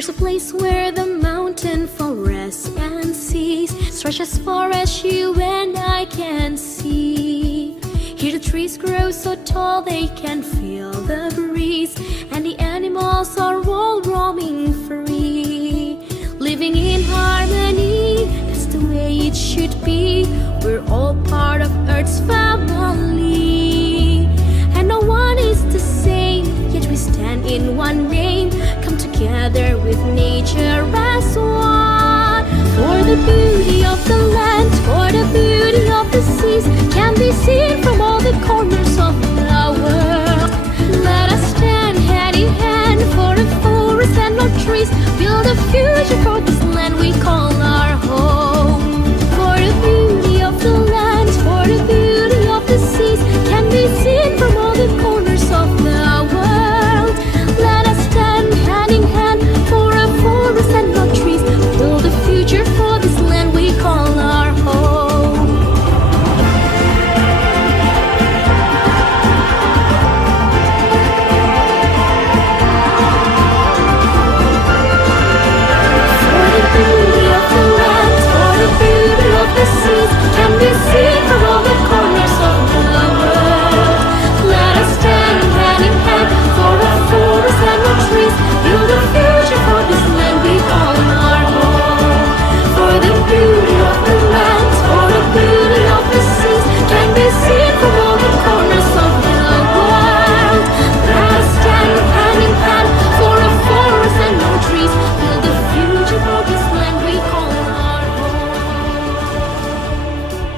There's a place where the mountain forests and seas stretch as far as you and I can see. Here the trees grow so tall they can feel the breeze, and the animals are all roaming free, living in harmony. That's the way it should be. We're all part of Earth's family, and no one is the same, yet we stand in one name. Come together with nature as one. For the beauty of the land, for the beauty of the seas, can be seen from all the corners of the world. Let us stand hand in hand for the forest and our trees, build a future for this land we call our home. For the beauty of the land, for the beauty of the seas, can be seen from all the corners of the world. Let us stand hand in hand for a forest and our trees, build a future for this land we call our home. For the beauty of the land, for the beauty of the seas, can be seen from all the corners of the world. Let us stand hand in hand for a forest and our trees, build a future for this land we call our home. For the beauty of the land, for the beauty of the seas, can be seen from all the corners of the world. Let us stand hand in hand for a forest and our trees, build a future for this land we call our home.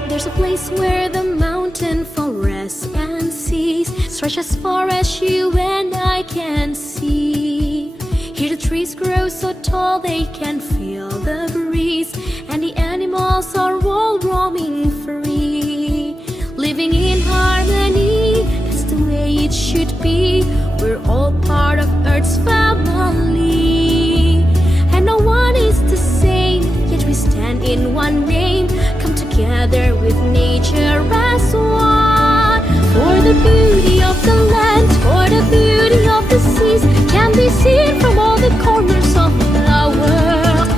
There's a place where the mountain forests and seas stretch as far as you and I can see. Here the trees grow so tall they can feel the breeze, and the animals are all roaming free, living in harmony. That's the way it should be. We're all part of Earth's family, and no one is the same, yet we stand in one name. Come together with nature as one. For the beauty of the land, for the beauty of the seas, can be seen from all the corners of the world.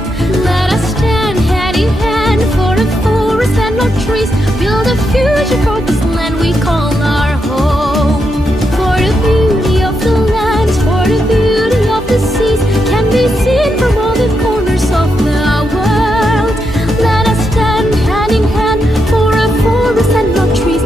Let us stand hand in hand for a forest and our trees, build a future for this land we call our home. For the beauty of the land, for the beauty of the seas, can be seen from all the corners of the world. Let us stand hand in hand for a forest and our trees,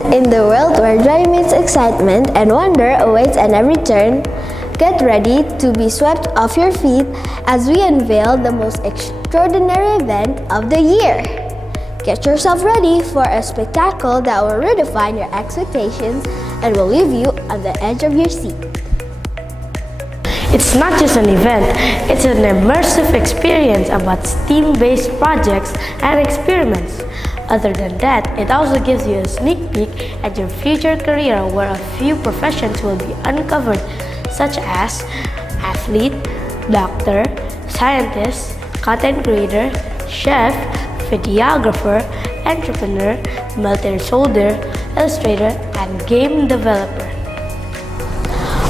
In the world where joy meets excitement and wonder awaits at every turn, get ready to be swept off your feet as we unveil the most extraordinary event of the year. Get yourself ready for a spectacle that will redefine your expectations and will leave you on the edge of your seat. It's not just an event, it's an immersive experience about STEAM-based projects and experiments. Other than that, it also gives you a sneak peek at your future career where a few professions will be uncovered, such as athlete, doctor, scientist, content creator, chef, videographer, entrepreneur, military soldier, illustrator, and game developer.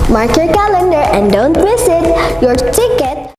Mark your calendar and don't miss it. Your ticket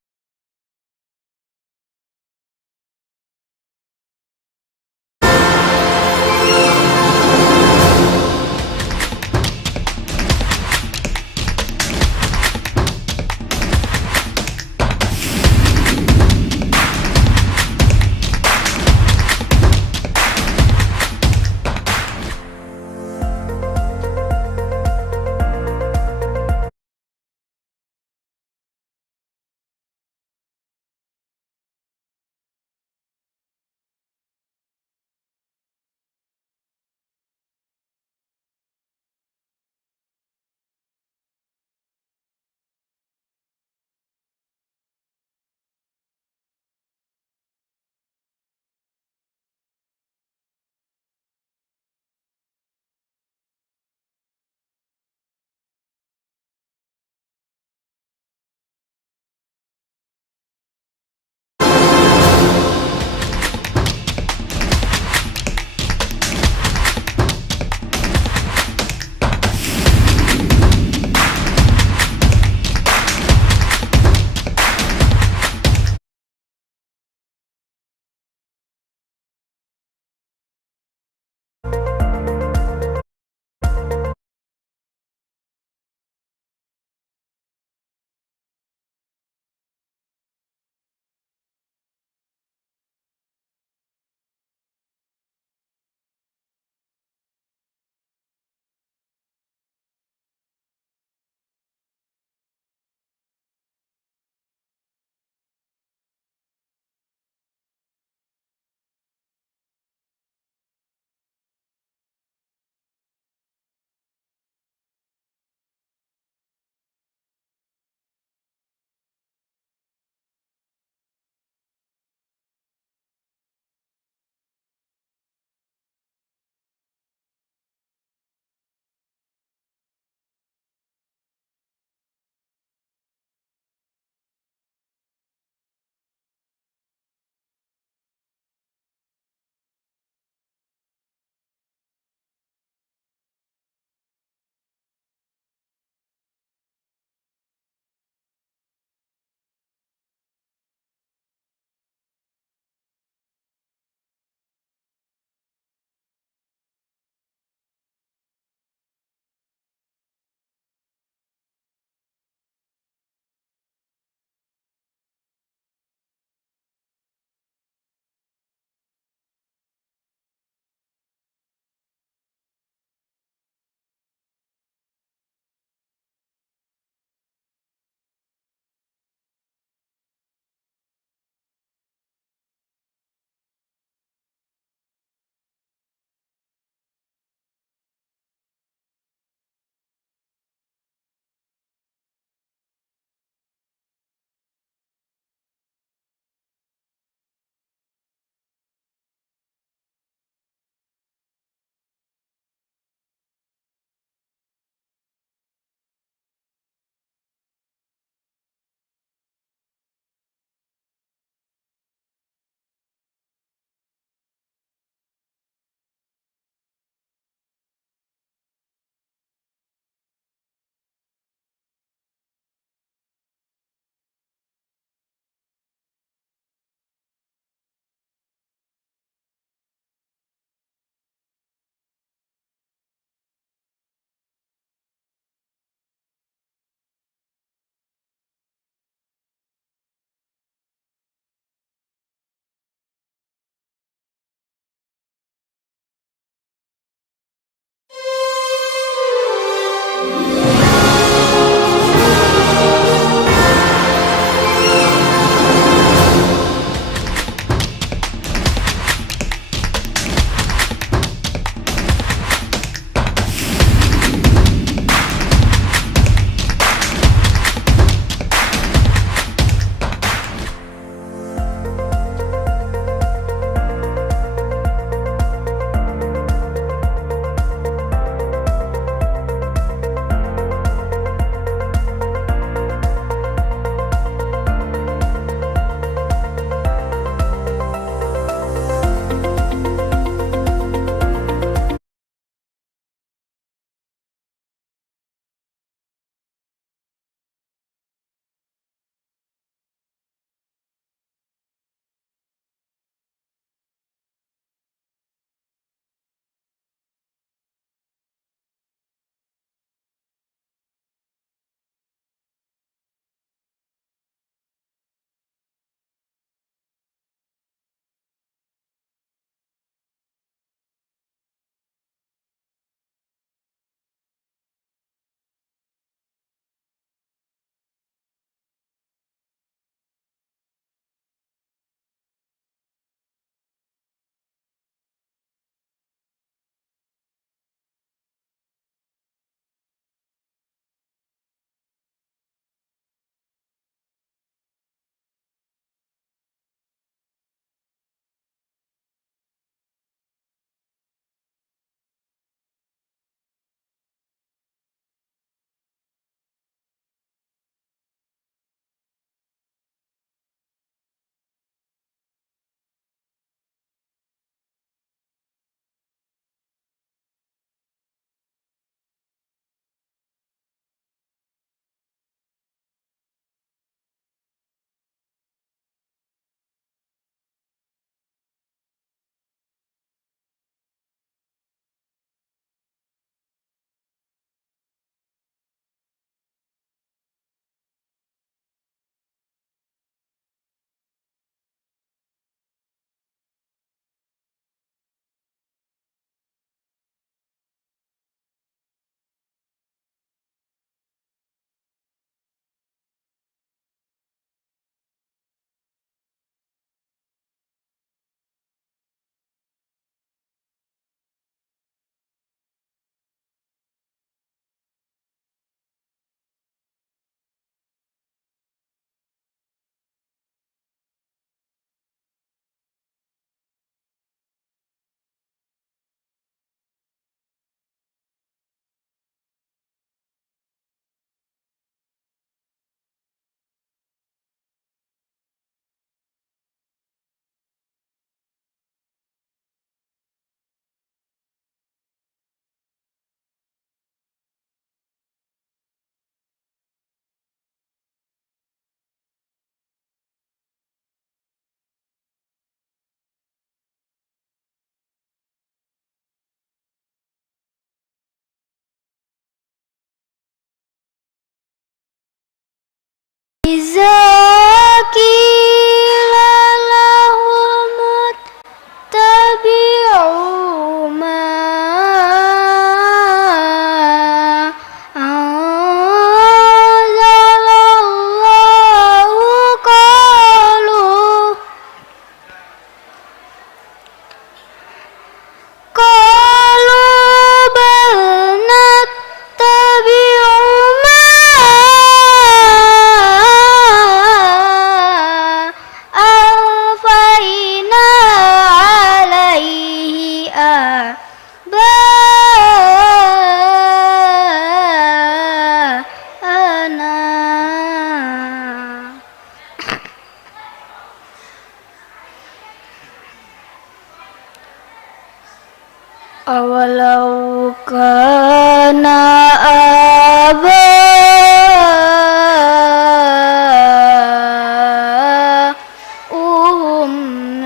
walau kana aba'uhum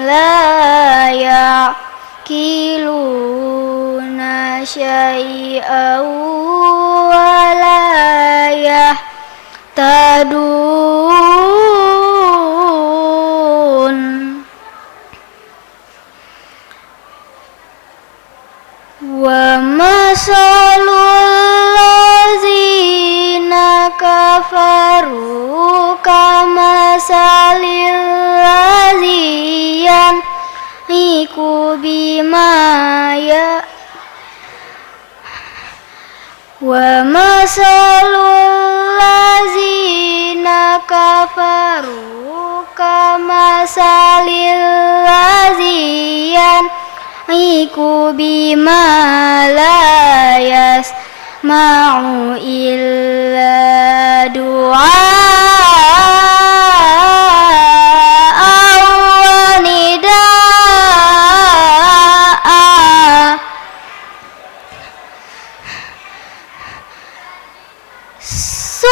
la ya'qiluna syai'an wa la yahtadun. Wa masalul ladzina kafaru kamasalil ladziyan iku bima ya wa masalul ladzina kafaru kamasalil ladziyan iku bima la yasma'u illa du'a'an wa nida'a summun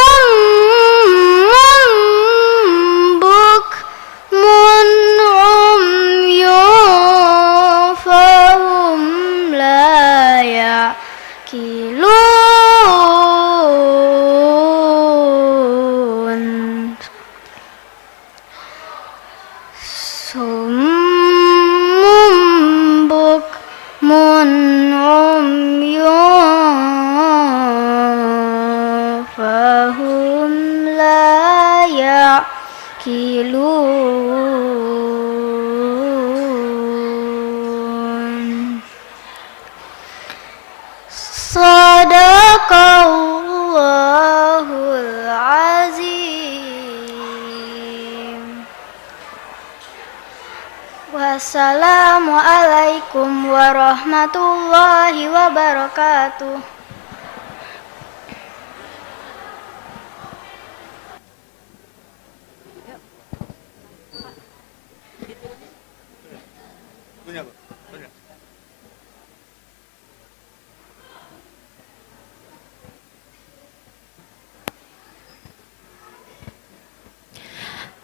bukmun umyun fahum la ya'qilun. Summun bukmun umyun fahum la ya'qilun. Sadaqallahul azim. Wassalamualaikum warahmatullahi wabarakatuh.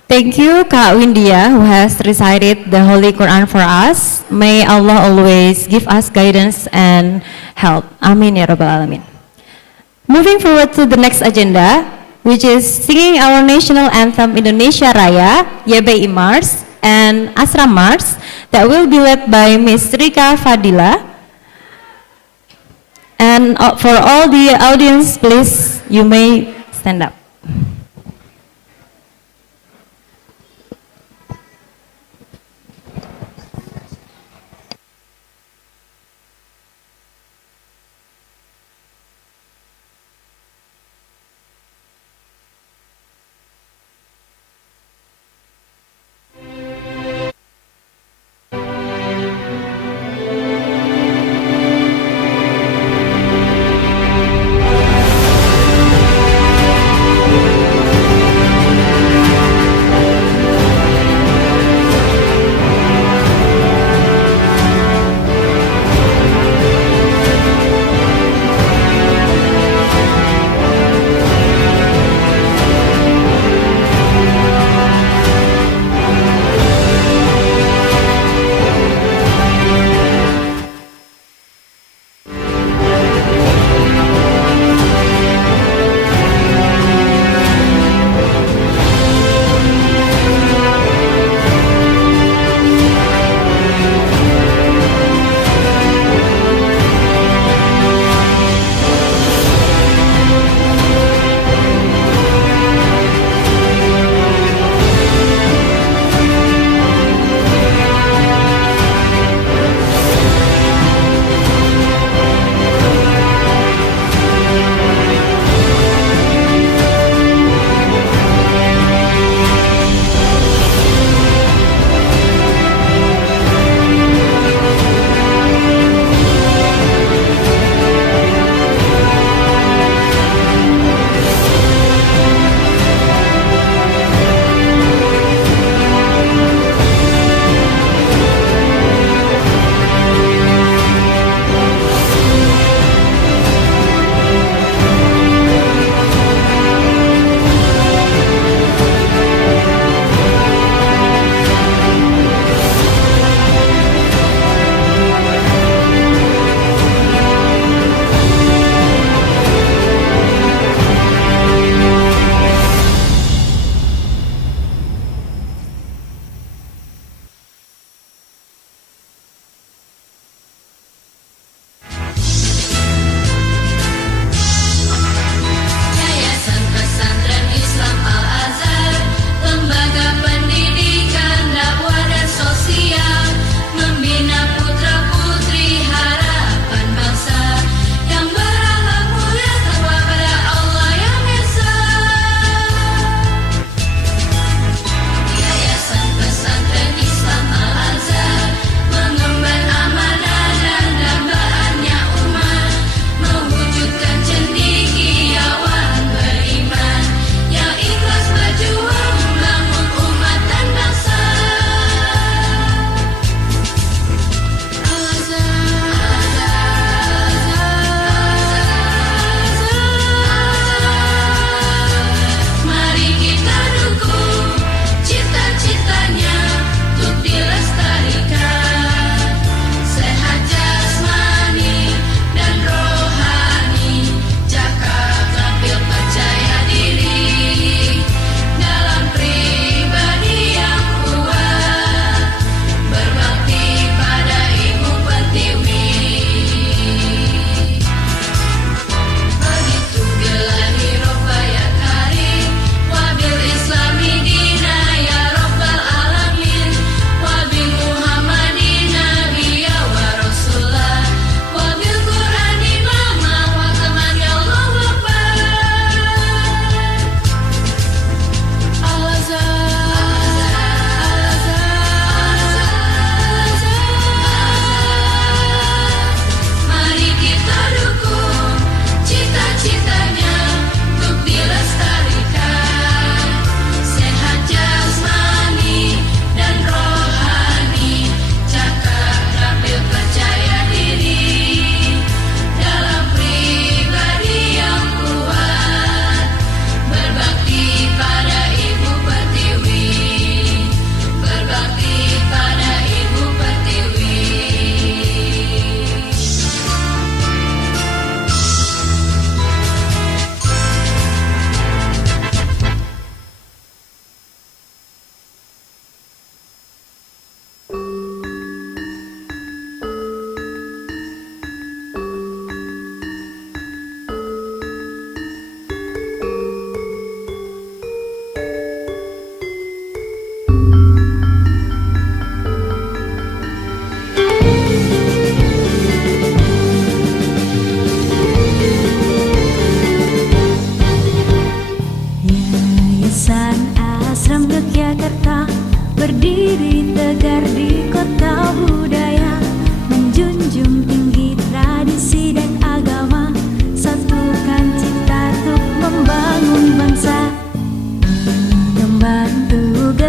Thank you, Kak Windia, who has recited the Holy Quran for us. May Allah always give us guidance and help. Amin ya Rabbal Alamin. Moving forward to the next agenda, which is singing our national anthem Indonesia Raya, YBI Mars, and Asra Mars, that will be led by Miss Rika Fadila. And for all the audience, please, you may stand up.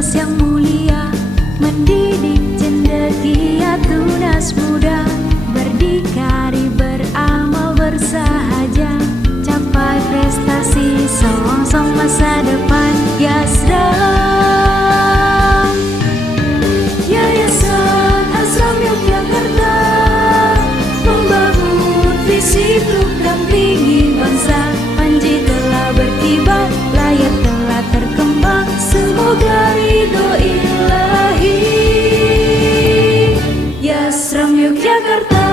tugas yang mulia, mendidik cendekia tunas muda, berdikari beramal bersahaja, capai prestasi songsong masa depan. Yasram, Yayasan Asram Yogyakarta, membangun visi untuk dampingi bangsa. Panji telah berkibar, layar telah terkembang, semoga ridho ilahi. Yasram Yogyakarta,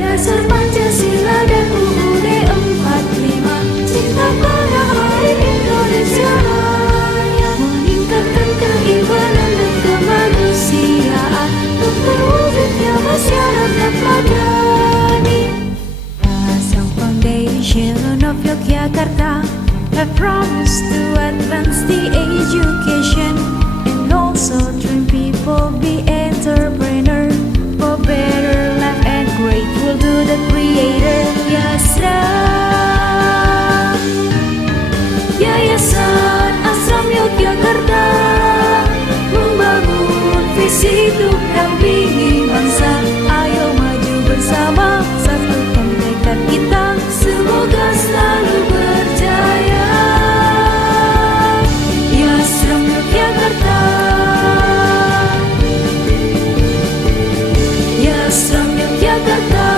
dasar Pancasila dan UUD 45, cinta pada hari Indonesia Raya, meningkatkan keimanan dan kemanusiaan untuk terwujudnya masyarakat madani. Asram Foundation of Yogyakarta have promised to advance the education and also train people be entrepreneur for better life and grateful to the Creator. Yasram, Yayasan Asram Yogyakarta, membangun visi untuk dampingi bangsa. Ayo maju bersama, satukan tekad kita, semoga selalu berjaya. Yasram Yogyakarta, Yasram Yogyakarta.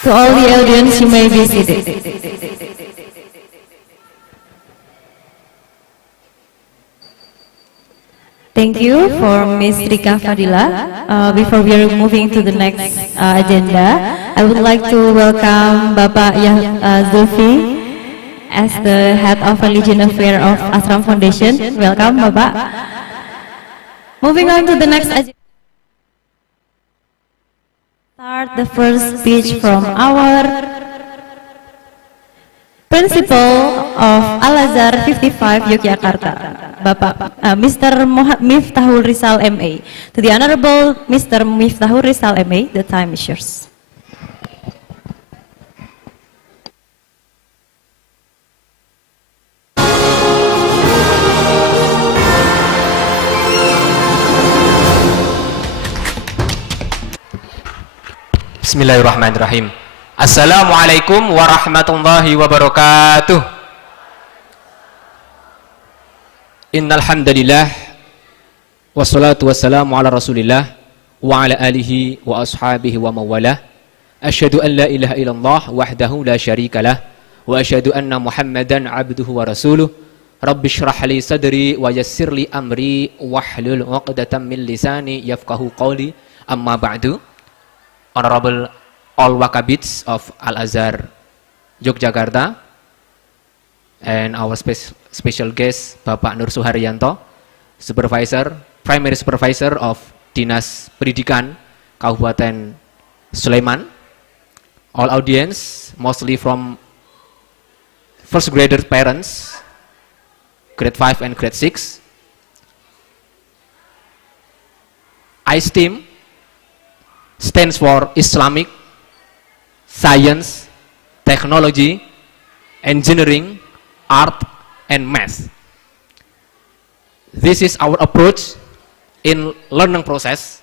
To all the audience, you may be seated. Thank you for Ms. Rika Fadila. Before we are moving to the next agenda, I would like to welcome Bapak Zulfi as the Head of Religion Affairs of Asram Foundation. Welcome, Bapak. Moving on to the next agenda. Start the first speech from our Principal of Al-Azhar 55 Yogyakarta, Bapak Mr. Miftahul Rizal MA. To the Honorable Mr. Miftahul Rizal MA, the time is yours. Bismillahirrahmanirrahim. Assalamualaikum warahmatullahi wabarakatuh. Innal hamdalillah wassalatu wassalamu ala Rasulillah wa ala alihi wa ashabihi wa mawalah. Asyhadu an la ilaha illallah wahdahu la syarikalah wa asyhadu anna Muhammadan abduhu wa rasuluh. Rabbi shrah li sadri wa yassir li amri wahlul 'uqdatam min lisani yafqahu qawli. Amma ba'du. Honorable all Wakabits of Al-Azhar Yogyakarta and our special guest Bapak Nur Suharyanto, Primary Supervisor of Dinas Pendidikan Kabupaten Sleman, all audience mostly from first grader parents, grade 5 and grade 6. Isteam stands for Islamic, Science, Technology, Engineering, Art, and Math. This is our approach in learning process,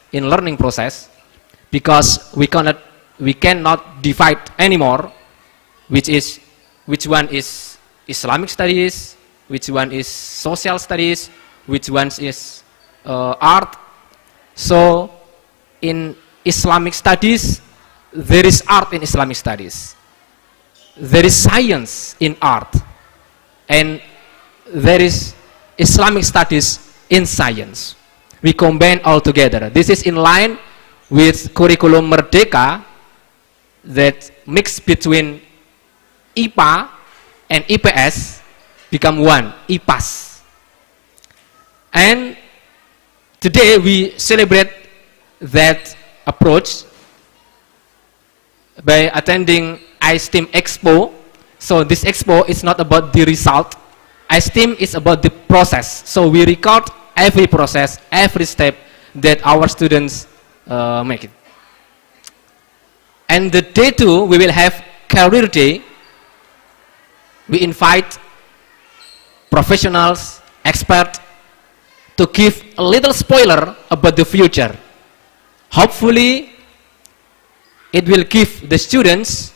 because we cannot divide anymore which one is Islamic studies, which one is social studies, which one is art. So in Islamic studies, there is art in Islamic studies. There is science in art. And there is Islamic studies in science. We combine all together. This is in line with curriculum Merdeka that mix between IPA and IPS become one, IPAS. And today we celebrate that approach by attending Isteam Expo. So this expo is not about the result. Isteam is about the process. So we record every process, every step that our students make it. And the day 2, we will have career day. We invite professionals, experts, to give a little spoiler about the future. Hopefully, it will give the students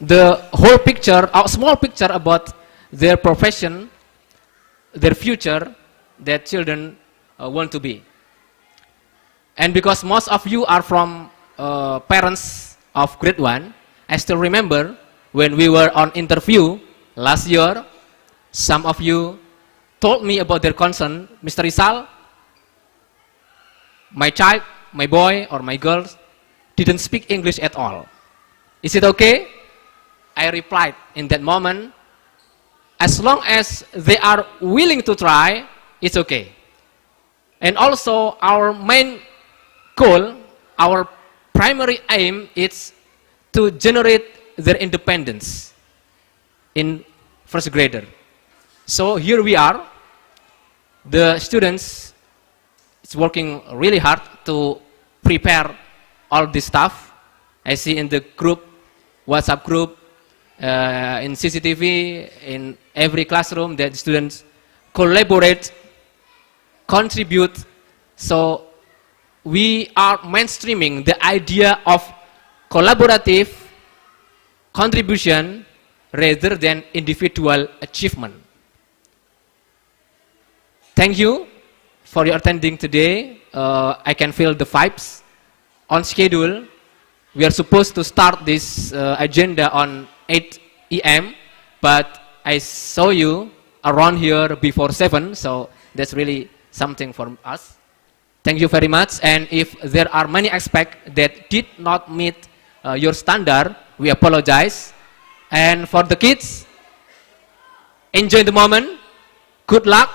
the whole picture, a small picture about their profession, their future that children want to be. And because most of you are from parents of grade 1, I still remember when we were on interview last year, some of you told me about their concern. Mr. Rizal, my child, my boy or my girl didn't speak English at all. Is it okay? I replied in that moment, as long as they are willing to try, it's okay. And also our main goal, our primary aim is to generate their independence in first grader. So here we are, the students is working really hard to prepare all this stuff. I see in the group, WhatsApp group, in CCTV, in every classroom that students collaborate, contribute. So we are mainstreaming the idea of collaborative contribution rather than individual achievement. Thank you for your attending today. I can feel the vibes. On schedule, we are supposed to start this agenda on 8 AM, but I saw you around here before 7, so that's really something for us. Thank you very much, and if there are many aspects that did not meet your standard, we apologize. And for the kids, enjoy the moment, good luck,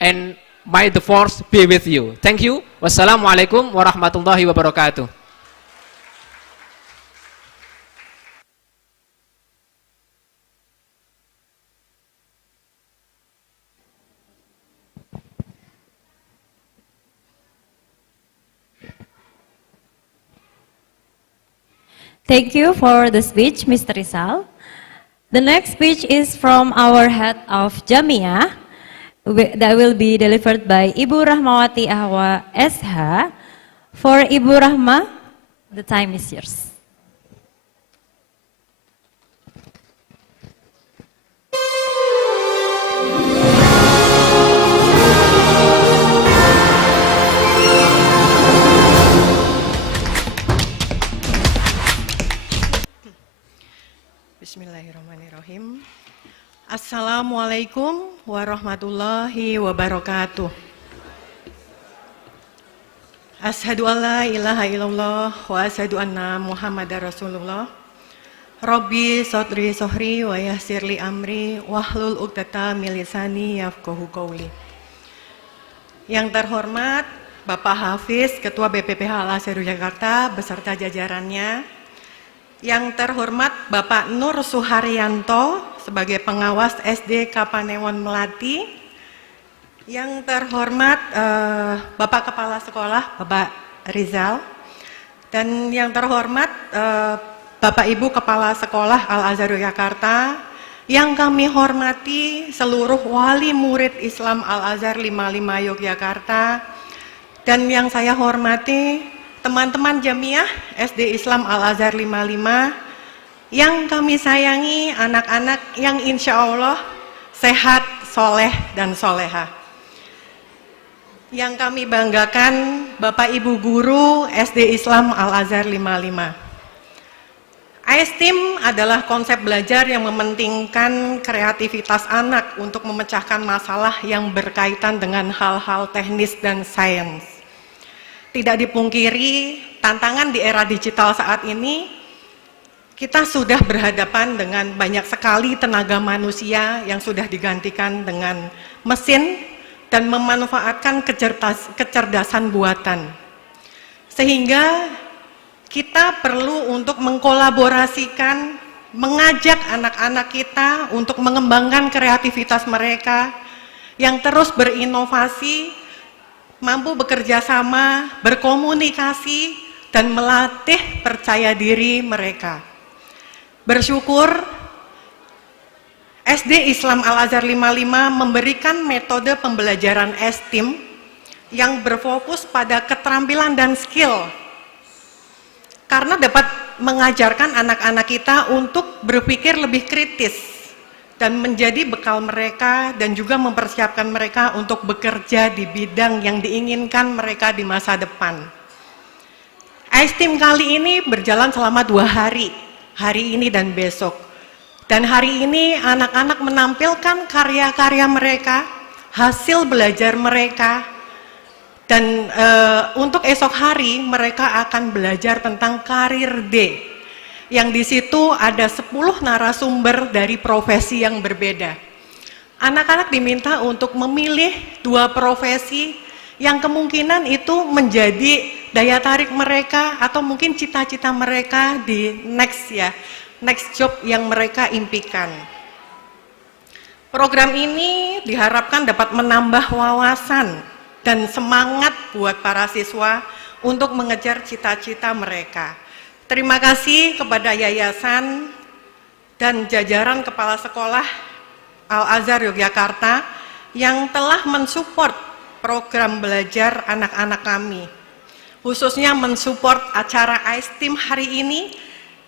and may the force be with you. Thank you. Wassalamualaikum warahmatullahi wabarakatuh. Thank you for the speech, Mr. Rizal. The next speech is from our head of Jamia, that will be delivered by Ibu Rahmawati Ahwa SH. For Ibu Rahma, the time is yours. Bismillahirrahmanirrahim. Assalamualaikum warahmatullahi wabarakatuh. Asyhadu an la ilaha illallah wa asyhadu anna Muhammadar Rasulullah. Rabbi sodri sohri wa yassirli amri wahlul 'uqdatam min lisani yafqahu qawli. Yang terhormat Bapak Hafiz, Ketua BPPH Al-Azhar Jakarta beserta jajarannya. Yang terhormat Bapak Nur Suharyanto sebagai pengawas SD Kapanewon Melati. Yang terhormat Bapak Kepala Sekolah, Bapak Rizal. Dan yang terhormat Bapak Ibu Kepala Sekolah Al-Azhar Jakarta. Yang kami hormati seluruh wali murid Islam Al-Azhar 55 Yogyakarta. Dan yang saya hormati teman-teman Jamiah SD Islam Al-Azhar 55 yang kami sayangi, anak-anak yang insya Allah sehat, soleh, dan soleha. Yang kami banggakan Bapak Ibu Guru SD Islam Al-Azhar 55. Isteam adalah konsep belajar yang mementingkan kreativitas anak untuk memecahkan masalah yang berkaitan dengan hal-hal teknis dan sains. Tidak dipungkiri, tantangan di era digital saat ini, kita sudah berhadapan dengan banyak sekali tenaga manusia yang sudah digantikan dengan mesin dan memanfaatkan kecerdasan buatan. Sehingga kita perlu untuk mengkolaborasikan, mengajak anak-anak kita untuk mengembangkan kreativitas mereka yang terus berinovasi mampu bekerja sama, berkomunikasi, dan melatih percaya diri mereka. Bersyukur SD Islam Al-Azhar 55 memberikan metode pembelajaran Isteam yang berfokus pada keterampilan dan skill, karena dapat mengajarkan anak-anak kita untuk berpikir lebih kritis dan menjadi bekal mereka dan juga mempersiapkan mereka untuk bekerja di bidang yang diinginkan mereka di masa depan. Isteam kali ini berjalan selama 2 hari, hari ini dan besok. Dan hari ini anak-anak menampilkan karya-karya mereka, hasil belajar mereka, dan untuk esok hari mereka akan belajar tentang karir D, yang di situ ada 10 narasumber dari profesi yang berbeda. Anak-anak diminta untuk memilih 2 profesi yang kemungkinan itu menjadi daya tarik mereka atau mungkin cita-cita mereka di next job yang mereka impikan. Program ini diharapkan dapat menambah wawasan dan semangat buat para siswa untuk mengejar cita-cita mereka. Terima kasih kepada yayasan dan jajaran kepala sekolah Al-Azhar Yogyakarta yang telah mensupport program belajar anak-anak kami, khususnya mensupport acara Isteam hari ini.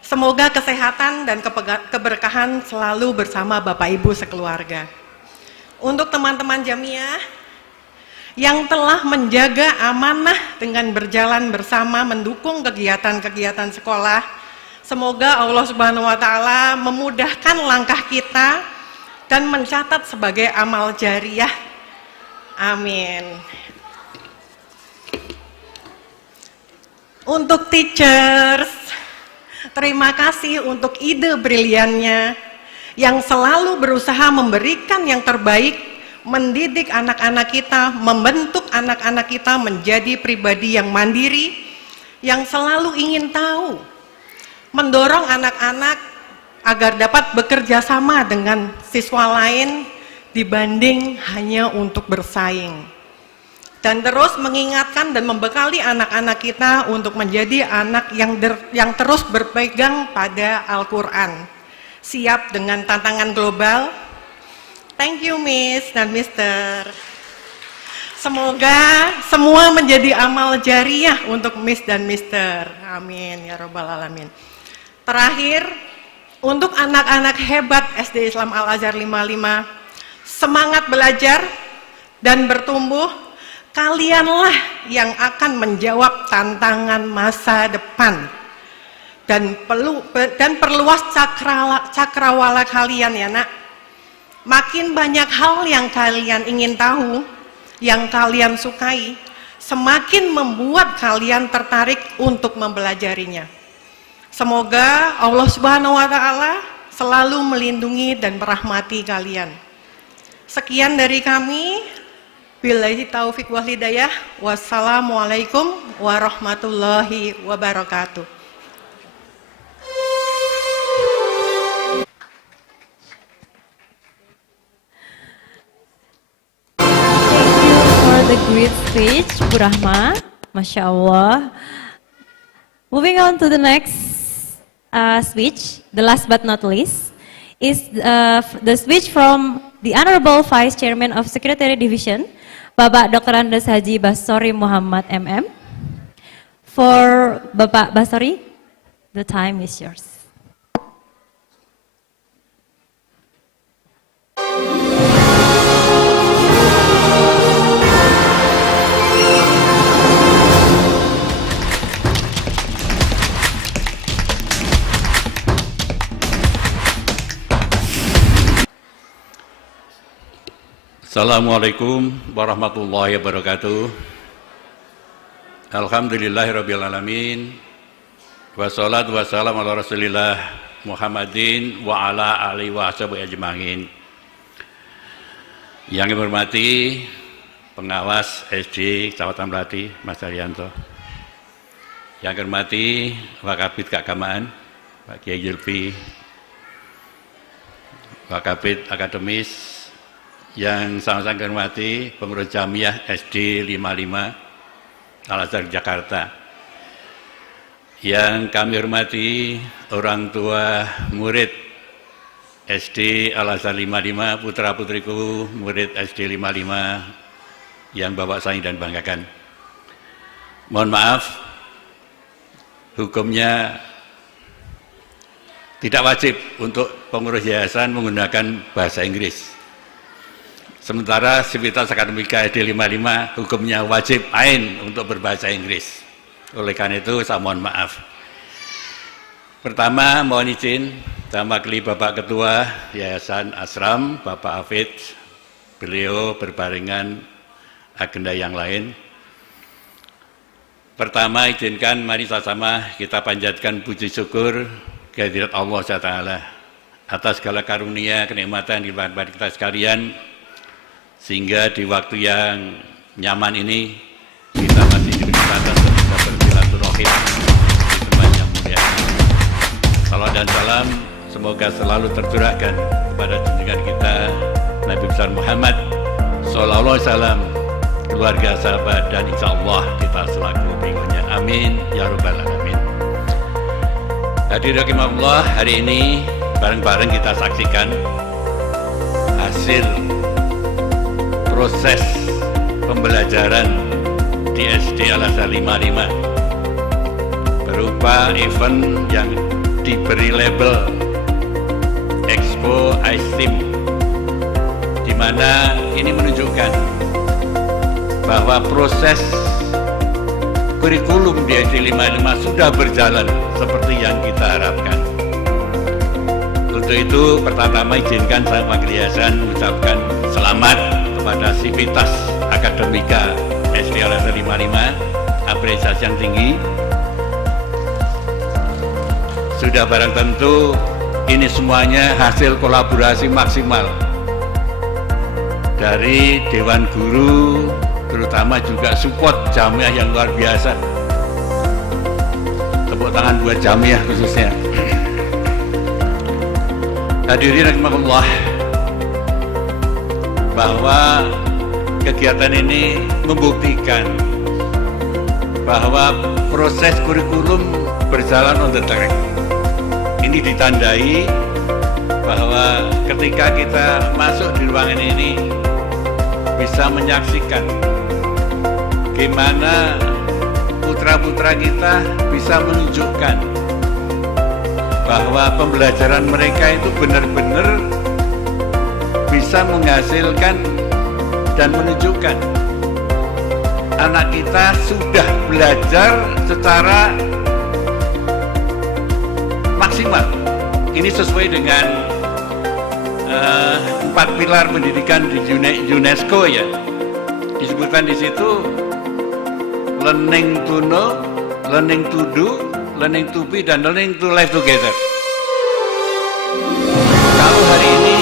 Semoga kesehatan dan keberkahan selalu bersama Bapak Ibu sekeluarga. Untuk teman-teman jamiah yang telah menjaga amanah dengan berjalan bersama mendukung kegiatan-kegiatan sekolah, semoga Allah Subhanahu wa Ta'ala memudahkan langkah kita dan mencatat sebagai amal jariah. Amin. Untuk teachers, terima kasih untuk ide briliannya yang selalu berusaha memberikan yang terbaik, mendidik anak-anak kita, membentuk anak-anak kita menjadi pribadi yang mandiri, yang selalu ingin tahu, mendorong anak-anak agar dapat bekerja sama dengan siswa lain dibanding hanya untuk bersaing. Dan terus mengingatkan dan membekali anak-anak kita untuk menjadi anak yang terus berpegang pada Al-Quran, siap dengan tantangan global. Thank you Miss dan Mister. Semoga semua menjadi amal jariah untuk Miss dan Mister. Amin ya Rabbal Alamin. Terakhir, untuk anak-anak hebat SD Islam Al-Azhar 55, semangat belajar dan bertumbuh, kalianlah yang akan menjawab tantangan masa depan. Dan perluas cakrawala kalian ya nak. Makin banyak hal yang kalian ingin tahu, yang kalian sukai, semakin membuat kalian tertarik untuk mempelajarinya. Semoga Allah Subhanahu wa Ta'ala selalu melindungi dan merahmati kalian. Sekian dari kami. Billahi taufiq wal hidayah. Wassalamualaikum warahmatullahi wabarakatuh. For the great speech, Bu Rahma, Masya Allah. Moving on to the next speech, the last but not least, is the speech from the Honorable Vice Chairman of Secretary Division, Bapak Dr. Andes Haji Basori Muhammad MM. For Bapak Basori, the time is yours. Assalamualaikum warahmatullahi wabarakatuh. Alhamdulillahirrabbilalamin. Wassalatu wassalamu ala rasulillah Muhammadin wa ala alihi wa sahbihi ajma'in. Yang dihormati pengawas SD Kecamatan Melati Mas Haryanto, yang dihormati Wakabid Keagamaan Pak Kiai Zulfi, Wakabid Akademis yang sama-sama kami hormati pengurus Jamiah SD 55 Al-Azhar Jakarta, yang kami hormati orang tua murid SD Al-Azhar 55, putra-putriku murid SD 55 yang Bapak sayangi dan banggakan. Mohon maaf, hukumnya tidak wajib untuk pengurus yayasan menggunakan bahasa Inggris. Sementara Sivitas Akademika SD 55 hukumnya wajib ain untuk berbahasa Inggris. Oleh karena itu saya mohon maaf. Pertama mohon izin, saya mewakili Bapak Ketua Yayasan Asram, Bapak Hafid, beliau berbarengan agenda yang lain. Pertama izinkan mari sama-sama kita panjatkan puji syukur kehadirat Allah SWT atas segala karunia, kenikmatan di bagi kita sekalian, sehingga di waktu yang nyaman ini kita masih diberi kesempatan untuk bisa bersilaturahim di tempat yang mulia. Salam dan salam semoga selalu tercurahkan kepada junjungan kita Nabi besar Muhammad sallallahu alaihi wasallam, keluarga, sahabat, dan insya Allah kita selaku pengikutnya. Amin ya rabbal alamin. Hadirin rahimakumullah, hari ini bareng-bareng kita saksikan hasil proses pembelajaran di SD Al-Azhar 55 berupa event yang diberi label Expo Isteam, di mana ini menunjukkan bahwa proses kurikulum di SD 55 sudah berjalan seperti yang kita harapkan. Untuk itu, pertama-tama izinkan saya mewakili yayasan mengucapkan selamat kepada Sivitas Akademika SD Al-Azhar 55, apresiasi yang tinggi. Sudah barang tentu ini semuanya hasil kolaborasi maksimal dari Dewan Guru, terutama juga support Jamiah yang luar biasa. Tepuk tangan buat Jamiah khususnya. Hadirin rahimakumullah, bahwa kegiatan ini membuktikan bahwa proses kurikulum berjalan on the track. Ini ditandai bahwa ketika kita masuk di ruangan ini bisa menyaksikan gimana putra-putra kita bisa menunjukkan bahwa pembelajaran mereka itu benar-benar bisa menghasilkan dan menunjukkan anak kita sudah belajar secara maksimal. Ini sesuai dengan 4 pilar pendidikan di UNESCO ya. Disebutkan di situ learning to know, learning to do, learning to be, dan learning to live together. Kalau hari ini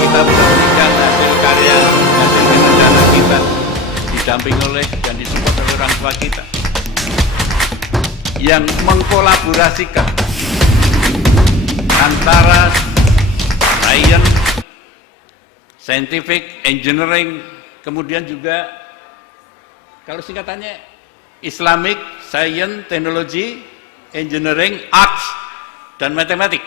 kita memberikan hasil karya, hasil rencana kita didamping oleh dan disupport oleh orang tua kita yang mengkolaborasikan antara science, scientific, engineering, kemudian juga kalau singkatannya Islamic, Science, Technology, Engineering, Arts, dan Matematik.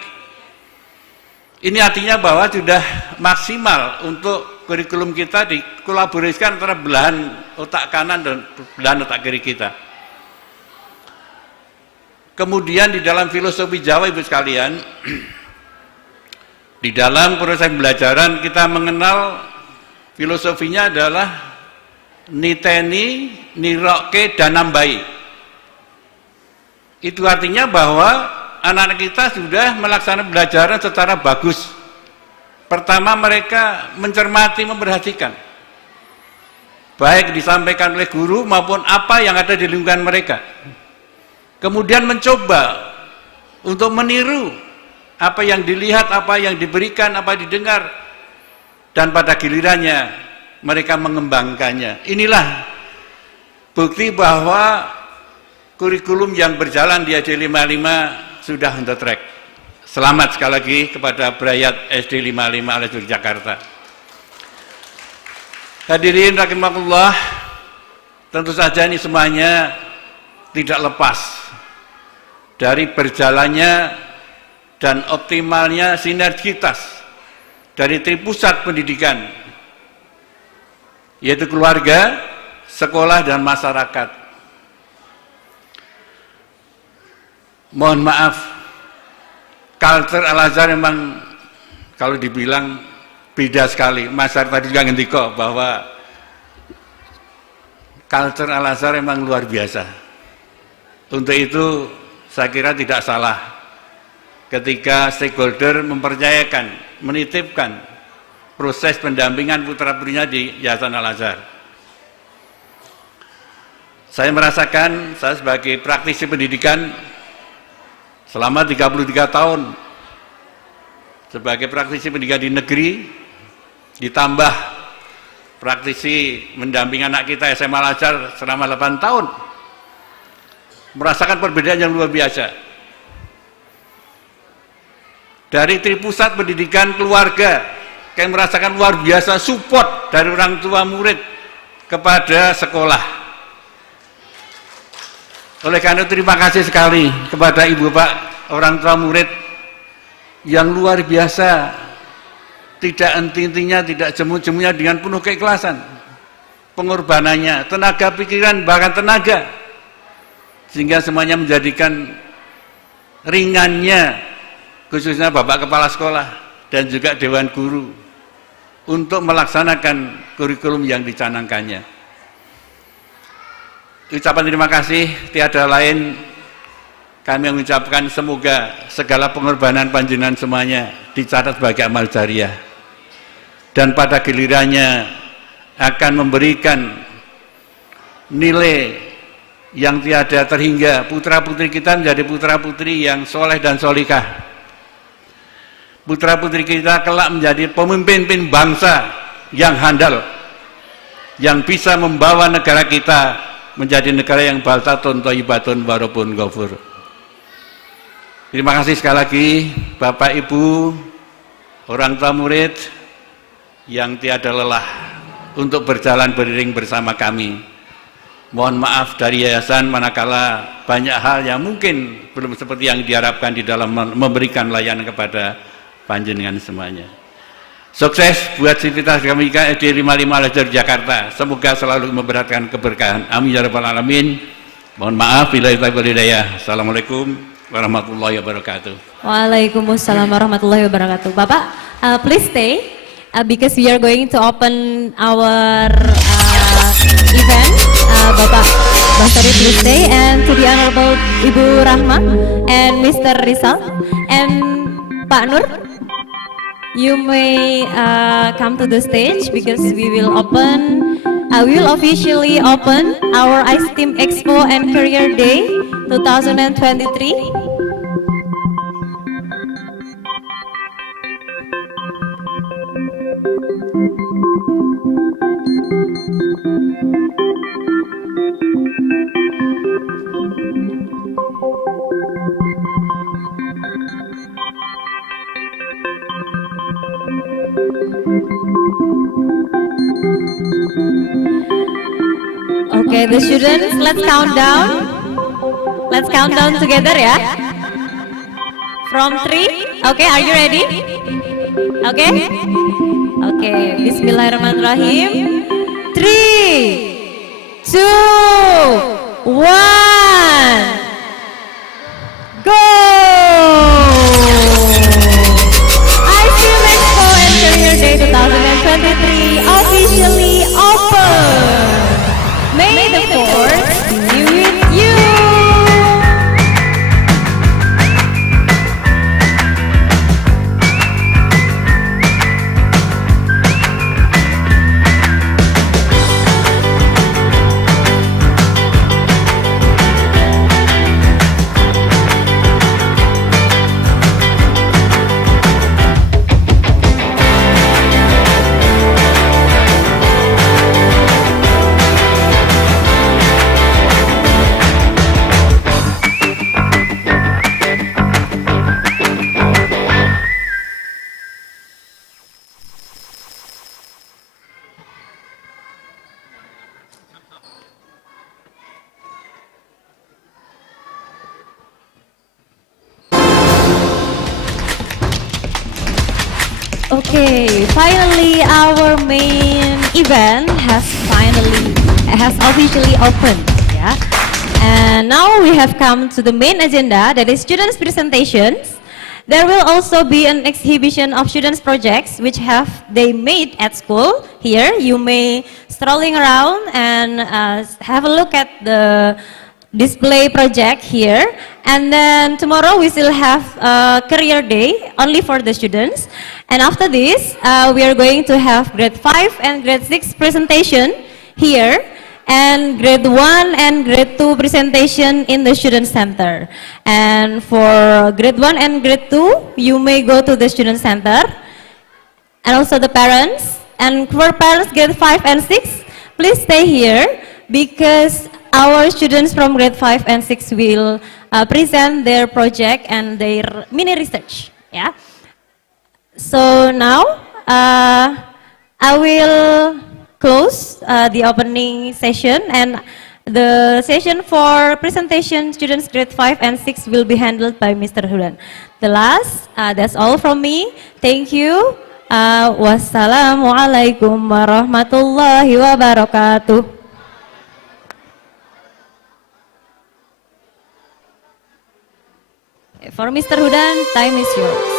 Ini artinya bahwa sudah maksimal untuk kurikulum kita dikolaborasikan antara belahan otak kanan dan belahan otak kiri kita. Kemudian di dalam filosofi Jawa, Ibu sekalian, di dalam proses pembelajaran kita mengenal filosofinya adalah niteni, niroke, dan nambai. Itu artinya bahwa anak-anak kita sudah melaksanakan pembelajaran secara bagus. Pertama, mereka mencermati, memperhatikan, baik disampaikan oleh guru maupun apa yang ada di lingkungan mereka. Kemudian mencoba untuk meniru apa yang dilihat, apa yang diberikan, apa yang didengar, dan pada gilirannya mereka mengembangkannya. Inilah bukti bahwa kurikulum yang berjalan di SD 55 sudah on the track. Selamat sekali lagi kepada Brayat SD 55 Al-Azhar Jakarta. Hadirin rahimakumullah, tentu saja ini semuanya tidak lepas dari berjalannya dan optimalnya sinergitas dari tripusat pendidikan, yaitu keluarga, sekolah, dan masyarakat. Mohon maaf, culture Al-Azhar memang kalau dibilang beda sekali. Mas Ar tadi juga ngendiko bahwa culture Al-Azhar memang luar biasa. Untuk itu saya kira tidak salah ketika stakeholder mempercayakan, menitipkan proses pendampingan putra-putrinya di Yayasan Al-Azhar. Saya merasakan, saya sebagai praktisi pendidikan selama 33 tahun sebagai praktisi pendidikan di negeri, ditambah praktisi mendampingi anak kita SMA Al-Azhar selama 8 tahun, merasakan perbedaan yang luar biasa. Dari tripusat pendidikan keluarga, kayak merasakan luar biasa support dari orang tua murid kepada sekolah. Oleh karena itu terima kasih sekali kepada ibu bapak orang tua murid yang luar biasa, tidak henti-hentinya, tidak jemu-jemunya, dengan penuh keikhlasan pengorbanannya, tenaga pikiran, bahkan tenaga, sehingga semuanya menjadikan ringannya khususnya bapak kepala sekolah dan juga dewan guru untuk melaksanakan kurikulum yang dicanangkannya. Ucapan terima kasih tiada lain kami mengucapkan semoga segala pengorbanan panjenengan semuanya dicatat sebagai amal jariah dan pada gilirannya akan memberikan nilai yang tiada terhingga. Putra-putri kita menjadi putra-putri yang soleh dan solikah. Putra-putri kita kelak menjadi pemimpin bangsa yang handal, yang bisa membawa negara kita menjadi negara yang baltatun, thayyibatun, warabun ghafur. Terima kasih sekali lagi Bapak Ibu, orang tua murid yang tiada lelah untuk berjalan beriring bersama kami. Mohon maaf dari yayasan manakala banyak hal yang mungkin belum seperti yang diharapkan di dalam memberikan layanan kepada panjenengan semuanya. Sukses buat sivitas kami SD 55 Al-Azhar Jakarta. Semoga selalu memberatkan keberkahan. Amin ya rabbal alamin. Mohon maaf bila hidayah. Assalamualaikum warahmatullahi wabarakatuh. Waalaikumsalam warahmatullahi wabarakatuh. Bapak, please stay because we are going to open our event. Bapak Basari, please stay, and to the Honorable Ibu Rahma and Mr. Rizal and Pak Nur, you may come to the stage because we will officially open our Isteam Expo and Career Day 2023. Okay, the students, let's count down. Let's count down together, ya. From 3. Okay, are you ready? Okay? Okay, bismillahirrahmanirrahim. 3, 2, 1, go! Isteam Expo and Career Day 2023 officially open. May the Force be with you. Okay, finally our main event has officially opened. Yeah, and now we have come to the main agenda, that is students' presentations. There will also be an exhibition of students' projects which have they made at school. Here, you may strolling around and have a look at the display project here. And then tomorrow we still have a career day only for the students. And after this, we are going to have grade 5 and grade 6 presentation here, and grade 1 and grade 2 presentation in the student center. And for grade 1 and grade 2, you may go to the student center. And also the parents. And for parents grade 5 and 6, please stay here because our students from grade 5 and 6 will present their project and their mini research. Yeah. So now I will close the opening session, and the session for presentation students grade 5 and 6 will be handled by Mr. Hulan. The last, that's all from me. Thank you. Wassalamualaikum warahmatullahi wabarakatuh. For Mr. Hudan, time is yours.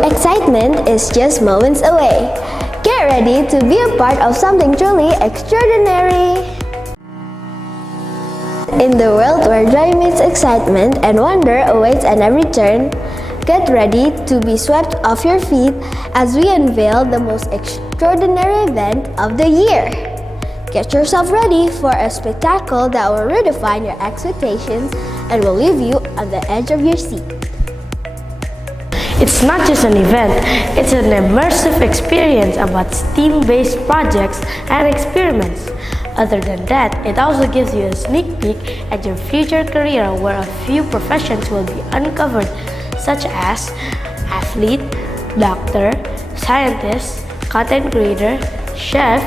Excitement is just moments away. Get ready to be a part of something truly extraordinary. In the world where joy meets excitement and wonder awaits at every turn, get ready to be swept off your feet as we unveil the most extraordinary event of the year. Get yourself ready for a spectacle that will redefine your expectations and will leave you on the edge of your seat. It's not just an event, it's an immersive experience about STEAM-based projects and experiments. Other than that, it also gives you a sneak peek at your future career where a few professions will be uncovered, such as athlete, doctor, scientist, content creator, chef,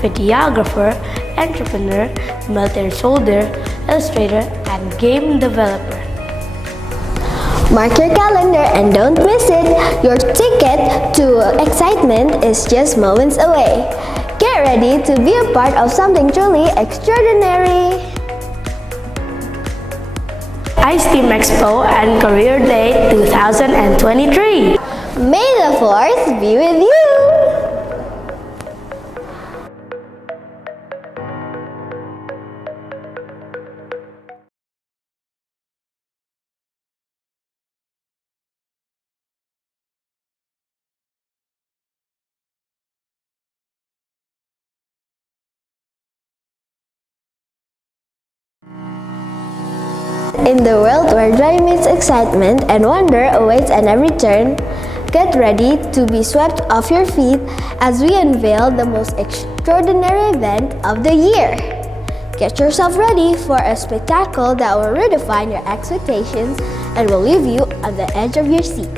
videographer, entrepreneur, military soldier, illustrator, and game developer. Mark your calendar and don't miss it. Your ticket to excitement is just moments away. Get ready to be a part of something truly extraordinary. Isteam Expo and Career Day 2023. May the 4th be with you. In the world where joy meets excitement and wonder awaits at every turn, get ready to be swept off your feet as we unveil the most extraordinary event of the year. Get yourself ready for a spectacle that will redefine your expectations and will leave you on the edge of your seat.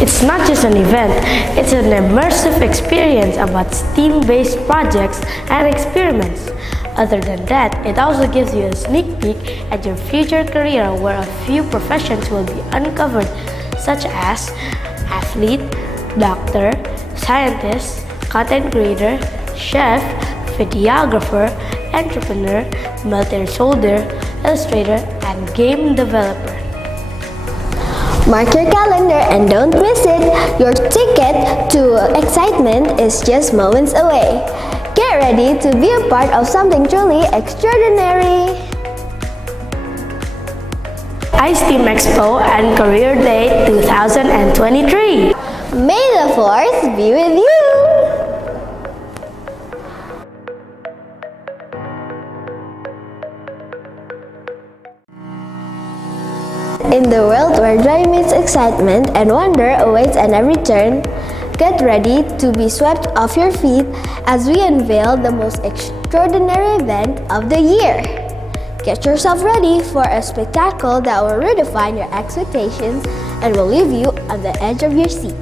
It's not just an event, it's an immersive experience about STEAM-based projects and experiments. Other than that, it also gives you a sneak peek at your future career where a few professions will be uncovered, such as athlete, doctor, scientist, content creator, chef, videographer, entrepreneur, military soldier, illustrator, and game developer. Mark your calendar and don't miss it. Your ticket to excitement is just moments away. Get ready to be a part of something truly extraordinary. Isteam Expo and Career Day 2023. May the force be with you. In the world where joy meets excitement and wonder awaits at every turn, get ready to be swept off your feet as we unveil the most extraordinary event of the year. Get yourself ready for a spectacle that will redefine your expectations and will leave you on the edge of your seat.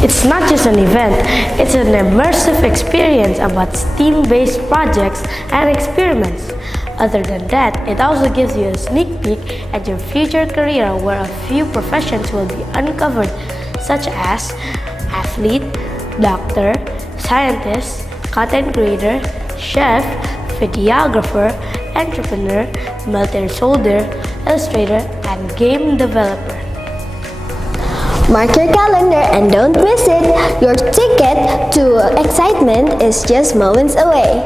It's not just an event, it's an immersive experience about STEAM-based projects and experiments. Other than that, it also gives you a sneak peek at your future career where a few professions will be uncovered, such as athlete, doctor, scientist, content creator, chef, videographer, entrepreneur, military soldier, illustrator, and game developer. Mark your calendar and don't miss it. Your ticket to excitement is just moments away.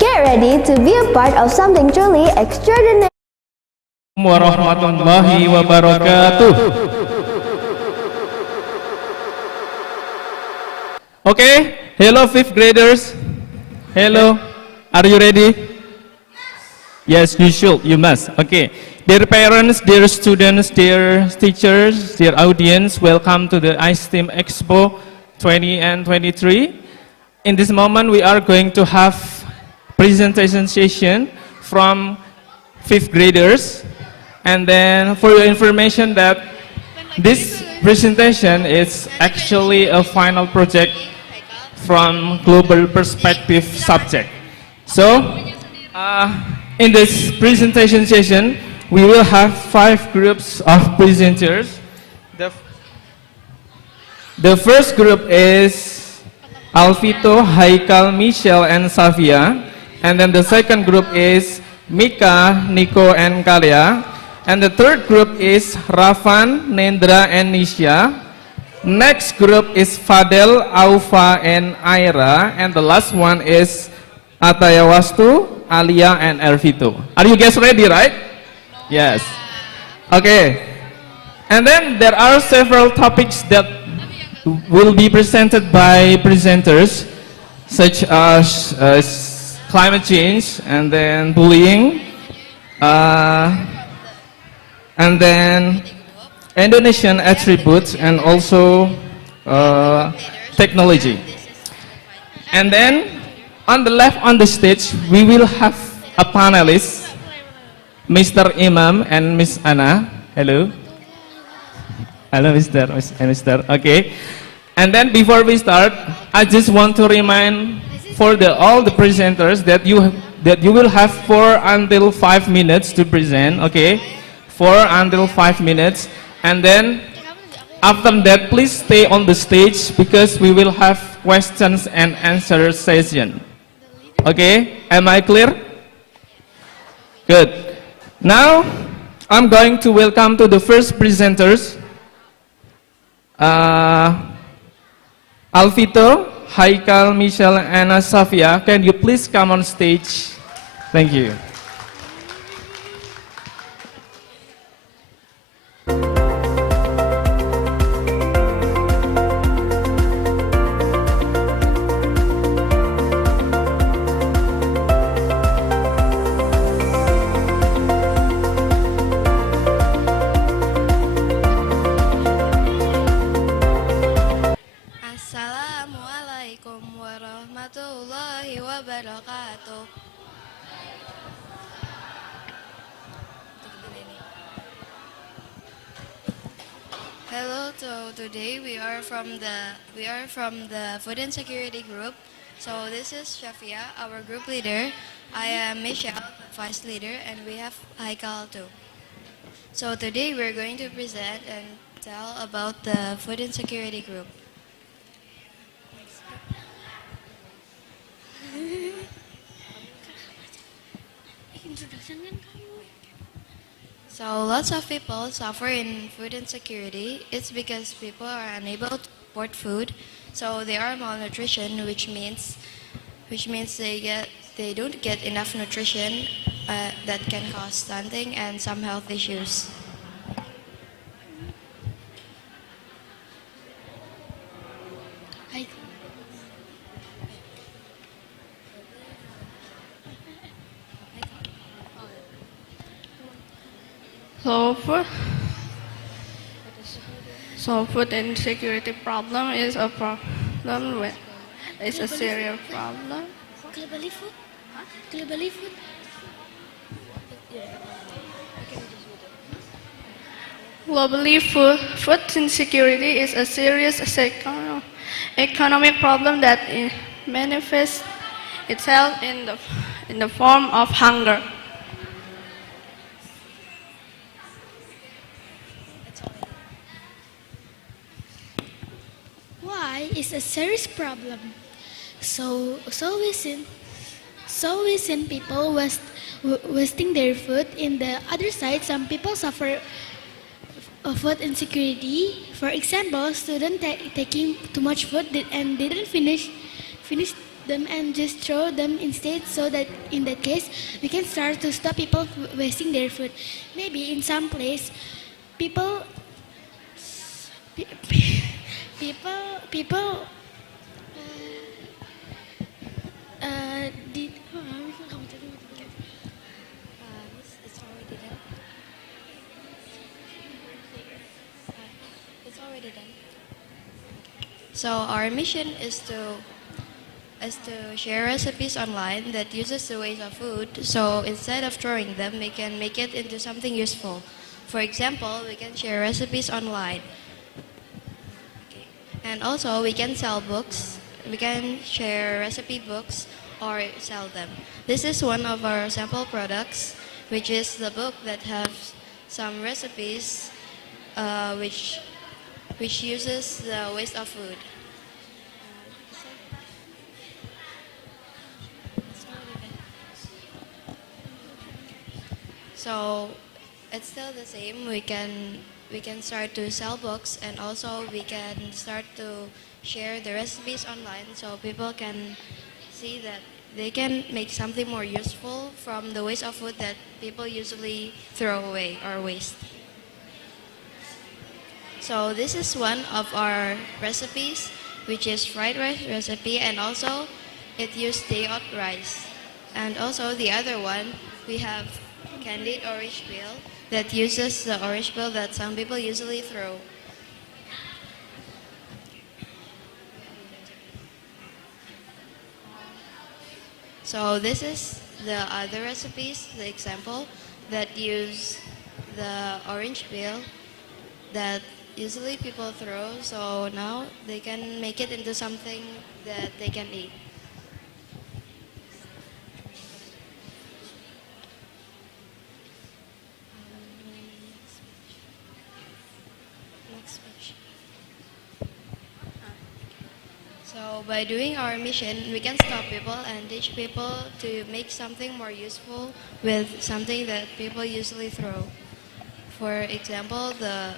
Get ready to be a part of something truly extraordinary. Warahmatullahi wabarakatuh. Okay, hello fifth graders. Hello, are you ready? Yes, you should, you must. Okay, dear parents, dear students, dear teachers, dear audience, welcome to the Isteam Expo 2023. In this moment, we are going to have presentation session from fifth graders, and then for your information that this presentation is actually a final project from global perspective subject. So in this presentation session we will have 5 groups of presenters. The first group is Alvito, Haikal, Michelle, and Savia. And then the second group is Mika, Nico, and Kalia. And the third group is Rafan, Nendra, and Nisha. Next group is Fadel, Aufa, and Aira. And the last one is Atayawastu, Alia, and Ervito. Are you guys ready, right? Yes. Okay. And then there are several topics that will be presented by presenters, such as climate change, and then bullying, and then Indonesian attributes, and also technology. And then on the left on the stage, we will have a panelist, Mr. Imam and Miss Anna. Hello. Hello, Mr. Okay. And then before we start, I just want to remind for all the presenters that you will have 4 until 5 minutes to present, okay? 4 until 5 minutes, and then after that, please stay on the stage because we will have questions and answer session. Okay, am I clear? Good. Now, I'm going to welcome to the first presenters, Alvito, Haikal, Michelle, and Safia. Can you please come on stage? Thank you. warahmatullahi wabarakatuh. Hello, so today we are from the Food and Security Group. So this is Shafia, our group leader. I am Michelle, the vice leader, and we have Haikal too. So today we're going to present and tell about the Food and Security Group. So lots of people suffer in food insecurity. It's because people are unable to support food, so they are malnutrition, which means they don't get enough nutrition that can cause stunting and some health issues. So food, so food insecurity problem is a problem with, it's a serious problem. Globally food? Globally food? Globally, food insecurity is a serious economic problem that manifests itself in the form of hunger. Why is a serious problem? So we seen people wasting their food. In the other side, some people suffer of food insecurity. For example, students taking too much food and didn't finish them and just throw them instead. So that in that case, we can start to stop people wasting their food. Maybe in some place, people people did. It's already done. So our mission is to share recipes online that uses the waste of food. So instead of throwing them, we can make it into something useful. For example, we can share recipes online. And also we can sell books. We can share recipe books or sell them. This is one of our sample products, which is the book that has some recipes which uses the waste of food. So it's still the same. We can start to sell books, and also we can start to share the recipes online so people can see that they can make something more useful from the waste of food that people usually throw away or waste. So this is one of our recipes, which is fried rice recipe, and also it used day out rice. And also the other one, we have candied orange peel that uses the orange peel that some people usually throw. So this is the other recipes, the example, that use the orange peel that usually people throw. So now they can make it into something that they can eat. So by doing our mission, we can stop people and teach people to make something more useful with something that people usually throw. For example, the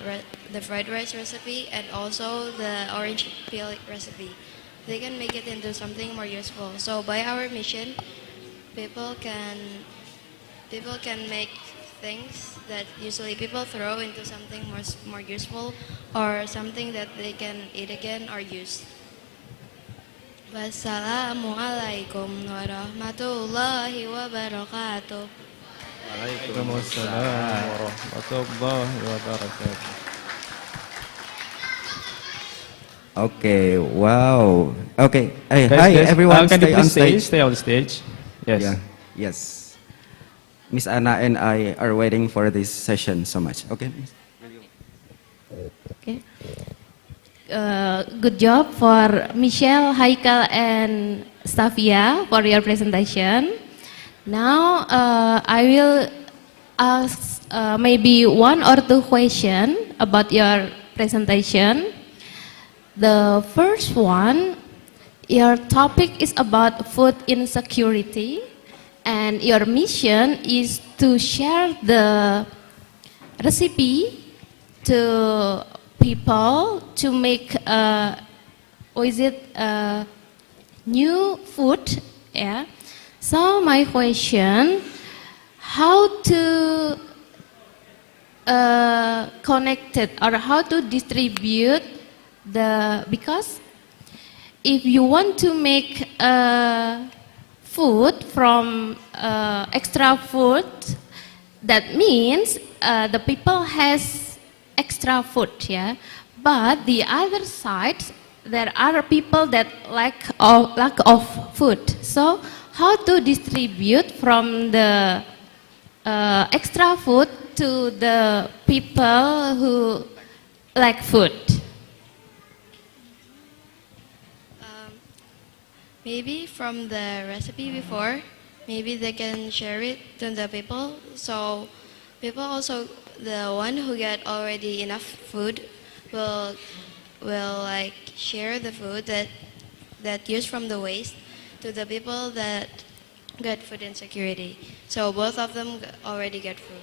fried rice recipe and also the orange peel recipe. They can make it into something more useful. So by our mission, people can make things that usually people throw into something more useful or something that they can eat again or use. Wassalamualaikum warahmatullahi wabarakatuh. Waalaikumsalam warahmatullahi wabarakatuh. Okay, wow. Okay, hey, Guys, hi guys, everyone, can you stay on please stage. stay on the stage? Yes. Yeah, yes. Miss Anna and I are waiting for this session so much. Okay. Okay. Good job for Michelle, Haikal, and Stavia for your presentation. Now I will ask maybe one or two questions about your presentation. The first one, your topic is about food insecurity, and your mission is to share the recipe to people to make new food. Yeah. So my question, how to connect it or how to distribute the, because if you want to make food from extra food, that means the people has extra food, yeah. But the other side, there are people that lack of food. So how to distribute from the extra food to the people who lack food? Maybe from the recipe before, maybe they can share it to the people. So people also, the one who get already enough food will like share the food that used from the waste to the people that get food insecurity. So both of them already get food.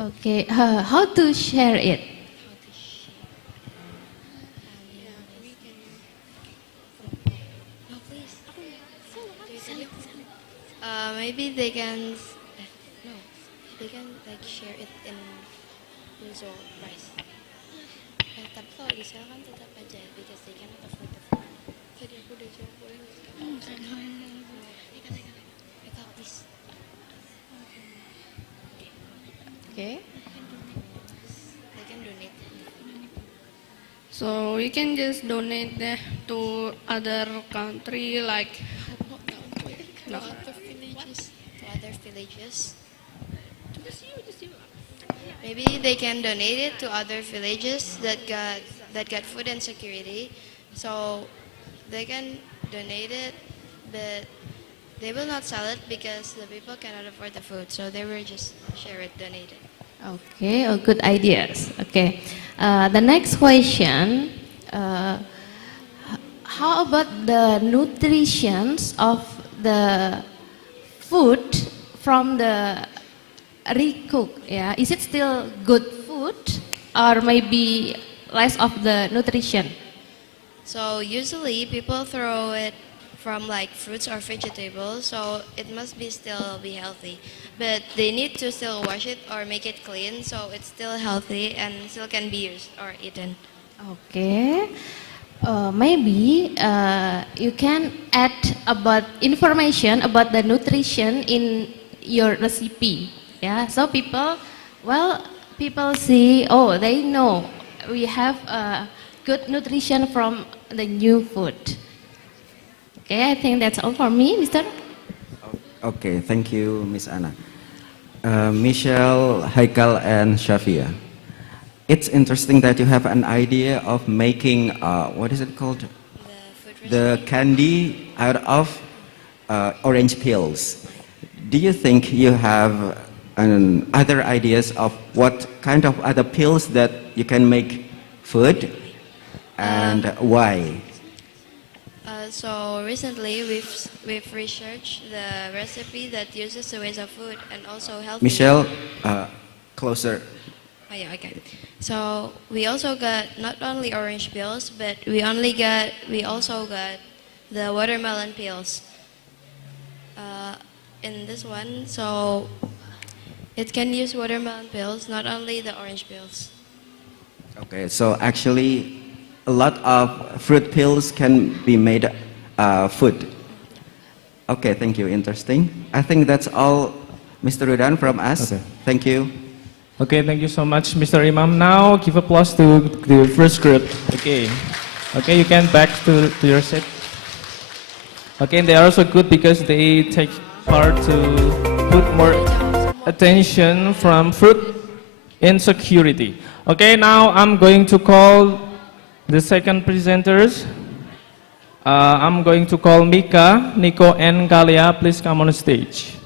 Okay, how to share it? Maybe they can, no, they can like share it in usual price. Tapi kalau di sini kan tetap aja because they cannot afford the food. Tadi aku udah jawab, boleh nggak? Eka, please. Okay. They can donate. So we can just donate to other country like To other villages. Maybe they can donate it to other villages that got food insecurity. So they can donate it, but they will not sell it because the people cannot afford the food. So they will just share it, donate it. Okay, good ideas. Okay, the next question, how about the nutrition of the food from the recook? Yeah, is it still good food or maybe less of the nutrition? So usually people throw it from like fruits or vegetables, so it must still be healthy. But they need to still wash it or make it clean, so it's still healthy and still can be used or eaten. Okay, maybe you can add about information about the nutrition in your recipe. Yeah, so people see, oh, they know we have good nutrition from the new food. Okay, I think that's all for me, Mr. Okay, thank you, Miss Anna. Michelle, Haikal, and Shafia. It's interesting that you have an idea of making, what is it called? The candy out of orange peels. Do you think you have other ideas of what kind of other peels that you can make food and why? So recently we've researched the recipe that uses the waste of food and also healthy. Michelle, closer. Oh yeah, okay. So we also got not only orange peels, but we also got the watermelon peels. In this one, so it can use watermelon peels, not only the orange peels. Okay, so actually a lot of fruit peels can be made food. Okay, thank you, interesting. I think that's all, Mr. Rudan, from us. Okay. Thank you. Okay, thank you so much, Mr. Imam. Now give applause to the first group. Okay, okay, you can back to your seat. Okay, and they are also good because they take part to put more attention from food insecurity. Okay, now I'm going to call the second presenters. I'm going to call Mika, Nico, and Kalia. Please come on stage.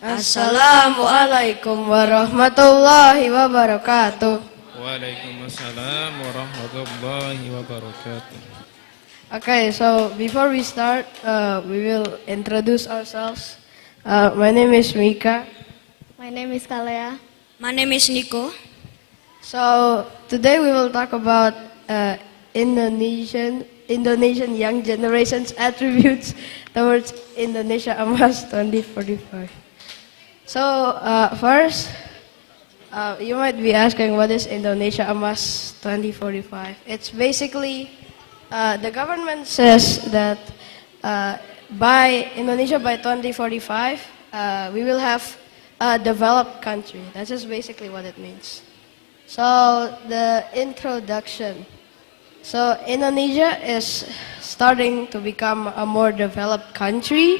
Assalamualaikum warahmatullahi wabarakatuh. Waalaikumsalam warahmatullahi wabarakatuh. Okay, so before we start, we will introduce ourselves. My name is Mika. My name is Kalea. My name is Nico. So today we will talk about Indonesian young generation's attributes towards Indonesia Emas 2045. So first, you might be asking, what is Indonesia Emas 2045? It's basically, the government says that by 2045, we will have a developed country. That's just basically what it means. So the introduction. So Indonesia is starting to become a more developed country.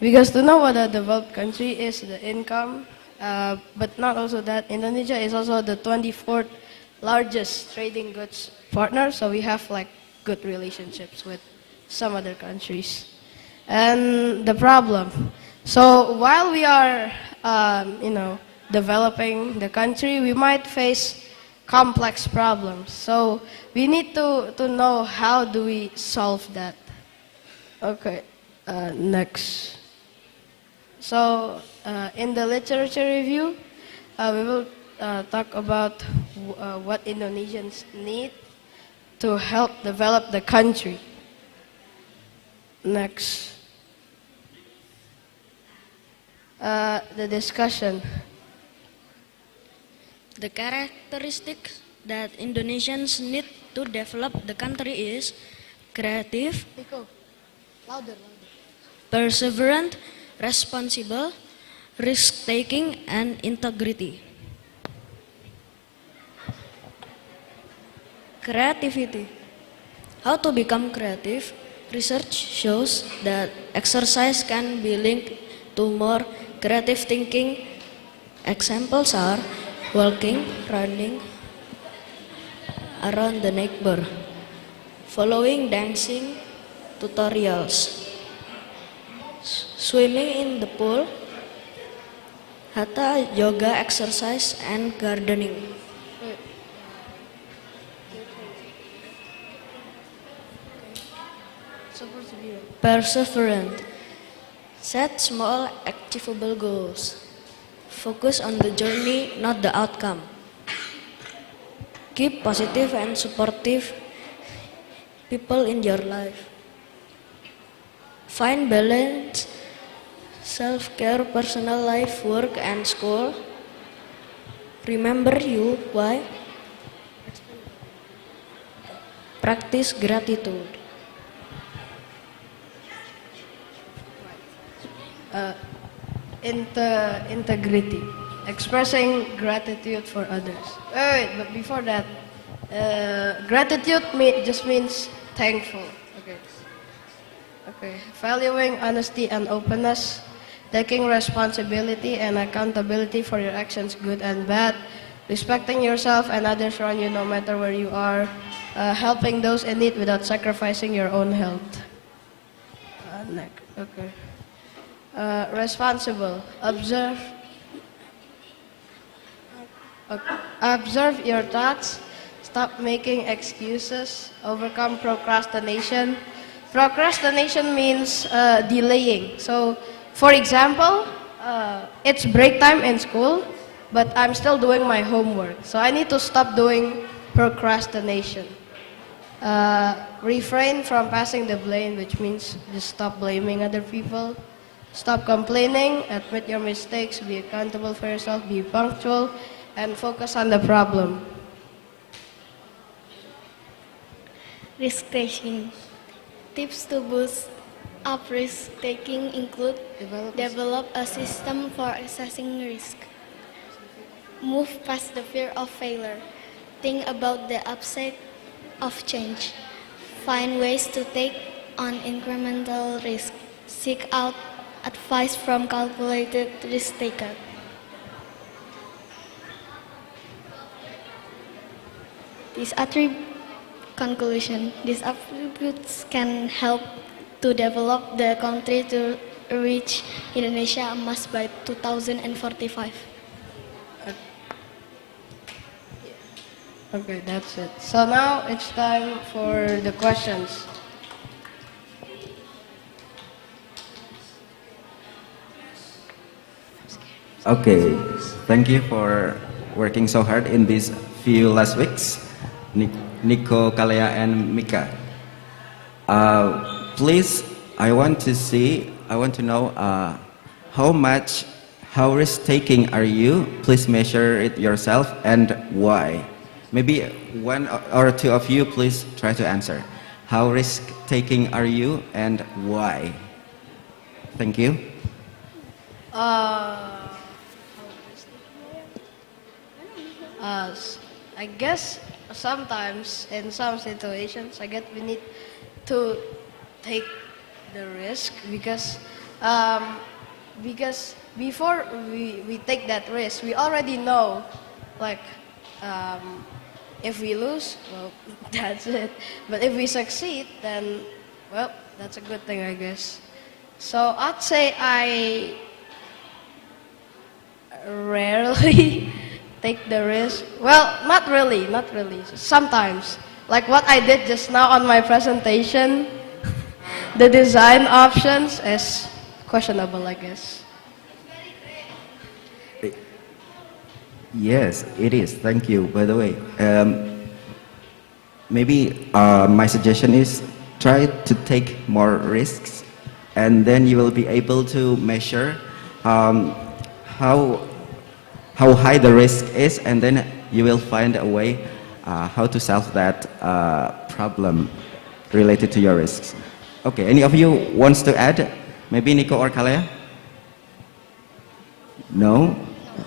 Because to know what a developed country is, the income, but not also that, Indonesia is also the 24th largest trading goods partner, so we have like good relationships with some other countries. And the problem, so while we are, developing the country, we might face complex problems. So we need to know how do we solve that. Okay, next. So in the literature review, we will talk about what Indonesians need to help develop the country. Next. The discussion. The characteristics that Indonesians need to develop the country is creative, perseverant, responsible, risk-taking, and integrity. Creativity. How to become creative? Research shows that exercise can be linked to more creative thinking. Examples are walking, running around the neighbor, following dancing tutorials, swimming in the pool, hatha yoga exercise, and gardening. Perseverant. Set small, achievable goals. Focus on the journey, not the outcome. Keep positive and supportive people in your life. Find balance, self-care, personal life, work, and school. Remember you, why? Practice gratitude. Integrity, expressing gratitude for others. Wait, but before that, gratitude just means thankful. Okay. Valuing honesty and openness, taking responsibility and accountability for your actions, good and bad, respecting yourself and others around you no matter where you are, helping those in need without sacrificing your own health. Okay. Responsible. Observe your thoughts. Stop making excuses. Overcome procrastination. Procrastination means delaying. So, for example, it's break time in school, but I'm still doing my homework. So I need to stop doing procrastination. Refrain from passing the blame, which means just stop blaming other people. Stop complaining, admit your mistakes, be accountable for yourself, be punctual, and focus on the problem. Risk taking. Tips to boost up risk taking include develop a system for assessing risk. Move past the fear of failure. Think about the upside of change. Find ways to take on incremental risk. Seek out advice from calculated risk taker. These these attributes can help to develop the country to reach Indonesia emas by 2045. Okay, that's it. So now it's time for the questions. Okay, thank you for working so hard in these few last weeks, Nico, Kalea, and Mika. Please, I want to know how risk-taking are you? Please measure it yourself and why. Maybe one or two of you, please try to answer. How risk-taking are you and why? Thank you. I guess sometimes in some situations, I guess we need to take the risk because before we take that risk, we already know, like, if we lose, well, that's it. But if we succeed, then, well, that's a good thing, I guess. So I'd say I rarely take the risk. Well, not really. Sometimes. Like what I did just now on my presentation, the design options is questionable, I guess. Yes, it is. Thank you. By the way, maybe my suggestion is try to take more risks, and then you will be able to measure how high the risk is, and then you will find a way how to solve that problem related to your risks. Okay, any of you wants to add? Maybe Nico or Kalea? No?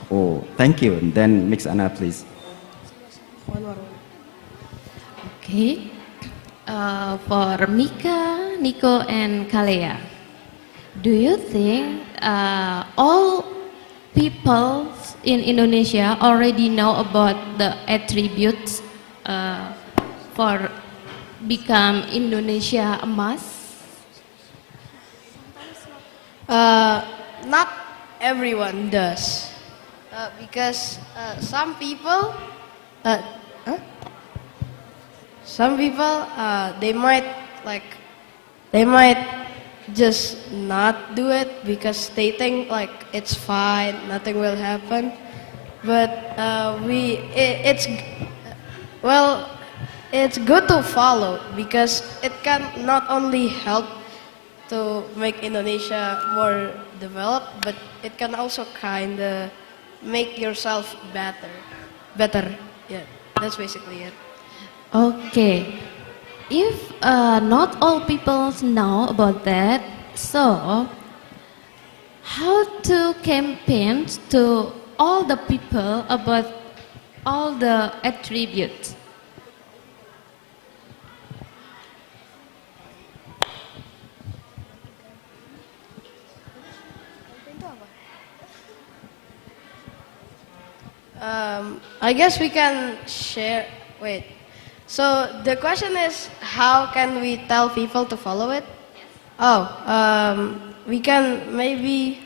Oh, thank you. Then Mix Anna, please. Okay. For Mika, Nico, and Kalea, do you think all people in Indonesia already know about the attributes for become Indonesia emas? Not everyone does. Because some people, they might just not do it because they think like it's fine, nothing will happen. But it's good to follow because it can not only help to make Indonesia more developed, but it can also kind of make yourself better. Yeah, that's basically it. Okay. If not all people know about that, so how to campaign to all the people about all the attributes? I guess we can share. Wait. So the question is, how can we tell people to follow it? Oh, we can maybe.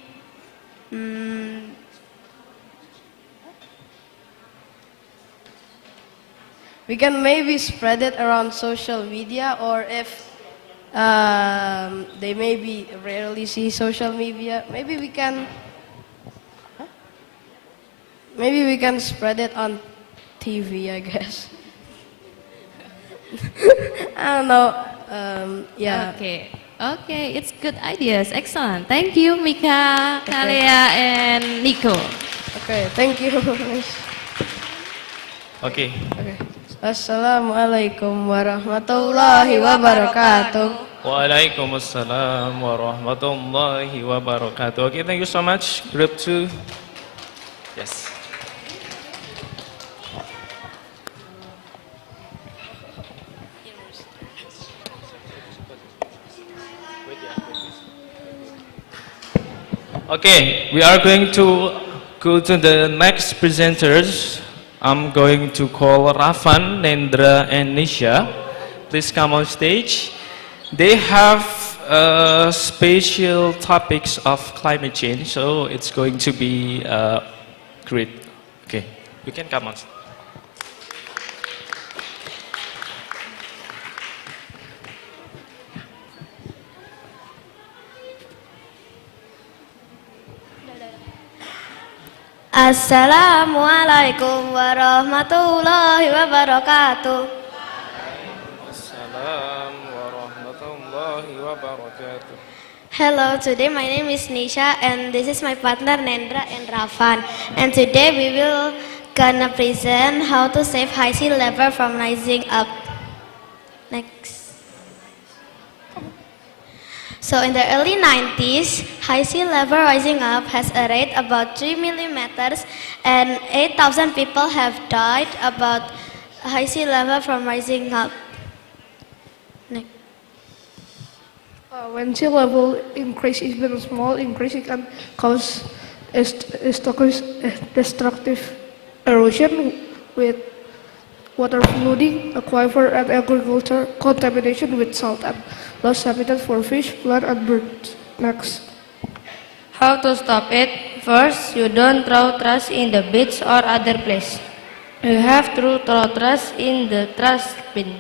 We can maybe spread it around social media, or if they maybe rarely see social media, maybe we can maybe we can spread it on TV, I guess. I don't know. Yeah. Okay. Okay, it's good ideas. Excellent. Thank you, Mika, Kalia, and Nico. Okay, thank you. Okay. Okay. Assalamualaikum warahmatullahi wabarakatuh. Waalaikumsalam warahmatullahi wabarakatuh. Okay, thank you so much. Group 2. Yes. Okay, we are going to go to the next presenters. I'm going to call Rafan, Nendra, and Nisha. Please come on stage. They have special topics of climate change, so it's going to be great. Okay, you can come on. Assalamualaikum warahmatullahi wabarakatuh. Assalamualaikum warahmatullahi wabarakatuh. Hello, today my name is Nisha and this is my partner Nendra and Rafan. And today we will gonna present how to save high sea level from rising up. Next. So in the early 90s, high sea level rising up has a rate about 3 millimeters and 8,000 people have died about high sea level from rising up. Next. When sea level increase, even a small increase, it can cause destructive erosion with water flooding, aquifer and agriculture, contamination with salt and lost habitat for fish, plant and birds. Next. How to stop it? First, you don't throw trash in the beach or other place. You have to throw trash in the trash bin.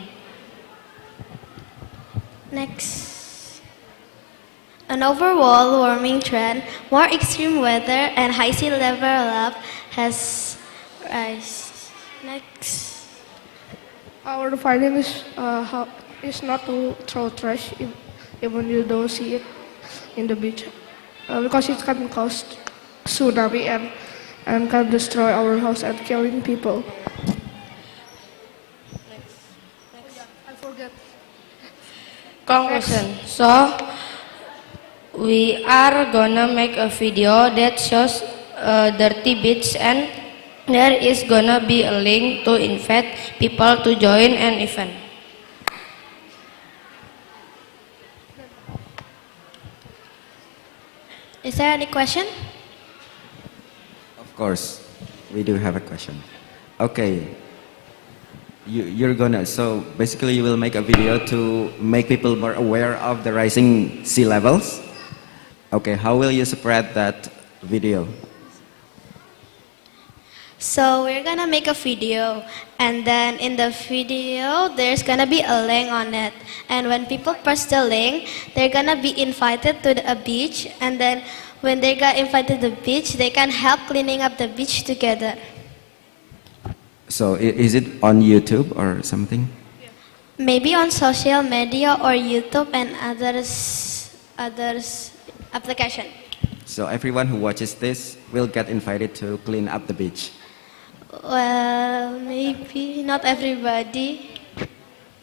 Next. An overall warming trend, more extreme weather and high sea level up has rise. Next. Our finding is not to throw trash even you don't see it in the beach because it can cause tsunami and can destroy our house and killing people. I forget. Conclusion. So, we are gonna make a video that shows a dirty beach and there is gonna be a link to invite people to join an event. Is there any question? Of course, we do have a question. Okay, you're gonna, so basically you will make a video to make people more aware of the rising sea levels. Okay, how will you spread that video? So we're gonna make a video and then in the video there's gonna be a link on it, and when people press the link they're gonna be invited to a beach, and then when they got invited to the beach they can help cleaning up the beach together. So is it on YouTube or something? Maybe on social media or YouTube and others application. So everyone who watches this will get invited to clean up the beach. Well, maybe not everybody.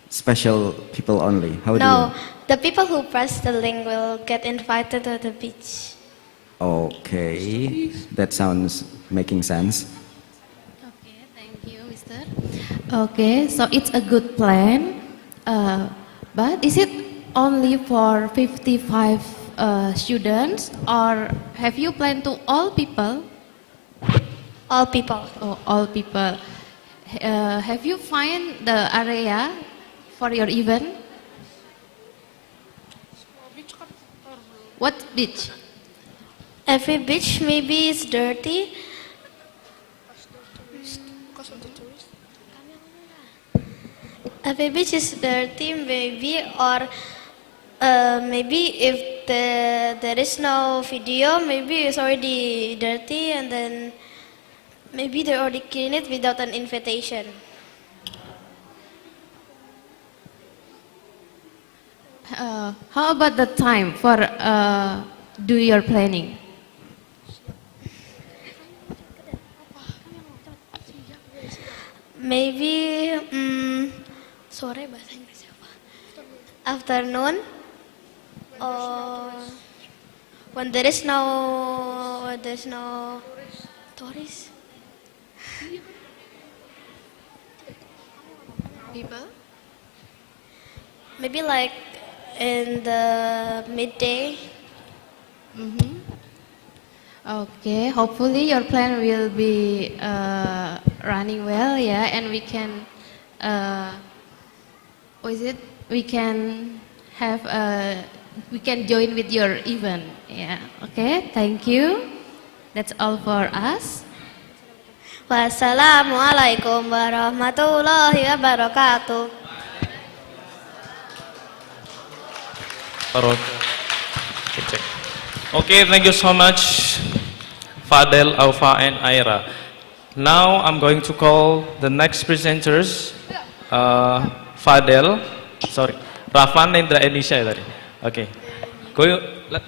Special people only. How No, the people who press the link will get invited to the beach. Okay, that sounds making sense. Okay, thank you, Mister. Okay, so it's a good plan, but is it only for 55 students, or have you planned to all people? All people. Oh, all people. Have you find the area for your event? What beach? Every beach maybe is dirty. Every beach is dirty maybe, or maybe if there is no video, maybe it's already dirty, and then Maybe they already cleaned it without an invitation. How about the time for do your planning? Maybe sore bahasa Inggrisnya apa? Afternoon or when there is no tourists. People? Maybe like in the midday. Okay, hopefully your plan will be running well, yeah, and we can, what is it? We can have, we can join with your event, yeah. Okay, thank you. That's all for us. Wassalamualaikum warahmatullahi wabarakatuh. Okay, thank you so much, Fadel, Aufa, and Aira. Now I'm going to call the next presenters, Fadel, sorry, Rafan and Elisha tadi. Okay,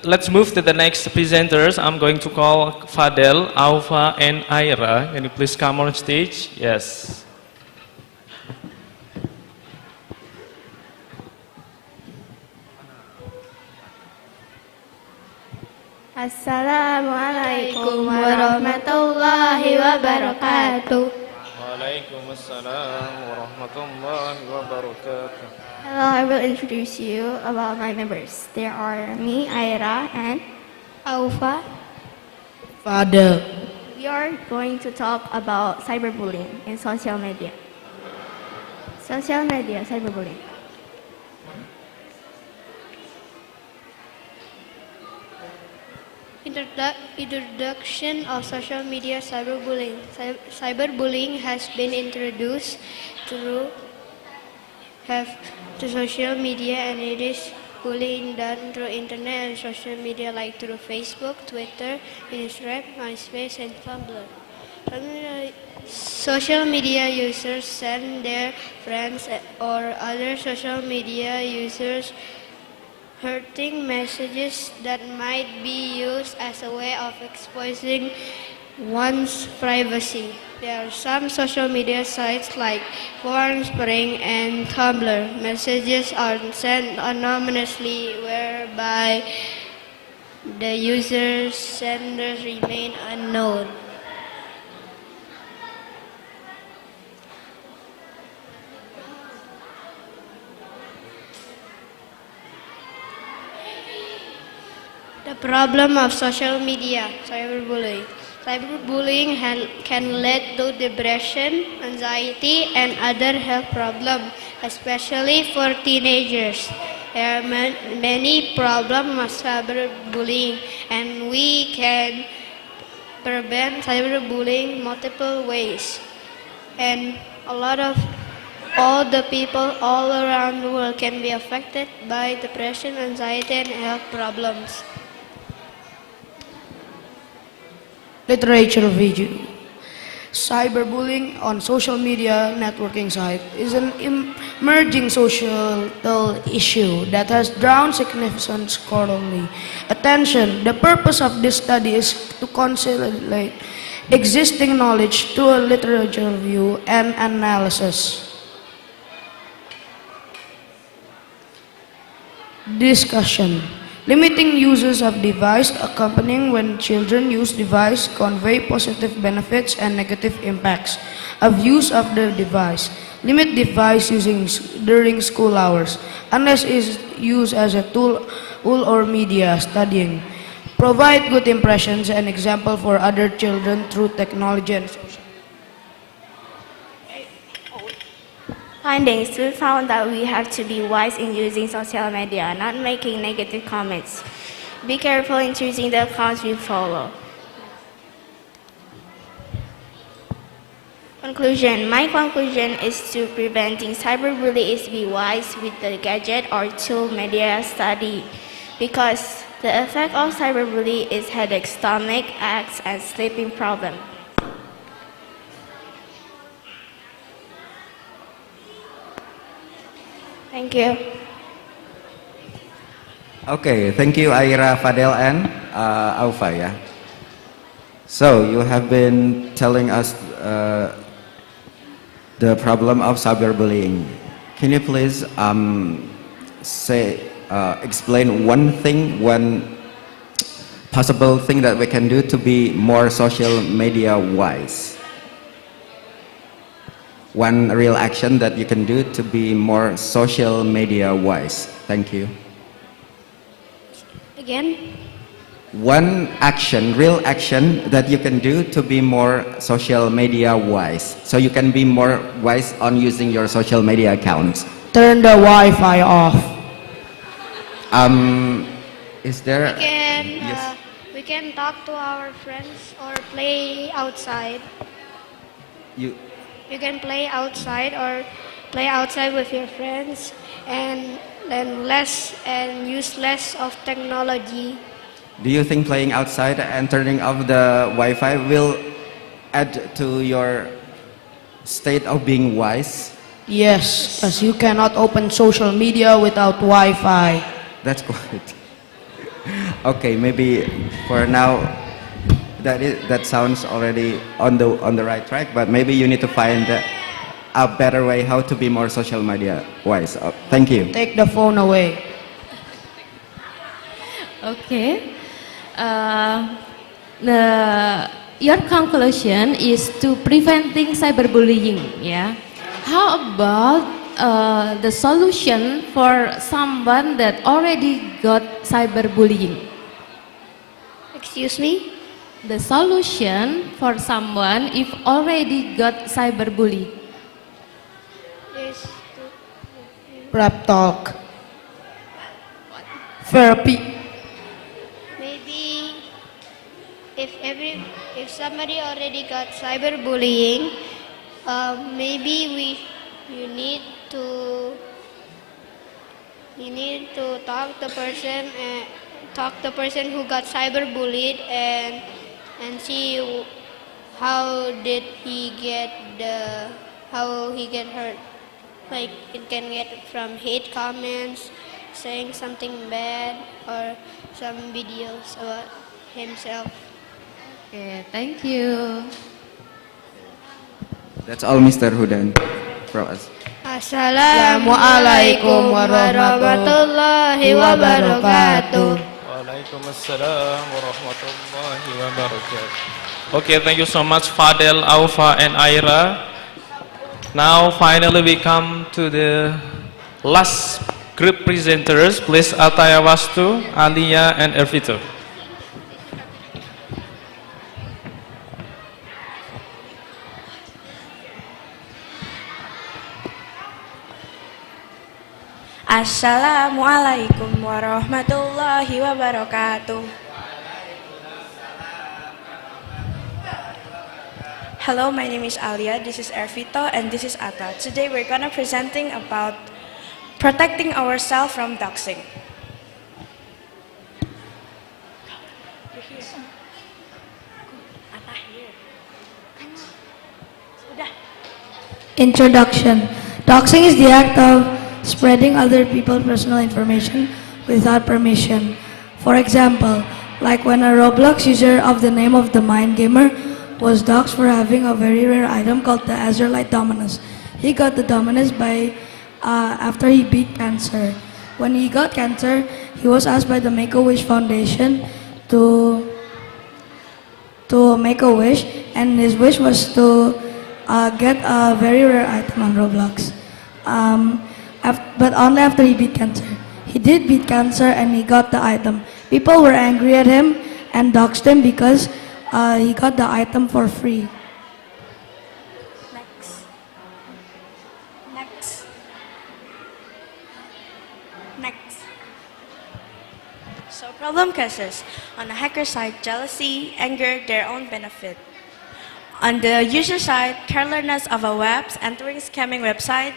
let's move to the next presenters. I'm going to call Fadel, Aufa, and Aira. Can you please come on stage? Yes. Assalamualaikum warahmatullahi wabarakatuh. Waalaikumsalam warahmatullahi wabarakatuh. Hello, I will introduce you about my members. There are me, Aira, and Aufa. Fadel. We are going to talk about cyberbullying in social media. Social media, cyberbullying. Introduction of social media cyberbullying. Cyberbullying has been introduced through social media, and it is bullying done through internet and social media like through Facebook, Twitter, Instagram, MySpace, and Tumblr. Social media users send their friends or other social media users hurting messages that might be used as a way of exposing one's privacy. There are some social media sites like Spring and Tumblr. Messages are sent anonymously, whereby the user's senders remain unknown. The problem of social media, cyberbullying. Cyberbullying can lead to depression, anxiety, and other health problems, especially for teenagers. There are many problems of cyberbullying, and we can prevent cyberbullying multiple ways. And all the people all around the world can be affected by depression, anxiety, and health problems. Literature review. Cyberbullying on social media networking site is an emerging social issue that has drawn significant scholarly attention. The purpose of this study is to consolidate existing knowledge through a literature review and analysis. Discussion. Limiting uses of device accompanying when children use device convey positive benefits and negative impacts of use of the device. Limit device using during school hours unless it is used as a tool or media studying. Provide good impressions and example for other children through technology and social. Findings, we found that we have to be wise in using social media, not making negative comments. Be careful in choosing the accounts we follow. Conclusion. My conclusion is to preventing cyberbullying is be wise with the gadget or tool media study, because the effect of cyberbullying is headache, stomach aches, and sleeping problem. Thank you. Okay, thank you Aira, Fadel, and Aufa. Yeah. So you have been telling us the problem of cyberbullying. Can you please explain one possible thing that we can do to be more social media wise? One real action that you can do to be more social media wise. Thank you. Again? One action, real action that you can do to be more social media wise. So you can be more wise on using your social media accounts. Turn the Wi-Fi off. Is there? We can talk to our friends or play outside. You can play outside or play outside with your friends and then use less of technology. Do you think playing outside and turning off the Wi-Fi will add to your state of being wise? Yes, as you cannot open social media without Wi-Fi. That's good. Okay, maybe for now that sounds already on the right track, but maybe you need to find a better way how to be more social media wise. Thank you. Take the phone away. Okay. Your conclusion is to preventing cyberbullying, yeah. How about the solution for someone that already got cyberbullying? Excuse me? The solution for someone if already got cyberbullied. Prep talk. Therapy. Maybe if somebody already got cyberbullying, maybe you need to talk the person who got cyberbullied and see how he get hurt. Like it can get from hate comments, saying something bad, or some videos about himself. Okay, thank you. That's all, Mr. Hudan, from us. Assalamualaikum warahmatullahi wabarakatuh. Waalaikumsalam warahmatullahi wabarakatuh. Okay, thank you so much, Fadel, Aufa, and Aira. Now, finally, we come to the last group presenters. Please, Ataya Wastu, Alia, and Ervito. Assalamualaikum warahmatullahi wabarakatuh. Hello, my name is Alia, this is Ervito, and this is Atta. Today we're gonna presenting about protecting ourselves from doxing. Introduction. Doxing is the act of spreading other people's personal information without permission. For example, like when a Roblox user of the name of the Mind Gamer was doxxed for having a very rare item called the Azurite Dominus. He got the Dominus after he beat cancer. When he got cancer, he was asked by the Make-A-Wish Foundation to make a wish, and his wish was to get a very rare item on Roblox. But only after he beat cancer. He did beat cancer and he got the item. People were angry at him and doxed him because he got the item for free. Next. So problem cases. On the hacker side, jealousy, anger, their own benefit. On the user side, carelessness of a webs, entering scamming website,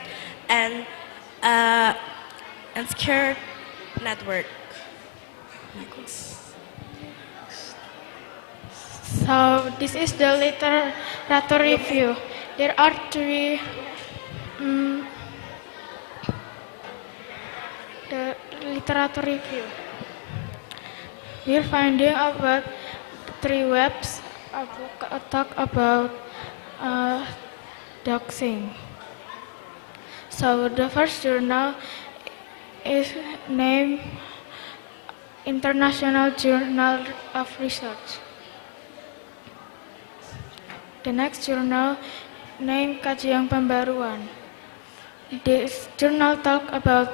and scared network. So this is the literature review. There are three the literature review. We're finding about 3 webs talk about doxing. So the first journal is named International Journal of Research. The next journal named Kajian Pembaruan. This journal talk about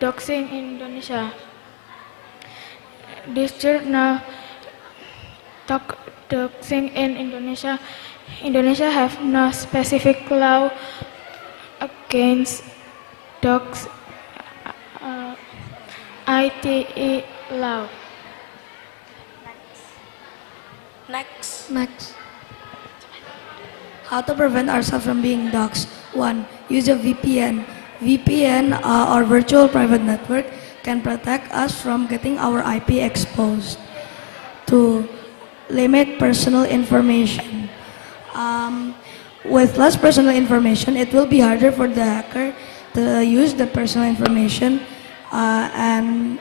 doxing in Indonesia. This journal talk doxing in Indonesia. Indonesia have no specific law against dogs. ITE law. Next. How to prevent ourselves from being doxxed? 1. Use a VPN. VPN or virtual private network can protect us from getting our IP exposed. 2. Limit personal information. With less personal information, it will be harder for the hacker to use the personal information and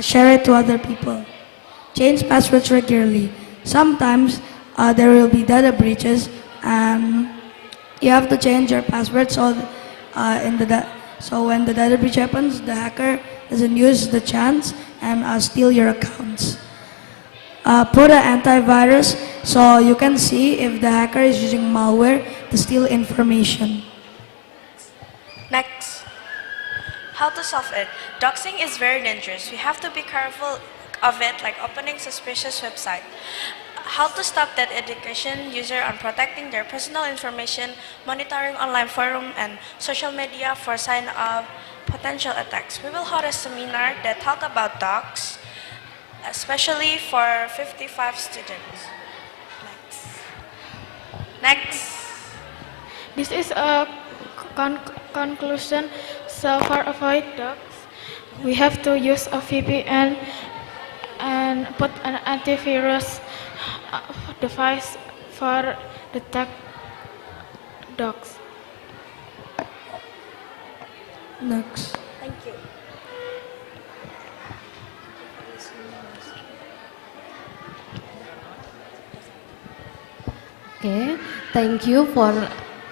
share it to other people. Change passwords regularly. Sometimes there will be data breaches and you have to change your password so when the data breach happens, the hacker doesn't use the chance and steal your accounts. Put an antivirus so you can see if the hacker is using malware to steal information. Next. How to solve it? Doxing is very dangerous. We have to be careful of it, like opening suspicious website. How to stop that education user on protecting their personal information, monitoring online forum and social media for sign of potential attacks. We will hold a seminar that talk about dox, especially for 55 students. Next. This is a conclusion. So for avoid dogs, we have to use a VPN and put an antivirus device for detect dogs. Next. Thank you. Okay, thank you for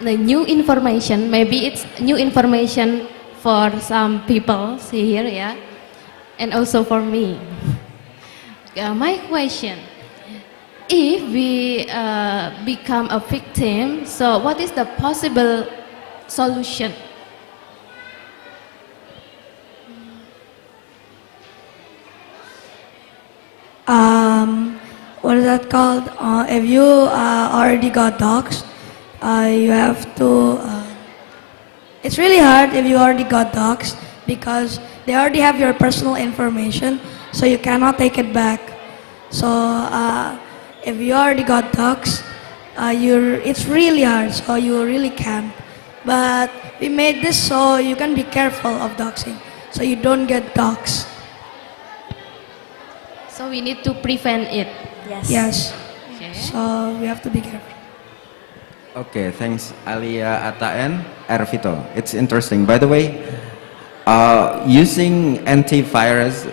the new information. Maybe it's new information for some people here, yeah, and also for me. My question, if we become a victim, so what is the possible solution? What is that called? If you already got doxxed, you have to. It's really hard if you already got doxxed because they already have your personal information, so you cannot take it back. So if you already got doxxed, it's really hard, so you really can't. But we made this so you can be careful of doxing, so you don't get doxxed. So we need to prevent it. Yes. Okay. So we have to be careful. Okay, thanks Alia, Atta and Ervito. It's interesting. By the way, using antivirus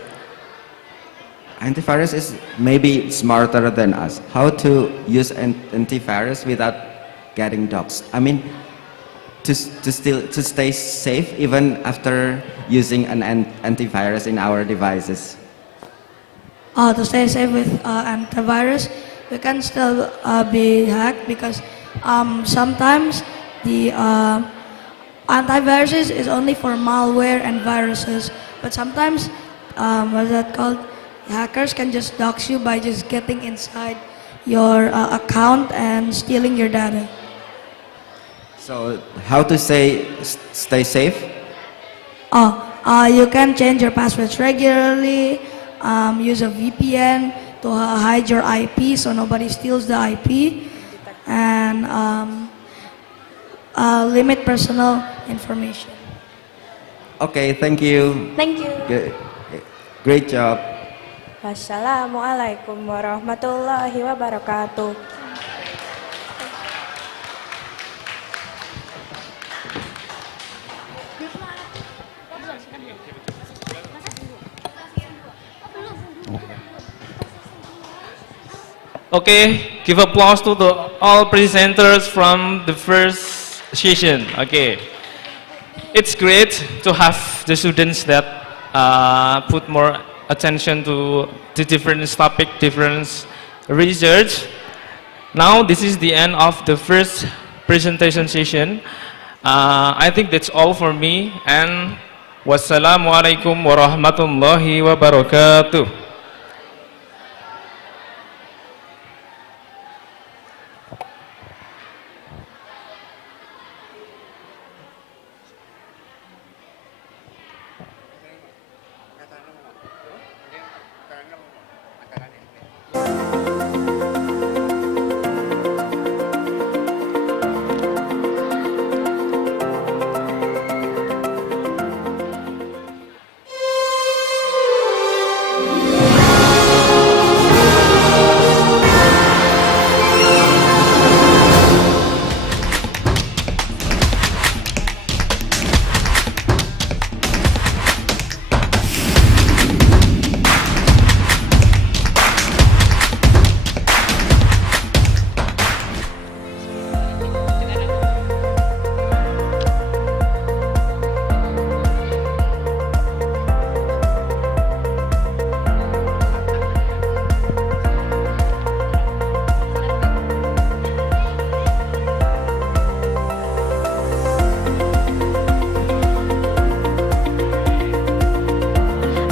is maybe smarter than us. How to use antivirus without getting doxxed? I mean, to stay safe even after using an antivirus in our devices. To stay safe with antivirus, we can still be hacked because sometimes the antivirus is only for malware and viruses, but sometimes what is that called? Hackers can just dox you by just getting inside your account and stealing your data. So how to stay safe? You can change your passwords regularly. Use a VPN to hide your IP so nobody steals the IP, and limit personal information. Okay, thank you. Thank you. Great job. Wassalamualaikum warahmatullahi wabarakatuh. Okay, give applause to all presenters from the first session. Okay, it's great to have the students that put more attention to the different topic, different research. Now this is the end of the first presentation session. I think that's all for me, and wassalamualaikum warahmatullahi wabarakatuh.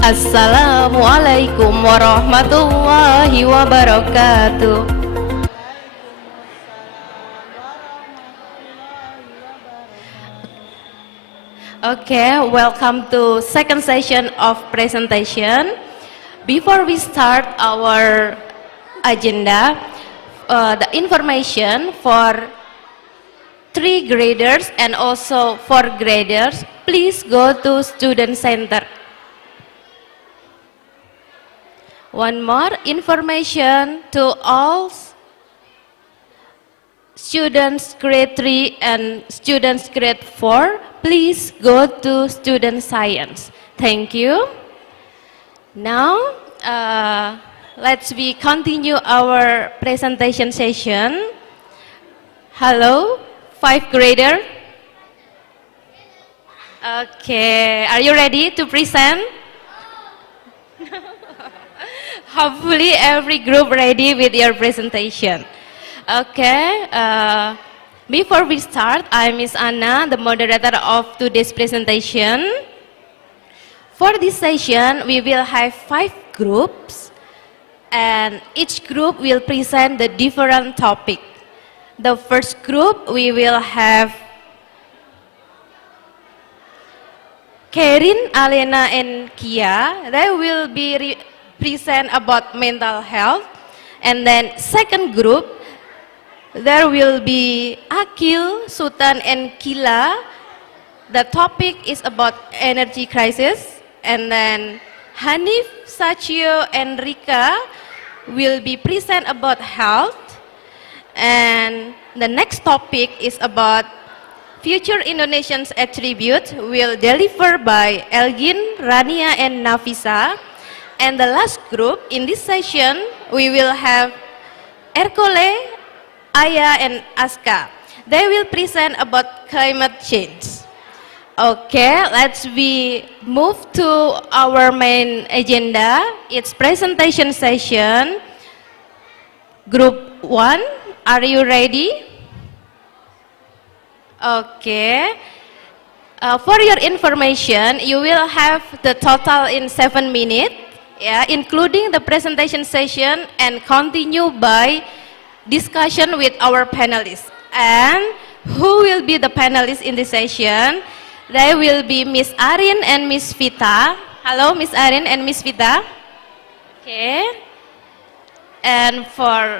Assalamualaikum warahmatullahi wabarakatuh. Okay, welcome to second session of presentation. Before we start our agenda, the information for 3 graders and also 4 graders, please go to student center. One more information to all students grade 3 and students grade 4, please go to student science. Thank you. Now, let's continue our presentation session. Hello, 5th grader. Okay, are you ready to present? Hopefully every group ready with your presentation. Okay, before we start, I'm Miss Anna, the moderator of today's presentation. For this session, we will have 5 groups, and each group will present the different topic. The first group, we will have Karin, Alena, and Kia. They will be present about mental health. And then second group, there will be Akil, Sultan, and Kila. The topic is about energy crisis. And then Hanif, Sachio, and Rika will be present about health. And the next topic is about future Indonesians attribute, will deliver by Elgin, Rania, and Nafisa. And the last group in this session, we will have Ercole, Aya, and Aska. They will present about climate change. Okay, let's move to our main agenda. It's presentation session. Group 1, are you ready? Okay. For your information, you will have the total in 7 minutes. Yeah, including the presentation session and continue by discussion with our panelists. And who will be the panelists in this session? They will be Miss Arin and Miss Vita. Hello, Miss Arin and Miss Vita. Okay. And for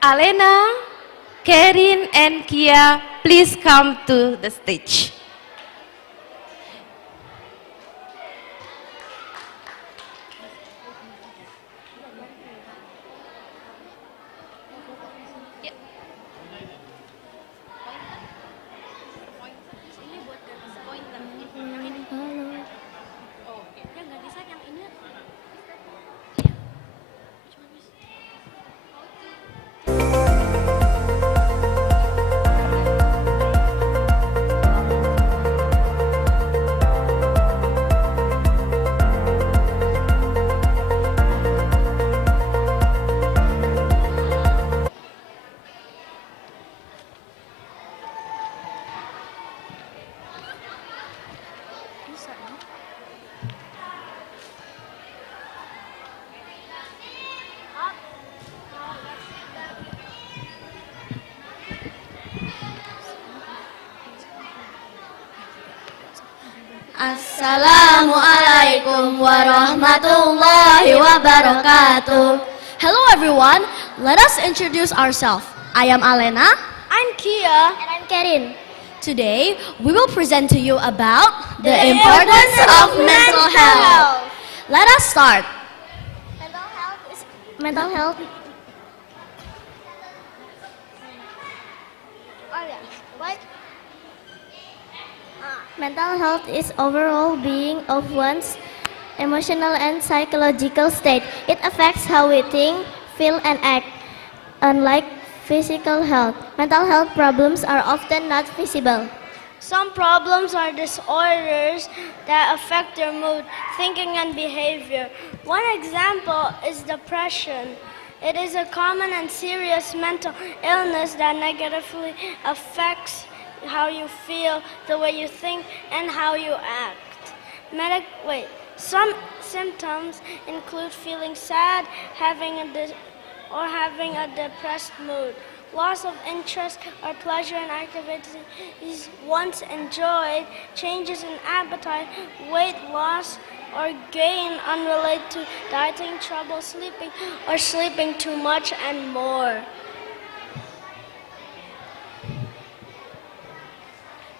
Alena, Karin, and Kia, please come to the stage. Assalamualaikum warahmatullahi wabarakatuh. Hello everyone, let us introduce ourselves. I am Alena. I'm Kia. And I'm Karin. Today, we will present to you about the importance of mental health. Let us start. Mental health. Mental health is overall being of one's emotional and psychological state. It affects how we think, feel, and act. Unlike physical health, mental health problems are often not visible. Some problems are disorders that affect your mood, thinking, and behavior. One example is depression. It is a common and serious mental illness that negatively affects how you feel, the way you think, and how you act. Some symptoms include feeling sad, having a depressed mood, loss of interest or pleasure in activities once enjoyed, changes in appetite, weight loss or gain unrelated to dieting, trouble sleeping, or sleeping too much, and more.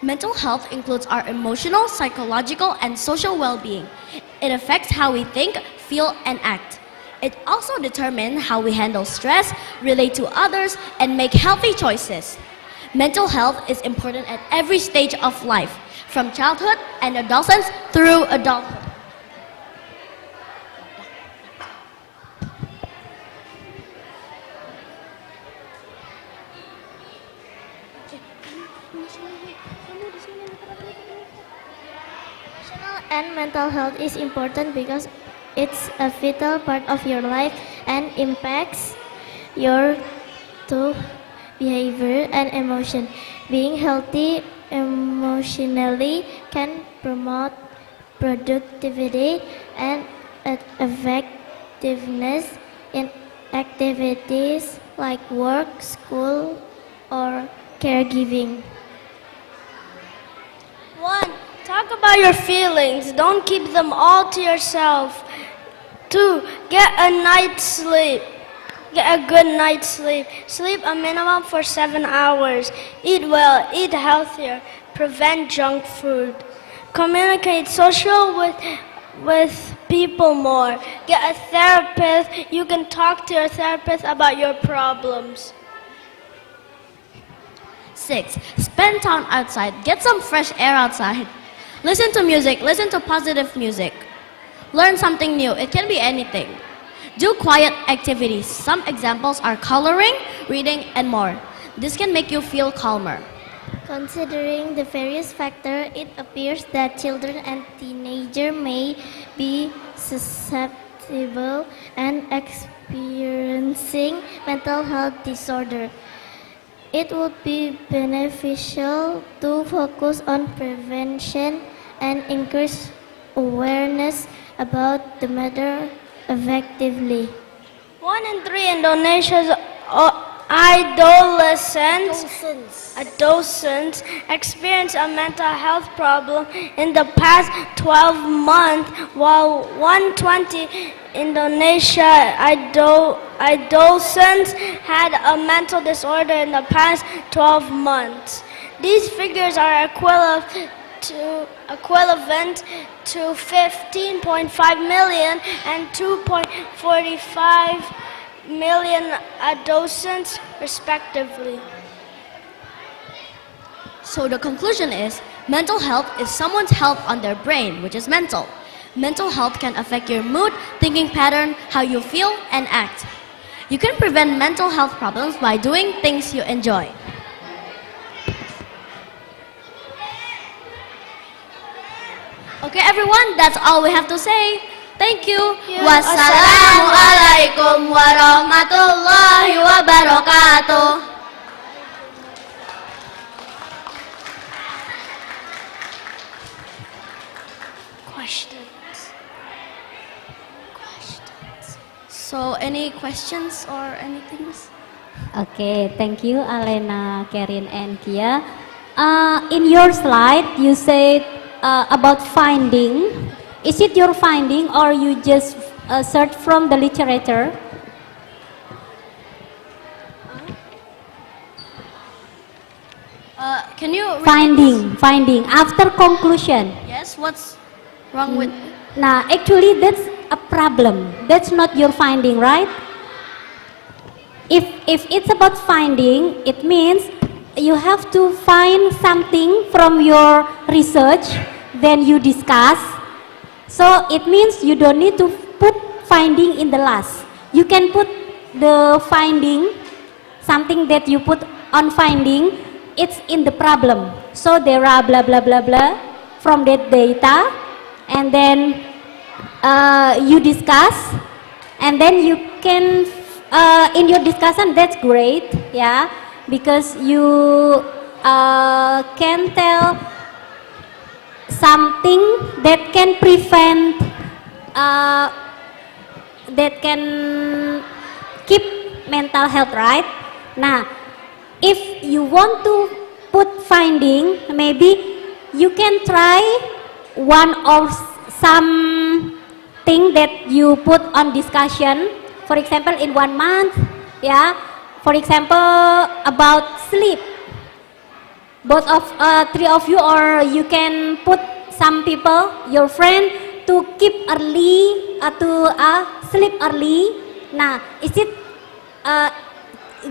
Mental health includes our emotional, psychological, and social well-being. It affects how we think, feel, and act. It also determines how we handle stress, relate to others, and make healthy choices. Mental health is important at every stage of life, from childhood and adolescence through adulthood. And mental health is important because it's a vital part of your life and impacts your thought, behavior, and emotion. Being healthy emotionally can promote productivity and effectiveness in activities like work, school, or caregiving. 1. Talk about your feelings. Don't keep them all to yourself. 2. Get a night's sleep. Get a good night's sleep. Sleep a minimum for 7 hours. Eat well. Eat healthier. Prevent junk food. Communicate with people more. Get a therapist. You can talk to your therapist about your problems. 6. Spend time outside. Get some fresh air outside. Listen to music. Listen to positive music. Learn something new. It can be anything. Do quiet activities. Some examples are coloring, reading, and more. This can make you feel calmer. Considering the various factors, it appears that children and teenagers may be susceptible and experiencing mental health disorder. It would be beneficial to focus on prevention and increase awareness about the matter effectively. 1 in 3 Indonesia's adolescents experience a mental health problem in the past 12 months, while 120 Indonesia adolescents had a mental disorder in the past 12 months. These figures are equivalent to 15.5 million and 2.45 million adolescents, respectively. So the conclusion is, mental health is someone's health on their brain, which is mental. Mental health can affect your mood, thinking pattern, how you feel, and act. You can prevent mental health problems by doing things you enjoy. Okay, everyone, that's all we have to say. Thank you. Wassalamualaikum warahmatullahi wabarakatuh. So, any questions or anything? Okay, thank you, Alena, Karin, and Kia. In your slide, you said about finding. Is it your finding or you just search from the literature? Can you repeat this? Finding after conclusion. Yes, what's wrong with? Nah, actually that's a problem. That's not your finding, right? If it's about finding, it means you have to find something from your research, then you discuss. So it means you don't need to put finding in the last. You can put the finding, something that you put on finding, it's in the problem. So there are blah blah blah blah from that data, and then you discuss, and then you can in your discussion, that's great, yeah, because you can tell something that can prevent, that can keep mental health, right? Now, if you want to put finding, maybe you can try one or some thing that you put on discussion. For example, in 1 month, yeah. For example, about sleep. Both of three of you, or you can put some people, your friend, to keep early, to sleep early. Nah, is it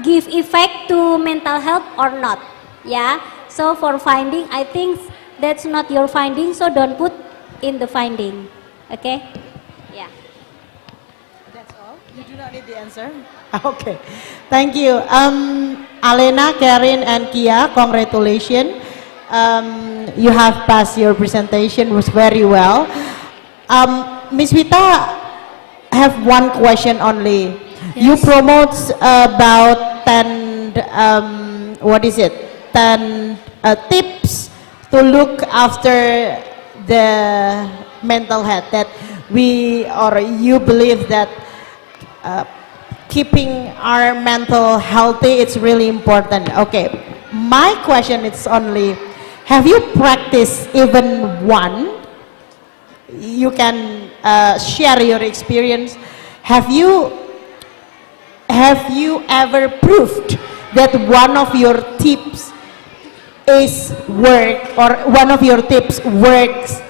give effect to mental health or not? Yeah. So for finding, I think that's not your finding. So don't put in the finding. Okay. Yeah. You do not need the answer? Okay, thank you. Alena, Karin, and Kia, congratulations. You have passed your presentation, was very well. Ms. Vita, have one question only. Yes. You promote about 10, 10 tips to look after the mental health that you believe that keeping our mental healthy, it's really important. Okay, my question is only, have you practiced even one? You can share your experience. Have you ever proved that one of your tips one of your tips works,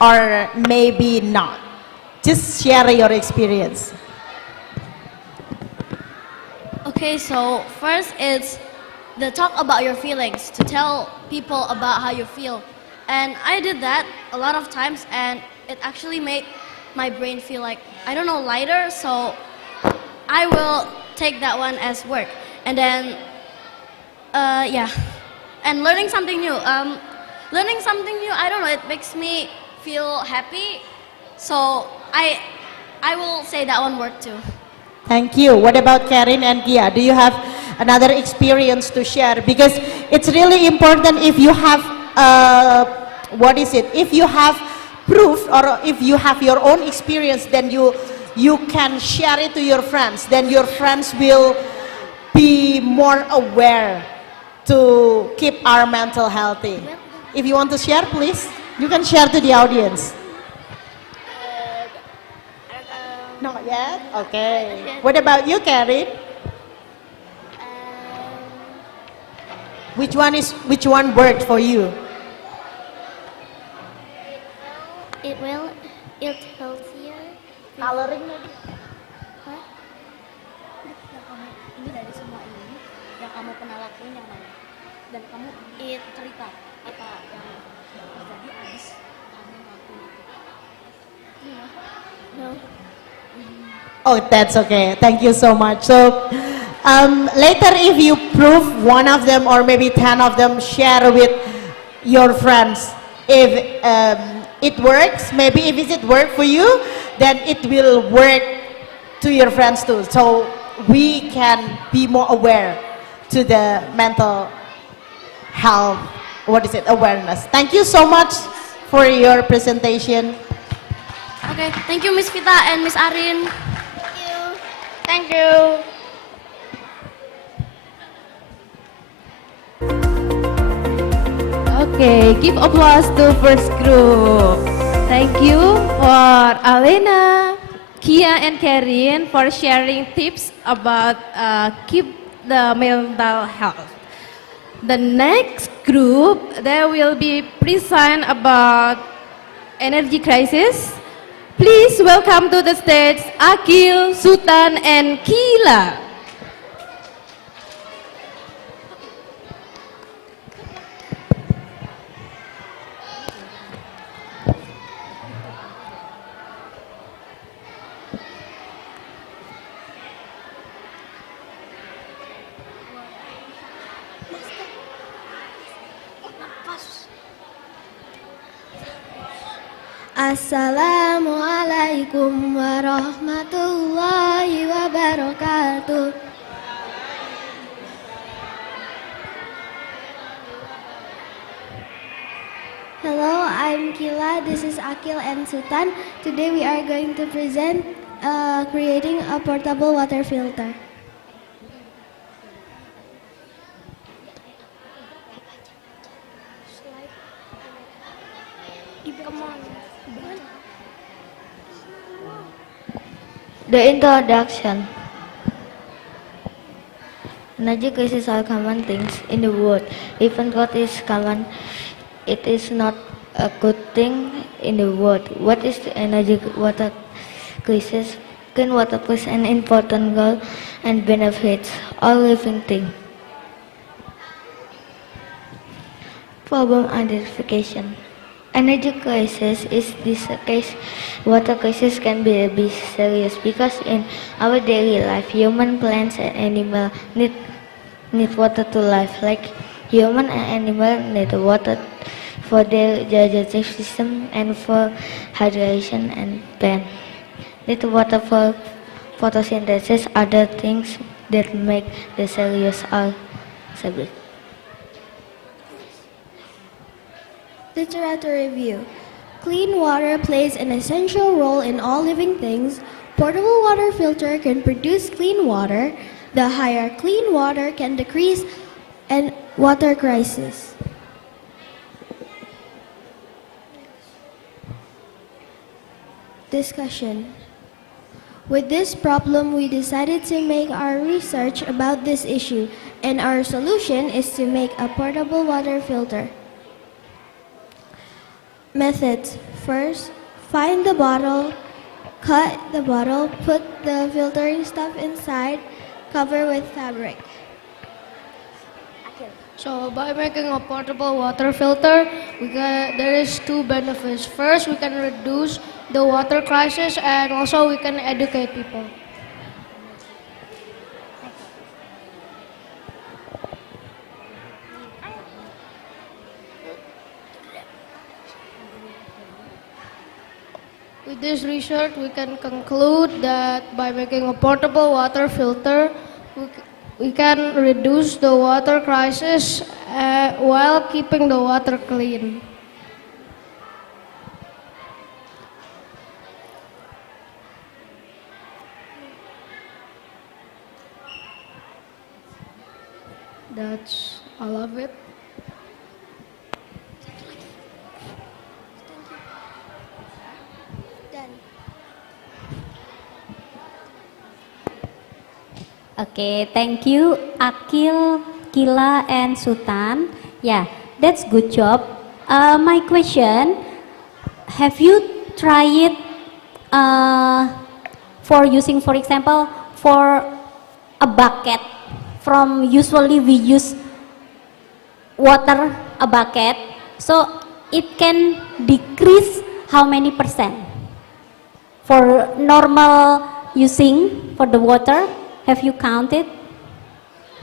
or maybe not? Just share your experience. Okay, so first it's the talk about your feelings, to tell people about how you feel. And I did that a lot of times, and it actually made my brain feel like, I don't know, lighter, so I will take that one as work. And then, yeah, and learning something new. I don't know, it makes me feel happy, so I will say that one worked too. Thank you. What about Karin and Kia? Do you have another experience to share? Because it's really important if you have, if you have proof, or if you have your own experience, then you can share it to your friends. Then your friends will be more aware to keep our mental healthy. If you want to share, please, you can share to the audience. Not yet? Okay. What about you, Karin? Which one worked for you? It will eat healthier. Coloring maybe? Hah? Yang kamu ini dari semua ini, yang kamu pernah lakuin yang mana? Dan kamu cerita apa yang terjadi abis kamu ngelakuin itu? No. Oh, that's okay. Thank you so much. So later, if you prove one of them or maybe 10 of them, share with your friends. If it works, maybe if it work for you, then it will work to your friends too. So we can be more aware to the mental health, awareness. Thank you so much for your presentation. Okay, thank you Miss Vita and Miss Arin. Thank you. Okay, give applause to first group. Thank you for Alena, Kia, and Karin for sharing tips about keep the mental health. The next group, they will be present about energy crisis. Please welcome to the stage Akil, Sultan, and Kila. Assalamualaikum warahmatullahi wabarakatuh. Hello, I'm Kila. This is Akil and Sultan. Today we are going to present creating a portable water filter. The introduction. Energy crisis are common things in the world. Even what is common, it is not a good thing in the world. What is the energy water crisis? Clean water plays an important role and benefits all living things. Problem identification. Energy crisis is this case. Water crisis can be a bit serious because in our daily life, human, plants, and animals need water to live. Like human and animal need water for their digestive system and for hydration and pen. Need water for photosynthesis, other things that make the cells all subject. Literature review. Clean water plays an essential role in all living things. Portable water filter can produce clean water. The higher clean water can decrease a water crisis. Discussion. With this problem, we decided to make our research about this issue, and our solution is to make a portable water filter. Methods. First, find the bottle, cut the bottle, put the filtering stuff inside, cover with fabric. So by making a portable water filter, there is two benefits. First, we can reduce the water crisis, and also we can educate people. With this research, we can conclude that by making a portable water filter, we can reduce the water crisis while keeping the water clean. That's all of it. Okay, thank you Akil, Kila, and Sultan. Yeah, that's good job. My question, have you tried for using, for example, for a bucket? From usually we use water, a bucket, so it can decrease how many percent? For normal using for the water, have you counted?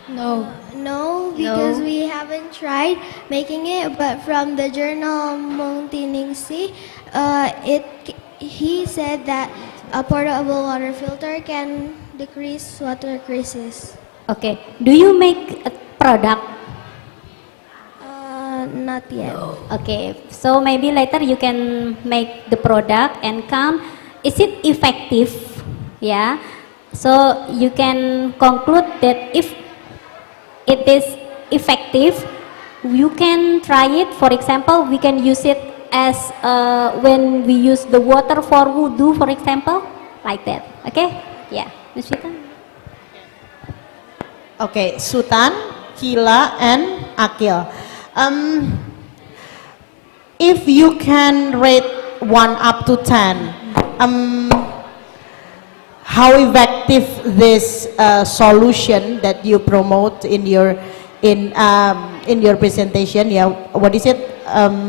No. No, because we haven't tried making it, but from the journal Montiningsi, he said that a portable water filter can decrease water crisis. Okay, do you make a product? Not yet. Okay, so maybe later you can make the product and count. Is it effective? Yeah, so you can conclude that if it is effective, you can try it. For example, we can use it as when we use the water for wudu, for example, like that. Okay? Yeah, Ms. Vita. Okay, Sultan, Kila, and Akil. If you can rate 1 up to 10, how effective this solution that you promote in your presentation? Yeah, what is it?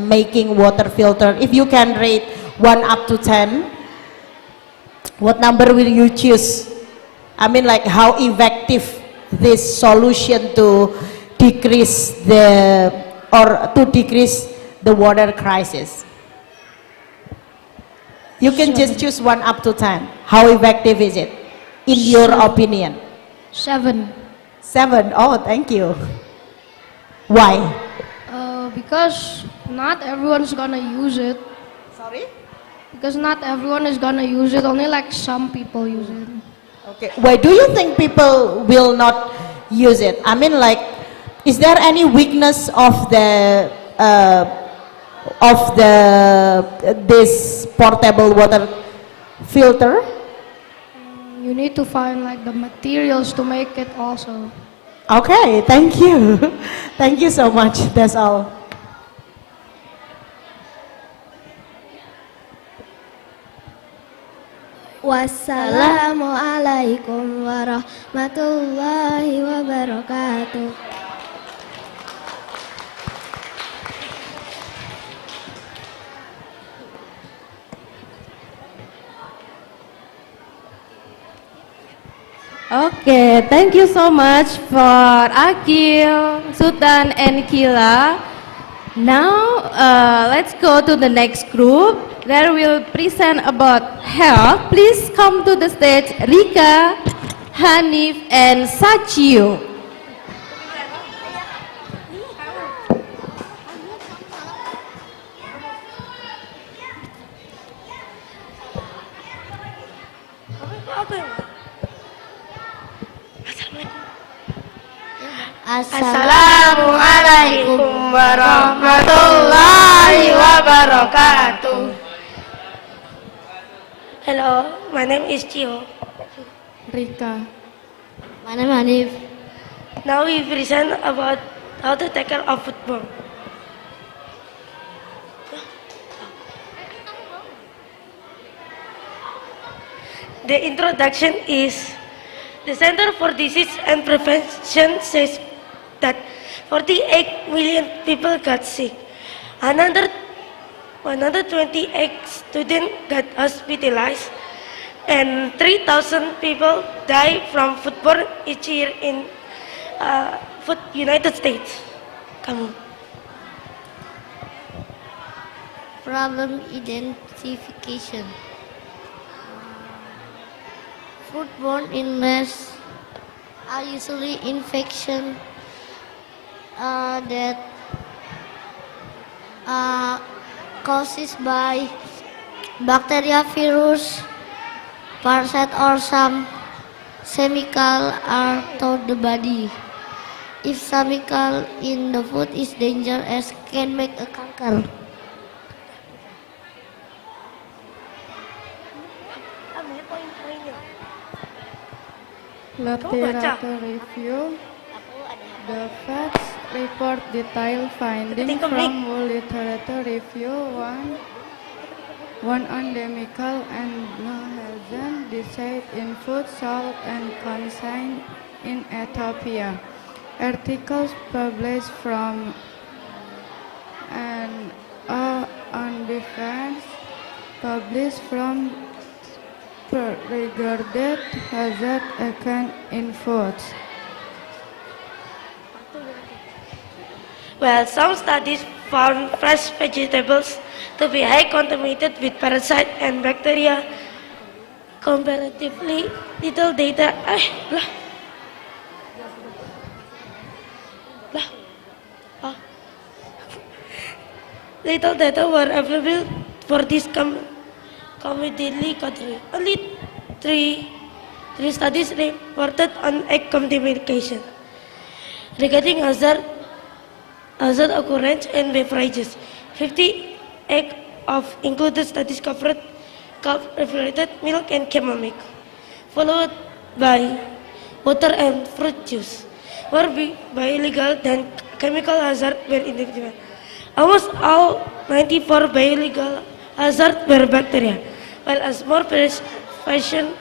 Making water filter. If you can rate 1 up to 10, what number will you choose? I mean, like how effective this solution to decrease the water crisis. You can just choose 1 up to 10. How effective is it, in your opinion? 7. 7. Oh, thank you. Why? Because not everyone's gonna use it. Sorry? Because not everyone is gonna use it. Only like some people use it. Okay. Why do you think people will not use it? I mean, like, is there any weakness of this portable water filter? You need to find like the materials to make it also. Okay, thank you. Thank you so much. That's all. Wassalamualaikum warahmatullahi wabarakatuh. Okay, thank you so much for Akil, Sultan, and Kila. Now, let's go to the next group. They will present about health. Please come to the stage, Rika, Hanif, and Sachio. Assalamualaikum warahmatullahi wabarakatuh. Hello, my name is Chio. Rika. My name is Hanif. Now we present about how to take care of football. The introduction is the Center for Disease and Prevention says that 48 million people got sick. Another 128 students got hospitalized, and 3,000 people die from foodborne each year in United States. Come on. Problem identification. Foodborne illness are usually infection that caused by bacteria, virus, parasite, or some chemical are to the body. If chemical in the food is dangerous, can make a cancer. Literature review. The facts report detailed findings from literature review. One on chemical and non-hazard disease in food, salt, and consign in Ethiopia. Articles published from and on defense published from regarded hazard account in foods. Well, some studies found fresh vegetables to be high contaminated with parasites and bacteria. Comparatively, little data. Little data were available for this commonly category. Only three studies reported on egg contamination. Regarding hazard, hazard occurrence in beverages. 50 egg of included studies covered cup refrigerated milk and camel milk, followed by water and fruit juice. More by illegal than chemical hazard were identified. Almost all 94 biological hazards were bacteria, while a small fraction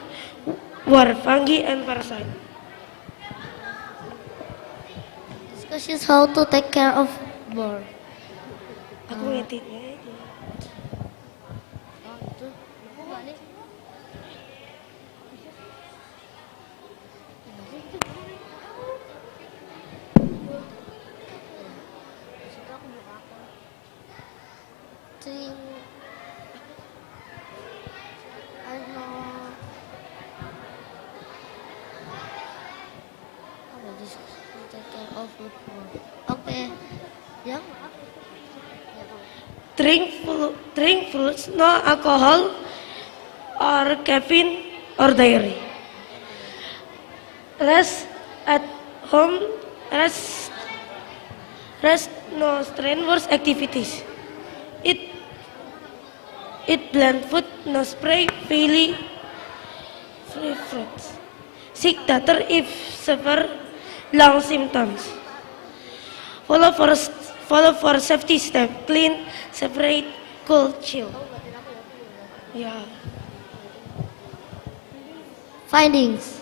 were fungi and parasites. Discussions how to take care of bird. Aku ngeditnya. Okay. Yeah. Drink fruits, no alcohol or caffeine or dairy. Rest at home, rest no strenuous activities. Eat bland food, no spray, free fruits. Seek doctor if suffer lung symptoms. Follow for safety step. Clean, separate, cool, chill. Yeah. Findings.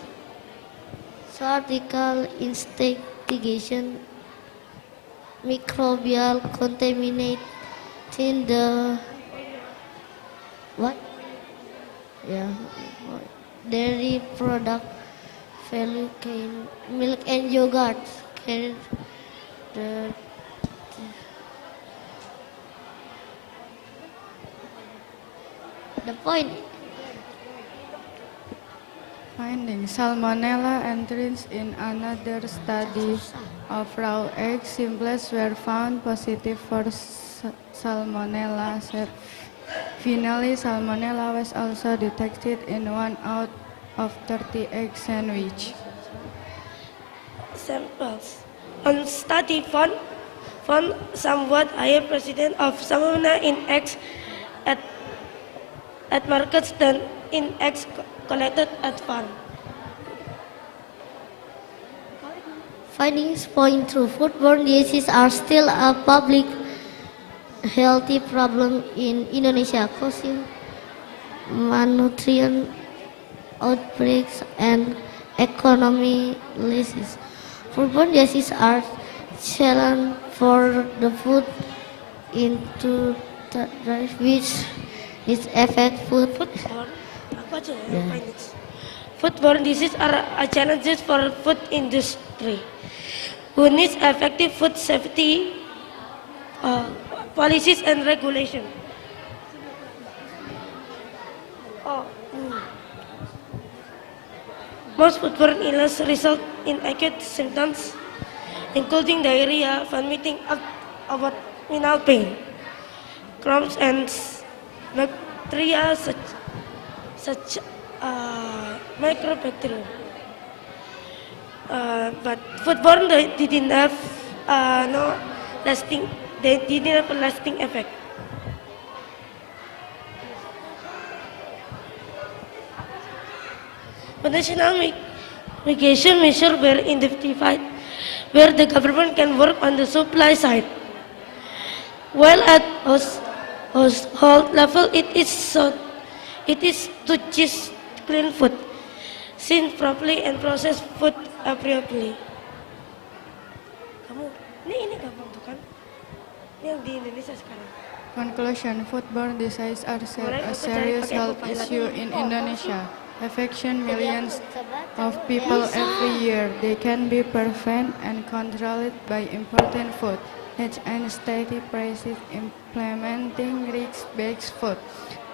Surgical investigation. Microbial contaminating the what? Yeah. Dairy product, value cane, milk and yogurt. Carried the point. Finding Salmonella entrance in another study of raw egg simplest were found positive for Salmonella. Finally, Salmonella was also detected in 1 out of 30 egg sandwich. Samples. On study found somewhat higher percentage of Salmonella in eggs at markets than in eggs collected at farm. Findings point to foodborne diseases are still a public health problem in Indonesia, causing malnutrition outbreaks and economic losses. Foodborne diseases are challenge for the food into which is affect food. Foodborne diseases are a challenge for food industry, who needs effective food safety policies and regulation. Most foodborne illness result in acute symptoms, including diarrhea, vomiting, abdominal pain, cramps, and bacteria such microbacterium. But foodborne they didn't have no lasting. They didn't have a lasting effect. National mitigation measures were identified where the government can work on the supply side. While at household level, it is to just clean food, sin properly and process food appropriately. Ini gampang tuh kan? Ini yang di Indonesia sekarang. Conclusion: foodborne diseases are a serious health issue in Indonesia, affecting millions of people every year. They can be prevented and controlled by importing food and steady prices, implementing risk-based food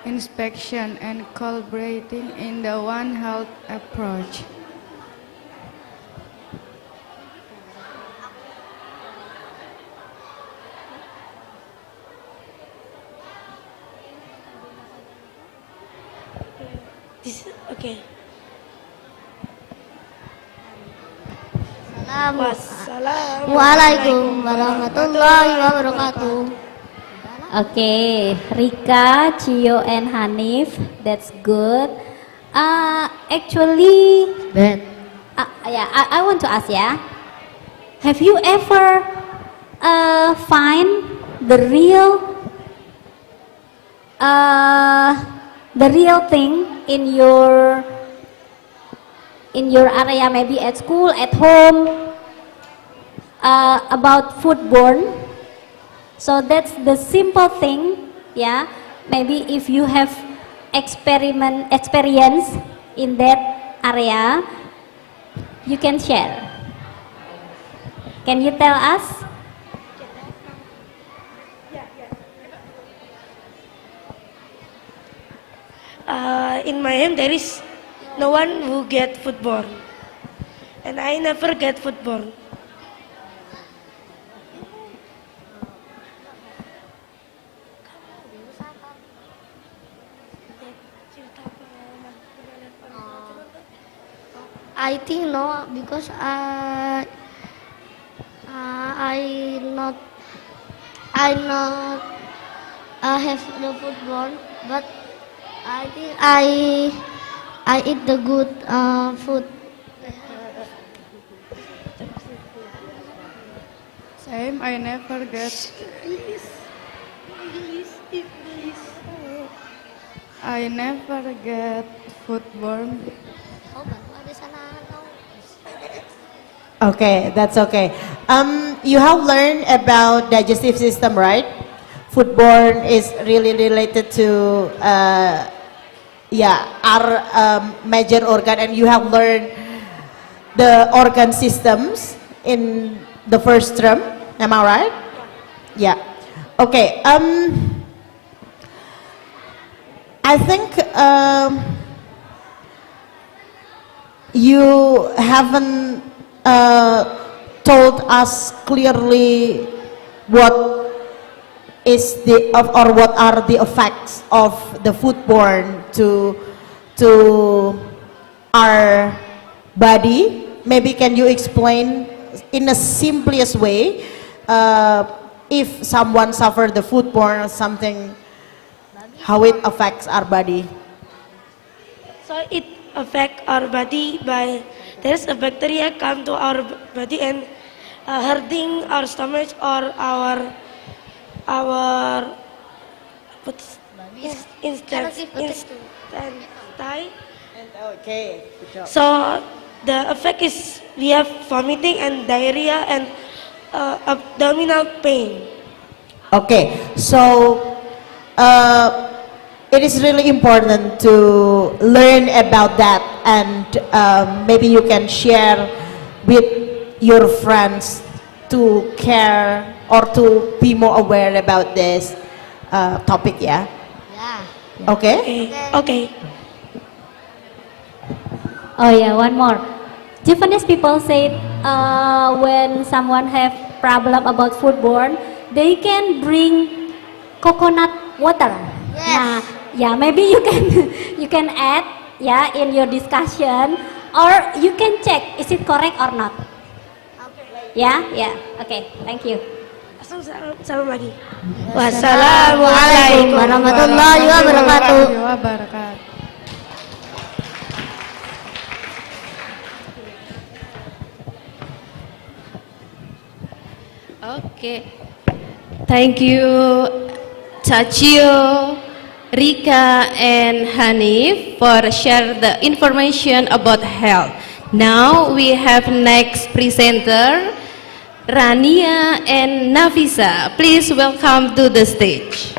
inspection, and collaborating in the One Health approach. Okay. Waalaikumsalam warahmatullahi wabarakatuh. Okay, Rika, Chio, and Hanif, that's good. Actually, yeah, I want to ask ya, have you ever find the real thing in your area, maybe at school, at home, about foodborne? So that's the simple thing, yeah. Maybe if you have experience in that area, you can share. Can you tell us? In my home there is no one who get foodborne, and I never get foodborne. I think no, because I not have the foodborne, but I think I eat the good food. Same, I never get. I never get foodborne. Okay, that's okay. You have learned about digestive system, right? Foodborne is really related to our major organ, and you have learned the organ systems in the first term. Am I right? Yeah. Okay. I think you haven't told us clearly what is or what are the effects of the foodborne to our body. Maybe can you explain in a simplest way if someone suffered the foodborne or something, how it affects our body? So it affect our body by there's a bacteria come to our body and hurting our stomach or our intestine. Okay, good job. So the effect is we have vomiting and diarrhea and abdominal pain. Okay, so it is really important to learn about that, and maybe you can share with your friends to care or to be more aware about this topic, yeah? Yeah. Okay? Okay. Oh yeah, one more. Japanese people say when someone have problem about foodborne, they can drink coconut water. Nah, yeah, maybe you can you can add in your discussion, or you can check is it correct or not. Yeah. Okay, thank you. Salam lagi. Wassalamualaikum warahmatullahi wabarakatuh. Okay, thank you, Chachio, Rika, and Hanif for share the information about health. Now we have next presenter, Rania and Nafisa. Please welcome to the stage.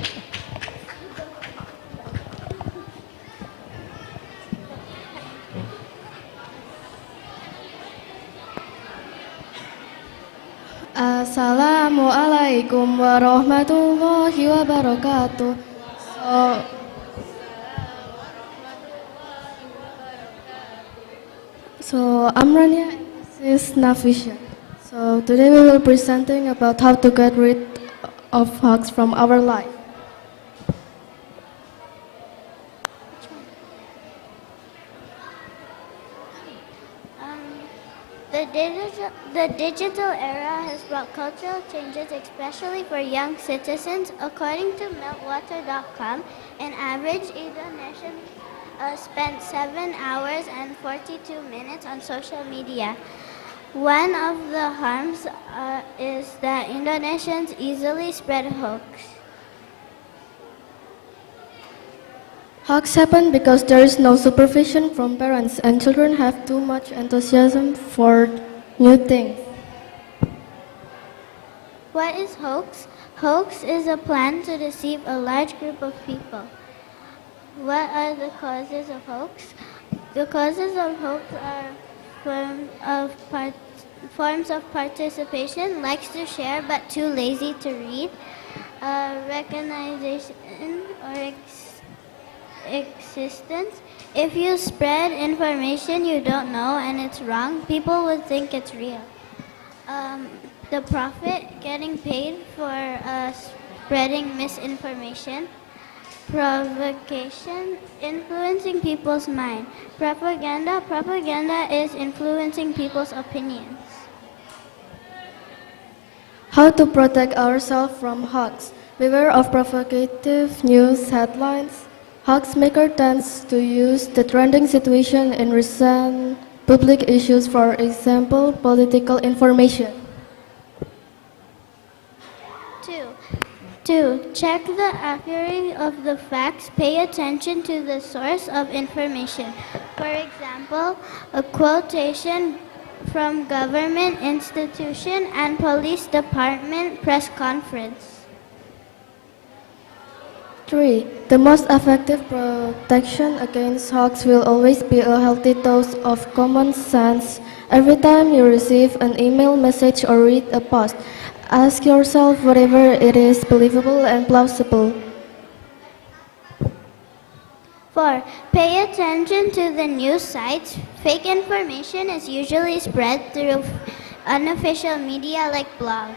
Assalamualaikum warahmatullahi wabarakatuh. So I'm Rania, this is Nafisha. So today we will presenting about how to get rid of hugs from our life. The digital era has brought cultural changes, especially for young citizens. According to meltwater.com, an average Indonesian spent 7 hours and 42 minutes on social media. One of the harms is that Indonesians easily spread hoax. Hoax happen because there is no supervision from parents and children have too much enthusiasm for new things. What is hoax? Hoax is a plan to deceive a large group of people. What are the causes of hoax? The causes of hoax are forms of participation, likes to share but too lazy to read, recognition or existence. If you spread information you don't know and it's wrong, people would think it's real. The profit, getting paid for spreading misinformation. Provocation, influencing people's mind. Propaganda is influencing people's opinions. How to protect ourselves from hoax? Beware of provocative news headlines. Hoax maker tends to use the trending situation in recent public issues, for example, political information. 2. Check the accuracy of the facts. Pay attention to the source of information. For example, a quotation from government institution and police department press conference. 3. The most effective protection against hoax will always be a healthy dose of common sense. Every time you receive an email message or read a post, ask yourself whether it is believable and plausible. 4. Pay attention to the news sites. Fake information is usually spread through unofficial media like blog.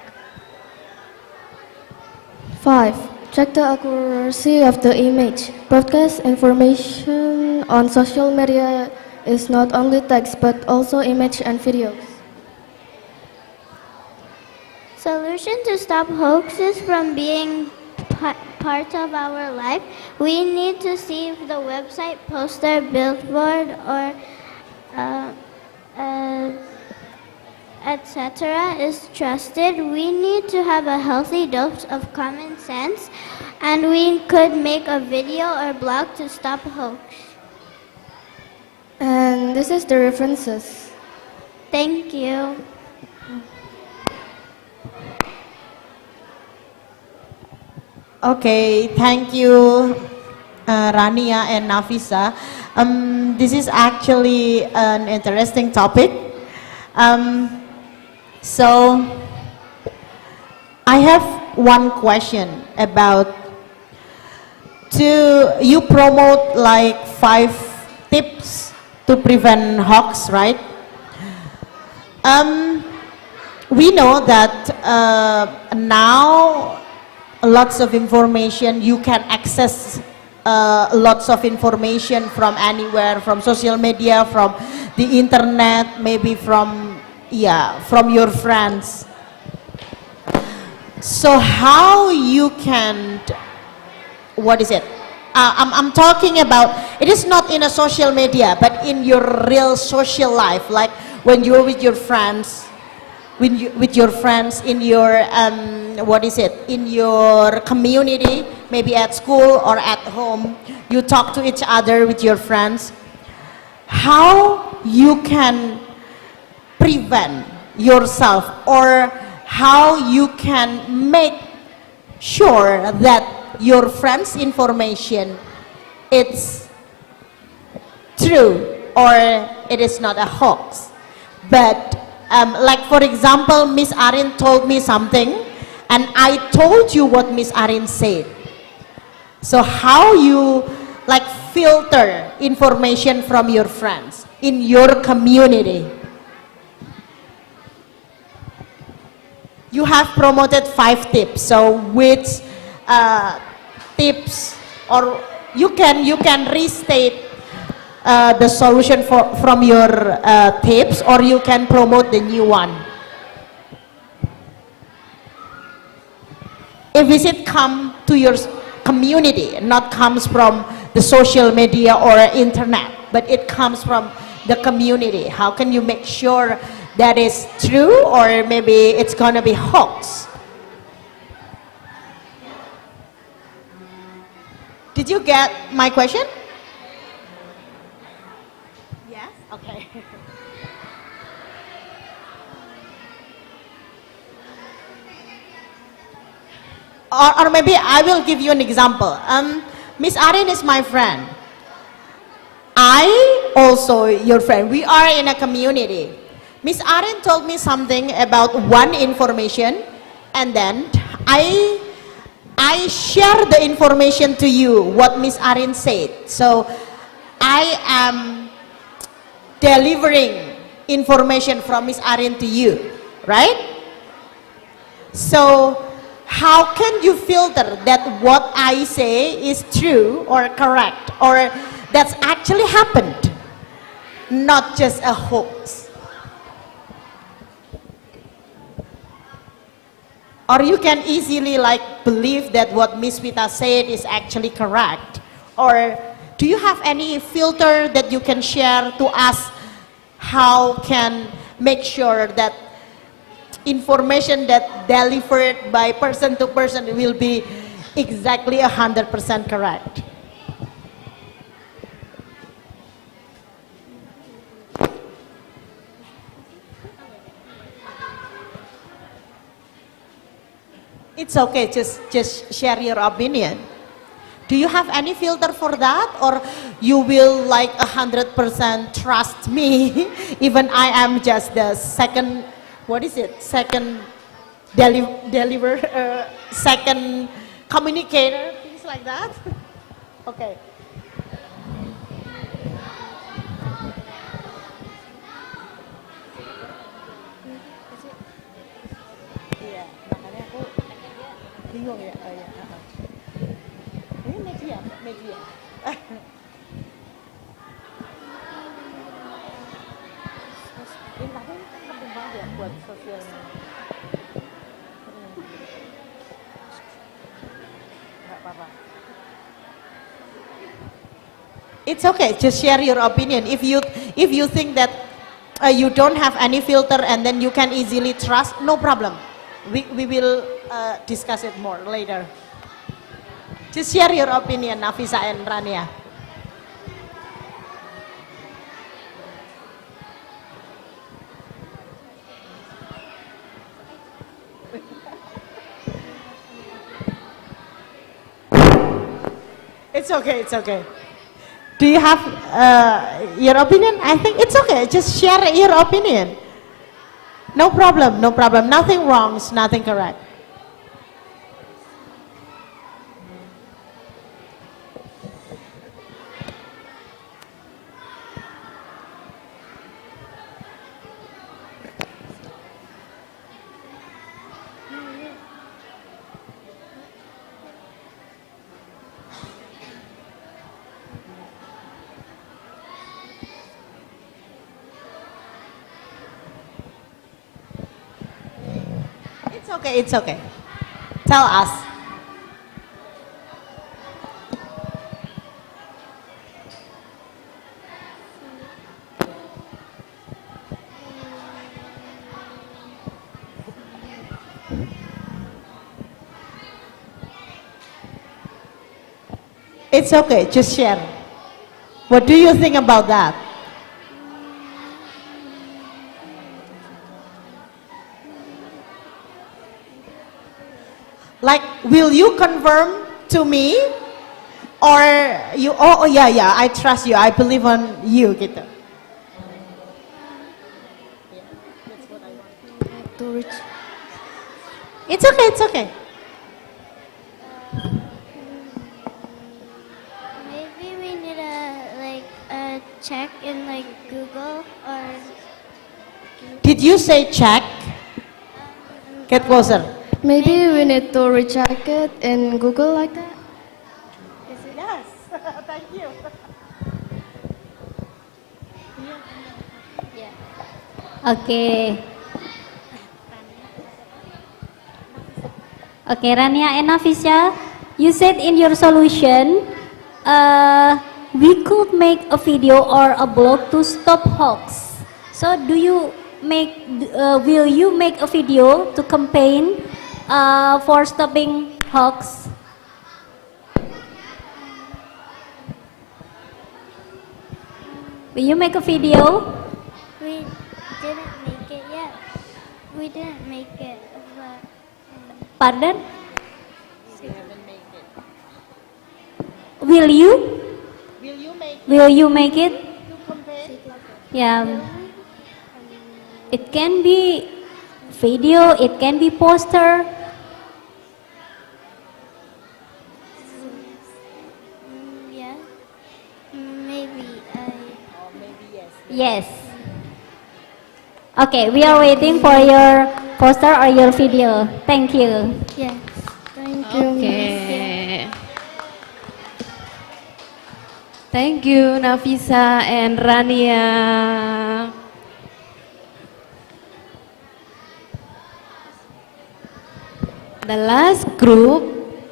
5. Check the accuracy of the image. Broadcast information on social media is not only text but also image and videos. Solution to stop hoaxes from being part of our life. We need to see if the website, poster, billboard, or etc. is trusted. We need to have a healthy dose of common sense, and we could make a video or blog to stop hoax. And this is the references. Thank you. Okay, thank you, Rania and Nafisa. This is actually an interesting topic. So, I have one question about you promote like 5 tips to prevent hoax, right? We know that now lots of information, you can access lots of information from anywhere, from social media, from the internet, maybe from your friends. So how you can, what is it? I'm talking about, it is not in a social media, but in your real social life, like when you're with your friends, in your in your community, maybe at school or at home, you talk to each other with your friends. How you can prevent yourself, or how you can make sure that your friends' information it's true or it is not a hoax. But like for example, Miss Arin told me something and I told you what Miss Arin said. So how you like filter information from your friends in your community? You have promoted 5 tips. So which tips, or you can restate the solution from your tips, or you can promote the new one. If visit come to your community, not comes from the social media or internet, but it comes from the community, how can you make sure that is true, or maybe it's gonna be hoax? Did you get my question? Yes? Okay. Or maybe I will give you an example. Miss Arin is my friend. I also your friend. We are in a community. Miss Arin told me something about one information, and then I share the information to you, what Miss Arin said. So I am delivering information from Miss Arin to you, right? So how can you filter that what I say is true or correct, or that's actually happened, not just a hoax? Or you can easily believe that what Miss Vita said is actually correct? Or do you have any filter that you can share to us, how can make sure that information that delivered by person to person will be exactly 100% correct? It's okay, just share your opinion. Do you have any filter for that, or you will 100% trust me even I am just the second, what is it, second second communicator, things like that? Okay. Iya, makanya aku bingung ya. Oh, ya. Ini media. Ini tapi kan penting banget ya buat sosial media. Nggak apa-apa. It's okay, just share your opinion. If you think that you don't have any filter and then you can easily trust, no problem. We will discuss it more later. Just share your opinion, Nafisa and Rania. It's okay. Do you have your opinion? I think it's okay. Just share your opinion. No problem. Nothing wrong, nothing correct. It's okay. Tell us. It's okay, just share. What do you think about that? Will you confirm to me, or you? Oh yeah, I trust you. I believe on you, gitu. It's okay. Maybe we need a check in Google or. Did you say check? Get closer. Maybe we need to recheck it in Google like that. Yes, thank you. Okay. Okay, Rania and Nafisha, you said in your solution, we could make a video or a blog to stop hoax. So, will you make a video to campaign for stopping hoax? Will you make a video? We didn't make it yet. We didn't make it, but Pardon? Will you? Will you make it? Yeah. It can be video, it can be poster. yeah, maybe Yes. Okay, we are waiting for your poster or your video. Thank you. yes. Thank you. Okay. Thank you, Nafisa and Rania. The last group,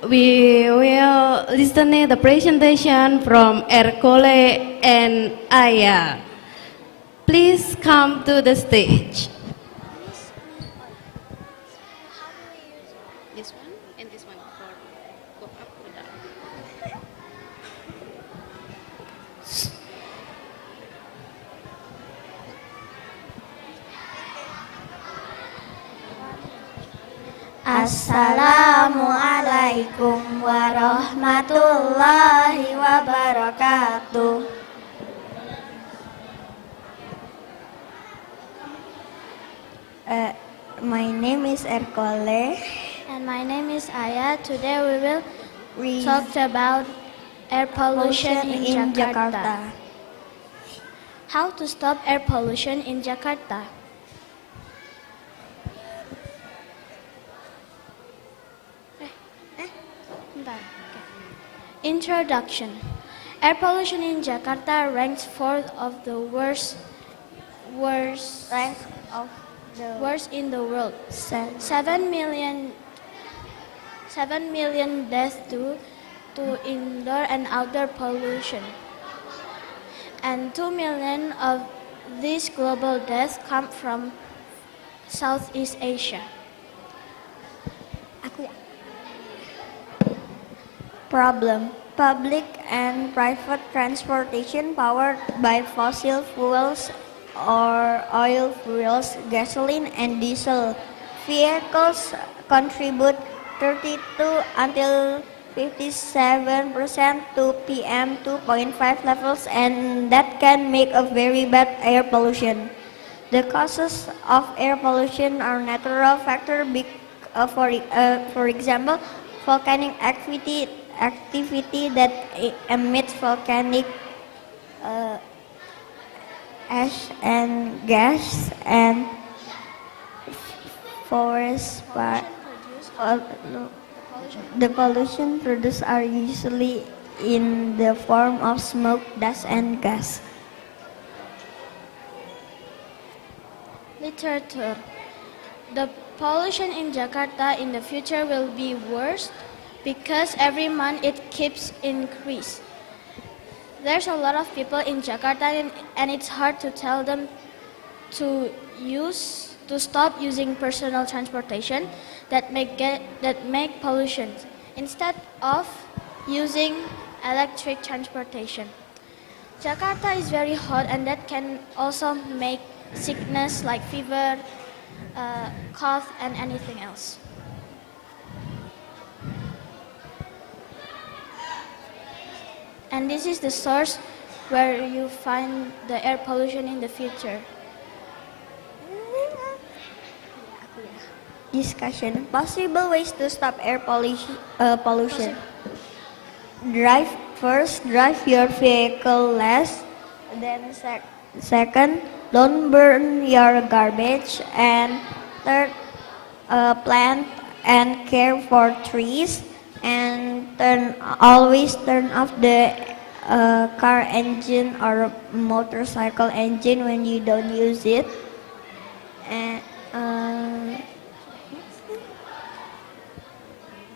we will listen to the presentation from Ercole and Aya. Please come to the stage. This one and this one for go up or down. Assalamualaikum warahmatullahi wabarakatuh. My name is Ercole. And my name is Aya. Today we will talk about air pollution in Jakarta. How to stop air pollution in Jakarta? Introduction. Air pollution in Jakarta ranks fourth of the worst in the world. 7 million deaths due to indoor and outdoor pollution. And 2 million of these global deaths come from Southeast Asia. Problem. Public and private transportation powered by fossil fuels or oil fuels, gasoline and diesel vehicles contribute 32 until 57% to PM 2.5 levels, and that can make a very bad air pollution. The causes of air pollution are natural factors, for example, volcanic activity that emits volcanic ash and gas, and forest fire. The pollution produced are usually in the form of smoke, dust, and gas. Literature. The pollution in Jakarta in the future will be worse because every month it keeps increase. There's a lot of people in Jakarta and it's hard to tell them to stop using personal transportation that make pollution instead of using electric transportation. Jakarta is very hot and that can also make sickness like fever, cough and anything else. And this is the source where you find the air pollution in the future. Discussion. Possible ways to stop air pollution. Drive your vehicle less. Then second, don't burn your garbage. And third, plant and care for trees. And always turn off the car engine or motorcycle engine when you don't use it. and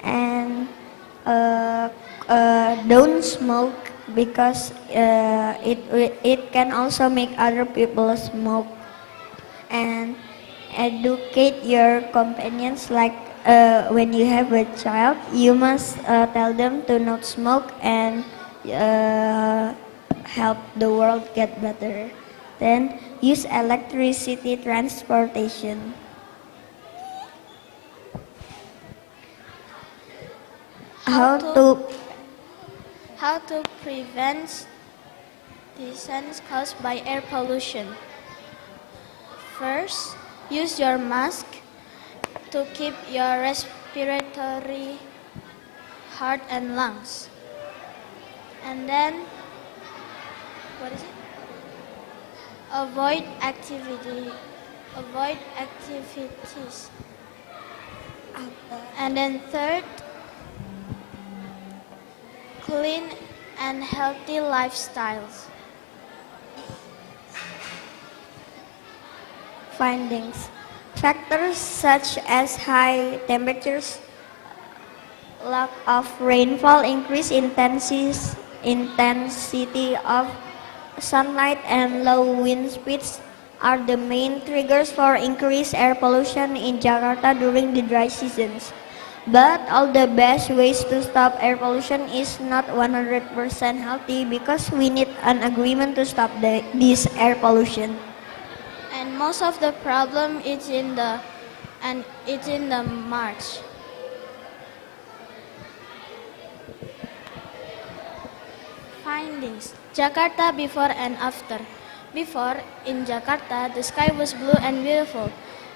and don't smoke because it can also make other people smoke, and educate your companions like when you have a child you must tell them to not smoke and help the world get better. Then use electricity transportation. How to prevent disease caused by air pollution. First, use your mask to keep your respiratory, heart and lungs. And then, what is it? Avoid activities. And then third, clean and healthy lifestyles. Findings. Factors such as high temperatures, lack of rainfall, increased intensity of sunlight, and low wind speeds are the main triggers for increased air pollution in Jakarta during the dry seasons. But all the best ways to stop air pollution is not 100% healthy because we need an agreement to stop this air pollution. And most of the problem is in the March. Findings: Jakarta before and after. Before, in Jakarta, the sky was blue and beautiful.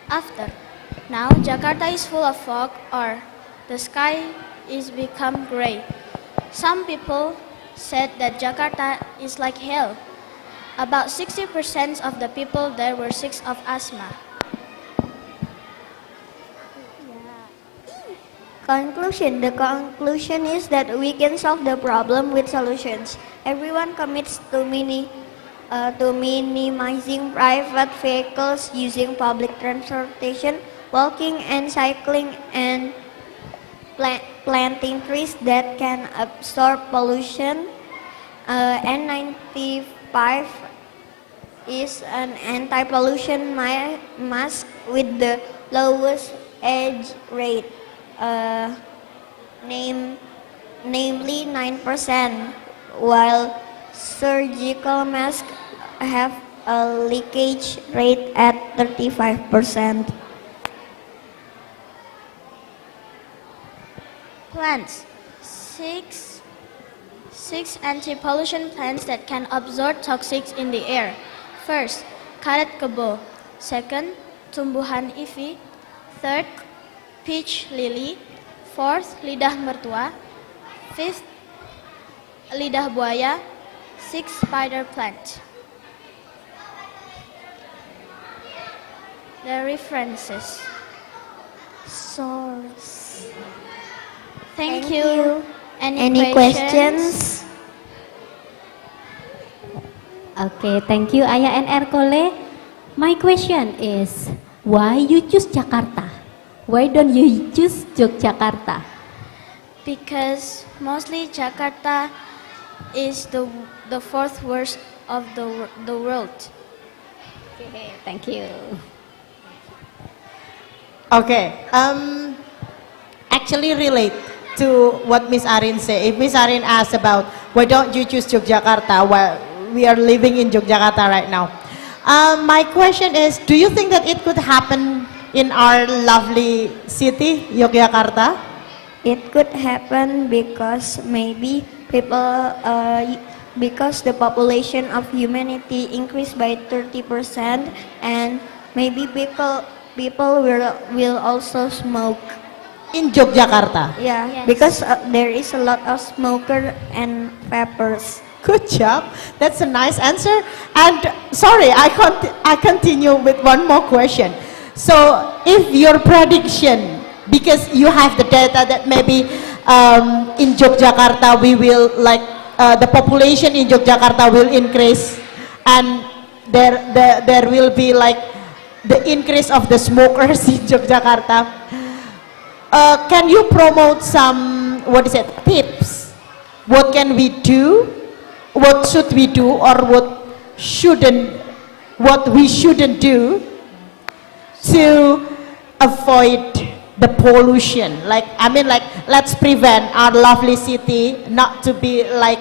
After, now Jakarta is full of fog, or the sky is become gray. Some people said that Jakarta is like hell. About 60% of the people there were sick of asthma. Conclusion. The conclusion is that we can solve the problem with solutions. Everyone commits to minimizing private vehicles, using public transportation, walking and cycling, and planting trees that can absorb pollution. N95 is an anti-pollution mask with the lowest edge rate, namely 9%, while surgical masks have a leakage rate at 35%. Plants. Six anti-pollution plants that can absorb toxics in the air. First, karet kebo. Second, tumbuhan ivy. Third, peach lily. Fourth, lidah mertua. Fifth, lidah buaya. Sixth, spider plant. The references. Source. Thank you. Any questions? Okay, thank you Ayah and Ercole. My question is, why you choose Jakarta? Why don't you choose Yogyakarta? Because mostly Jakarta is the fourth worst of the world. Okay, thank you. Okay, actually relate to what Miss Arin said. If Miss Arin asked about why don't you choose Yogyakarta, well, we are living in Yogyakarta right now. My question is, do you think that it could happen in our lovely city, Yogyakarta? It could happen because maybe because the population of humanity increased by 30%, and maybe people will also smoke. In Yogyakarta? Yeah, Yes. because there is a lot of smoker and vapors. Good job. That's a nice answer. And sorry, I continue with one more question. So if your prediction, because you have the data that maybe in Yogyakarta we will the population in Yogyakarta will increase, and there will be the increase of the smokers in Yogyakarta. Can you promote some, what is it, tips? What can we do? What should we do, or what we shouldn't do to avoid the pollution? Let's prevent our lovely city not to be like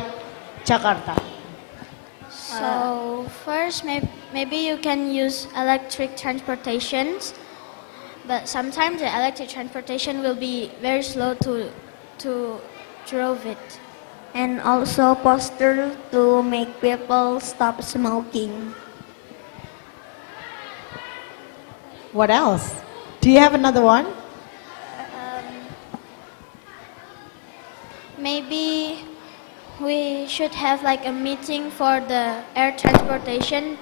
Jakarta. So first, maybe you can use electric transportations, but sometimes the electric transportation will be very slow to drove it. And also poster to make people stop smoking. What else? Do you have another one? Maybe we should have like a meeting for the air transportation,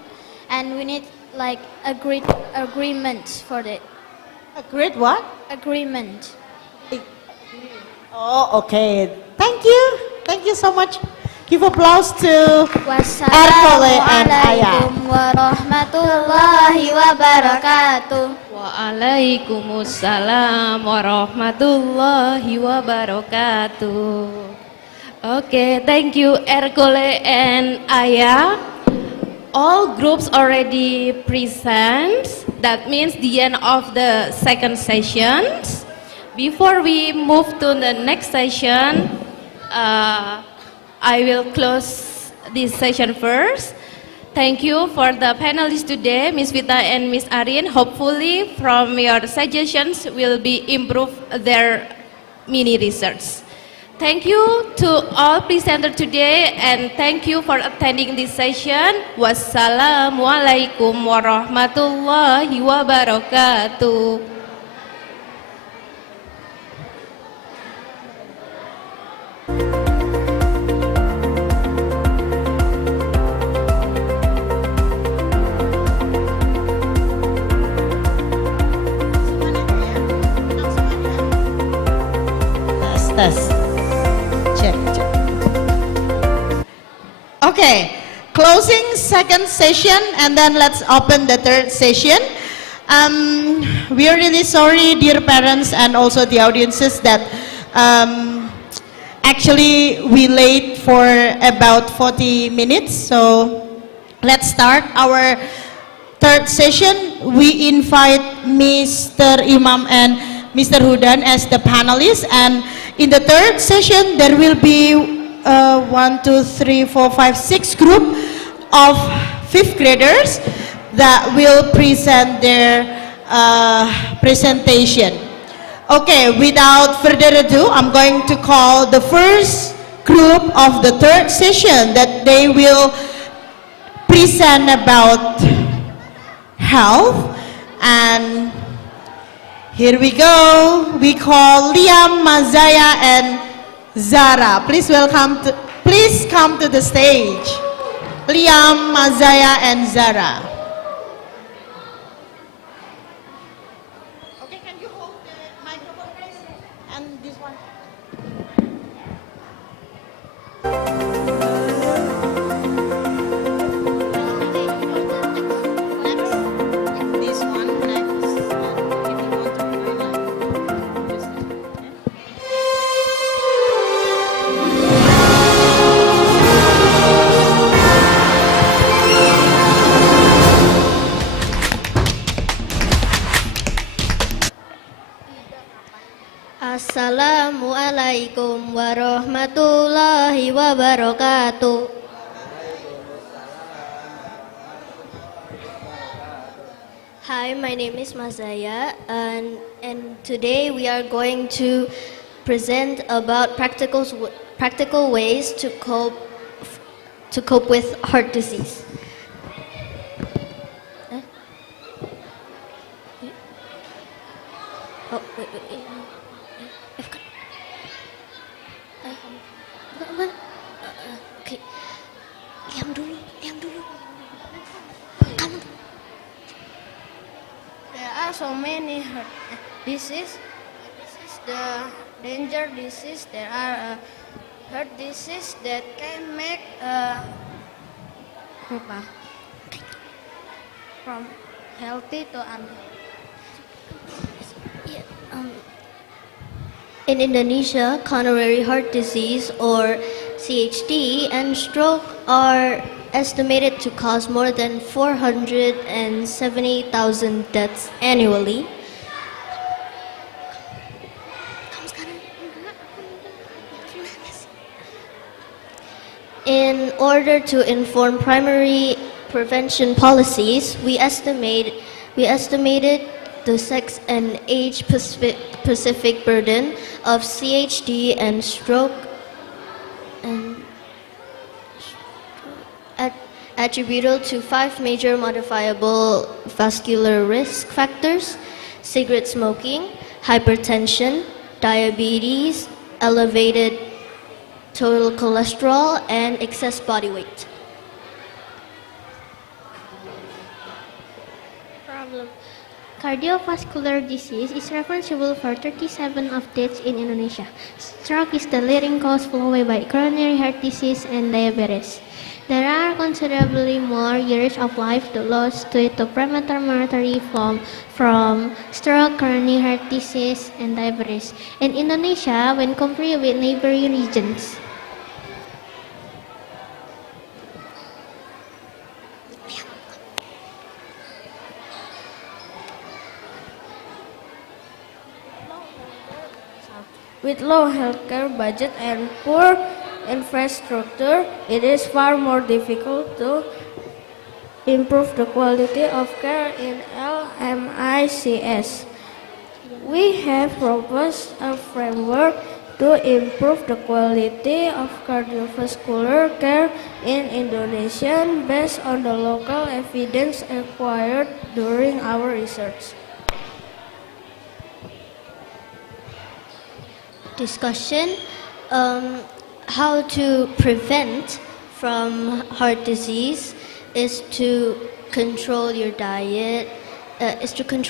and we need like agreement for it. Agreed what? Agreement. Oh, okay. Thank you. Thank you so much. Give applause to Ercole and Ayah. Wassalamualaikum warahmatullahi wabarakatuh. Waalaikumsalam warahmatullahi wabarakatuh. Okay, thank you Ercole and Aya. All groups already present. That means the end of the second session. Before we move to the next session, I will close this session first. Thank you for the panelists today, Ms. Vita and Ms. Arin. Hopefully from your suggestions will be improve their mini research. Thank you to all presenters today, and thank you for attending this session. Wassalamualaikum warahmatullahi wabarakatuh. Tes. Check. Okay, closing second session, and then let's open the third session. We are really sorry, dear parents and also the audiences, that actually we late for about 40 minutes. So let's start our third session. We invite Mr. Imam and Mr. Hudan as the panelists, and in the third session there will be 1, 2, 3, 4, 5, 6 group of 5th graders that will present their presentation. Okay, without further ado, I'm going to call the first group of the third session that they will present about health. And here we go. We call Liam, Mazaya, and Zara. Please come to the stage. Liam, Mazaya, and Zara. Okay, can you hold the microphone, please? And this one. This one next. Assalamualaikum warahmatullahi wabarakatuh. Hi, my name is Mazaya, and today we are going to present about practical ways to cope with heart disease. Oh, wait. Oke, diam dulu. Kamu. There are so many heart disease. This is the danger disease. There are heart disease that can make from healthy to unhealthy. In Indonesia, coronary heart disease or CHD and stroke are estimated to cause more than 470,000 deaths annually. In order to inform primary prevention policies, we estimated the sex and age-specific burden of CHD and stroke attributable to 5 major modifiable vascular risk factors: cigarette smoking, hypertension, diabetes, elevated total cholesterol, and excess body weight. Problem. Cardiovascular disease is responsible for 37 of deaths in Indonesia. Stroke is the leading cause, followed by coronary heart disease and diabetes. There are considerably more years of life lost to premature mortality from stroke, coronary heart disease, and diabetes in Indonesia when compared with neighboring regions. With low healthcare budget and poor infrastructure, it is far more difficult to improve the quality of care in LMICs. We have proposed a framework to improve the quality of cardiovascular care in Indonesia based on the local evidence acquired during our research. Discussion. How to prevent from heart disease is to control your diet. And then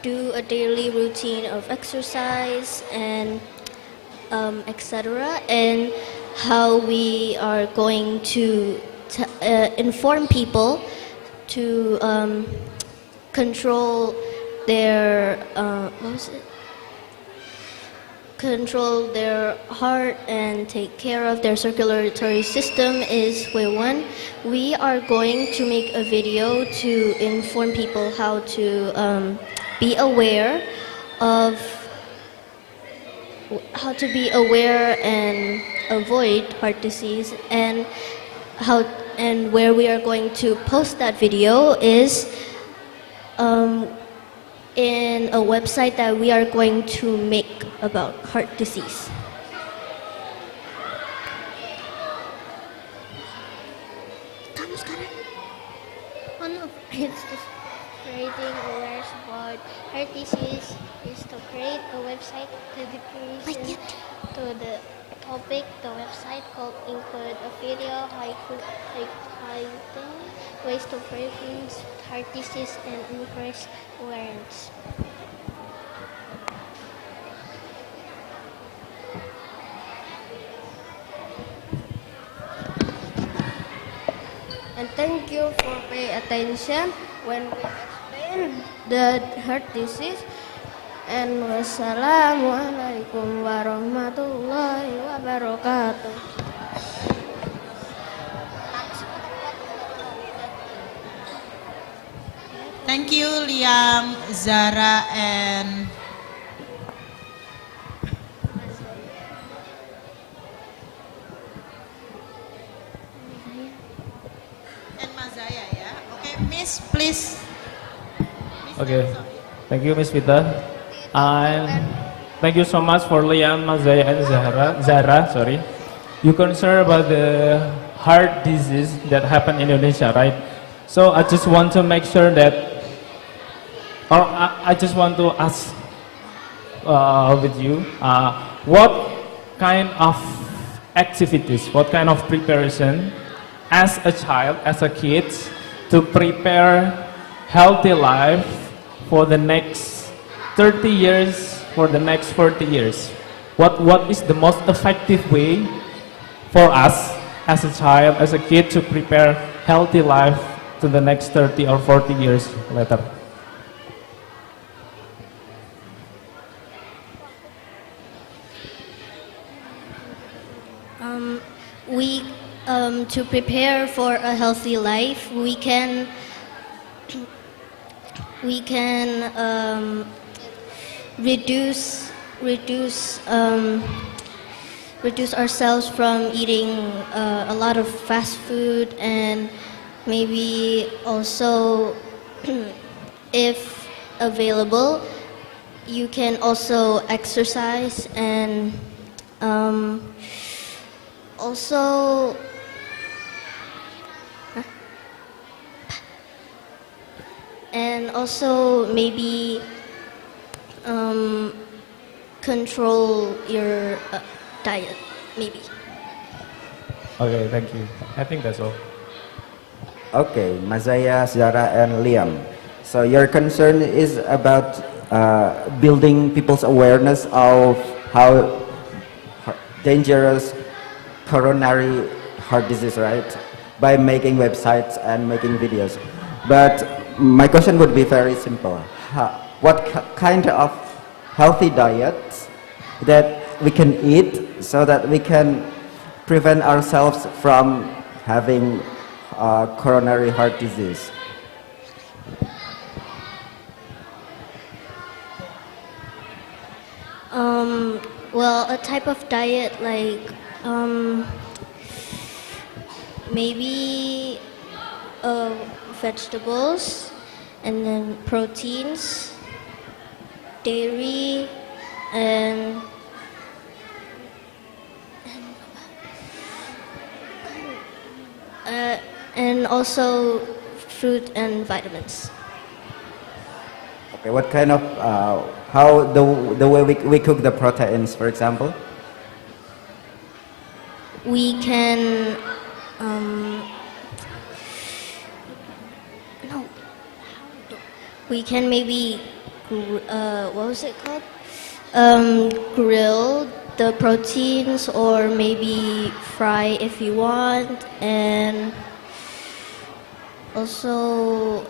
do a daily routine of exercise and etc. And how we are going to inform people to control their control their heart and take care of their circulatory system is way one. We are going to make a video to inform people how to be aware and avoid heart disease, and where we are going to post that video is in a website that we are going to make about heart disease. One of its creating awareness about heart disease is to create a website dedicated to the topic. The website could include a video highlighting ways to prevent heart disease and increase awareness. And thank you for paying attention when we explain the heart disease. And wassalamualaikum warahmatullahi wabarakatuh. Thank you, Liam, Zara, and Mazaya, yeah. Okay, Miss, please. Okay, thank you, Miss Vita. And thank you so much for Liam, Mazaya, and Zara, sorry. You concerned about the heart disease that happened in Indonesia, right? So I just want to make sure that, or I just want to ask with you, what kind of activities, what kind of preparation as a child, as a kid, to prepare healthy life for the next 30 years, for the next 40 years? What is the most effective way for us as a child, as a kid, to prepare healthy life to the next 30 or 40 years later? We to prepare for a healthy life, we can reduce reduce ourselves from eating a lot of fast food, and maybe also if available you can also exercise, and also maybe control your diet, maybe. Okay, thank you. I think that's all. Okay, Mazaya, Zara, and Liam. So your concern is about building people's awareness of how dangerous coronary heart disease, right? By making websites and making videos. But my question would be very simple. What kind of healthy diets that we can eat so that we can prevent ourselves from having coronary heart disease? Well, a type of diet like maybe vegetables, and then proteins, dairy, and also fruit and vitamins. Okay, what kind of, how the way we cook the proteins, for example? We can we can maybe what was it called? Grill the proteins, or maybe fry if you want, and also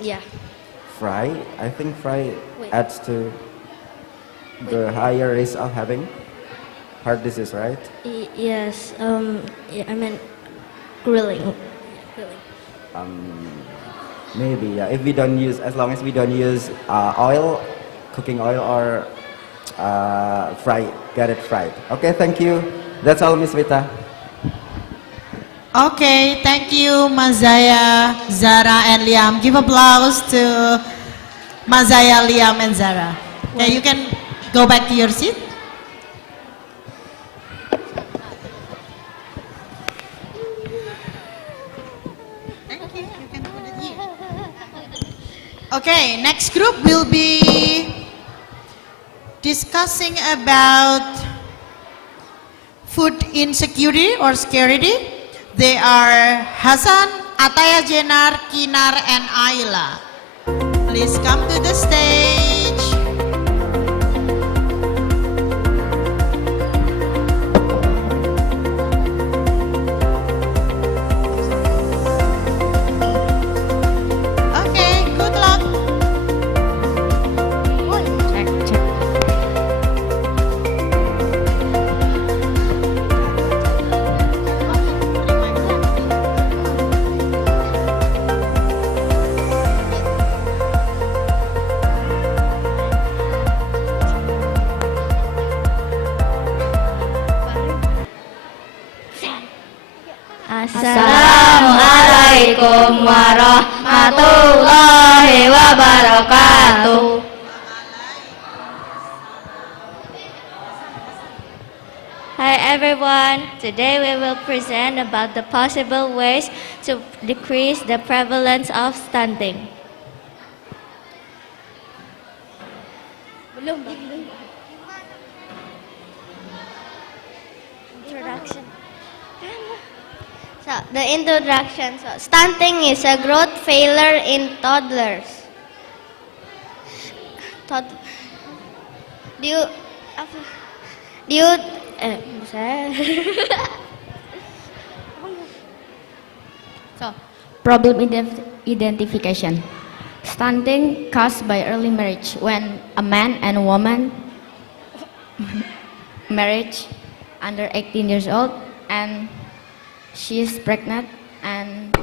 yeah. Fry? I think fry Wait. adds to the higher risk of having heart disease, right? Yes. Yeah, I meant grilling. Maybe, yeah. If we don't use, as long as we don't use oil, cooking oil, or get it fried. Okay, thank you. That's all, Miss Vita. Okay, thank you, Mazaya, Zara, and Liam. Give applause to Mazaya, Liam, and Zara. Okay, you can go back to your seat. Thank you. You can put it here. Okay, next group will be discussing about food insecurity or scarcity. They are Hasan, Ataya Jenar, Kinar, and Ayla. Please come to the stage. Okay, good luck. Assalamualaikum warahmatullahi wabarakatuh. Hi everyone, today we will present about the possible ways to decrease the prevalence of stunting. Introduction. So, the introduction. So, stunting is a growth failure in toddlers. Due, saya. So, problem identification. Stunting caused by early marriage when a man and a woman marriage under 18 years old and she is pregnant, and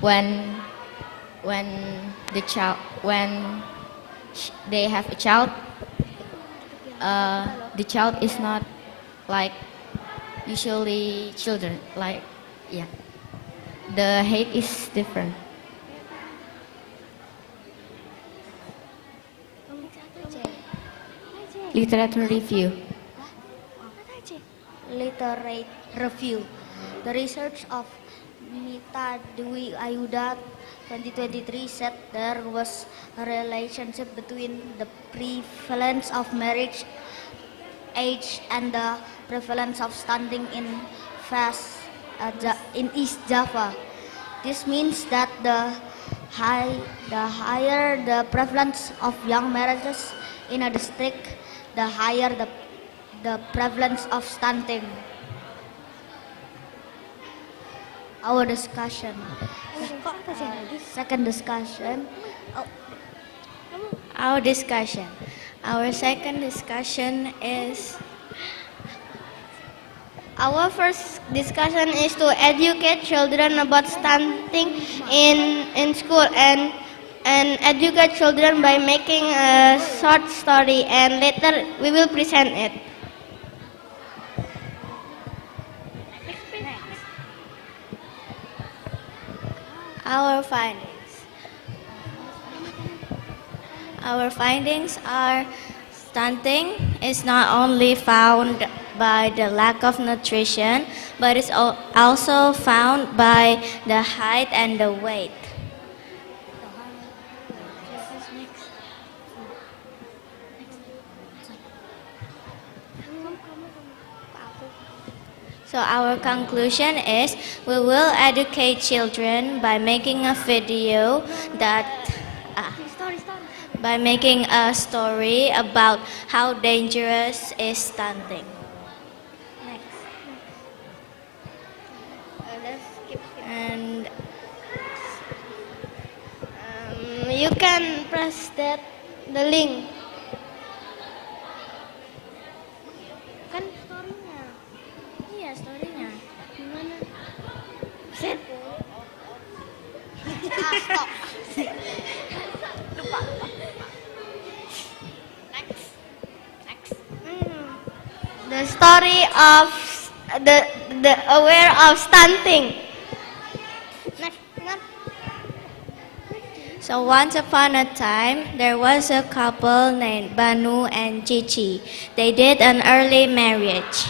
when they have a child, the child is not like usually children, like, yeah, the height is different. Literature review. Literate review. The research of Mita Dwi Ayuda 2023 said there was a relationship between the prevalence of marriage age and the prevalence of stunting in East Java. This means that the higher the prevalence of young marriages in a district, the higher the prevalence of stunting. Our discussion. Second discussion. Our discussion. Our second discussion is Our first discussion is to educate children about stunting in school and educate children by making a short story, and later we will present it. our findings. Our findings are stunting is not only found by the lack of nutrition, but it's also found by the height and the weight. So our conclusion is we will educate children by making a video that by making a story about how dangerous is stunting. And you can press the link. Kan story-nya. Iya, story-nya. Gimana? Set. Stop. Lupa. The story of the aware of stunting. So once upon a time, there was a couple named Banu and Cici. They did an early marriage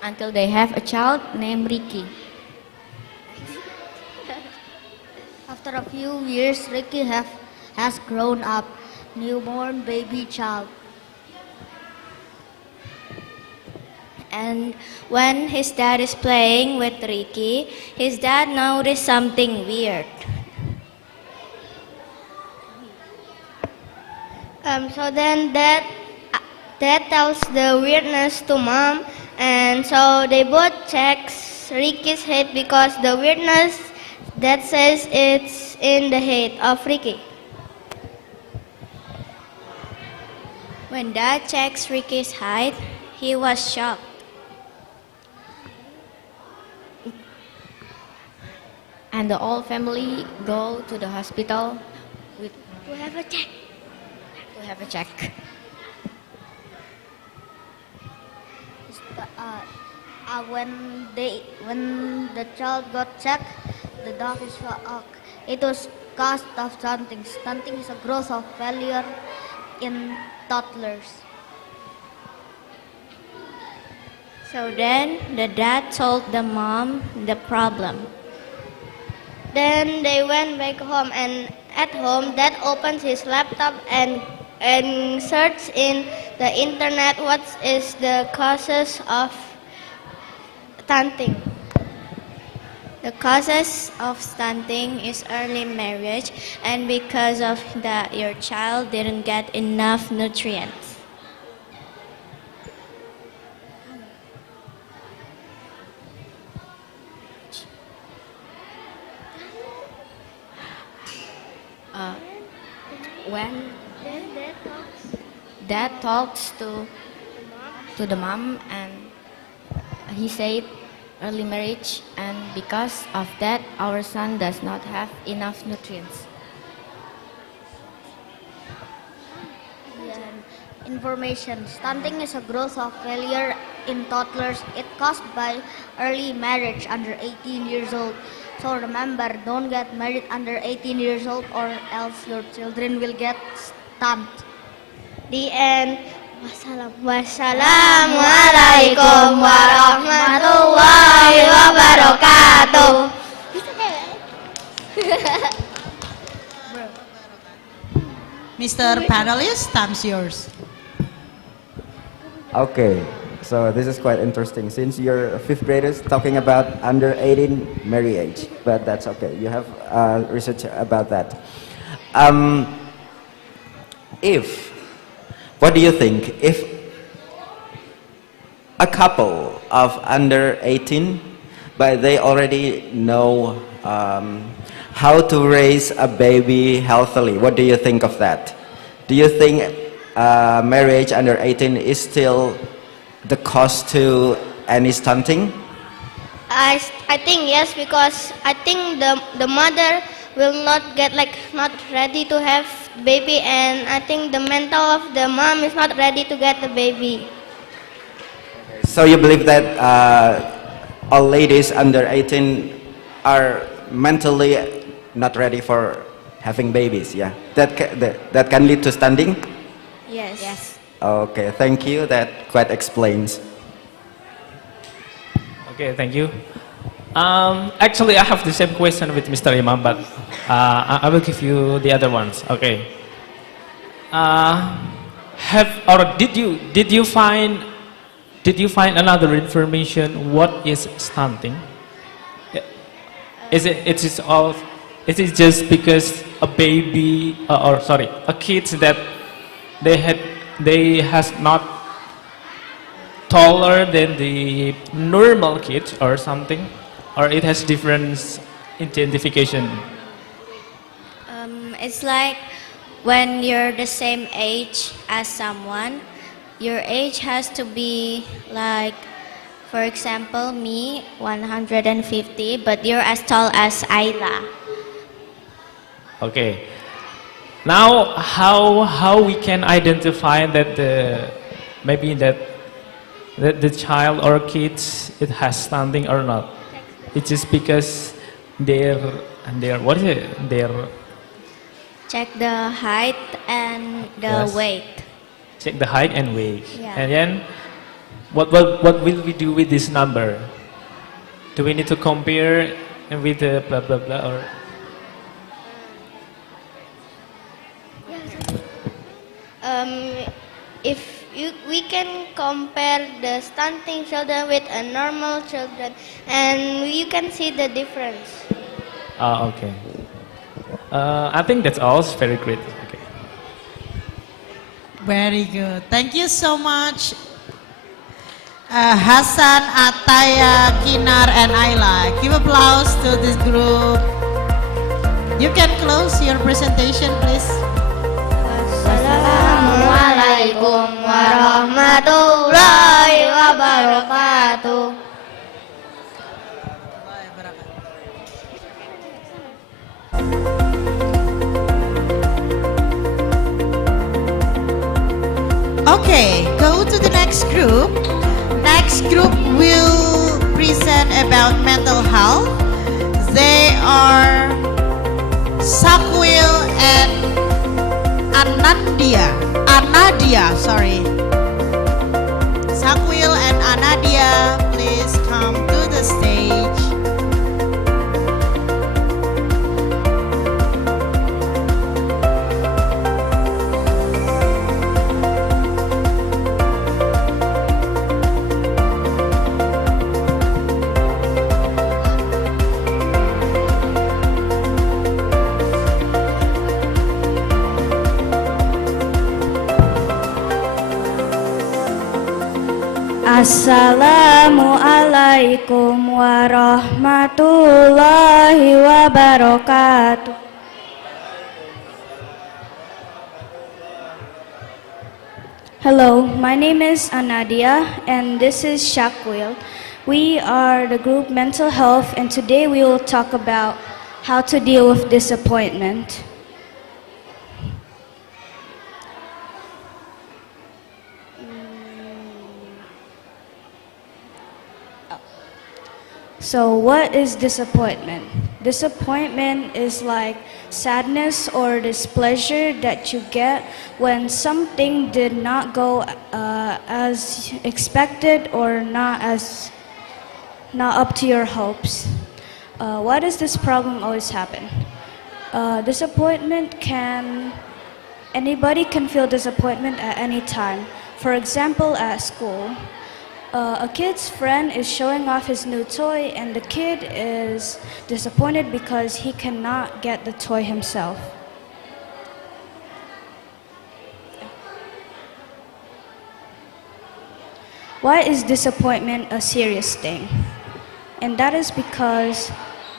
Until they have a child named Ricky. After a few years, Ricky has grown up, newborn baby child. And when his dad is playing with Ricky, his dad noticed something weird. So then dad tells the weirdness to mom, and so they both check Ricky's head because the weirdness that says it's in the head of Ricky. When dad checks Ricky's height, he was shocked. And the whole family go to the hospital To have a check. to have a check. When the child got checked, the doctor shocked. It was caused of stunting. Stunting is a growth of failure in toddlers. So then the dad told the mom the problem. Then they went back home, and at home dad opens his laptop and search in the internet what is the causes of stunting. The causes of stunting is early marriage, and because of that your child didn't get enough nutrients. when dad talks to the mom, and he said early marriage, and because of that our son does not have enough nutrients. Information. Stunting is a growth of failure in toddlers. It caused by early marriage under 18 years old. So remember, don't get married under 18 years old or else your children will get stunned. The end. Wassalamualaikum warahmatullahi wabarakatuh. Mr. Panelist, time's yours. Okay, so this is quite interesting since you're fifth graders talking about under 18 marriage, but that's okay. You have research about that. What do you think if a couple of under 18, but they already know how to raise a baby healthily? What do you think of that? Do you think marriage under 18 is still the cost to any stunting? I think yes, because I think the mother will not get not ready to have baby, and I think the mental of the mom is not ready to get the baby. So you believe that all ladies under 18 are mentally not ready for having babies, yeah? That can lead to stunting? Yes. Okay, thank you. That quite explains. Okay, thank you. Actually, I have the same question with Mr. Imam, but I will give you the other ones. Okay. Did you find another information? What is stunting? Is it just because a baby a kid that they has not taller than the normal kid or something, or it has different identification? It's like when you're the same age as someone, your age has to be like, for example, me, 150, but you're as tall as Ayla. Okay. Now, how we can identify that maybe the child or kids it has stunting or not? It's just because their what is it? Check the height and the weight. Check the height and weight. Yeah. And then, what will we do with this number? Do we need to compare with the blah blah blah or? If we can compare the stunting children with a normal children, and you can see the difference. Okay. I think that's all. It's very great. Okay. Very good. Thank you so much, Hassan, Ataya, Kinar, and Ayla. Give applause to this group. You can close your presentation, please. Assalamualaikum warahmatullahi wabarakatuh. Okay, go to the next group. Next group will present about mental health. They are Sakwil and Anadia, sorry. Sakwil and Anadia, please come to the stage. Assalamualaikum warahmatullahi wabarakatuh. Hello, my name is Anadia and this is Shakwil. We are the group Mental Health and today we will talk about how to deal with disappointment. So what is disappointment? Disappointment is like sadness or displeasure that you get when something did not go as expected or not up to your hopes. Why does this problem always happen? Anybody can feel disappointment at any time. For example, at school. A kid's friend is showing off his new toy and the kid is disappointed because he cannot get the toy himself. Why is disappointment a serious thing? And that is because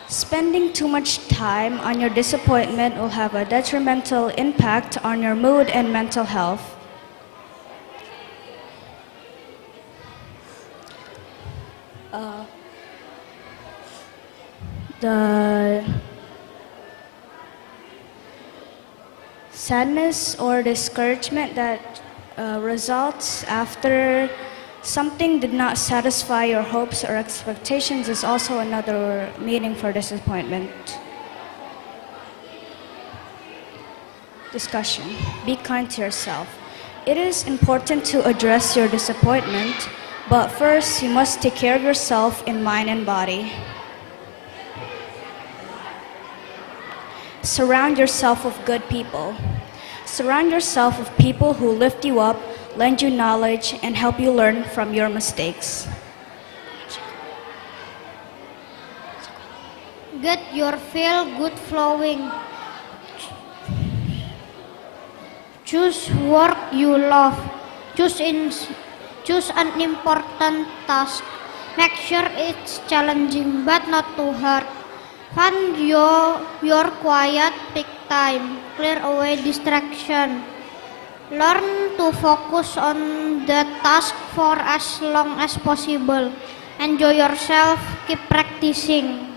spending too much time on your disappointment will have a detrimental impact on your mood and mental health. The sadness or discouragement that results after something did not satisfy your hopes or expectations is also another meaning for disappointment. Discussion. Be kind to yourself. It is important to address your disappointment, but first you must take care of yourself in mind and body. Surround yourself with good people. Surround yourself with people who lift you up, lend you knowledge, and help you learn from your mistakes. Get your feel good flowing. Choose work you love. Choose an important task. Make sure it's challenging but not too hard. Find your quiet peak time. Clear away distraction. Learn to focus on the task for as long as possible. Enjoy yourself. Keep practicing.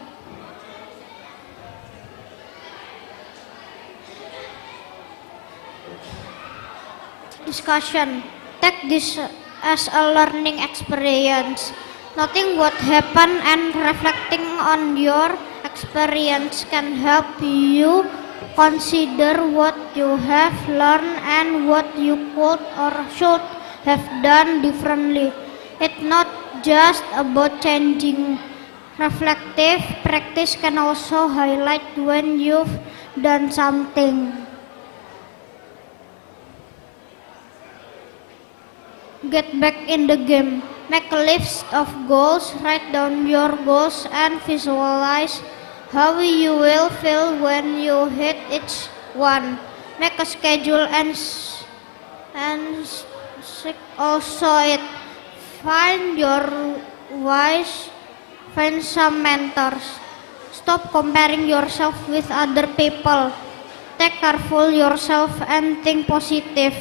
Discussion. Take this as a learning experience. Noting what happened and reflecting on your experience can help you consider what you have learned and what you could or should have done differently. It's not just about changing. Reflective practice can also highlight when you've done something. Get back in the game. Make a list of goals, write down your goals and visualize how you will feel when you hit each one. Make a schedule and stick also it. Find your whys, find some mentors. Stop comparing yourself with other people. Take care of yourself and think positive.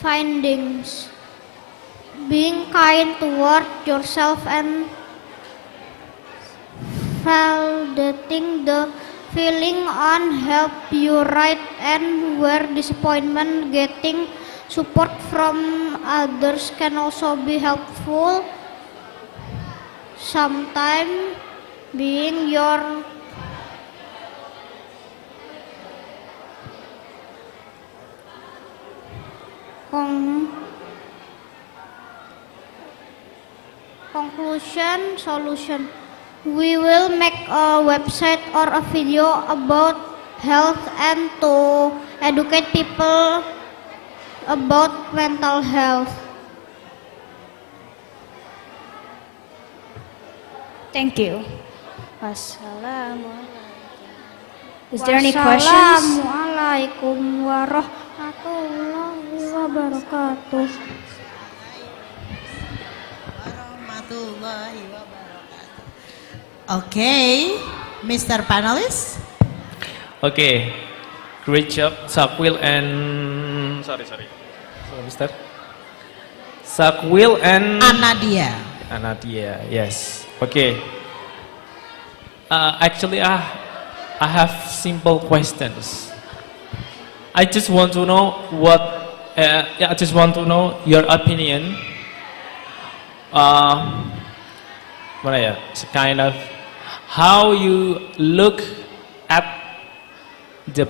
Findings. Being kind toward yourself and validating the feeling on help you right and where disappointment. Getting support from others can also be helpful. Sometimes being your conclusion, solution. We will make a website or a video about health and to educate people about mental health. Thank you. Is there any questions? Wassalamualaikum warahmatullahi wabarakatuh. Okay, Mr. Panelist. Okay, Great job, Sakwil and sorry, Mister Sakwil and Anadia. Yes. Okay. Actually, I have simple questions. I just want to know I just want to know your opinion. What ya? Kind of how you look at the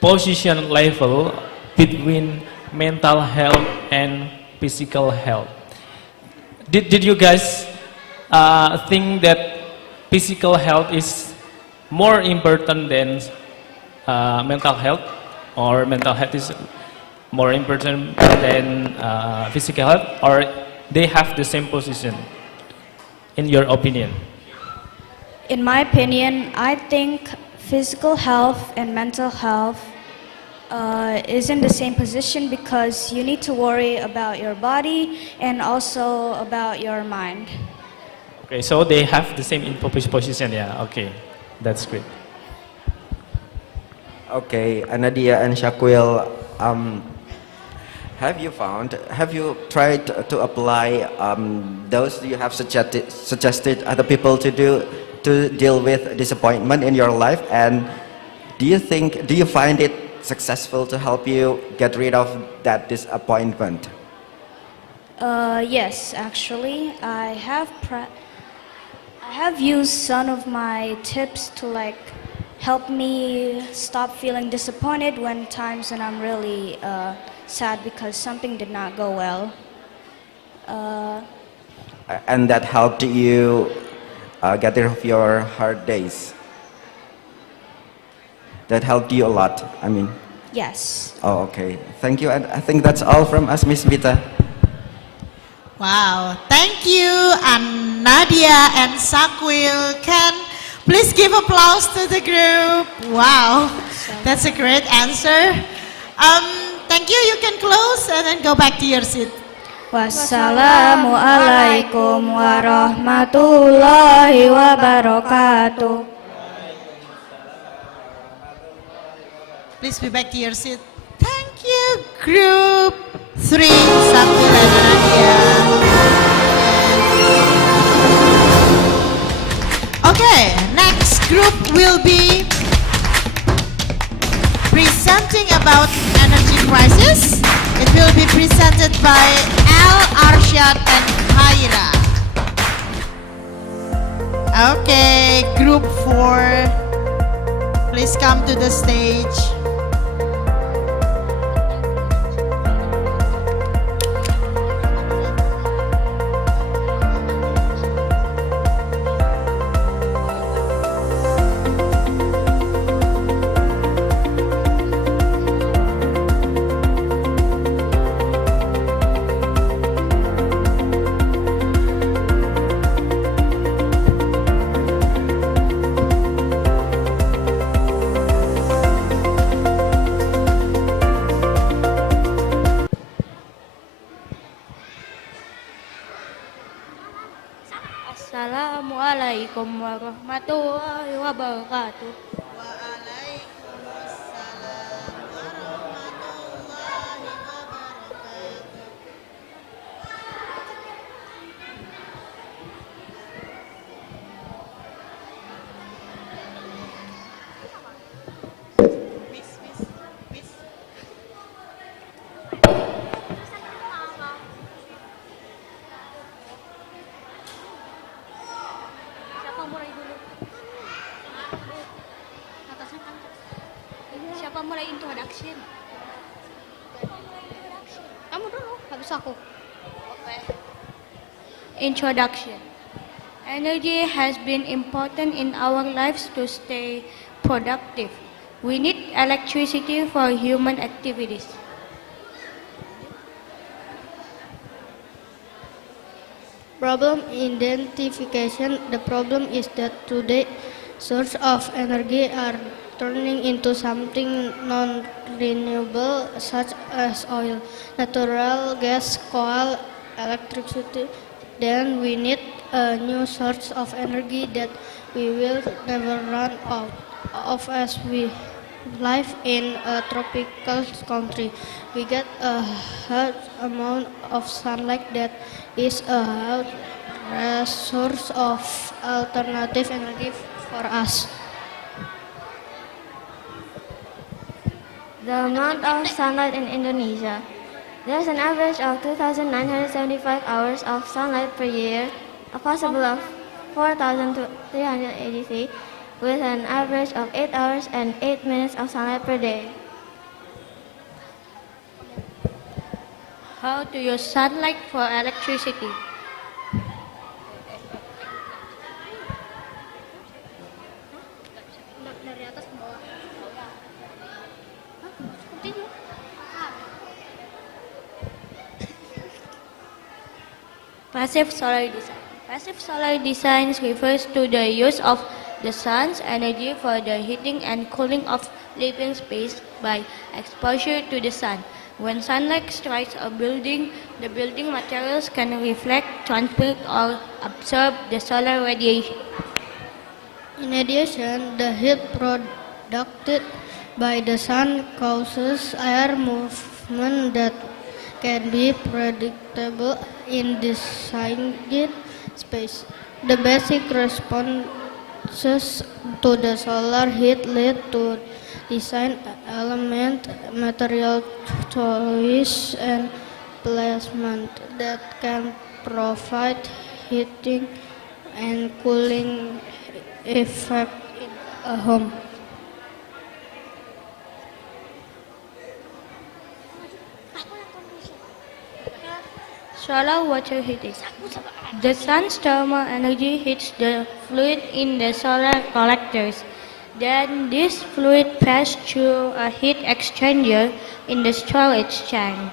position level between mental health and physical health. Did you guys think that physical health is more important than mental health, or mental health is more important than physical health, or they have the same position, in your opinion? In my opinion, I think physical health and mental health is in the same position because you need to worry about your body and also about your mind. Okay, so they have the same position, yeah. Okay, that's great. Okay, Anadia and Shakwil, have you tried to apply those you have suggested other people to do to deal with disappointment in your life? And do you find it successful to help you get rid of that disappointment? Yes, actually, I have used some of my tips to help me stop feeling disappointed when times when I'm really sad because something did not go well. And that helped you get rid of your hard days? That helped you a lot, I mean? Yes. Oh, okay. Thank you. And I think that's all from us, Miss Vita. Wow, thank you, and Nadia and Sakwil. Can please give applause to the group. Wow, that's a great answer. Thank you. You can close and then go back to your seat. Wassalamualaikum warahmatullahi wabarakatuh. Please be back to your seat. Thank you, group 3, Sakwil and Nadia. Okay, next group will be presenting about energy crisis. It will be presented by Al, Arshad, and Khaira. Okay, group 4, please come to the stage. Assalamualaikum warahmatullahi wabarakatuh. Siapa mulai introduction? Kamu dulu, habis aku. Okay. Introduction. Energy has been important in our lives to stay productive. We need electricity for human activities. Problem identification. The problem is that today source of energy are turning into something non-renewable such as oil, natural gas, coal, electricity. Then we need a new source of energy that we will never run out of as we live in a tropical country. We get a huge amount of sunlight that is a huge resource of alternative energy for us. The amount of sunlight in Indonesia. There's an average of 2,975 hours of sunlight per year, a possible of 4,383, with an average of 8 hours and 8 minutes of sunlight per day. How to use sunlight for electricity? Passive solar design. Passive solar design refers to the use of the sun's energy for the heating and cooling of living space by exposure to the sun. When sunlight strikes a building, the building materials can reflect, transmit, or absorb the solar radiation. In addition, the heat produced by the sun causes air movement that can be predictable in designed space. The basic responses to the solar heat lead to design element, material choice, and placement that can provide heating and cooling effect in a home. Solar water heating. The sun's thermal energy heats the fluid in the solar collectors. Then this fluid passes through a heat exchanger in the storage tank,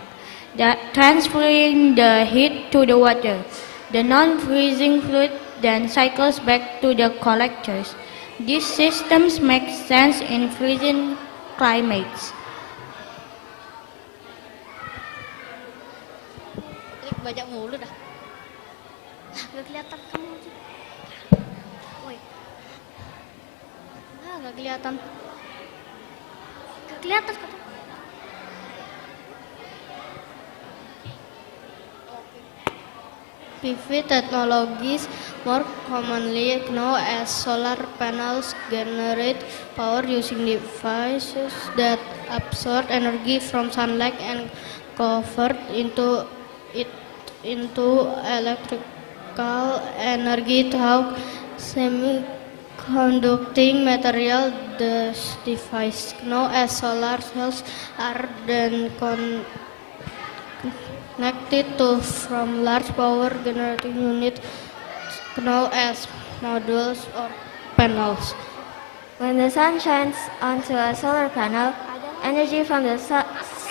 transferring the heat to the water. The non-freezing fluid then cycles back to the collectors. These systems make sense in freezing climates. Baca mulu dah. Gak kelihatan kamu. Woi. Gak kelihatan. Gak kelihatan kata. PV technologies, more commonly known as solar panels, generate power using devices that absorb energy from sunlight and convert into electrical energy through semiconducting material. These devices, known as solar cells, are then connected to from large power generating units known as modules or panels. When the sun shines onto a solar panel, energy from the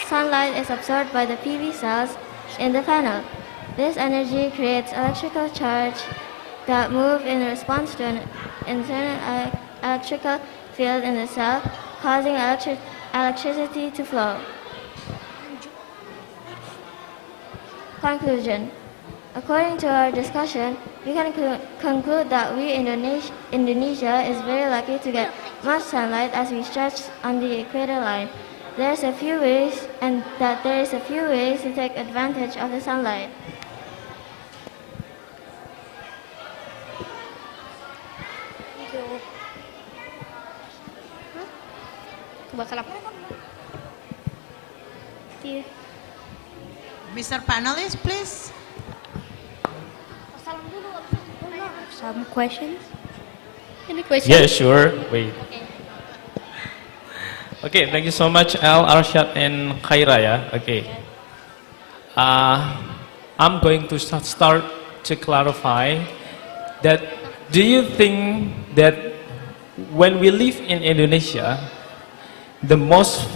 sunlight is absorbed by the PV cells in the panel. This energy creates electrical charge that move in response to an internal electrical field in the cell, causing electricity to flow. Conclusion. According to our discussion, we can conclude that Indonesia is very lucky to get much sunlight as we stretch on the equator line. There is a few ways to take advantage of the sunlight. Mr. Panelist, please. Some questions? Any questions? Yeah, sure. Wait. Okay, thank you so much, Al, Arshad, and Khaira. Yeah? Okay. I'm going to start to clarify that. Do you think that when we live in Indonesia, the most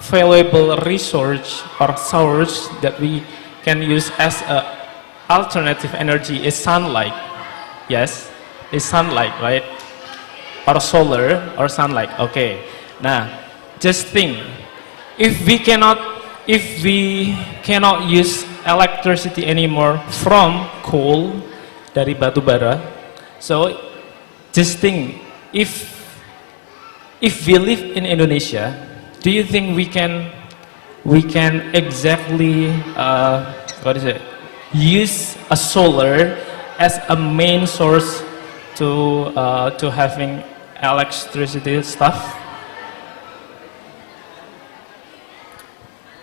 valuable resource or source that we can use as a alternative energy is sunlight? Yes, it's sunlight, right? Or solar or sunlight. Okay. Now, just think, if we cannot use electricity anymore from coal dari batu bara, so just think, if if we live in Indonesia, do you think we can exactly what is it? Use a solar as a main source to having electricity stuff?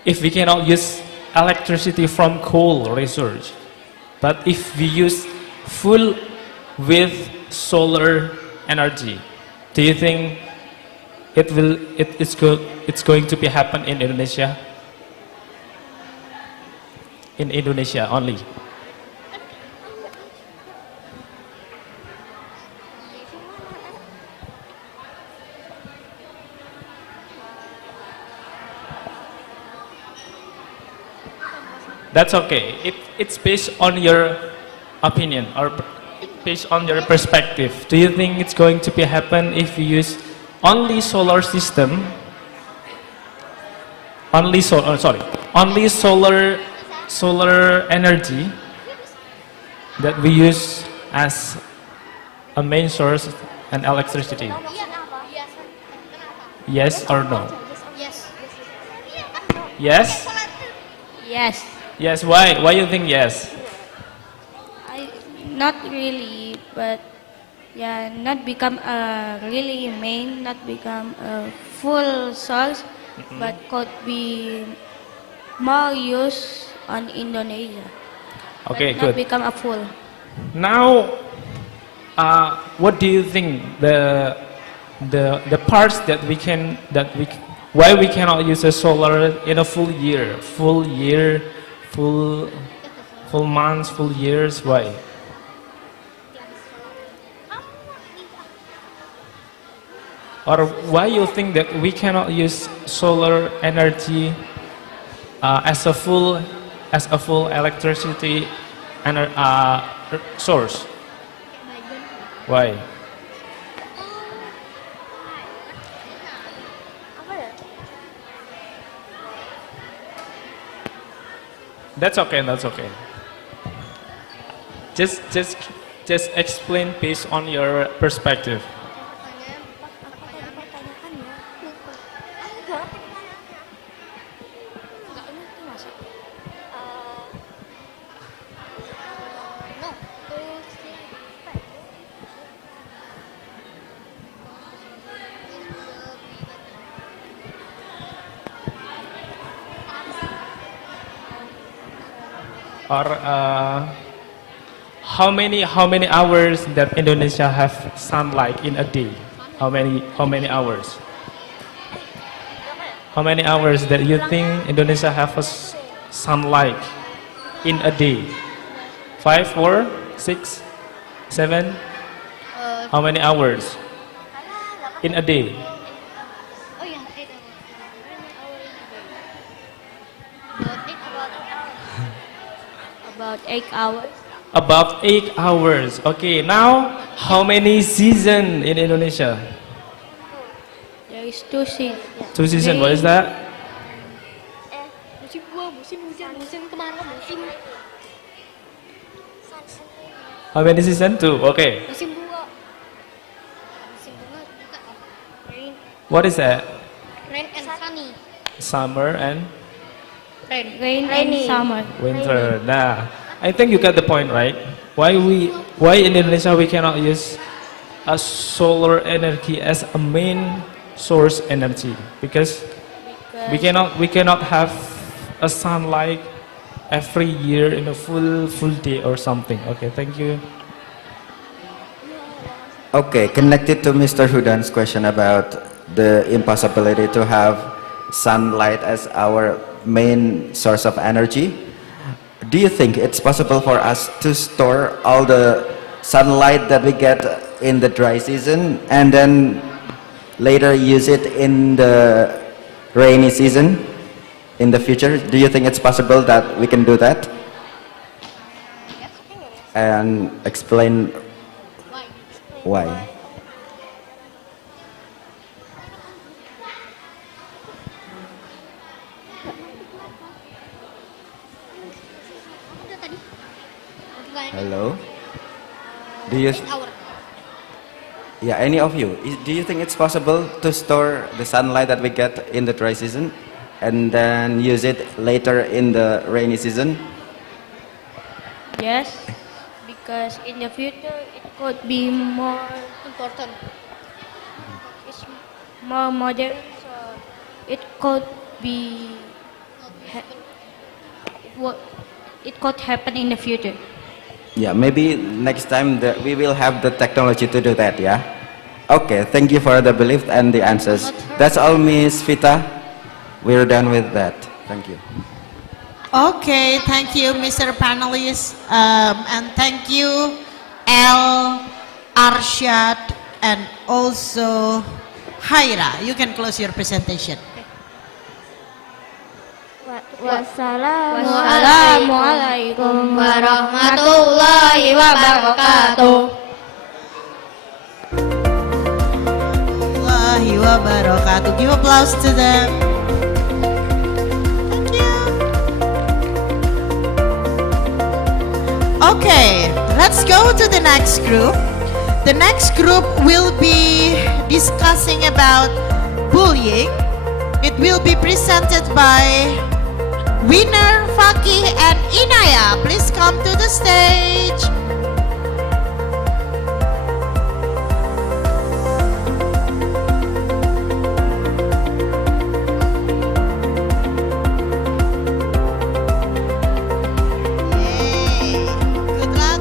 If we cannot use electricity from coal resource, but if we use full with solar energy, do you think it's going to be happen in Indonesia? In Indonesia only. That's okay. It's based on your opinion or based on your perspective. Do you think it's going to be happen if you use only solar system? Only solar energy that we use as a main source and electricity? Yes or no? Yes? Yes. Yes, why? Why you think yes? Not really, but yeah, not become a really main, not become a full source, but could be more use on Indonesia. Okay, but good. Not become a full. Now, what do you think the parts that why we cannot use a solar in a full months, full years? Why? Or why you think that we cannot use solar energy as a full electricity source? Why? That's okay. That's okay. Just explain based on your perspective. Or how many hours that Indonesia have sunlight in a day? How many hours? How many hours that you think Indonesia have sunlight in a day? 5, 4, 6, 7? How many hours in a day? About 8 hours. About 8 hours. Okay, now how many season in Indonesia? There is 2 seasons. 2 season. What is that? Musim buah, musim hujan, musim kemarau, musim How many season? 2. Okay. musim buah, musim bunga juga rain, What is that? rain and sunny, Summer and Rain and summer. winter. Nah, I think you got the point, right? Why in Indonesia we cannot use a solar energy as a main source energy because we cannot have a sunlight every year in a full day or something. Okay, thank you. Okay, connected to Mr. Hudan's question about the impossibility to have sunlight as our main source of energy, do you think it's possible for us to store all the sunlight that we get in the dry season and then later use it in the rainy season in the future? Do you think it's possible that we can do that? And explain why. Hello? Do you Yeah, any of you, do you think it's possible to store the sunlight that we get in the dry season and then use it later in the rainy season? Yes, because in the future it could be more important. It's more modern, so it could be it could happen in the future. Yeah, maybe next time we will have the technology to do that, yeah? Okay, thank you for the belief and the answers. That's all, Miss Vita. We're done with that. Thank you. Okay, thank you, Mr. Panelist, and thank you, El, Arshad, and also Haira. You can close your presentation. Wassalamualaikum warahmatullahi wabarakatuh. Warahmatullahi wabarakatuh. Give applause to them. Thank you. Okay, let's go to the next group. The next group will be discussing about bullying. It will be presented by Winner, Fakih, and Inaya. Please come to the stage. Yay. Good luck.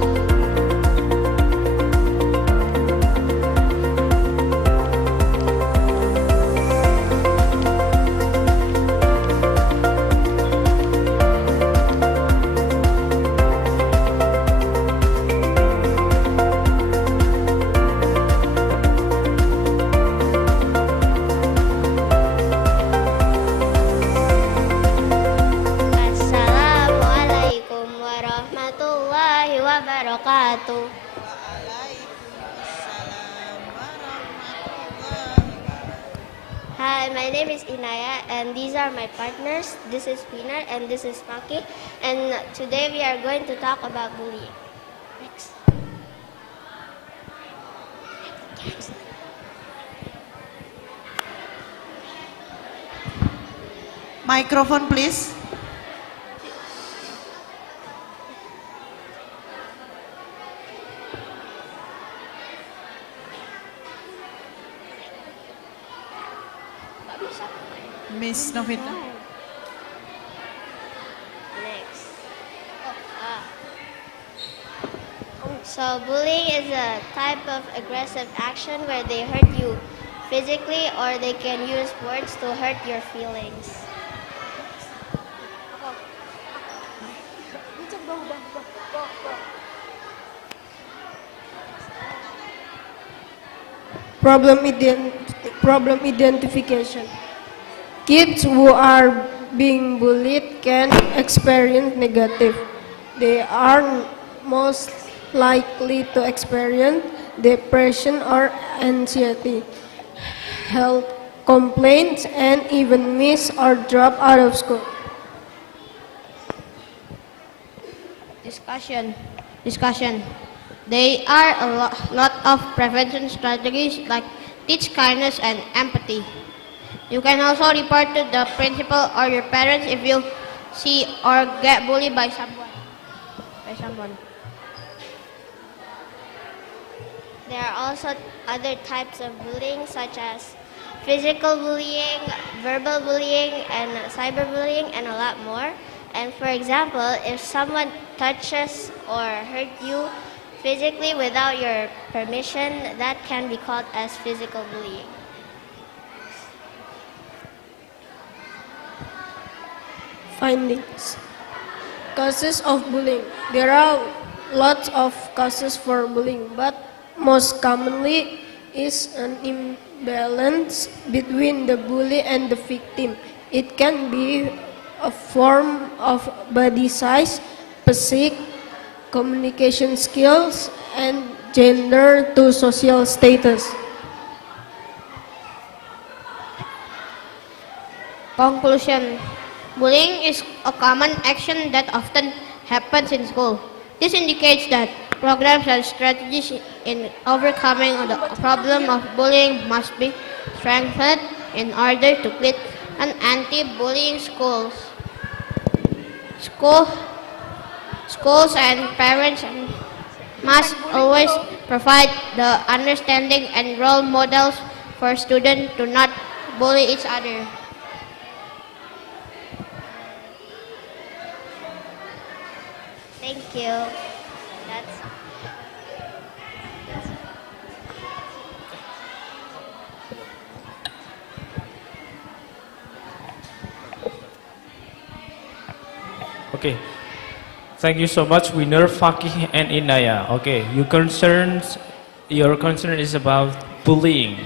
Assalamualaikum warahmatullahi wabarakatuh. Hi, my name is Inaya and these are my partners. This is Pinar and this is Maki. And today we are going to talk about bullying. Next. Microphone, please. Miss Novita. Next. So bullying is a type of aggressive action where they hurt you physically or they can use words to hurt your feelings. Problem identification. Kids who are being bullied can experience negative. They are most likely to experience depression or anxiety, health complaints, and even miss or drop out of school. Discussion. There are a lot of prevention strategies like teach kindness and empathy. You can also report to the principal or your parents if you see or get bullied by someone. There are also other types of bullying such as physical bullying, verbal bullying, and cyberbullying, and a lot more. And for example, if someone touches or hurt you physically without your permission, that can be called as physical bullying. Findings. Causes of bullying. There are lots of causes for bullying, but most commonly is an imbalance between the bully and the victim. It can be a form of body size, physique, communication skills, and gender to social status. Conclusion. Bullying is a common action that often happens in school. This indicates that programs and strategies in overcoming the problem of bullying must be strengthened in order to create an anti-bullying schools. School, schools and parents must always provide the understanding and role models for students to not bully each other. Thank you. That's Okay. Thank you so much, Winner, Fakih, and Inaya. Okay, your concern is about bullying.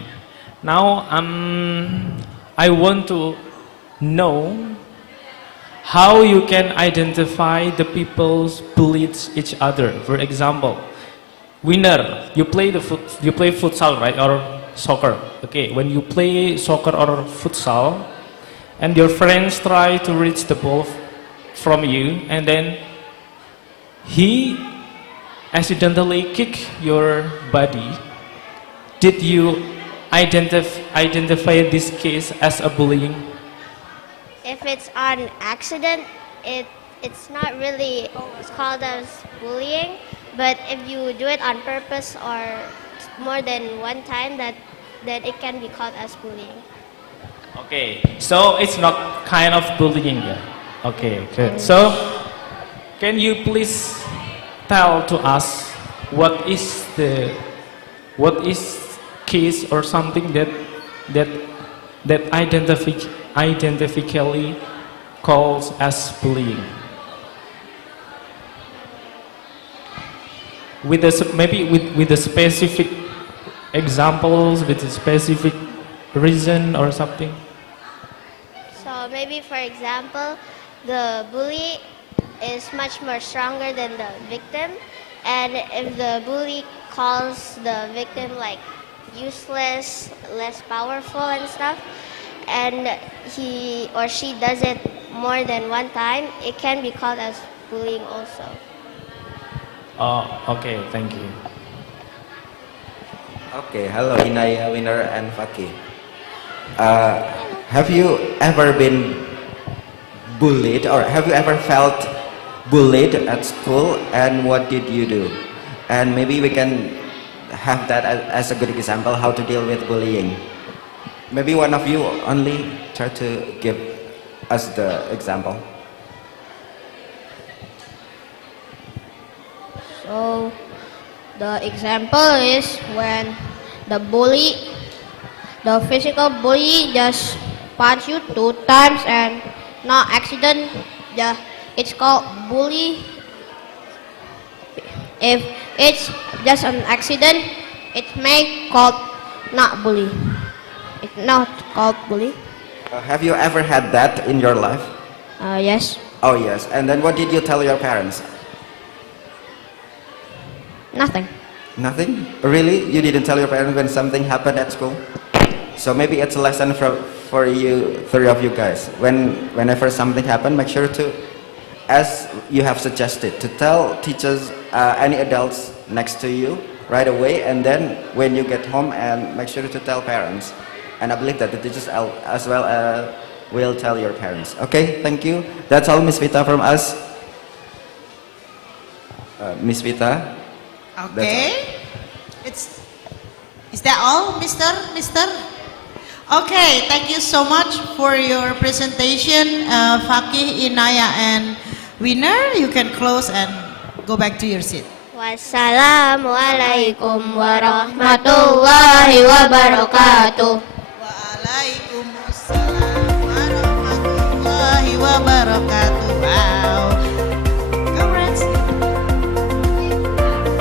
Now, I want to know how you can identify the people's bullies each other. For example, Winner, you play futsal, right, or soccer? Okay, when you play soccer or futsal, and your friends try to reach the ball from you, and then he accidentally kick your body. Did you identify this case as a bullying? if it's on accident, it's not really called as bullying. But if you do it on purpose or more than one time, that it can be called as bullying. Okay, so it's not kind of bullying, yeah. Okay, good. So, can you please tell to us what is case or something that identifically calls as bullying? With with the specific examples, with a specific reason or something. So maybe, for example, the bully is much more stronger than the victim, and if the bully calls the victim like useless, less powerful and stuff, and he or she does it more than one time, it can be called as bullying also. Oh, okay, thank you. Okay, hello Inaya, Winner, and Fakih. Have you ever been bullied, or have you ever felt bullied at school, and what did you do? And maybe we can have that as a good example how to deal with bullying. Maybe one of you only try to give us the example. So the example is when the physical bully just punch you 2 times and no accident, it's called bully. If it's just an accident, it may called not bully. It's not called bully. Have you ever had that in your life? Yes. Oh yes, and then what did you tell your parents? Nothing. Nothing? Really? You didn't tell your parents when something happened at school? So maybe it's a lesson for you, 3 of you guys. Whenever something happened, make sure to, as you have suggested, to tell teachers, any adults next to you right away, and then when you get home, and make sure to tell parents. And I believe that the teachers as well will tell your parents. Okay, thank you. That's all, Miss Vita, from us. Miss Vita. Okay. Is that all, Mister? Okay, thank you so much for your presentation, Fakih, Inaya, and Winner. You can close and go back to your seat. Wassalamualaikum warahmatullahi wabarakatuh. Waalaikumsalam warahmatullahi wabarakatuh. Wow. Congrats.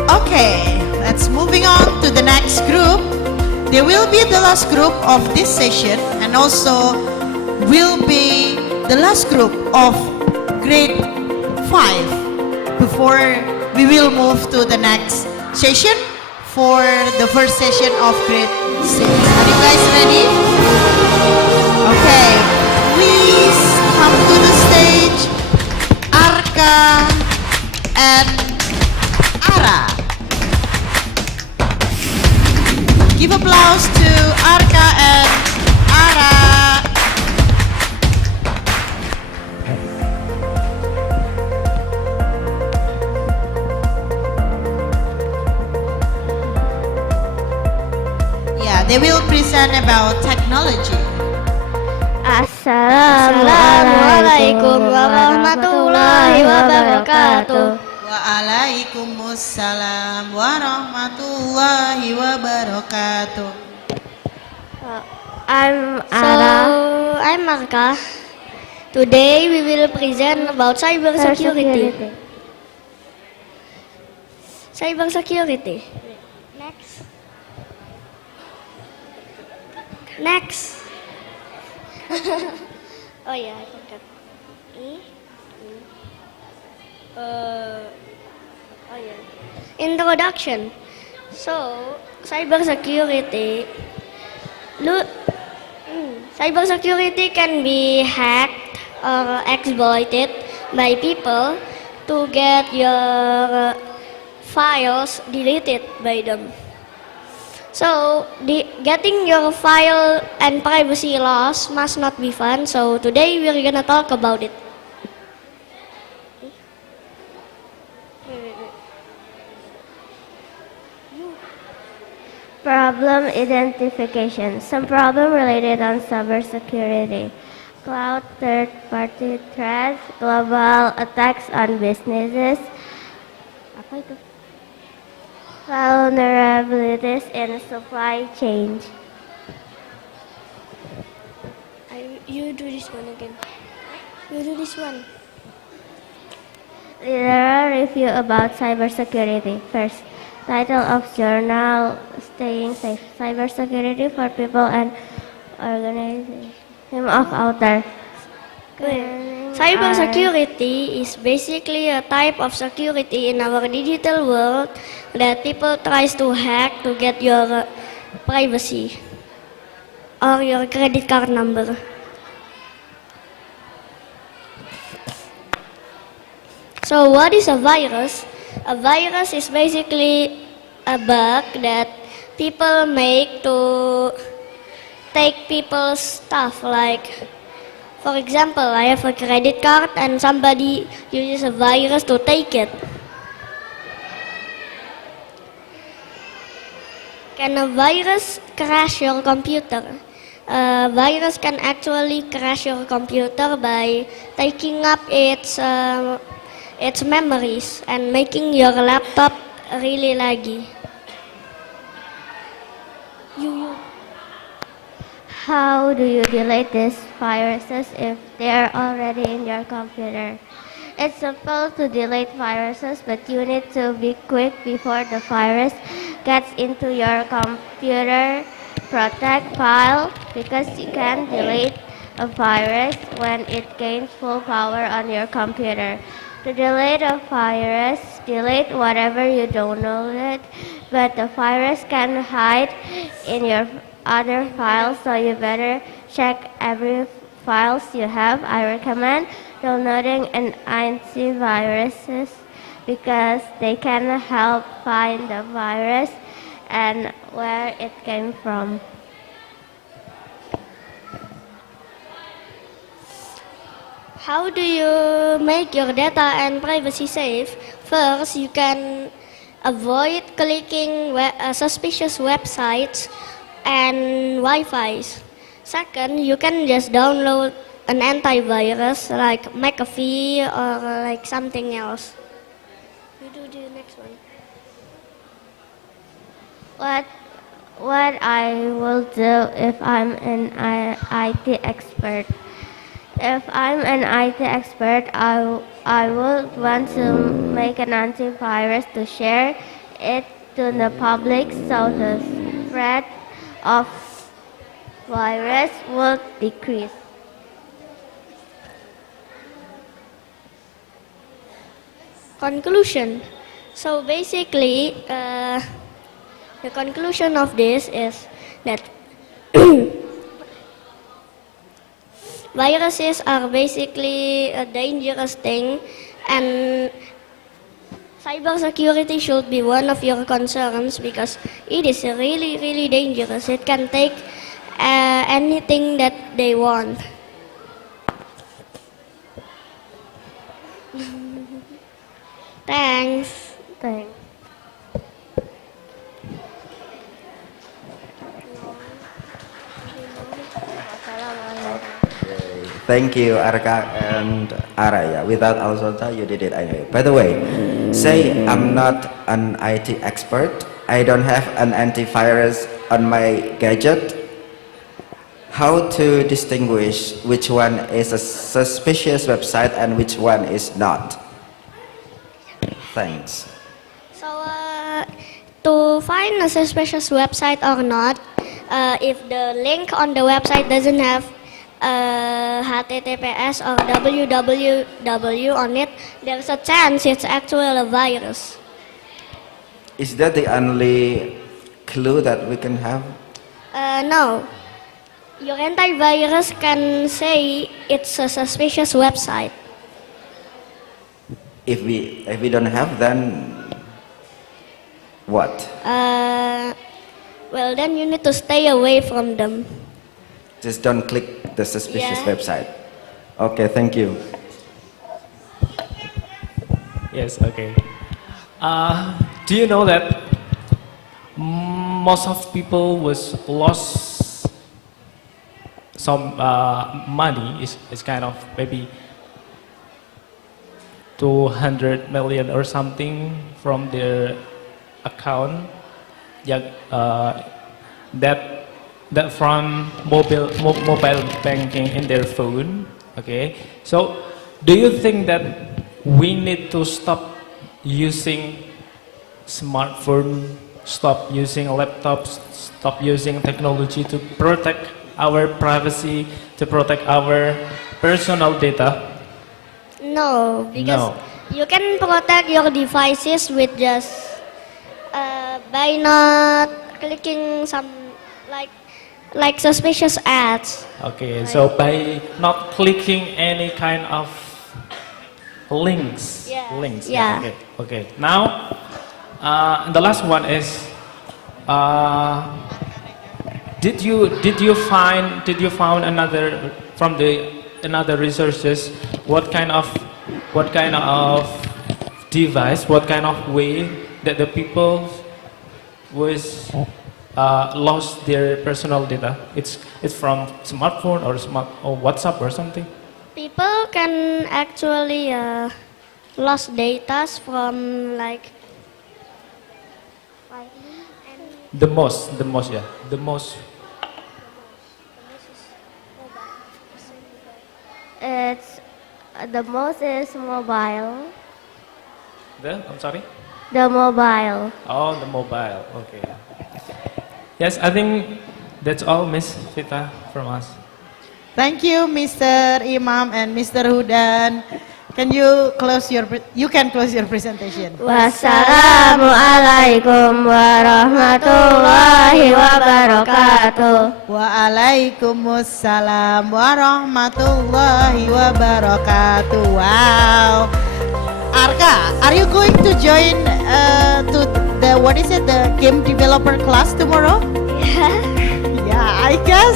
Okay, let's moving on to the next group. They will be the last group of this session, and also will be the last group of grade 5 before we will move to the next session for the first session of grade 6. Are you guys ready? Okay, please come to the stage, Arka and Ara. about technology. Assalamualaikum warahmatullahi wabarakatuh. Waalaikumsalam warahmatullahi wabarakatuh. I'm Marka. Today we will present about cybersecurity. Cybersecurity. Next. Oh yeah, I forgot. Oh yeah. Introduction. So, cybersecurity. Cybersecurity can be hacked or exploited by people to get your files deleted by them. So, getting your file and privacy lost must not be fun. So, today we're gonna talk about it. Problem identification. Some problem related on cybersecurity. Cloud third-party threats, global attacks on businesses. Apa itu? Vulnerabilities in supply chain. You do this one again. You do this one. Literal review about cybersecurity. First, title of journal, Staying Safe. Cybersecurity for People and Organizations. Name of author. Cybersecurity is basically a type of security in our digital world that people tries to hack to get your privacy or your credit card number. So what is a virus? A virus is basically a bug that people make to take people's stuff. Like, for example, I have a credit card and somebody uses a virus to take it. Can a virus crash your computer? A virus can actually crash your computer by taking up its memories and making your laptop really laggy. How do you delete these viruses if they are already in your computer? It's simple to delete viruses, but you need to be quick before the virus gets into your computer. Protect file because you can delete a virus when it gains full power on your computer. To delete a virus, delete whatever you downloaded, but the virus can hide in your other files, so you better check every files you have. I recommend downloading an antiviruses because they can help find the virus and where it came from. How do you make your data and privacy safe? First, you can avoid clicking suspicious websites and Wi-Fi's. Second, you can just download an antivirus like McAfee or like something else. You do the next one. What I will do if I'm an IT expert. If I'm an IT expert, I would want to make an antivirus to share it to the public so the spread of virus will decrease. Conclusion. So basically, the conclusion of this is that viruses are basically a dangerous thing, and cybersecurity should be one of your concerns because it is really, really dangerous. It can take anything that they want. Thanks. Thanks. Thank you, Arka and Araya. Without Alzolta, you did it anyway. By the way, say I'm not an IT expert. I don't have an antivirus on my gadget. How to distinguish which one is a suspicious website and which one is not? Thanks. So, to find a suspicious website or not, if the link on the website doesn't have HTTPS or www on it, there's a chance it's actually a virus. Is that the only clue that we can have? No. Your antivirus can say it's a suspicious website. If we don't have, then what? Well, then you need to stay away from them. Just don't click the suspicious Yeah. website. Okay, thank you. Yes, okay. Do you know that most of people was lost some money is kind of maybe 200 million or something from their account, yeah, that from mobile banking in their phone. Okay, so do you think that we need to stop using smartphone, stop using laptops, stop using technology to protect our privacy, to protect our personal data? No, because No. you can protect your devices with just by not clicking some like suspicious ads. Okay, so by not clicking any kind of links. Yeah. Links. Yeah. Okay. Okay. Now, the last one is, did you find another from the another resources? What kind of device? What kind of way that the people was lost their personal data? It's from smartphone or WhatsApp or something. People can actually lost data from like The most, yeah, the most. It's the most is mobile. I'm sorry. The mobile. Oh, the mobile. Okay. Yes, I think that's all, Miss Vita, from us. Thank you, Mr. Imam and Mr. Hudan. Can you close your presentation? Wassalamualaikum warahmatullahi wabarakatuh. Waalaikumsalam warahmatullahi wabarakatuh. Wow. Arka, are you going to join to the the game developer class tomorrow? Yeah. Yeah, I guess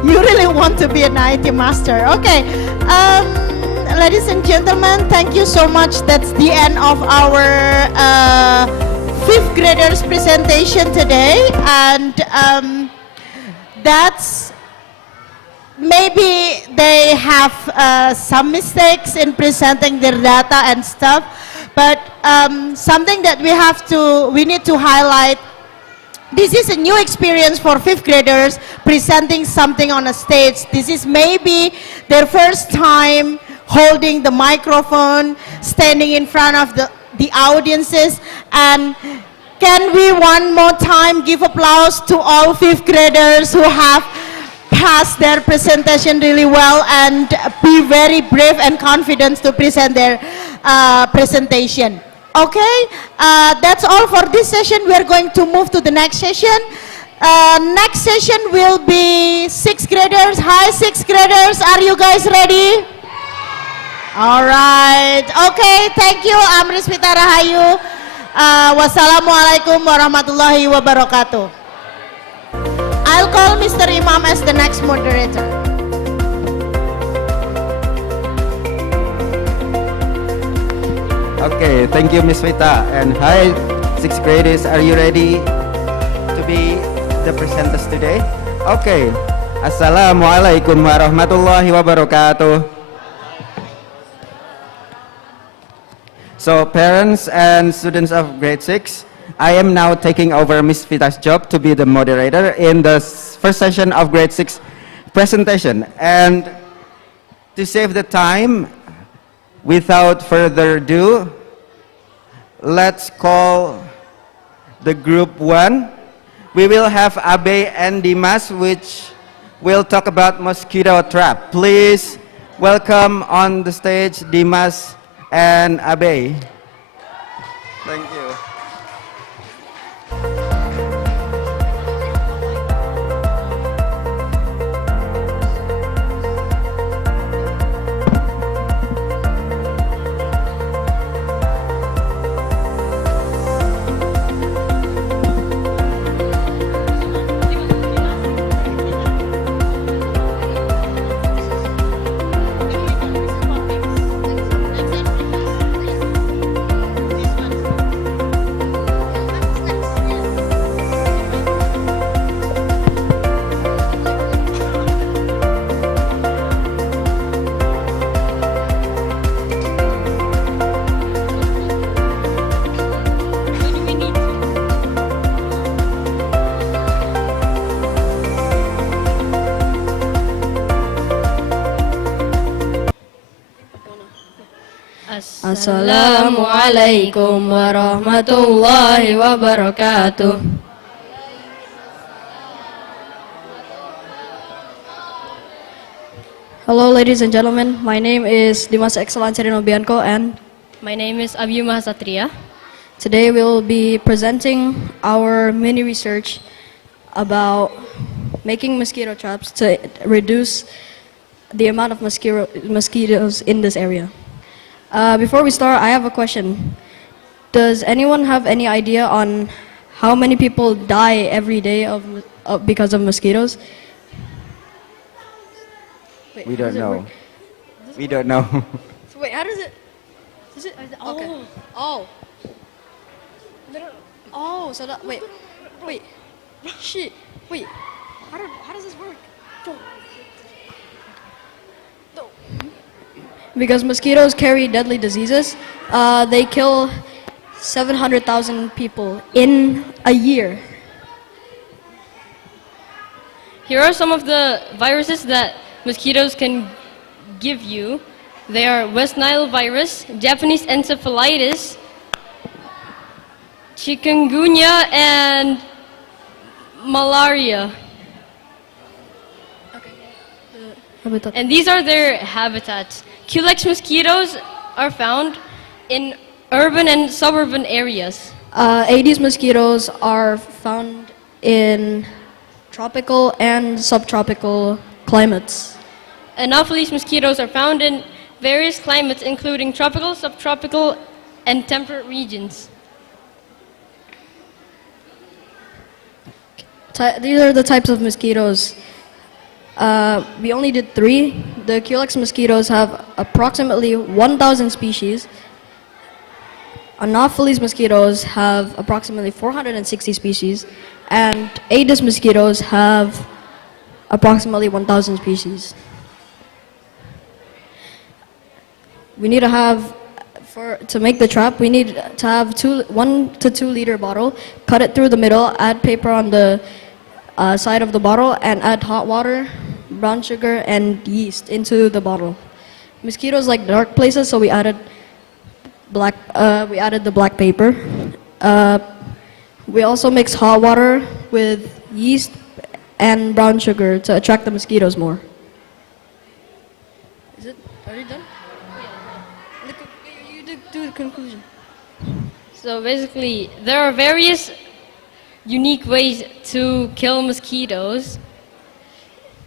you really want to be an IT master. Okay. Ladies and gentlemen, thank you so much. That's the end of our 5th graders presentation today, and that's maybe they have some mistakes in presenting their data and stuff, but something that we need to highlight. This is a new experience for 5th graders presenting something on a stage. This is maybe their first time holding the microphone, standing in front of the audiences. And can we one more time give applause to all 5th graders who have passed their presentation really well and be very brave and confident to present their presentation. Okay, that's all for this session. We are going to move to the next session. Next session will be 6th graders. Hi 6th graders, are you guys ready? All right. Okay, thank you. Amris Pita Rahayu. Wassalamualaikum warahmatullahi wabarakatuh. I'll call Mr. Imam as the next moderator. Okay, thank you, Miss Vita. And hi, 6th graders. Are you ready to be the presenters today? Okay. Assalamualaikum warahmatullahi wabarakatuh. So parents and students of grade 6, I am now taking over Miss Vita's job to be the moderator in the first session of grade 6 presentation. And to save the time, without further ado, let's call the group 1. We will have Abe and Dimas, which will talk about mosquito trap. Please welcome on the stage Dimas and Abe. Thank you. Assalamualaikum warahmatullahi wabarakatuh. Hello ladies and gentlemen, my name is Dimas Excellence Serino Bianco and my name is Abyu Mahasatria. Today we will be presenting our mini research about making mosquito traps to reduce the amount of mosquitoes in this area. Before we start, I have a question. Does anyone have any idea on how many people die every day because of mosquitoes? Wait, We don't know. We don't know. So wait, how does it? Is it? Okay. Oh. No, no, no. Oh, so that wait. Shit. Wait. How does this work? Because mosquitoes carry deadly diseases, they kill 700,000 people in a year. Here are some of the viruses that mosquitoes can give you. They are West Nile virus, Japanese encephalitis, chikungunya, and malaria. And these are their habitats. Culex mosquitoes are found in urban and suburban areas. Aedes mosquitoes are found in tropical and subtropical climates. Anopheles mosquitoes are found in various climates, including tropical, subtropical, and temperate regions. These are the types of mosquitoes. We only did 3. The Culex mosquitoes have approximately 1,000 species. Anopheles mosquitoes have approximately 460 species. And Aedes mosquitoes have approximately 1,000 species. We need to have, to make the trap, we need to have 1 to 2 liter bottle, cut it through the middle, add paper on the side of the bottle, and add hot water, brown sugar, and yeast into the bottle. Mosquitoes like dark places, so we added the black paper. We also mix hot water with yeast and brown sugar to attract the mosquitoes more. Is it already done? You do the conclusion. So basically, there are various unique ways to kill mosquitoes,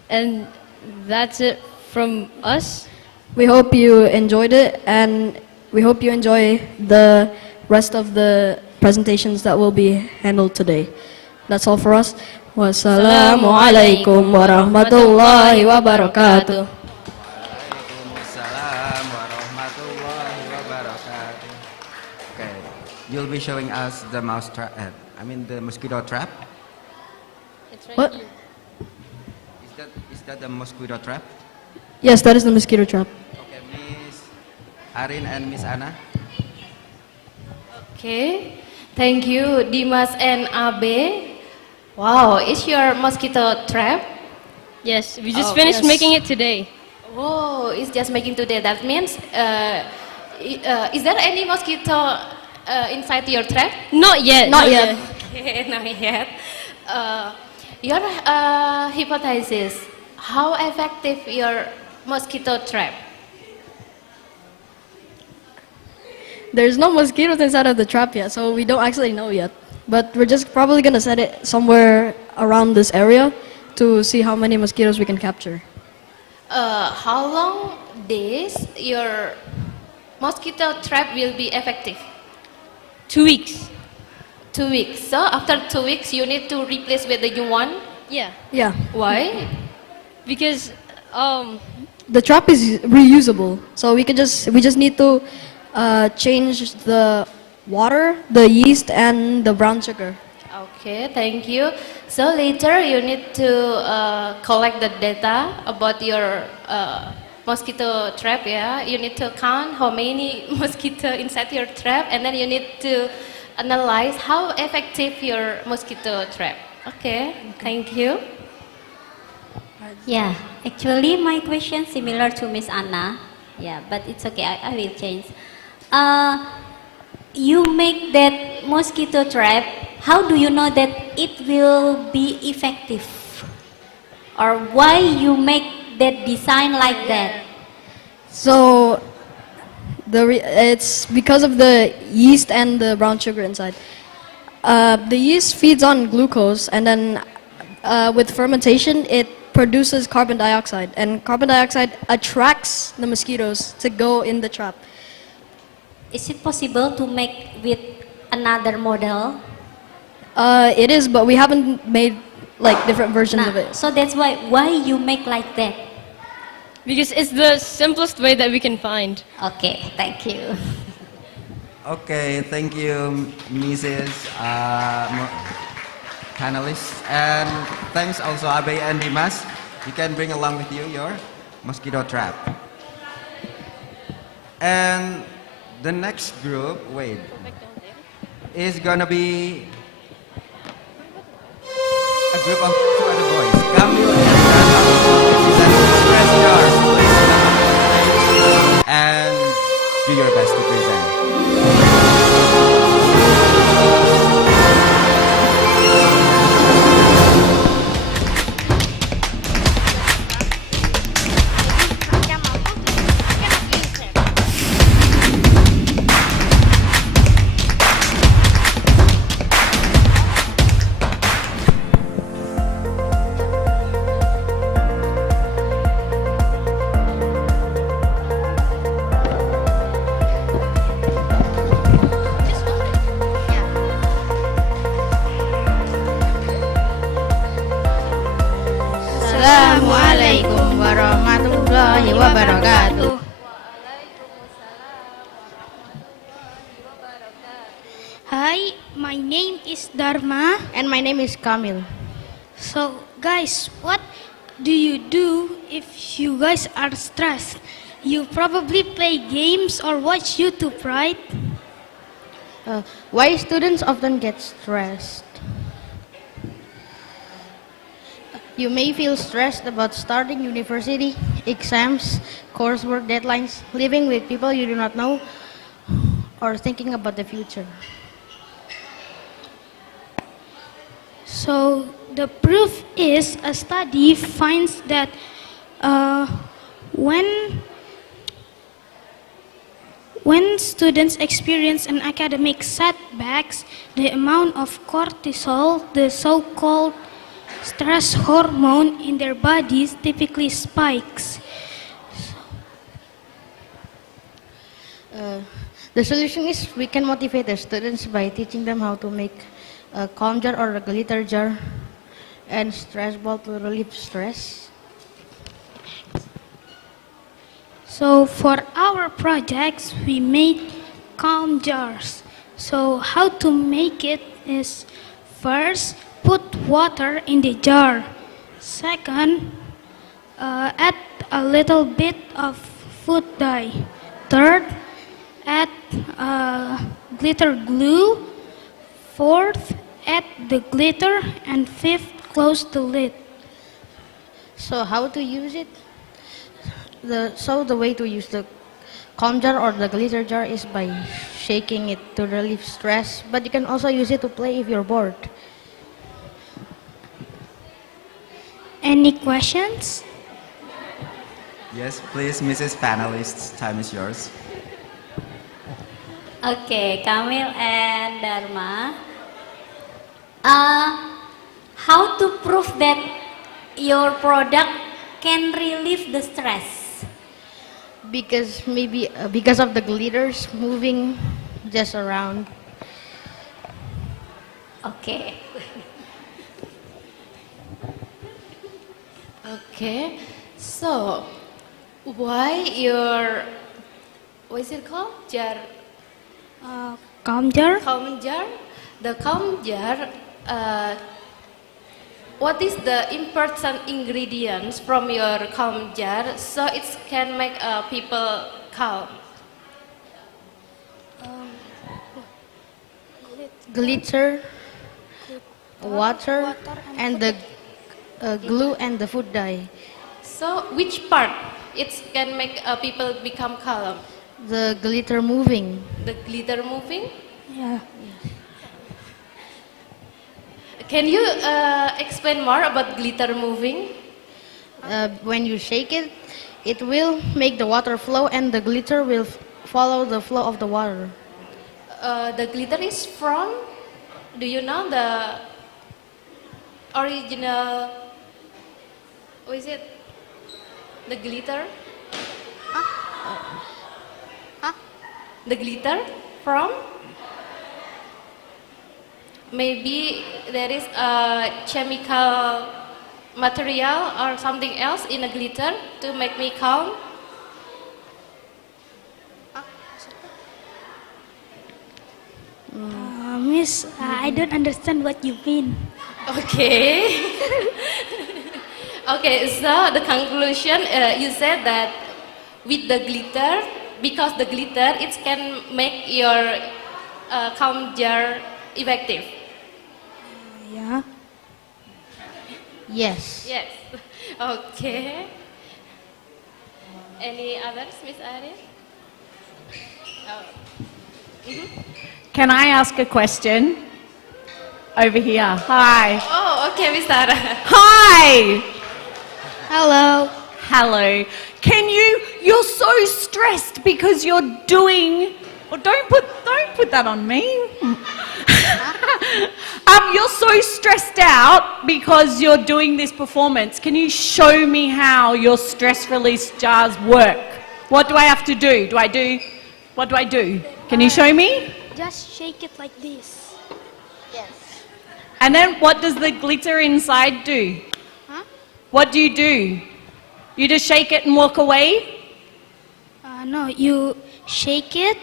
and that's it from us. We hope you enjoyed it, and we hope you enjoy the rest of the presentations that will be handled today. That's all for us. Wassalamualaikum warahmatullahi wabarakatuh. Okay, you'll be showing us the mouse trap. The mosquito trap. It's right What? here. that the mosquito trap? Yes, that is the mosquito trap. Okay, Miss Arin and Miss Anna. Okay, thank you, Dimas and Abe. Wow, is your mosquito trap? Yes, we just finished making it today. Oh, it's just making today. That means, is there any mosquito inside your trap? Not yet. Not yet. Okay, not yet. Your hypothesis, how effective your mosquito trap? There's no mosquitoes inside of the trap yet, so we don't actually know yet. But we're just probably gonna set it somewhere around this area to see how many mosquitoes we can capture. How long days your mosquito trap will be effective? 2 weeks. 2 weeks. So after 2 weeks, you need to replace with the new one. Yeah. Yeah. Why? Because The trap is reusable, so we just need to change the water, the yeast, and the brown sugar. Okay, thank you. So later you need to collect the data about your mosquito trap. Yeah, you need to count how many mosquito inside your trap, and then you need to analyze how effective your mosquito trap. Okay, thank you. Yeah, actually my question similar to Miss Anna. Yeah, but it's okay, I will change. You make that mosquito trap, how do you know that it will be effective? Or why you make that design like that? So it's because of the yeast and the brown sugar inside. The yeast feeds on glucose, and then with fermentation, it produces carbon dioxide, and carbon dioxide attracts the mosquitoes to go in the trap. Is it possible to make with another model? It is, but we haven't made like different versions of it. So that's why you make like that? Because it's the simplest way that we can find. Okay, thank you. Okay, thank you, Mrs. Panelists, and thanks also Abe and Dimas. You can bring along with you your mosquito trap. And the next group, is gonna be a group of two other boys, Kamil and Rana. Express yours, and do your best to present. Assalamualaikum warahmatullahi wabarakatuh. Hi, my name is Dharma. And my name is Kamil. So, guys, what do you do if you guys are stressed? You probably play games or watch YouTube, right? Why students often get stressed? You may feel stressed about starting university, exams, coursework deadlines, living with people you do not know, or thinking about the future. So the proof is a study finds that when students experience an academic setbacks, the amount of cortisol, the so-called stress hormone in their bodies, typically spikes. The solution is we can motivate the students by teaching them how to make a calm jar or a glitter jar and stress ball to relieve stress. So for our projects, we made calm jars. So how to make it is, first, put water in the jar. Second, Add a little bit of food dye. Third, add glitter glue. Fourth, add the glitter. And fifth, close the lid. So how to use it? The way to use the calm jar or the glitter jar is by shaking it to relieve stress, but you can also use it to play if you're bored. Any questions? Yes, please, Mrs. Panelists, time is yours. Okay, Kamil and Dharma. How to prove that your product can relieve the stress? Because maybe because of the glitters moving just around. Okay. Okay, so why your, what is it called? Jar? Calm jar? Calm jar? The calm jar, what is the important ingredients from your calm jar so it can make people calm? Glitter, water, and the glue and the food dye. So which part it can make people become calm? The glitter moving. The glitter moving? Yeah. Can you explain more about glitter moving? When you shake it, it will make the water flow and the glitter will follow the flow of the water. The glitter is from, do you know the original, what is it? The glitter? The glitter from? Maybe there is a chemical material or something else in a glitter to make me calm. Miss, I don't understand what you mean. Okay. Okay, so the conclusion, you said that with the glitter, because the glitter, it can make your calm jar effective. Yeah. Yes. Yes. Okay. Any others, Miss Arif? Oh. Can I ask a question? Over here. Hi. Oh, okay, Miss Tara. Hi. Hello. Hello. You're so stressed because you're doing, well, don't put that on me. You're so stressed out because you're doing this performance. Can you show me how your stress release jars work? What do I have to do? What do I do? Can you show me? Just shake it like this. Yes. And then what does the glitter inside do? Huh? What do? You just shake it and walk away? No, you shake it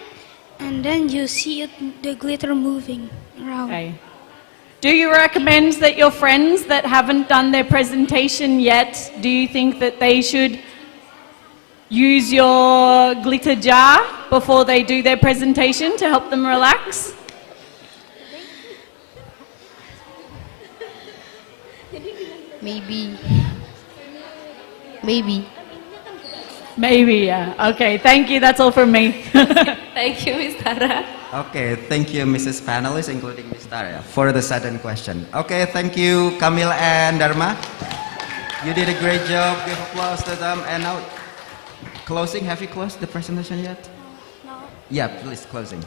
and then you see the glitter moving around. Okay. Do you recommend that your friends that haven't done their presentation yet, do you think that they should use your glitter jar before they do their presentation to help them relax? Maybe. Maybe, yeah. Okay, thank you. That's all from me. Thank you, Miss Tara. Okay, thank you, Mrs. Panelists, including Ms. Tara, for the second question. Okay, thank you, Kamil and Dharma. You did a great job. Give applause to them. And now, closing. Have you closed the presentation yet? No. Yeah, please, closing.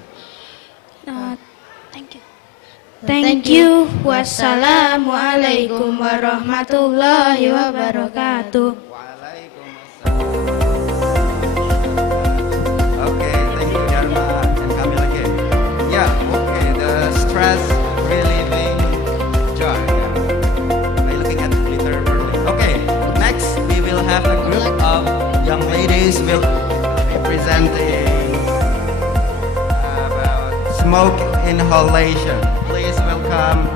Thank you. Thank you. Wassalamualaikum warahmatullahi wabarakatuh. Okay, thank you, Dharma and Kamil again. Yeah, okay, the stress relieving jar. Yeah. Are you looking at the glitter early? Okay, next we will have a group of young ladies will be presenting about smoke inhalation. Please welcome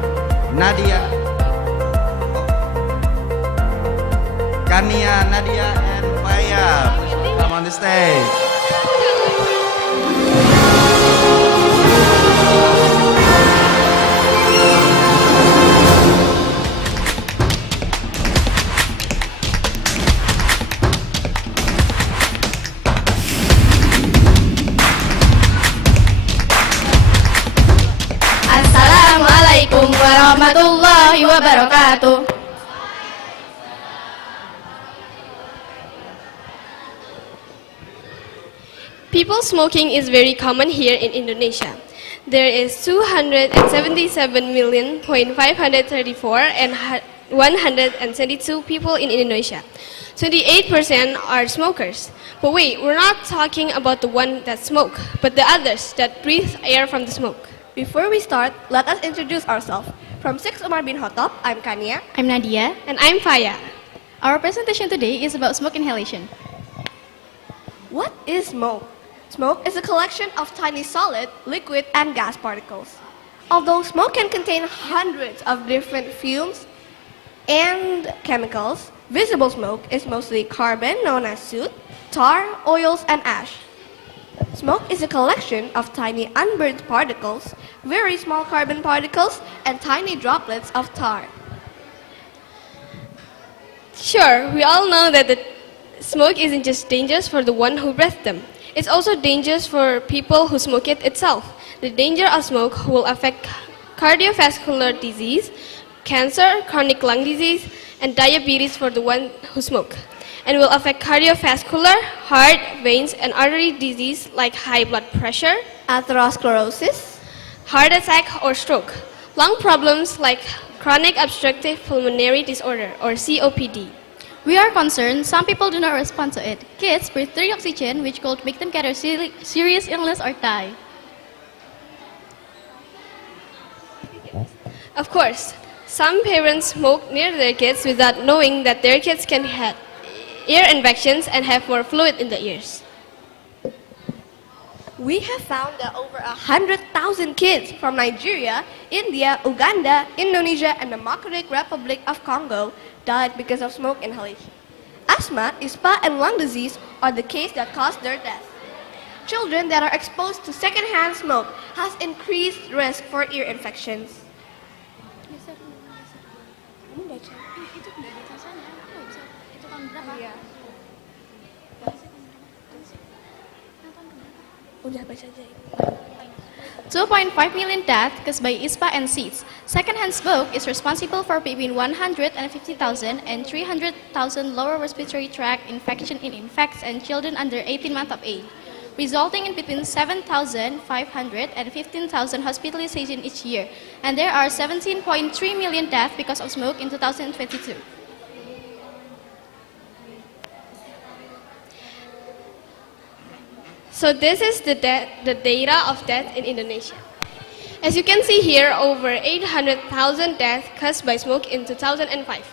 Nadia, Kania, Nadia, and Faya. Come on the stage. Assalamualaikum warahmatullahi wabarakatuh. People smoking is very common here in Indonesia. There is 277,534 and 122 people in Indonesia. 28% are smokers. But wait, we're not talking about the one that smoke, but the others that breathe air from the smoke. Before we start, let us introduce ourselves. From 6 Umar bin Khattab, I'm Kania. I'm Nadia. And I'm Faya. Our presentation today is about smoke inhalation. What is smoke? Smoke is a collection of tiny solid, liquid, and gas particles. Although smoke can contain hundreds of different fumes and chemicals, visible smoke is mostly carbon, known as soot, tar, oils, and ash. Smoke is a collection of tiny unburned particles, very small carbon particles, and tiny droplets of tar. Sure, we all know that the smoke isn't just dangerous for the one who breathes them. It's also dangerous for people who smoke it itself. The danger of smoke will affect cardiovascular disease, cancer, chronic lung disease, and diabetes for the one who smoke, and will affect cardiovascular, heart, veins, and artery disease like high blood pressure, atherosclerosis, heart attack or stroke, lung problems like chronic obstructive pulmonary disorder or COPD. We are concerned some people do not respond to it. Kids breathe dirty oxygen, which could make them get a serious illness or die. Of course, some parents smoke near their kids without knowing that their kids can have ear infections and have more fluid in the ears. We have found that over 100,000 kids from Nigeria, India, Uganda, Indonesia, and the Democratic Republic of Congo died because of smoke inhalation. Asthma, ISPA, and lung disease are the case that caused their death. Children that are exposed to secondhand smoke has increased risk for ear infections. Udah baca aja. 2.5 million deaths caused by ISPA and seeds. Secondhand smoke is responsible for between 150,000 and 300,000 lower respiratory tract infection in infants and children under 18 months of age, resulting in between 7,500 and 15,000 hospitalizations each year. And there are 17.3 million deaths because of smoke in 2022. So this is the data of death in Indonesia. As you can see here, over 800,000 deaths caused by smoke in 2005,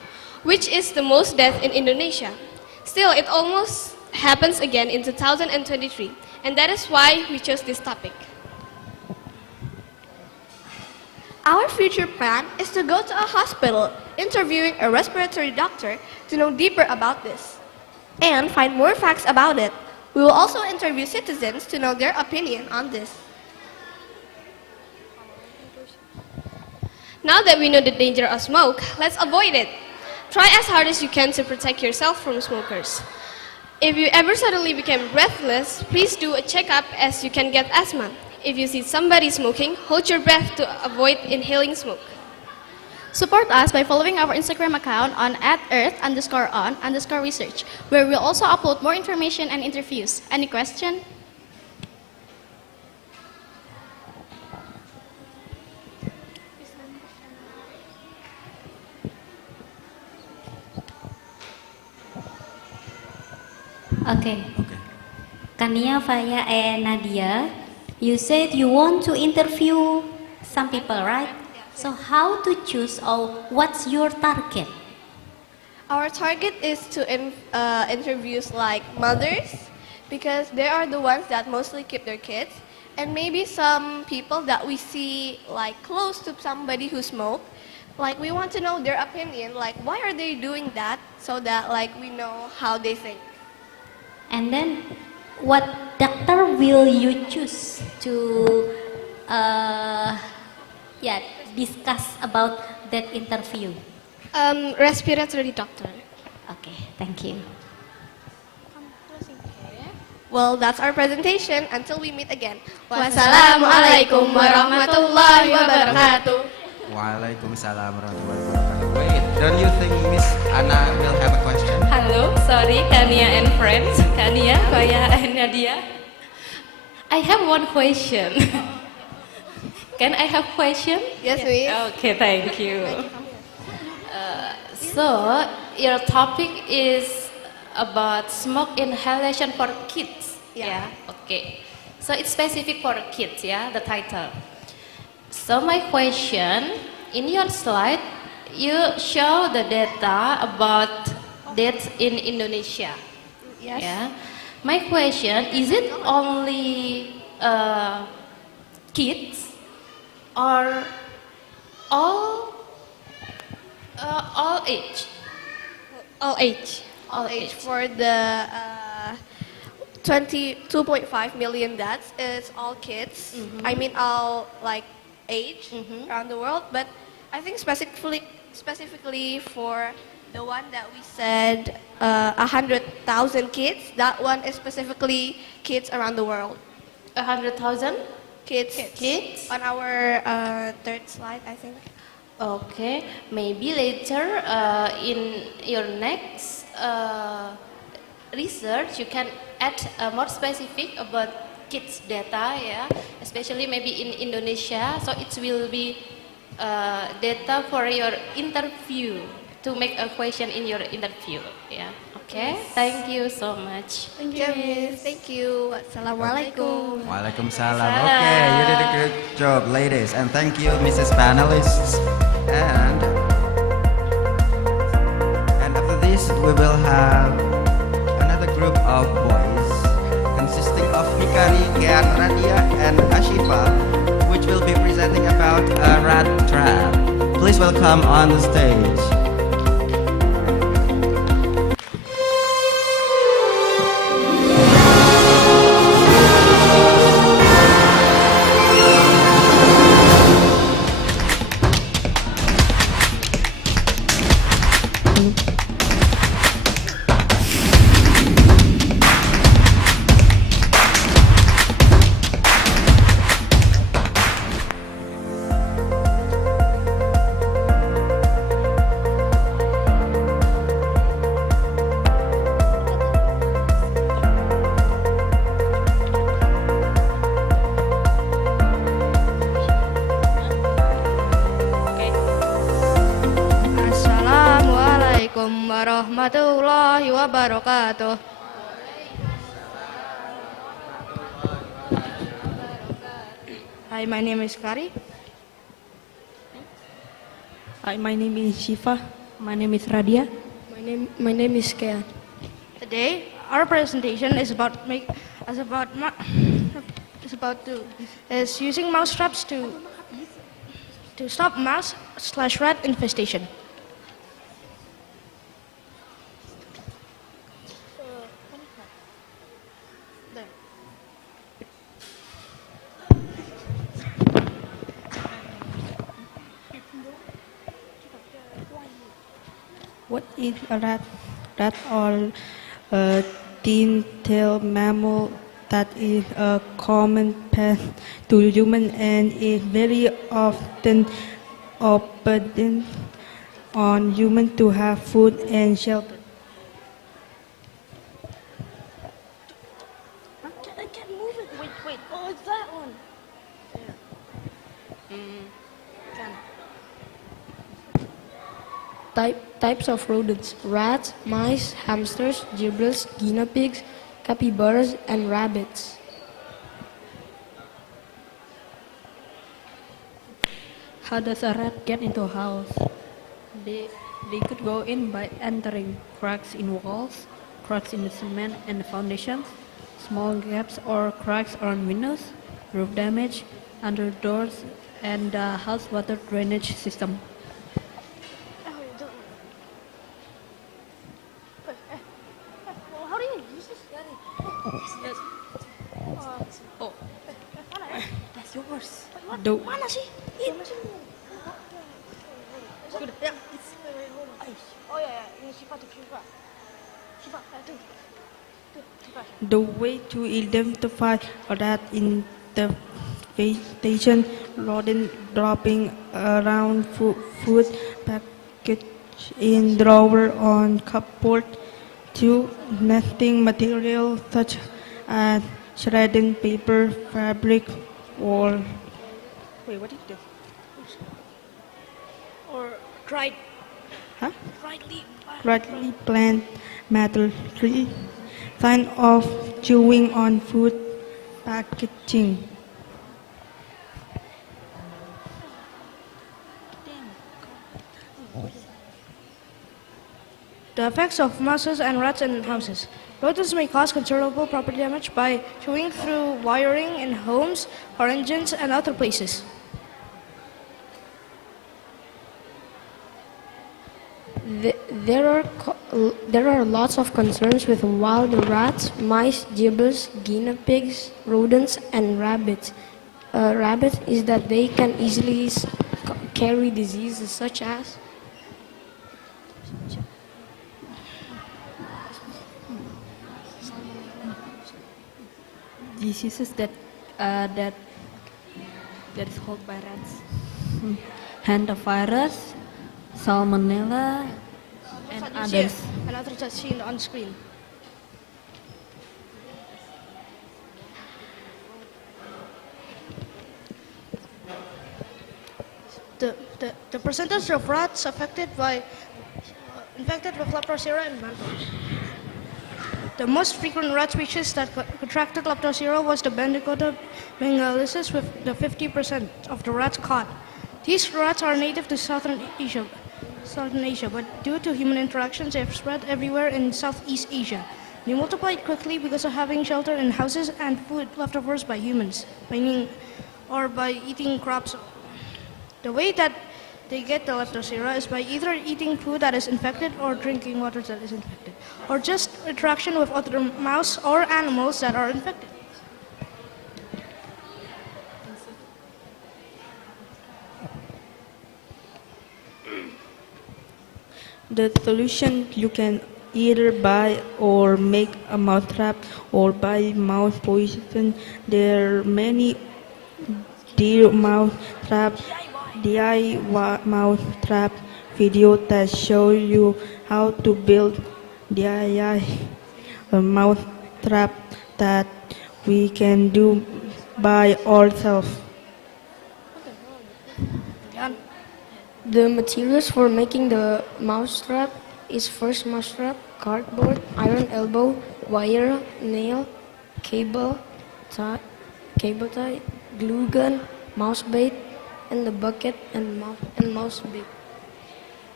which is the most death in Indonesia. Still, it almost happens again in 2023, and that is why we chose this topic. Our future plan is to go to a hospital, interviewing a respiratory doctor to know deeper about this, and find more facts about it. We will also interview citizens to know their opinion on this. Now that we know the danger of smoke, let's avoid it. Try as hard as you can to protect yourself from smokers. If you ever suddenly become breathless, please do a checkup as you can get asthma. If you see somebody smoking, hold your breath to avoid inhaling smoke. Support us by following our Instagram account on @earth_on_research, where we'll also upload more information and interviews. Any question? Okay. Kania, Faya, and Nadia, you said you want to interview some people, right? So how to choose or what's your target? Our target is to interview like mothers, because they are the ones that mostly keep their kids, and maybe some people that we see like close to somebody who smoke, Like, we want to know their opinion, like, why are they doing that, so that, like, we know how they think. And then, what doctor will you choose to, yeah, discuss about that interview? Respiratory doctor. Okay, thank you. Well, that's our presentation. Until we meet again. Wassalamualaikum warahmatullahi wabarakatuh. Waalaikumsalam warahmatullahi wabarakatuh. Wait, don't you think Miss Anna will have a question? Hello, sorry, Kania and friends. Kania, Koya, and Nadia. I have one question. Can I have question? Yes, please. Okay, thank you. So, your topic is about smoke inhalation for kids. Yeah. Okay. So it's specific for kids, yeah, the title. So my question, in your slide, you show the data about deaths in Indonesia. Yes. Yeah. My question, is it only kids or all age? All age. All age. For the 2.5 million deaths, it's all kids. I mean, all like age around the world. But I think specifically for the one that we said 100,000 kids, that one is specifically kids around the world. 100,000 kids. Kids. On our third slide, I think. Okay, maybe later in your next research you can add more specific about kids data, yeah, especially maybe in Indonesia. So it will be data for your interview to make a question in your interview. Yeah. Okay. Thank you so much. Thank you, Miss. Thank you. Assalamualaikum. Waalaikumsalam. Okay, you did a good job, ladies. And thank you, Mrs. Panelists. And after this, we will have another group of boys consisting of Hikari, Kean, Radia, and Ashifa, which will be presenting about a rat trap. Please welcome on the stage. Assalamualaikum warahmatullahi wabarakatuh. Hi, my name is Kari. Hi, my name is Shifa. My name is Radia. My name is Kean. Today, our presentation is using mouse traps to stop mouse/rat infestation. What is a rat? Rat or a tin-tailed mammal that is a common pet to humans and is very often dependent on humans to have food and shelter. I can't move it. Wait. Oh, it's that one. Types of rodents: rats, mice, hamsters, gibbals, guinea pigs, capybaras, and rabbits. How does a rat get into a house? They could go in by entering cracks in walls, cracks in the cement and the foundations, small gaps or cracks around windows, roof damage, under doors, and the house water drainage system. Oh. That's yours. The, Mana sih? Sudah, ya. Oh ya, ini Shiva tuh, Shiva. Shiva, tuh. the way to identify rat in the vegetation, rodent dropping around food package in drawer on cupboard, to nesting material such as shredding paper, fabric, or wait, what is this? Or dried. Huh? Dried leaf. Rightly plant matter. 3. Sign of chewing on food packaging. The effects of mouses and rats in houses. Rodents may cause considerable property damage by chewing through wiring in homes or engines and other places. There are lots of concerns with wild rats, mice, gibbons, guinea pigs, rodents, and rabbits. Rabbits is that they can easily carry diseases such as diseases that is held by rats. Hantavirus, salmonella, and others. And others as seen on screen. The percentage of rats affected by infected with Leptospira and Bantam. The most frequent rat species that contracted Leptospira was the Bandicoota bengalensis, with the 50% of the rats caught. These rats are native to Southern Asia, but due to human interactions, they have spread everywhere in Southeast Asia. They multiplied quickly because of having shelter in houses and food leftovers by humans, or by eating crops. The way that they get the Leptospira is by either eating food that is infected or drinking water that is infected, or just interaction with other mouse or animals that are infected. The solution: you can either buy or make a mousetrap or buy mouse poison. There are many DIY mousetrap videos that show you how to build DIY mousetrap that we can do by ourselves. the materials for making the mousetrap is first mousetrap, cardboard, iron elbow, wire, nail, cable tie, glue gun, mouse bait, and the bucket and mouse bait.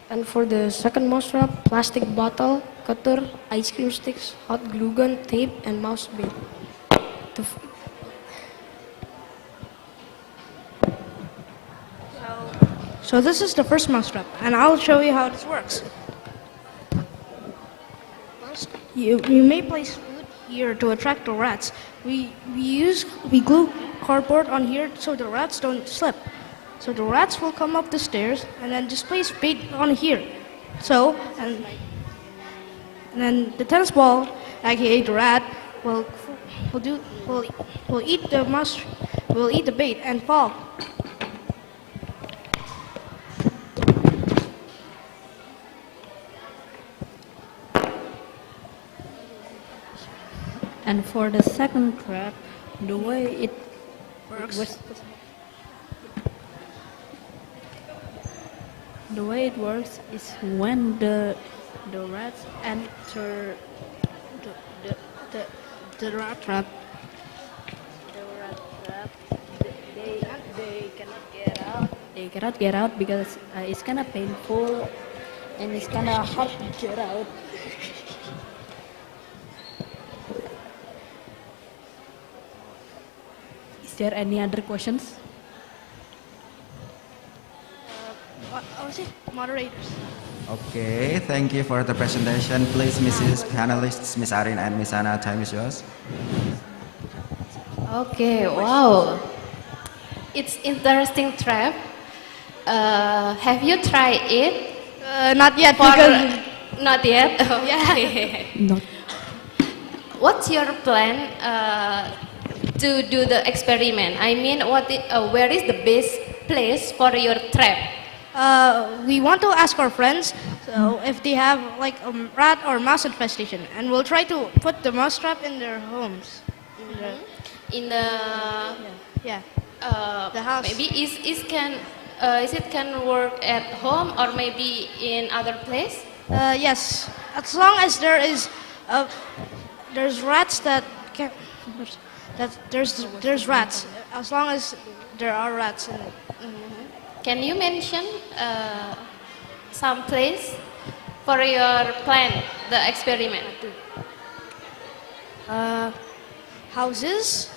And for the second mousetrap, plastic bottle, cutter, ice cream sticks, hot glue gun, tape, and mouse bait. So this is the first mousetrap, and I'll show you how this works. First, you may place food here to attract the rats. We glue cardboard on here so the rats don't slip. So the rats will come up the stairs and then just place bait on here. So, and then the tennis ball, aka the rat, will eat the bait and fall. And for the second trap, the way it works is when the rats enter the rat trap. They cannot get out. They cannot get out because it's kind of painful and it's kind of hard to get out. Is there any other questions? What was it? Moderators. Okay, thank you for the presentation. Please, Mrs. Panelists, Miss Arin and Miss Anna, time is yours. Okay, wow. It's interesting trap. Have you tried it? Not yet, because... Not yet? Yeah. Okay. What's your plan to do the experiment? I mean, where is the best place for your trap? We want to ask our friends so if they have like a rat or mouse infestation, and we'll try to put the mouse trap in their homes. In the Yeah. the house. Maybe is it can work at home or maybe in other place? Yes, as long as there's rats that can there's rats. As long as there are rats in it. Can you mention some place for your plan, the experiment? Houses.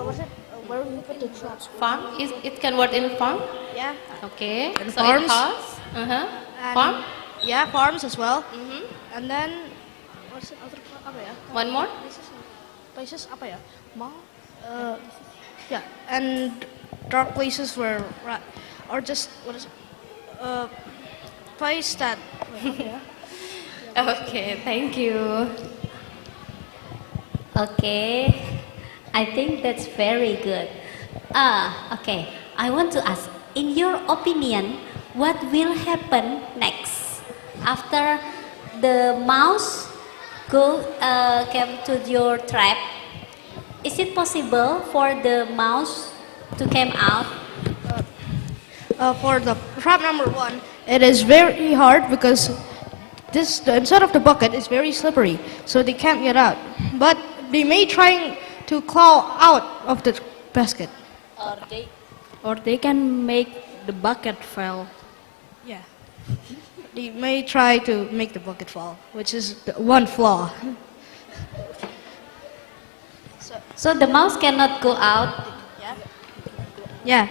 Was it where we put the traps? Farm? It can work in farm? Yeah. Okay. And So farms. in house? And- Farm? Yeah, farms as well. And then what's the other apa ya? One more? Places apa ya? Mall. Yeah, and dark places where or just what is it? Place that. Okay, thank you. Okay, I think that's very good. Okay, I want to ask, in your opinion, what will happen next after the mouse came to your trap? Is it possible for the mouse to come out? For the trap number 1, it is very hard because the inside of the bucket is very slippery, so they can't get out. But they may try to claw out of the basket. Or they can make the bucket fall. Yeah. They may try to make the bucket fall, which is the one flaw. So the mouse cannot go out? Yeah.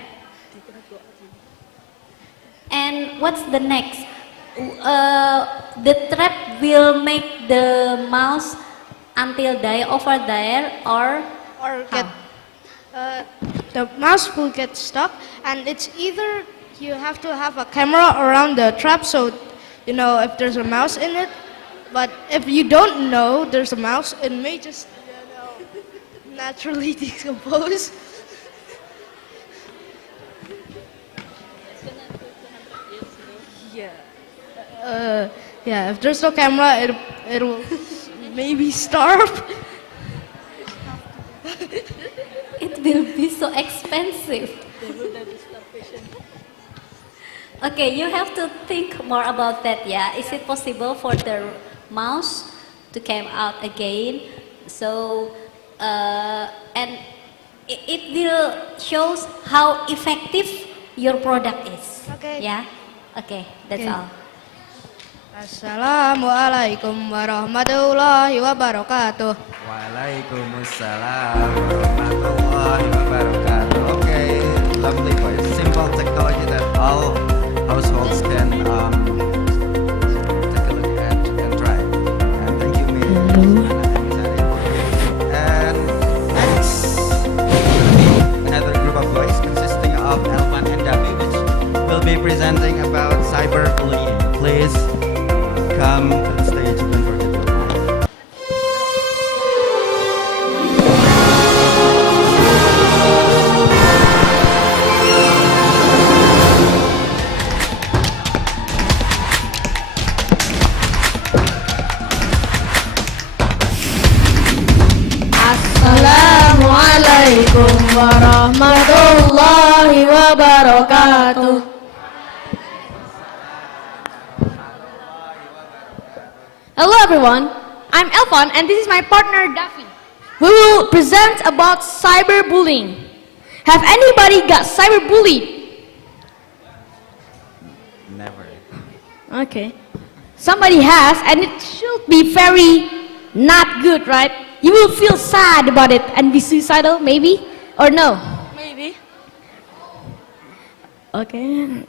And what's the next? The trap will make the mouse until die over there, or get the mouse will get stuck, and it's either you have to have a camera around the trap so you know if there's a mouse in it, but if you don't know there's a mouse, it may just naturally decompose. Yeah, if there's no camera, it will maybe starve. it will be so expensive. Okay, you have to think more about that, yeah? Is it possible for the mouse to come out again? So, and it will shows how effective your product is. Okay. Yeah? Okay, that's Okay. all. Assalamualaikum warahmatullahi wabarakatuh. Waalaikumsalam warahmatullahi wabarakatuh. Okay, lovely voice. Simple technology that all households can take a look at and try. And thank you, Miss. And next, another group of boys consisting of Elvan and Davi, which will be presenting about cyberbullying. Please come to the stage and project your mic. Assalamualaikum warahmatullahi wabarakatuh. Hello everyone, I'm Elfon and this is my partner Daffy. We will present about cyberbullying. Have anybody got cyberbullied? Never. Okay. somebody has, and it should be very not good, right? You will feel sad about it and be suicidal, maybe, or no? Maybe. Okay.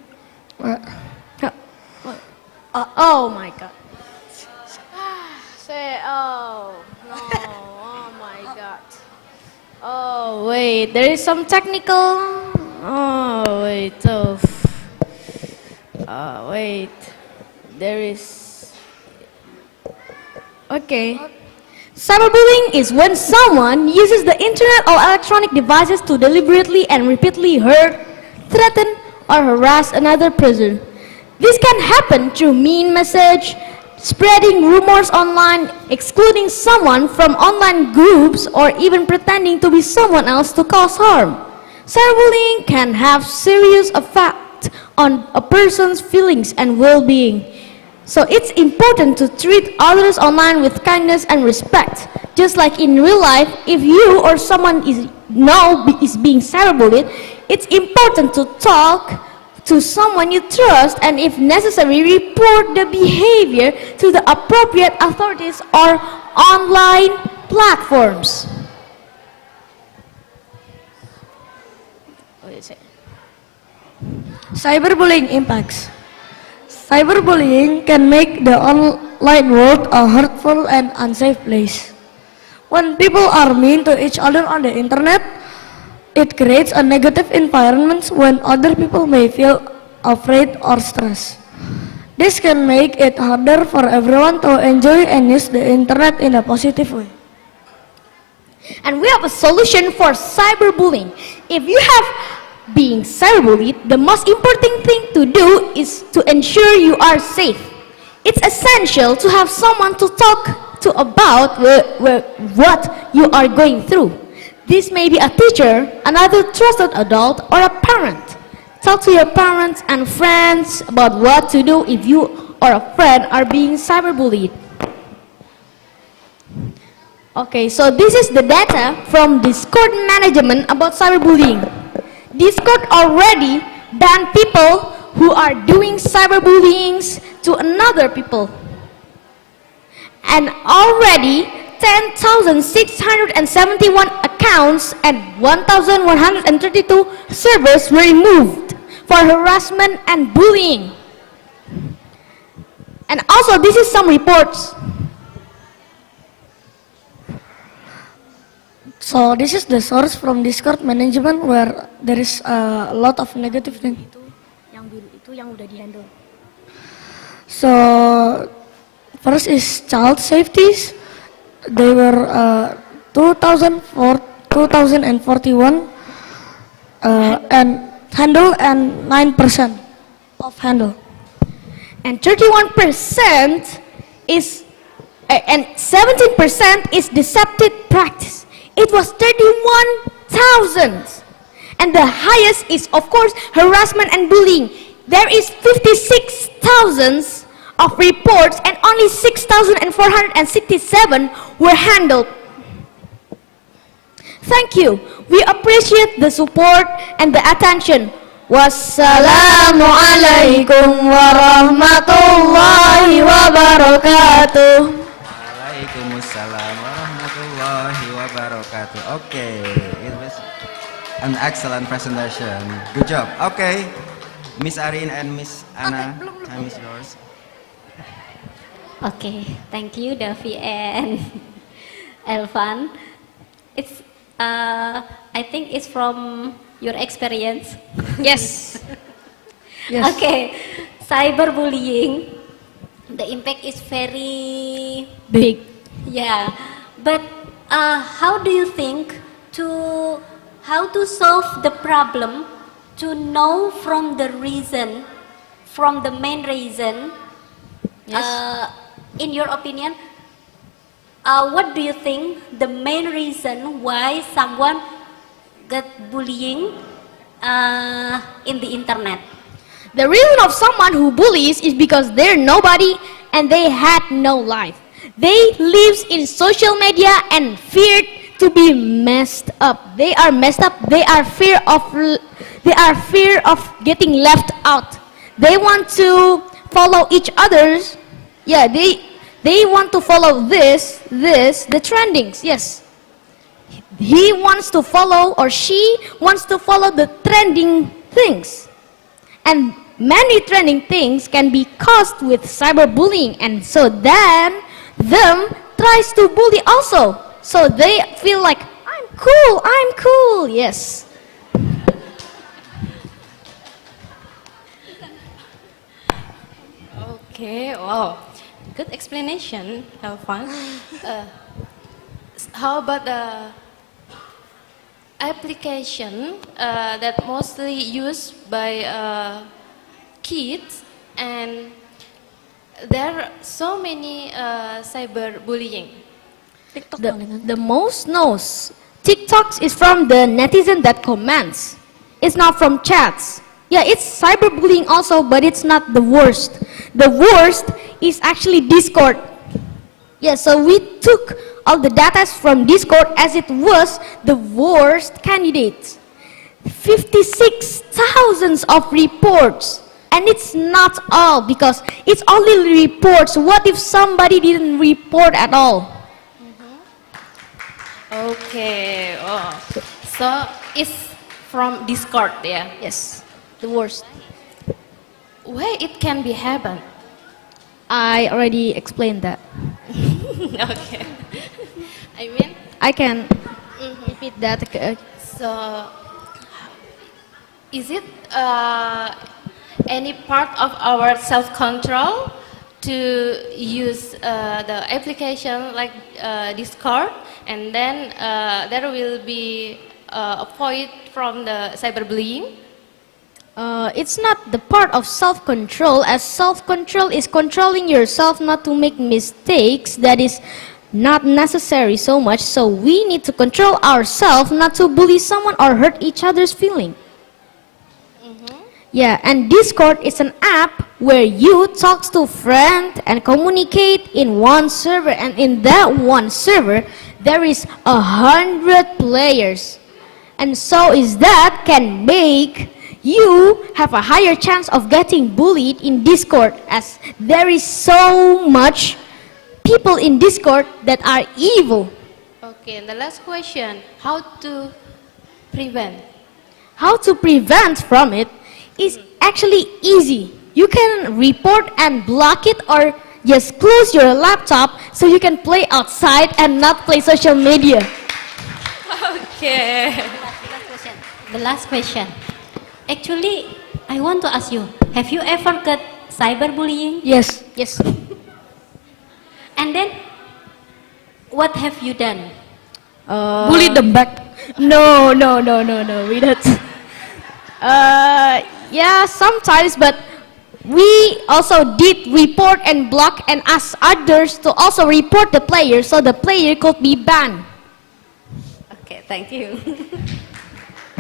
Oh my God. Say, oh, no, oh my God. Oh, wait, there is some technical. Oh, wait, wait, there is. Okay. Cyberbullying is when someone uses the internet or electronic devices to deliberately and repeatedly hurt, threaten, or harass another person. This can happen through mean message, spreading rumors online, excluding someone from online groups, or even pretending to be someone else to cause harm. Cyberbullying can have serious effect on a person's feelings and well-being. So it's important to treat others online with kindness and respect. Just like in real life, if you or someone is being cyberbullied, it's important to talk to someone you trust and if necessary, report the behavior to the appropriate authorities or online platforms. Cyberbullying impacts. Cyberbullying can make the online world a hurtful and unsafe place. When people are mean to each other on the internet, it creates a negative environment when other people may feel afraid or stressed. This can make it harder for everyone to enjoy and use the internet in a positive way. And we have a solution for cyberbullying. If you have being cyberbullied, the most important thing to do is to ensure you are safe. It's essential to have someone to talk to about what you are going through. This may be a teacher, another trusted adult, or a parent. Talk to your parents and friends about what to do if you or a friend are being cyberbullied. Okay, so this is the data from Discord management about cyberbullying. Discord already banned people who are doing cyberbullying to another people. And already 10,671 accounts and 1,132 servers were removed for harassment and bullying. And also, this is some reports. So this is the source from Discord management where there is a lot of negative things. Yang biru itu yang udah dihandle. So first is child safeties. They were 2041 and handle and 9% of handle. And 31% is and 17% is deceptive practice. It was 31,000. And the highest is, of course, harassment and bullying. There is 56,000 of reports and only 6,467 were handled. Thank you. We appreciate the support and the attention. Wassalamu alaikum warahmatullahi wabarakatuh. Waalaikumsalam warahmatullahi wabarakatuh. Okay, it was an excellent presentation. Good job. Okay, Miss Arin and Miss Anna, time is yours. Okay, thank you, Davi and Elvan. It's, I think it's from your experience. Yes. Yes. Okay, cyberbullying, the impact is very big. Yeah, but how do you think how to solve the problem, to know from the reason, from the main reason? Yes. In your opinion, what do you think the main reason why someone get bullying in the internet? The reason of someone who bullies is because they're nobody and they had no life. They live in social media and feared to be messed up. They are messed up. They are fear of getting left out. They want to follow each other's Yeah, they want to follow the trendings. Yes. He wants to follow, or she wants to follow the trending things. And many trending things can be caused with cyberbullying, and so then them tries to bully also. So they feel like, I'm cool, yes. Okay, wow. Good explanation, Elvan. How about the application that mostly used by kids, and there are so many cyberbullying? The most knows TikTok is from the netizen that comments. It's not from chats. Yeah, it's cyberbullying also, but it's not the worst. The worst is actually Discord. Yeah, so we took all the data from Discord as it was the worst candidate. 56,000 of reports. And it's not all, because it's only reports. What if somebody didn't report at all? Okay, oh. So it's from Discord, yeah? Yes, the worst. Where it can be happen? I already explained that. Okay. I mean? I can repeat that. So, is it any part of our self-control to use the application like Discord, and then there will be avoid from the cyberbullying? It's not the part of self-control, as self-control is controlling yourself not to make mistakes. That is not necessary so much. So we need to control ourselves not to bully someone or hurt each other's feeling. Yeah, and Discord is an app where you talk to friends and communicate in one server, and in that one server there is 100 players, and so is that can make you have a higher chance of getting bullied in Discord, as there is so much people in Discord that are evil. Okay, and the last question, how to prevent? How to prevent from it is actually easy. You can report and block it, or just close your laptop so you can play outside and not play social media. Okay. The last question. Actually, I want to ask you, have you ever got cyberbullying? Yes. Yes. And then, what have you done? Bully them back. No, we don't. Yeah, sometimes, but we also did report and block and ask others to also report the player, so the player could be banned. Okay, thank you.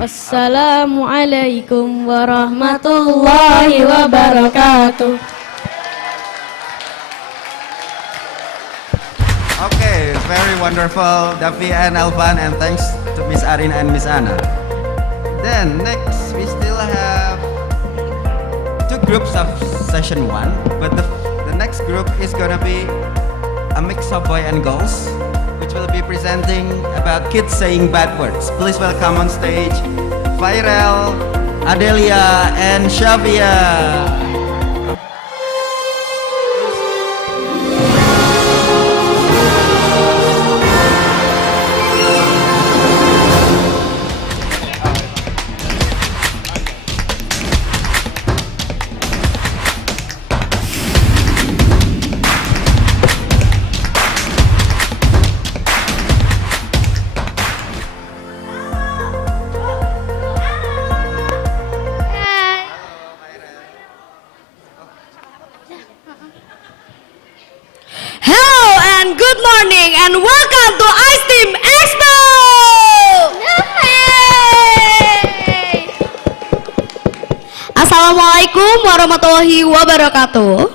Wassalamualaikum warahmatullahi wabarakatuh. Okay, very wonderful, Davi and Elvan, and thanks to Miss Arin and Miss Anna. Then next, we still have two groups of session 1, but the next group is gonna be a mix of boy and girls, which will be presenting about kids saying bad words. Please welcome on stage Fairel, Adelia, and Shavia. Hello and good morning and welcome to Isteam Expo! Assalamualaikum warahmatullahi wabarakatuh.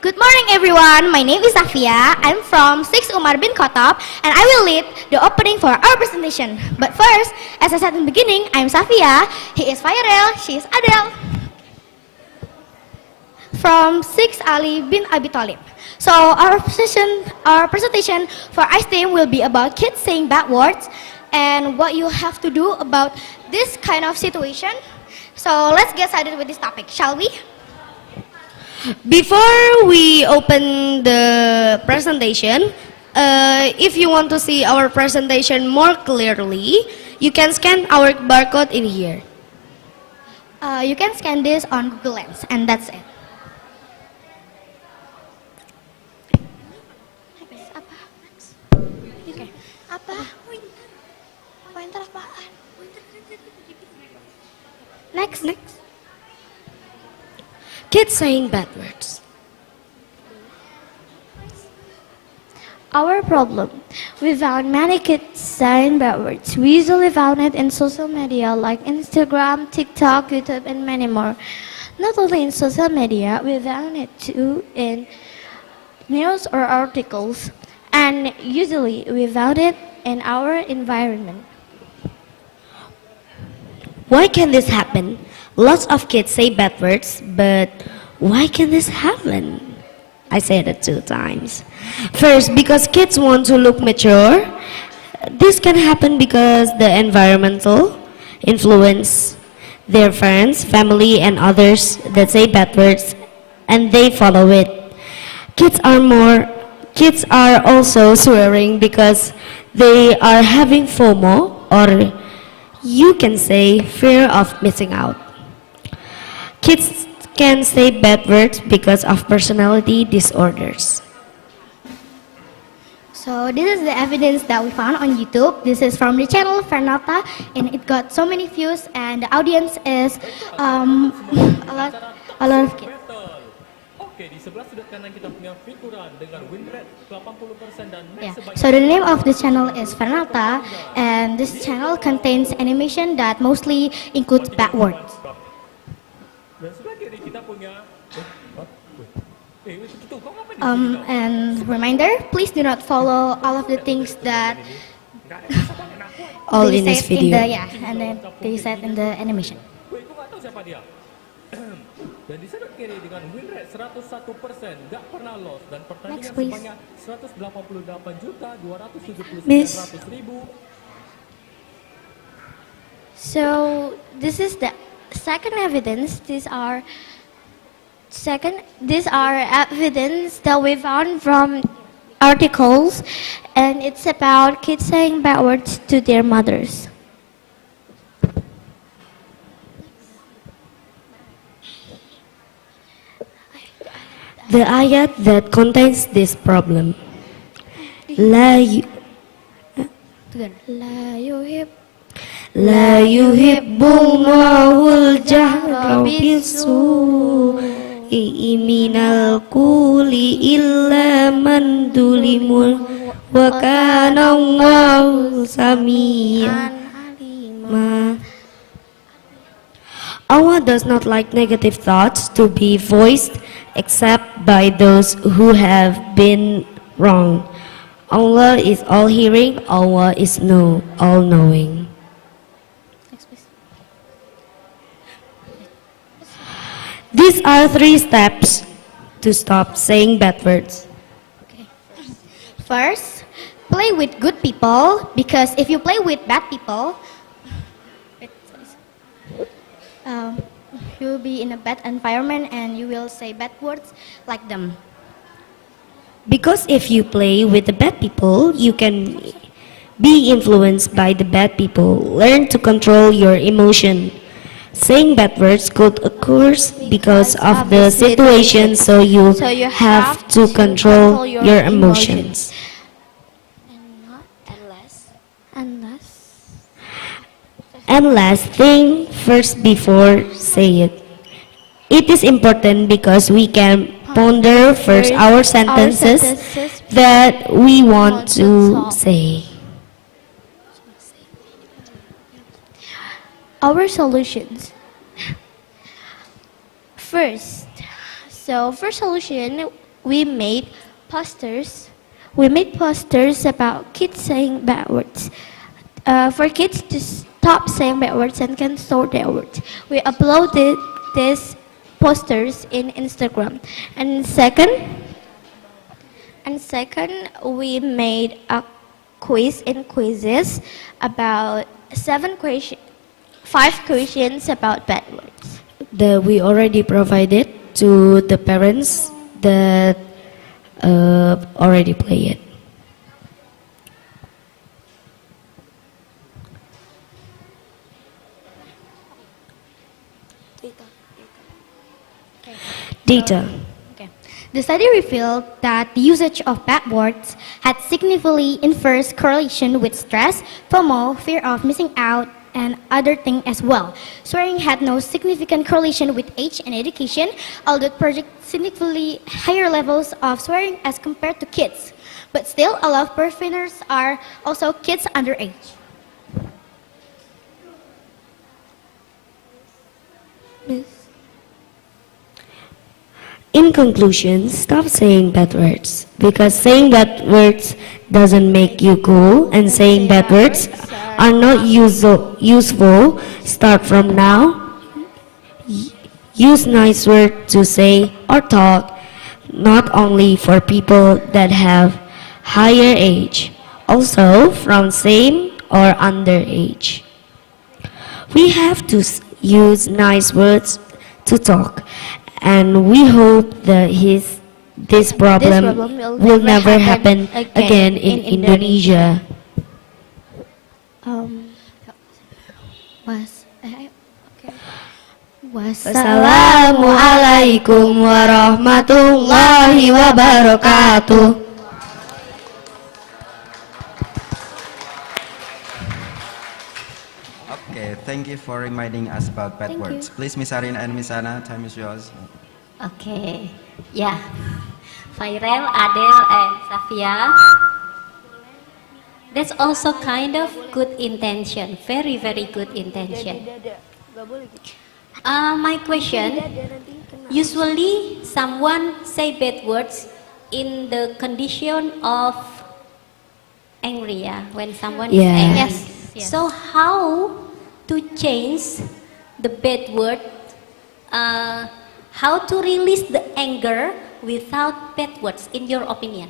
Good morning everyone, my name is Safia. I'm from 6 Umar bin Khattab and I will lead the opening for our presentation. But first, as I said in the beginning, I'm Safia, he is Fairel, she is Adele. from 6 Ali bin Abi Talib. So our presentation for Isteam will be about kids saying bad words and what you have to do about this kind of situation. So let's get started with this topic, shall we? Before we open the presentation, if you want to see our presentation more clearly, you can scan our barcode in here. You can scan this on Google Lens, and that's it. Next. Kids saying bad words. Our problem. We found many kids saying bad words. We usually found it in social media like Instagram, TikTok, YouTube, and many more. Not only in social media, we found it too in news or articles. And usually we found it in our environment. Why can this happen? Lots of kids say bad words, but why can this happen? I said it 2 times. First, because kids want to look mature. This can happen because the environmental influence their friends, family, and others that say bad words, and they follow it. Kids are also swearing because they are having FOMO, or you can say fear of missing out. Kids can say bad words because of personality disorders. So this is the evidence that we found on YouTube. This is from the channel Fernata, and it got so many views, and the audience is a lot of kids. Oke, di sebelah sudut kanan kita punya figuran dengan win rate 80% dan Yeah. So the name of the channel is Fernata, and this channel contains animation that mostly includes bad words. Dan sebelah kiri kita punya And reminder, please do not follow all of the things that All they in this said in video. and then they said in the animation. Gue nggak tahu siapa dia. Dan di sudut kiri dengan win rate 101%, nggak pernah loss, dan pertandingan Next, please. sebanyak 188.279.000. Miss. So this is the second evidence. These are evidence that we found from articles, and it's about kids saying bad words to their mothers. The ayat that contains this problem. La yuhibbullahu al-jahra bis-su'i minal qawli illa man zulimun wa kana Allahu samian alima. Allah does not like negative thoughts to be voiced except by those who have been wrong. Allah is all hearing, Allah is all knowing. These are 3 steps to stop saying bad words. First, play with good people, because if you play with bad people, you will be in a bad environment and you will say bad words like them. Because if you play with the bad people, you can be influenced by the bad people. Learn to control your emotion. Saying bad words could occur because of the situation, so you have to control your emotions. And last thing, first before say it. It is important because we can ponder first our sentences that we want to say. Our solutions. First solution, we made posters. We made posters about kids saying bad words. For kids to stop saying bad words and can store their words. We uploaded these posters in Instagram. And second, we made a quiz in quizzes about 5 questions about bad words. We already provided to the parents that already play it. Data. Okay. The study revealed that the usage of bad words had significantly inverse correlation with stress, FOMO, fear of missing out, and other things as well. Swearing had no significant correlation with age and education, although it projected significantly higher levels of swearing as compared to kids. But still, a lot of profaners are also kids underage. In conclusion, stop saying bad words, because saying bad words doesn't make you cool, and saying bad words are not useful. Start from now. Use nice words to say or talk, not only for people that have higher age, also from same or underage. We have to use nice words to talk, and we hope that this problem will never happen again in Indonesia. Wassalamualaikum warahmatullahi wabarakatuh. Okay, thank you for reminding us about bad words. Please, Miss Arina and Miss Anna, time is yours. Okay, yeah. Viral, Adele, and Safia. That's also kind of good intention, very, very good intention. My question, usually someone say bad words in the condition of angry, yeah? When someone is angry. Yes. So how to change the bad word, how to release the anger without bad words, in your opinion?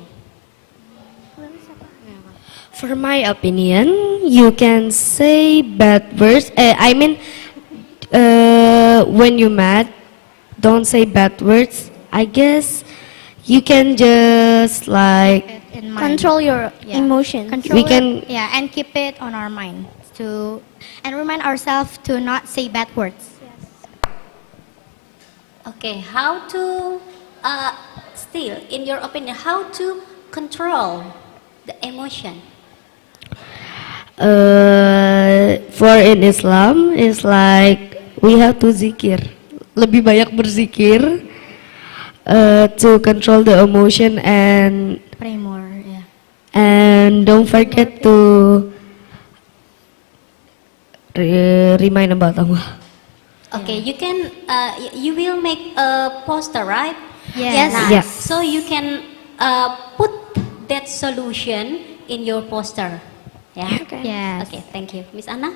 For my opinion, you can say bad words. When you're mad, don't say bad words. I guess you can just like Control your emotions. We can- and keep it on our mind and remind ourselves to not say bad words. Okay, how to, still, in your opinion, how to control the emotion? For in Islam, it's like we have to zikir. Lebih banyak berzikir to control the emotion and Pray more, yeah. and don't forget to remind about Allah. Okay, you can, you will make a poster, right? Yes. Nice. Yes. So you can put that solution in your poster. Yeah. Okay. Yes. Okay, thank you, Miss Anna.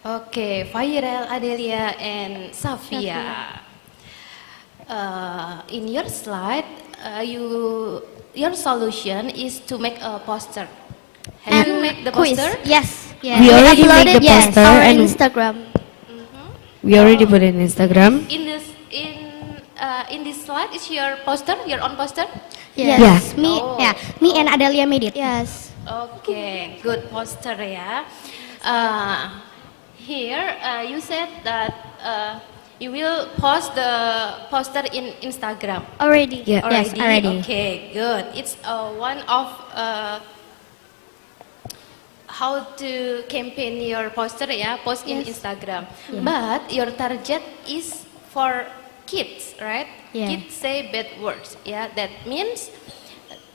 Okay, Viral, Adelia, and Safia. In your slide, your solution is to make a poster. Have you made the Quiz. poster? Yes. We already made the poster our and Instagram. we already put it in Instagram. In this slide is your poster, your own poster? Yes. Yeah. Me and Adelia made it. Yes. Okay, good poster ya. Here you said that you will post the poster in Instagram. Already. Yeah. Yes, already. Okay, good. It's one of how to campaign your poster ya, post in Instagram. But your target is for kids, right? Yeah. Kids say bad words. Yeah, that means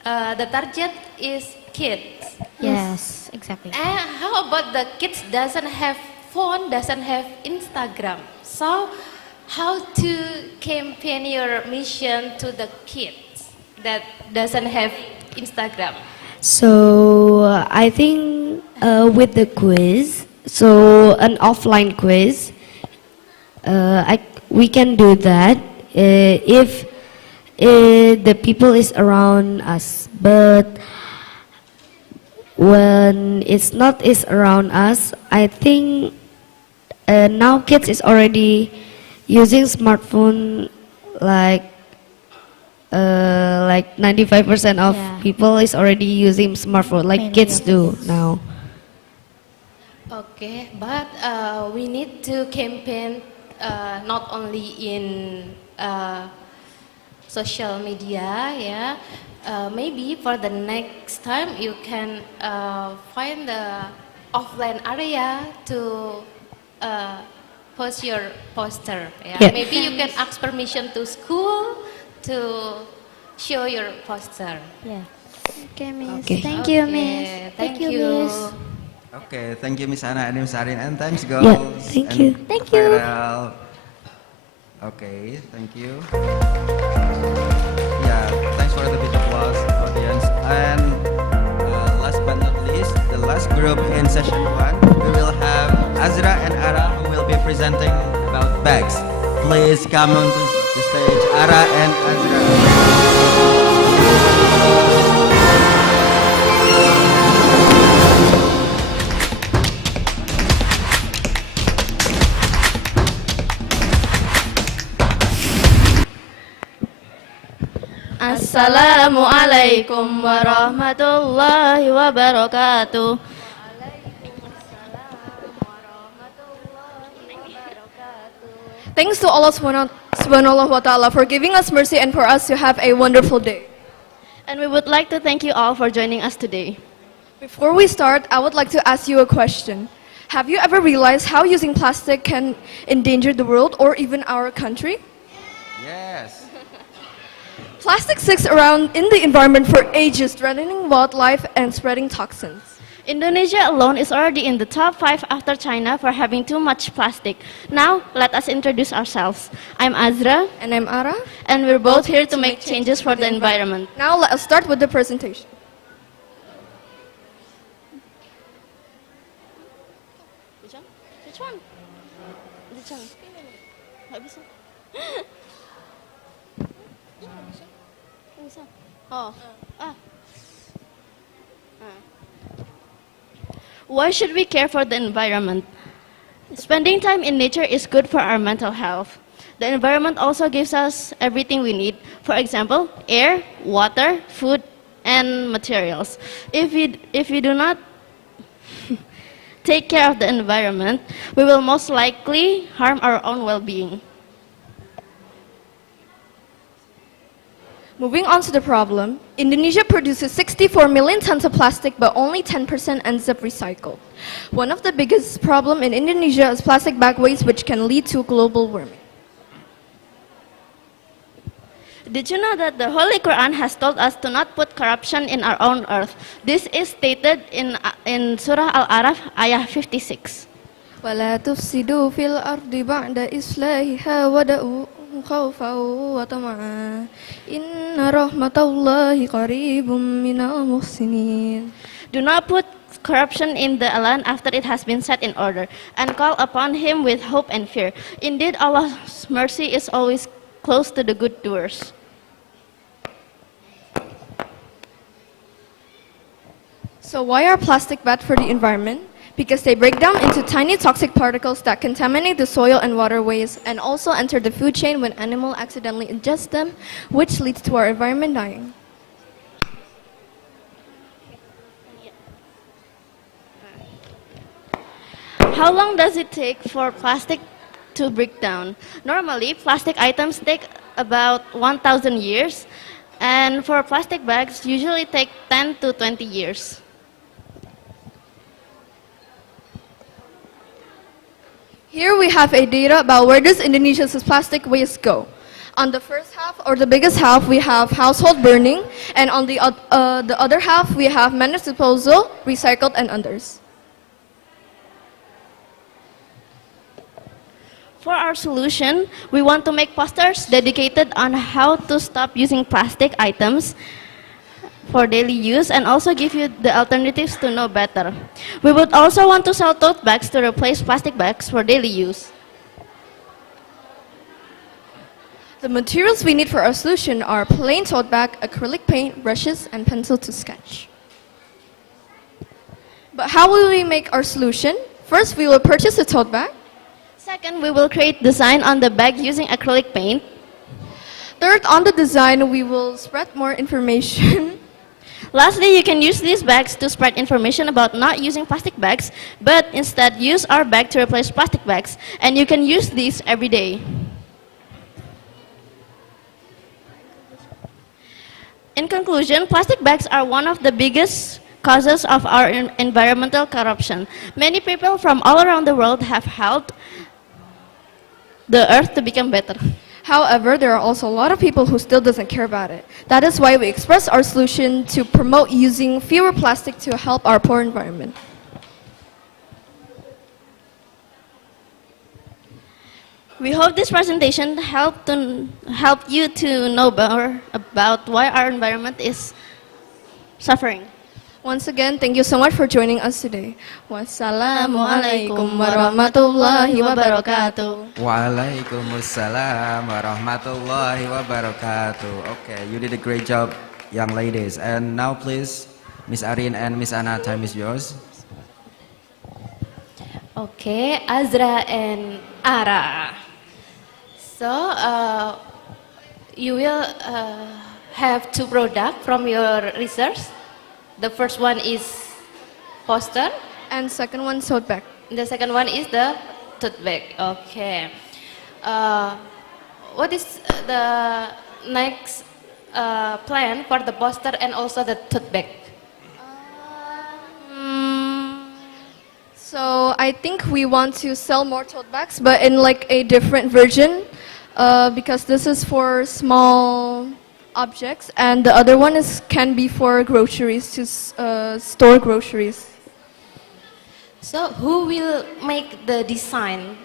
the target is kids. Yes, exactly. And how about the kids doesn't have phone, doesn't have Instagram? So how to campaign your mission to the kids that doesn't have Instagram? So I think with the quiz, so an offline quiz, we can do that if the people is around us, but when it's not is around us, I think now kids is already using smartphone like 95% of people is already using smartphone like kids do now. Okay, but we need to campaign not only in social media, yeah. Maybe for the next time you can find the offline area to post your poster. Yeah? Yeah. Maybe you can ask permission to school to show your poster. Yeah. Okay, Miss. Okay. Thank you, Okay, Miss. thank you, you. Miss. Okay, thank you, Miss Anna and Miss Arin, and thanks, girls. Yeah, thank and you. Thank you. Farel. Okay, thank you. Yeah, thanks for the big applause, audience. And last but not least, the last group in session 1, we will have Azra and Ara who will be presenting about bags. Please come on to the stage, Ara and Azra. Assalamualaikum warahmatullahi wabarakatuh. Thanks to Allah subhanahu wa ta'ala for giving us mercy and for us to have a wonderful day. And we would like to thank you all for joining us today. Before we start, I would like to ask you a question. Have you ever realized how using plastic can endanger the world or even our country? Yes. Plastic sticks around in the environment for ages, threatening wildlife and spreading toxins. Indonesia alone is already in the top 5 after China for having too much plastic. Now, let us introduce ourselves. I'm Azra. And I'm Ara. And we're both here to make changes for the environment. Now let us start with the presentation. Which one? Which one? Nggak bisa. Nggak bisa. Oh. Ah. Why should we care for the environment? Spending time in nature is good for our mental health. The environment also gives us everything we need. For example, air, water, food, and materials. If we do not take care of the environment, we will most likely harm our own well-being. Moving on to the problem, Indonesia produces 64 million tons of plastic, but only 10% ends up recycled. One of the biggest problems in Indonesia is plastic bag waste, which can lead to global warming. Did you know that the Holy Quran has told us to not put corruption in our own earth? This is stated in Surah Al-Araf, ayah 56. وَلَا تُفْسِدُوا فِي الْأَرْضِ بَعْدَ إِصْلَاحِهَا وَادْعُوهُ خَوْفًا وَطَمَعًا إِنَّ رَحْمَةَ اللَّهِ قَرِيبٌ مِنَ الْمُحْسِنِينَ. Do not put corruption in the land after it has been set in order, and call upon Him with hope and fear. Indeed, Allah's mercy is always close to the good doers. So why are plastic bad for the environment? Because they break down into tiny toxic particles that contaminate the soil and waterways and also enter the food chain when animals accidentally ingest them, which leads to our environment dying. How long does it take for plastic to break down? Normally, plastic items take about 1,000 years, and for plastic bags, usually take 10 to 20 years. Here we have a data about where does Indonesia's plastic waste go. On the first half, or the biggest half, we have household burning, and on the other half, we have managed disposal, recycled, and others. For our solution, we want to make posters dedicated on how to stop using plastic items for daily use and also give you the alternatives to know better. We would also want to sell tote bags to replace plastic bags for daily use. The materials we need for our solution are plain tote bag, acrylic paint, brushes, and pencil to sketch. But how will we make our solution? First, we will purchase a tote bag. Second, we will create design on the bag using acrylic paint. Third, on the design, we will spread more information. Lastly, you can use these bags to spread information about not using plastic bags, but instead use our bag to replace plastic bags. And you can use these every day. In conclusion, plastic bags are one of the biggest causes of our environmental corruption. Many people from all around the world have helped the earth to become better. However, there are also a lot of people who still doesn't care about it. That is why we express our solution to promote using fewer plastic to help our poor environment. We hope this presentation helped you to know more about why our environment is suffering. Once again, thank you so much for joining us today. Wassalamualaikum warahmatullahi wabarakatuh. Waalaikumsalam warahmatullahi wabarakatuh. Okay, you did a great job, young ladies. And now please, Miss Arin and Miss Anna, time is yours. Okay, Azra and Ara. So, you will have two products from your research. The first one is poster. And second one, tote bag. The second one is the tote bag. Okay. What is the next plan for the poster and also the tote bag? So I think we want to sell more tote bags, but in like a different version, because this is for small objects, and the other one can be for groceries, to store groceries. So who will make the design?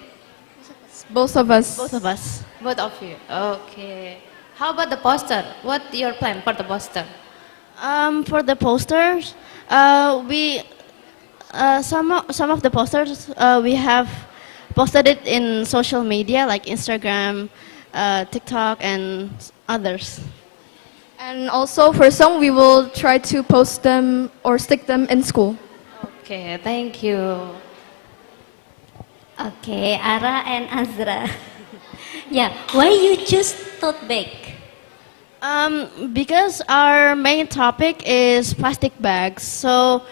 Both of us. Both of us. Both of you. Okay. How about the poster? What your plan for the poster? For the posters, some of the posters we have posted it in social media like Instagram, TikTok, and others. And also for some, we will try to post them or stick them in school. Okay, thank you. Okay, Ara and Azra. Yeah, why you choose tote bag? Because our main topic is plastic bags, so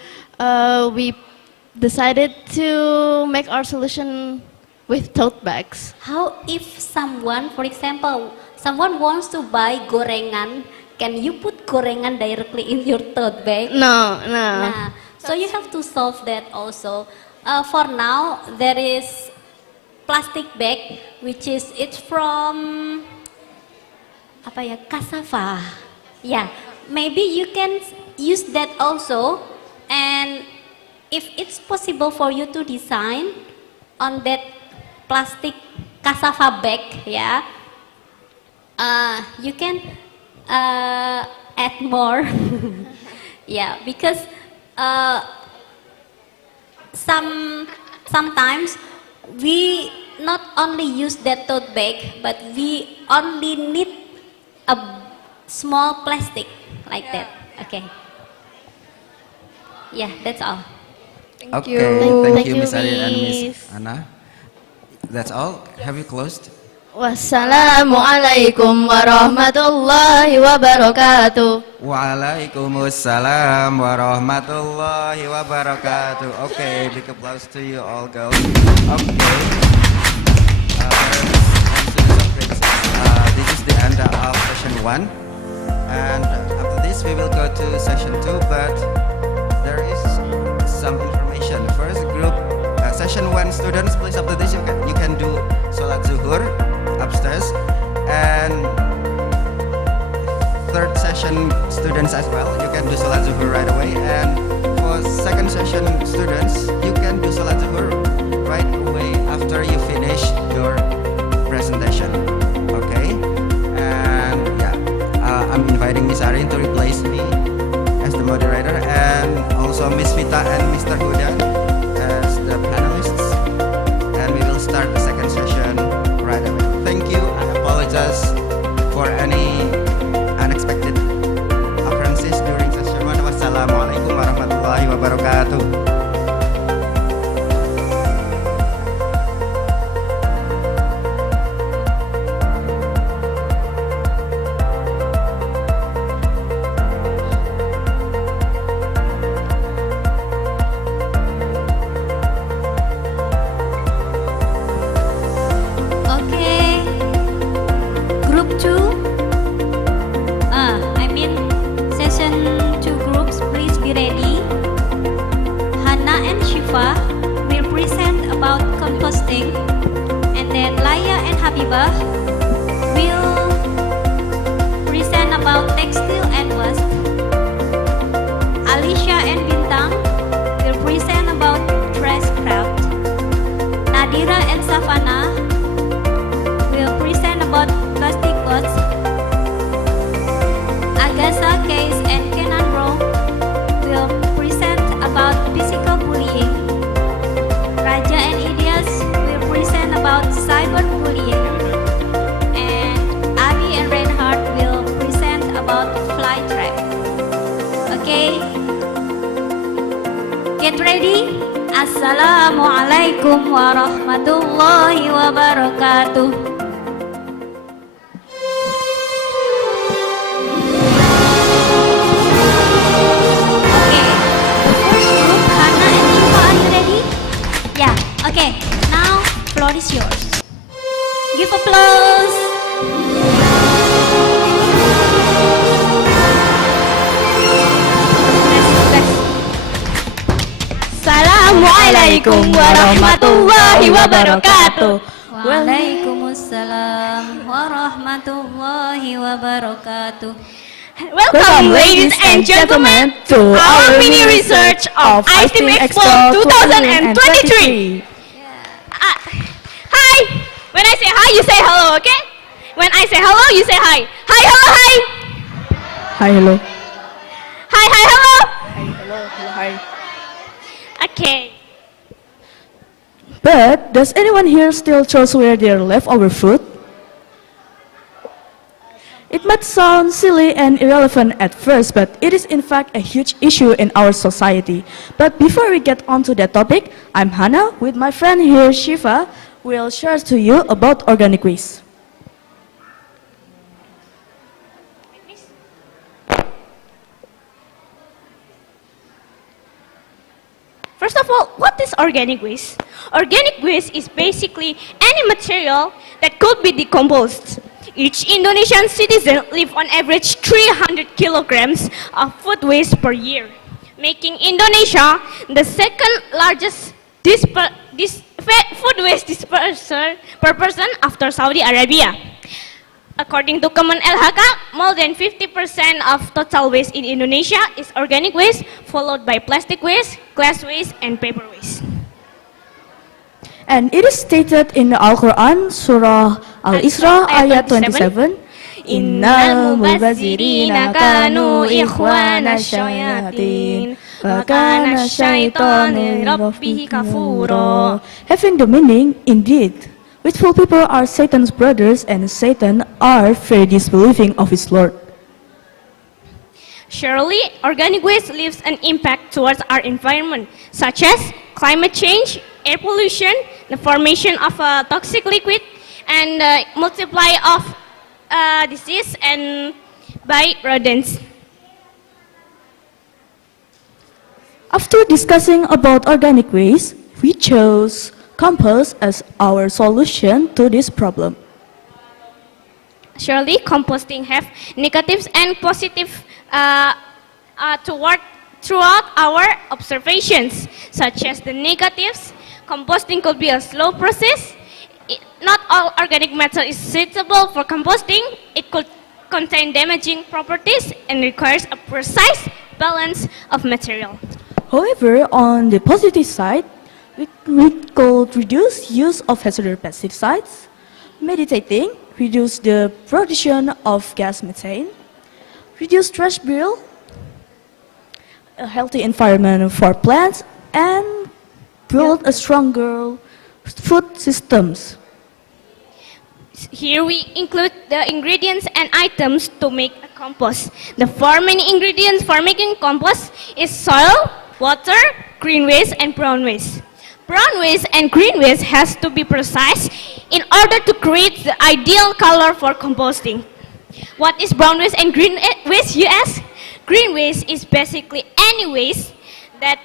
we decided to make our solution with tote bags. How if someone, for example, someone wants to buy gorengan, can you put gorengan directly in your tote bag? No. Nah. So you have to solve that also. For now, there is plastic bag, which is it's from apa ya, cassava. Yeah, maybe you can use that also. And if it's possible for you to design on that plastic cassava bag, yeah, you can add more. Yeah, because sometimes we not only use that tote bag, but we only need a small plastic like that. Okay. Yeah, that's all. Thank Okay, you. thank you, Miss Arin and Miss Anna. That's all. Have you closed? Wassalamualaikum warahmatullahi wabarakatuh. Waalaikumsalam warahmatullahi wabarakatuh. Okay, big applause to you all, girls. Okay. This is the end of session 1. And after this, we will go to session 2, but there is some information. First group, session 1 students, please after this you can do Sholat Zuhur upstairs. And third session students as well, you can do Sholat Zuhur right away. And for second session students, you can do Sholat Zuhur right away after you finish your presentation. Okay? And yeah, I'm inviting Miss Arin to replace me as the moderator, and also Miss Vita and Mr. Huda as the panelists. And we will start the second session right away. Thank you. I apologize wabarakatuh. Okay, group 2. I mean session 2 groups, please be ready. Hannah and Shifa will present about composting, and then Laya and Habibah will present about textile and waste. Alicia and Bintang will present about trash craft. Nadira and Savannah will present about plastic boats. Agatha, Case, and Kenan Bro will present about physical bullying. Raja and Ilyas will present about cyberbullying. And Abi and Reinhardt will present about fly trap. Okay? Get ready? Assalamualaikum warahmatullahi wabarakatuh. Okay, now floor is yours. Give applause. Assalamualaikum warahmatullahi wabarakatuh. Waalaikumsalam warahmatullahi wabarakatuh. Welcome, ladies and gentlemen, to our mini research of Isteam Expo 2023. Hi! When I say hi, you say hello, okay? When I say hello, you say hi. Hi, hello, hi! Hi, hello. Hi, hi, hello! Hi, hello, hello, hi. Okay. But does anyone here still choose where their leftover food? It might sound silly and irrelevant at first, but it is in fact a huge issue in our society. But before we get on to that topic, I'm Hannah with my friend here, Shiva, who will share to you about organic waste. First of all, what is organic waste? Organic waste is basically any material that could be decomposed. Each Indonesian citizen lives on average 300 kilograms of food waste per year, making Indonesia the second largest food waste disperser per person after Saudi Arabia. According to Kemen LHK, more than 50% of total waste in Indonesia is organic waste, followed by plastic waste, glass waste, and paper waste. And it is stated in the Al-Quran, Surah Al-Isra, ayat 27, Innal mubazirina kanu ikhwana syayatin, wa kana syaitanu rabbihi kafura. Having the meaning, indeed, wasteful people are Satan's brothers, and Satan are very disbelieving of his Lord. Surely, organic waste leaves an impact towards our environment, such as climate change, air pollution, the formation of a toxic liquid, and multiply of disease and by rodents. After discussing about organic waste, we chose compost as our solution to this problem. Surely, composting have negatives and positive throughout our observations, such as the negatives. Composting could be a slow process. Not all organic matter is suitable for composting. It could contain damaging properties and requires a precise balance of material. However, on the positive side, we could reduce use of hazardous pesticides, meditating, reduce the production of gas methane, reduce trash bill, a healthy environment for plants, and build a stronger food systems. Here we include the ingredients and items to make a compost. The four main ingredients for making compost is soil, water, green waste, and brown waste. Brown waste and green waste has to be precise in order to create the ideal color for composting. What is brown waste and green waste, you ask? Green waste is basically any waste that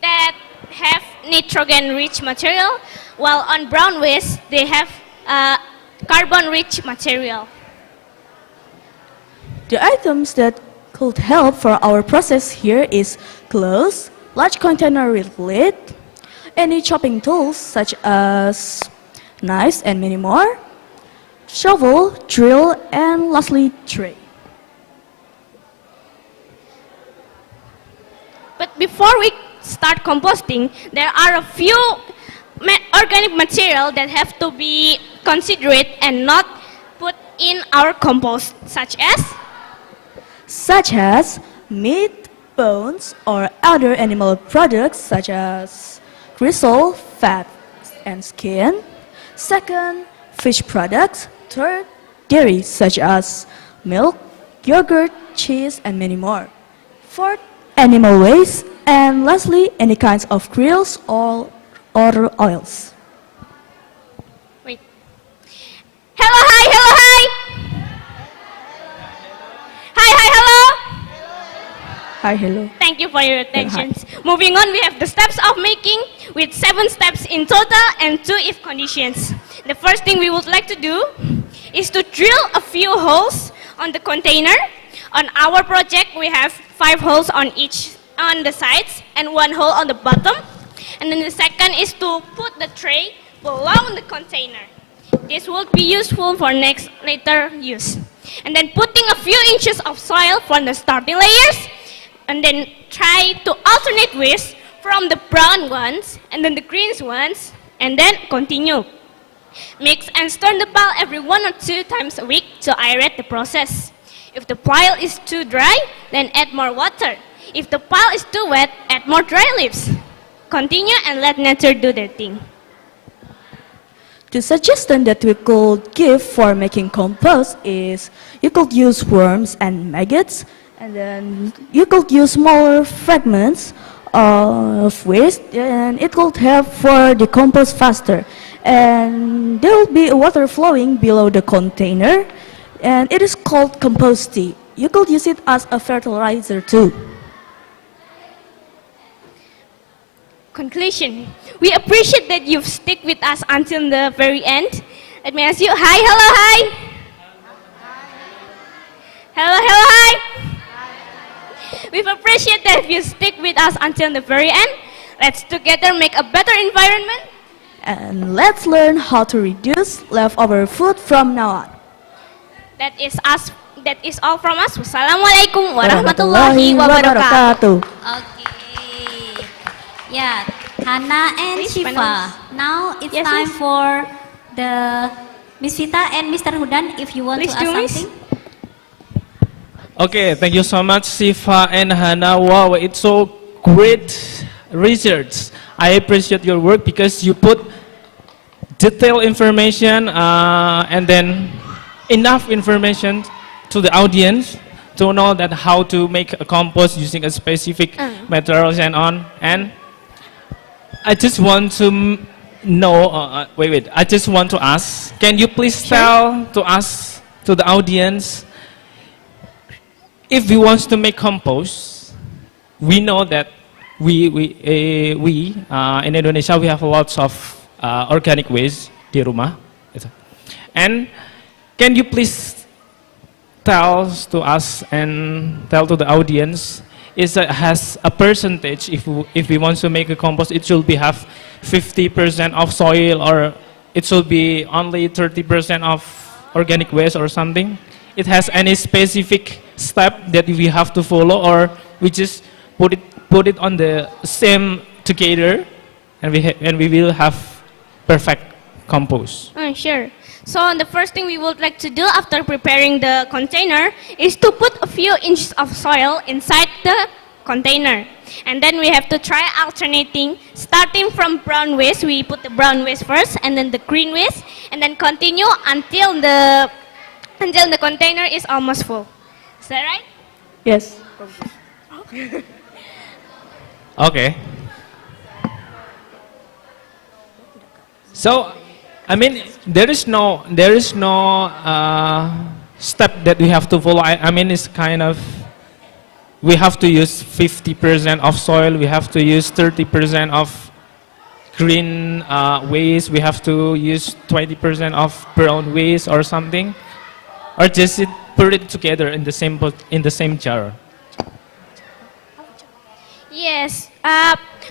that have nitrogen-rich material, while on brown waste they have carbon-rich material. The items that could help for our process here is clothes, large container with lid, any chopping tools such as knives and many more, shovel, drill, and lastly tray. But before we start composting, there are a few organic material that have to be considered and not put in our compost, such as meat, bones, or other animal products such as gristle, fat, and skin. Second, fish products. Third, dairy such as milk, yogurt, cheese, and many more. Fourth, animal waste. And lastly, any kinds of grills or oils. Wait. Hello, hi, hello, hi. Hi, hi, hello. Hi, hello. Thank you for your attention. Moving on, we have the steps of making with 7 steps in total and 2 if conditions. The first thing we would like to do is to drill a few holes on the container. On our project, we have 5 holes on the sides and 1 hole on the bottom. And then the second is to put the tray below the container. This will be useful for later use. And then putting a few inches of soil from the starting layers, and then try to alternate with from the brown ones and then the green ones, and then continue. Mix and stir the pile every 1 or 2 times a week to aerate the process. If the pile is too dry, then add more water. If the pile is too wet, add more dry leaves. Continue and let nature do their thing. The suggestion that we could give for making compost is you could use worms and maggots, and then you could use smaller fragments of waste, and it could help for decompose faster. And there will be water flowing below the container, and it is called composting. You could use it as a fertilizer too. Conclusion. We appreciate that you've stuck with us until the very end. Let me ask you, hi, hello, hi. Hello, hello, hi. We appreciate that you stick with us until the very end. Let's together make a better environment. And let's learn how to reduce leftover food from now on. That is all from us. Wassalamualaikum warahmatullahi wabarakatuh. Okay. Yeah, Hana and Please, Shifa. panelists. Now it's Yes, time yes. for the Miss Vita and Mr. Hudan if you want Please to do, ask miss. something. Okay, thank you so much, Sifa and Hana. Wow, it's so great research. I appreciate your work because you put detailed information and then enough information to the audience to know that how to make a compost using a specific materials and on. And I just want to know, I just want to ask, can you please tell to us, to the audience, if we want to make compost, we know that we in Indonesia, we have lots of organic waste di rumah. And can you please tell to us and tell to the audience, has a percentage, if we want to make a compost, it should be have 50% of soil, or it should be only 30% of organic waste or something? It has any specific step that we have to follow, or we just put it on the same together, and we will have perfect compost? Sure. So the first thing we would like to do after preparing the container is to put a few inches of soil inside the container. And then we have to try alternating, starting from brown waste. We put the brown waste first, and then the green waste, and then continue until the container is almost full. Is that right? Yes. Okay. So, I mean, there is no step that we have to follow. I mean, it's kind of, we have to use 50% of soil. We have to use 30% of green waste. We have to use 20% of brown waste or something, or just put it together in the same jar. Yes,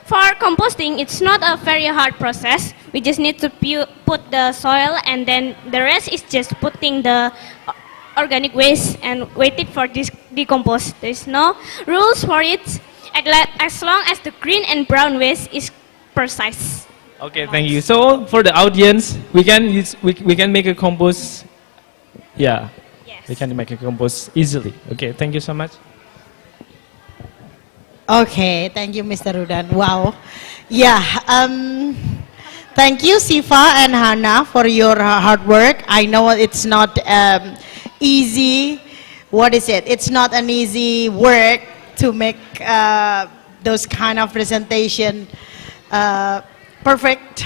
for composting, it's not a very hard process. We just need to put the soil, and then the rest is just putting the organic waste and wait it for this decompose. There's no rules for it, as long as the green and brown waste is precise. Okay, thank you. So for the audience, we can make a compost. Yeah, we can make a compost easily. Okay, thank you so much. Okay, thank you, Mr. Rudan. Wow. Yeah, thank you, Sifa and Hannah, for your hard work. I know it's not easy. What is it? It's not an easy work to make those kind of presentation perfect.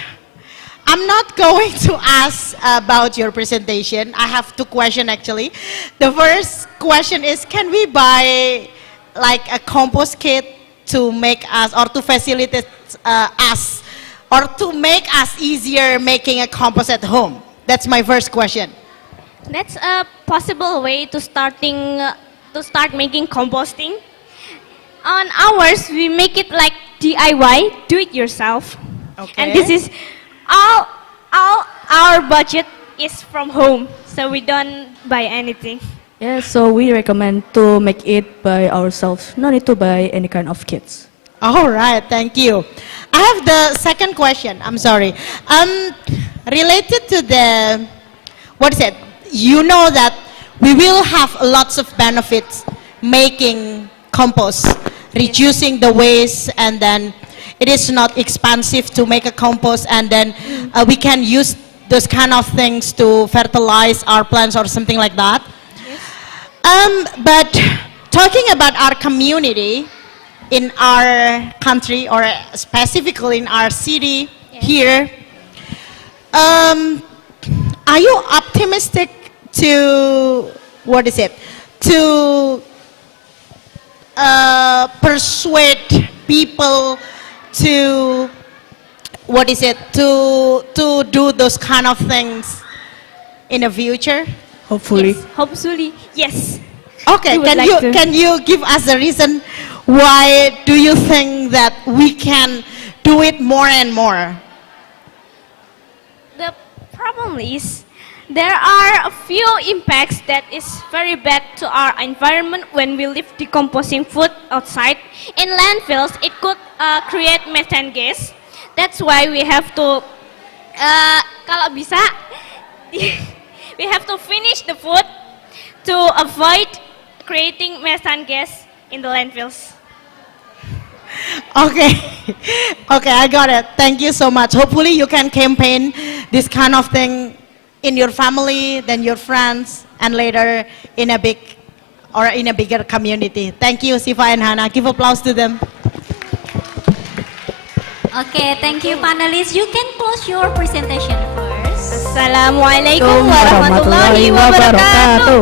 I'm not going to ask about your presentation. I have two questions actually. The first question is, can we buy like a compost kit to make us, or to facilitate us, or to make us easier making a compost at home? That's my first question. That's a possible way to start making composting. On ours, we make it like DIY, do it yourself. Okay. And this is all our budget is from home, so we don't buy anything. Yeah, so we recommend to make it by ourselves. No need to buy any kind of kits. All right, thank you. I have the second question. I'm sorry. Related to the, what is it? You know that we will have lots of benefits making compost, reducing the waste, and then it is not expensive to make a compost, and then we can use those kind of things to fertilize our plants or something like that. But talking about our community in our country, or specifically in our city here, are you optimistic to, what is it, to persuade people to, what is it, to do those kind of things in the future? Hopefully. Yes, hopefully, yes. Okay, can you give us a reason why do you think that we can do it more and more? The problem is there are a few impacts that is very bad to our environment when we leave decomposing food outside. In landfills, it could create methane gas. That's why we have to, kalau bisa, we have to finish the food to avoid creating methane gas in the landfills. Okay, okay, I got it. Thank you so much. Hopefully you can campaign this kind of thing in your family, then your friends, and later in a bigger community. Thank you, Sifa and Hannah. Give applause to them. Okay, thank you, panelists. You can close your presentation first. Assalamualaikum warahmatullahi wabarakatuh.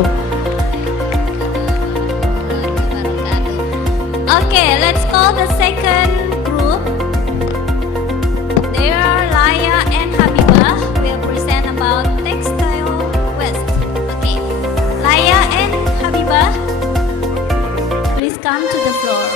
Okay, let's call the second group. They are Laya and Habibah will present about textile waste. Okay, Laya and Habibah, please come to the floor.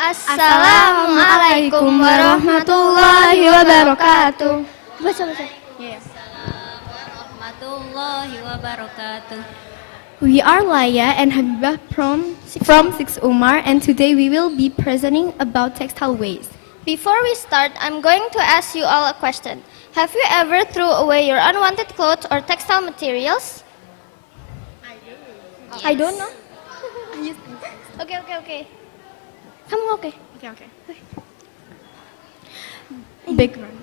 Assalamualaikum warahmatullahi wabarakatuh. Baca. Warahmatullahi wabarakatuh. We are Laya and Habibah from 6 Umar, and today we will be presenting about textile waste. Before we start, I'm going to ask you all a question. Have you ever threw away your unwanted clothes or textile materials? I don't know. Okay. Kamu okay? Okay. Background.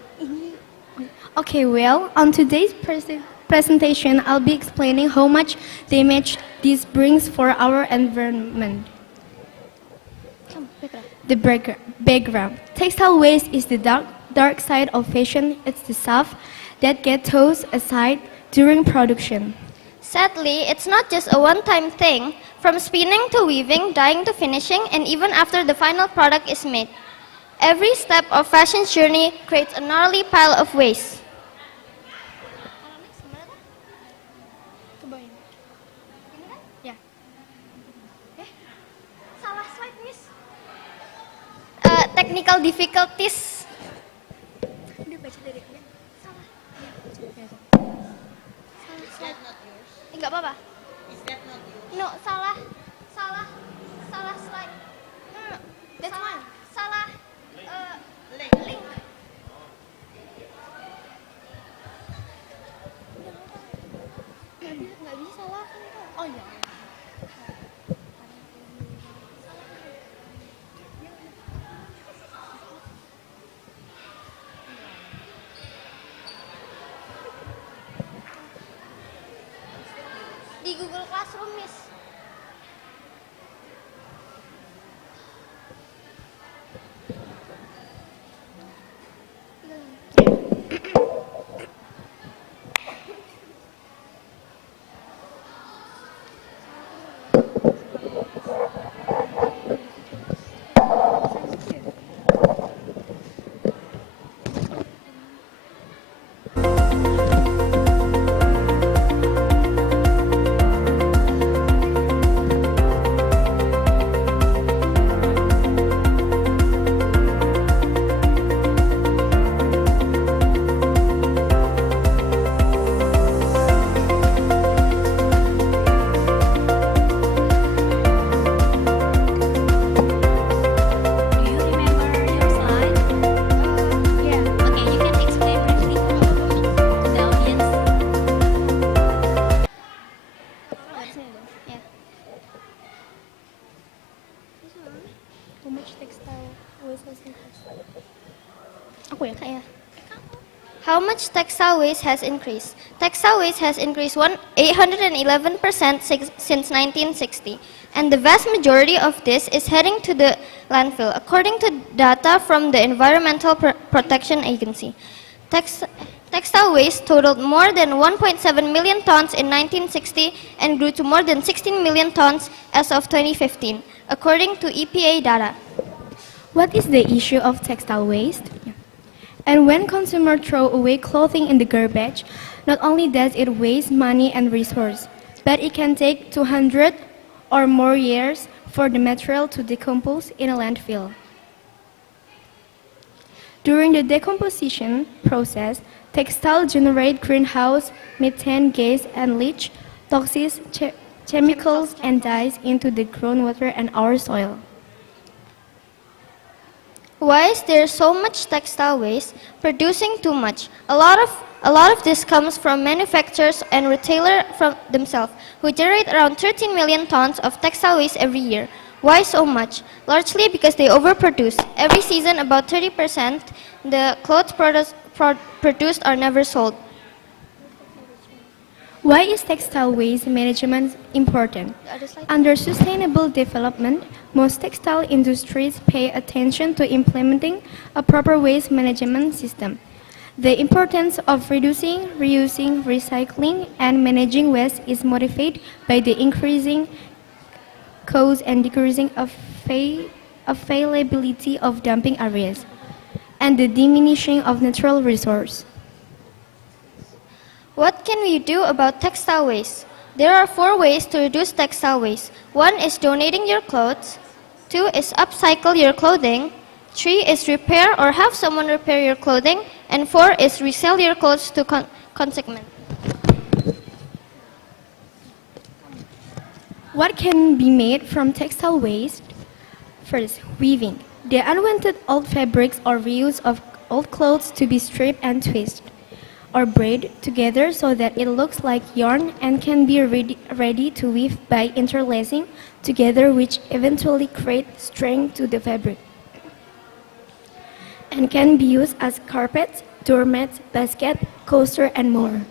Okay, well, on today's presentation, I'll be explaining how much damage this brings for our environment. The background. Textile waste is the dark side of fashion. It's the stuff that gets tossed aside during production. Sadly, it's not just a one-time thing. From spinning to weaving, dyeing to finishing, and even after the final product is made. Every step of fashion's journey creates a gnarly pile of waste. Technical difficulties. Enggak apa-apa. No, salah slide. No. That's mine. Salah link. Nggak bisa lah. Oh iya. Di Google Classroom, Miss. How much textile waste has increased? Textile waste has increased 811% since 1960, and the vast majority of this is heading to the landfill, according to data from the Environmental Protection Agency. Textile waste totaled more than 1.7 million tons in 1960 and grew to more than 16 million tons as of 2015, according to EPA data. What is the issue of textile waste? And when consumers throw away clothing in the garbage, not only does it waste money and resources, but it can take 200 or more years for the material to decompose in a landfill. During the decomposition process, textiles generate greenhouse methane gas and leach toxic chemicals and dyes into the groundwater and our soil. Why is there so much textile waste? Producing too much. A lot of this comes from manufacturers and retailers from themselves, who generate around 13 million tons of textile waste every year. Why so much? Largely because they overproduce. Every season, about 30% the clothes produced are never sold. Why is textile waste management important? Under sustainable development, most textile industries pay attention to implementing a proper waste management system. The importance of reducing, reusing, recycling, and managing waste is motivated by the increasing cost and decreasing availability of dumping areas, and the diminishing of natural resources. What can we do about textile waste? There are 4 ways to reduce textile waste. 1 is donating your clothes. 2 is upcycle your clothing. 3 is repair or have someone repair your clothing. And 4 is resell your clothes to consignment. What can be made from textile waste? First, weaving. The unwanted old fabrics or reuse of old clothes to be stripped and twisted or braided together so that it looks like yarn and can be ready to weave by interlacing together, which eventually create strength to the fabric and can be used as carpets, doormats, basket, coaster, and more.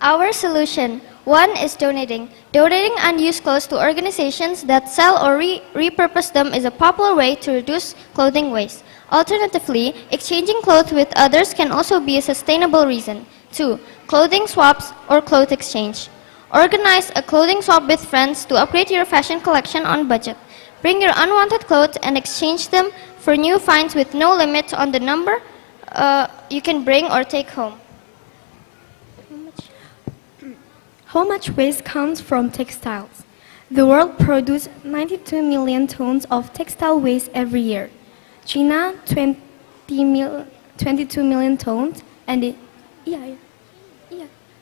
Our solution. 1 is donating. Donating unused clothes to organizations that sell or repurpose them is a popular way to reduce clothing waste. Alternatively, exchanging clothes with others can also be a sustainable reason. 2. Clothing swaps or cloth exchange. Organize a clothing swap with friends to upgrade your fashion collection on budget. Bring your unwanted clothes and exchange them for new finds with no limit on the number you can bring or take home. How much waste comes from textiles? The world produces 92 million tons of textile waste every year. China, 22 million tons, and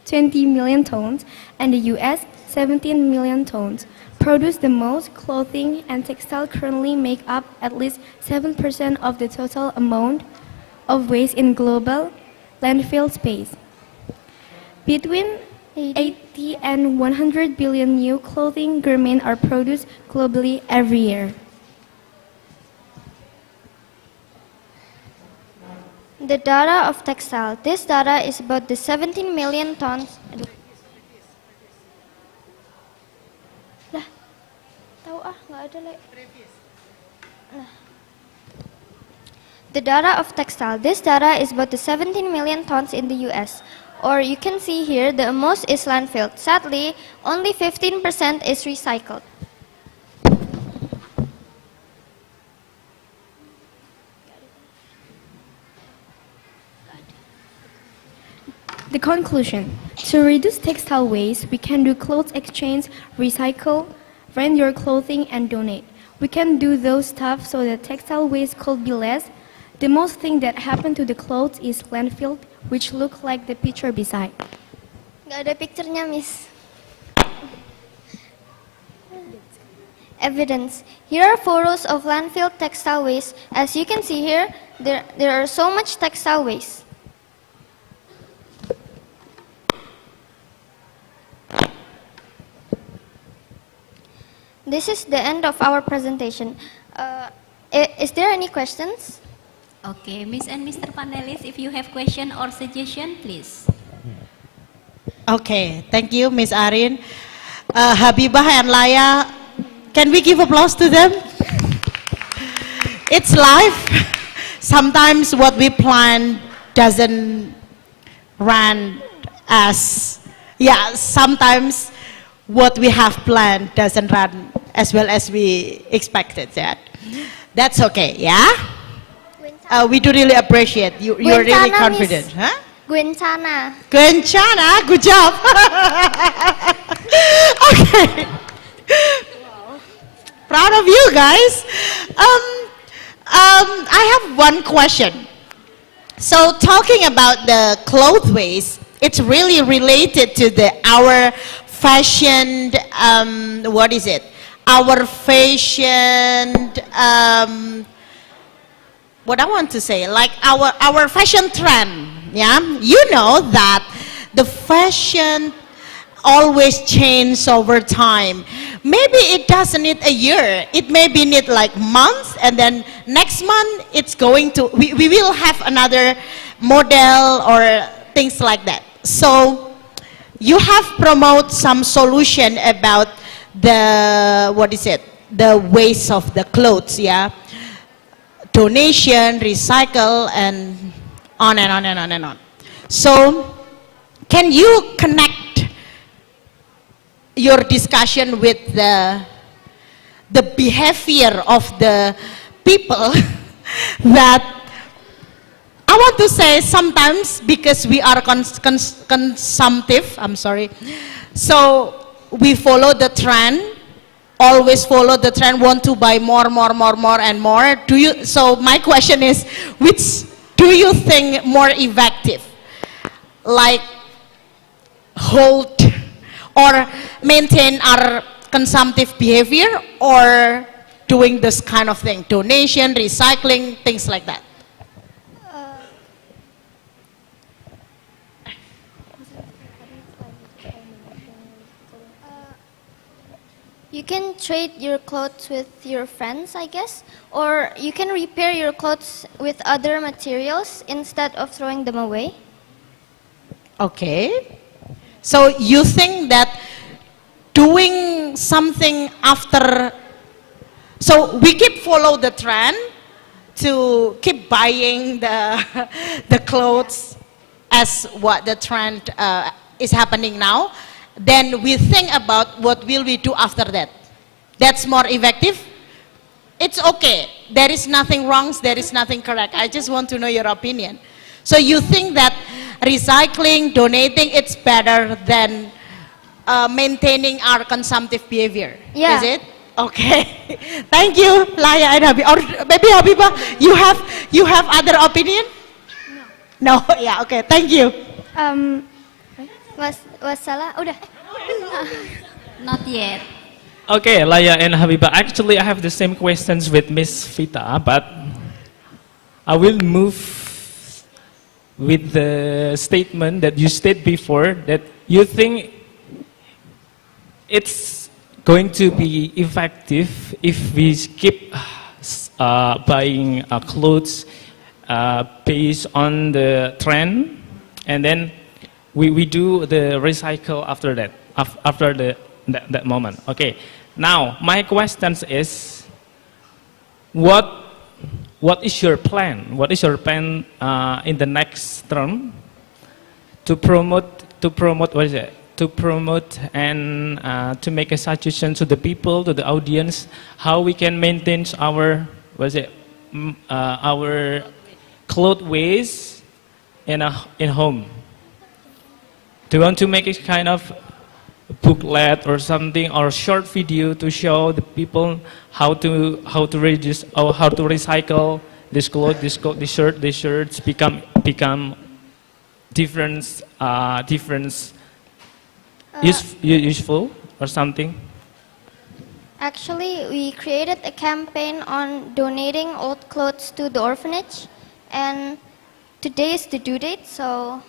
20 million tons, and the US, 17 million tons. Produce the most. Clothing and textile currently make up at least 7% of the total amount of waste in global landfill space. Between 80 and 100 billion new clothing garments are produced globally every year. The data of textile. This data is about the 17 million tons. Lah, tahu nggak ada lagi. The data of textile. This data is about the 17 million tons in the US. Or you can see here, the most is landfilled. Sadly, only 15% is recycled. The conclusion. To reduce textile waste, we can do clothes exchange, recycle, rent your clothing, and donate. We can do those stuff so that textile waste could be less. The most thing that happened to the clothes is landfill, which look like the picture beside. Nggak ada picture-nya, Miss. Evidence. Here are photos of landfill textile waste. As you can see here, there are so much textile waste. This is the end of our presentation. Is there any questions? Okay, Miss and Mr. Panelists, if you have question or suggestion, please. Okay, thank you, Miss Arin. Habibah and Laya, can we give applause to them? It's life. Sometimes what we plan doesn't run as, sometimes what we have planned doesn't run as well as we expected that. That's okay, yeah? We do really appreciate you. You're really confident, Miss. huh? Gwencana. Gwencana, good job. Okay. Proud of you guys. I have one question. So talking about the clothes waste, it's really related to our fashion. What is it? Our fashion. What I want to say, like our fashion trend, yeah? You know that the fashion always changes over time. Maybe it doesn't need a year. It maybe need like months, and then next month it's going to, we will have another model or things like that. So you have promote some solution about the, what is it? The waste of the clothes, yeah? Donation, recycle, and on and on and on and on. So, can you connect your discussion with the behavior of the people that, I want to say sometimes because we are consumptive, I'm sorry, so we follow the trend always follow the trend, want to buy more and more. So my question is, which do you think more effective? Like hold or maintain our consumptive behavior, or doing this kind of thing, donation, recycling, things like that? You can trade your clothes with your friends, I guess, or you can repair your clothes with other materials instead of throwing them away. Okay. So you think that doing something after, so we keep follow the trend to keep buying the clothes as what the trend is happening now, then we think about what will we do after that. That's more effective. It's okay. There is nothing wrong, there is nothing correct. I just want to know your opinion. So you think that recycling, donating, it's better than maintaining our consumptive behavior? Yeah. Is it? Okay. Thank you, Laya and Habib. Or maybe Habibah, you have other opinion? No. No. Yeah. Okay. Thank you. Wassalam, udah. Not yet. Okay, Laya and Habibah. Actually, I have the same questions with Miss Vita, but I will move with the statement that you stated before, that you think it's going to be effective if we keep buying clothes based on the trend, and then we do the recycle after that, after that moment. Okay. Now my question is, what is your plan? What is your plan in the next term to promote? What is it? To promote and to make a suggestion to the people, to the audience, how we can maintain our our cloth waste in home. Do you want to make a kind of booklet or something, or short video to show the people how to reduce or how to recycle this cloth, this shirt, these shirts become different useful or something? Actually, we created a campaign on donating old clothes to the orphanage, and today is the due date, so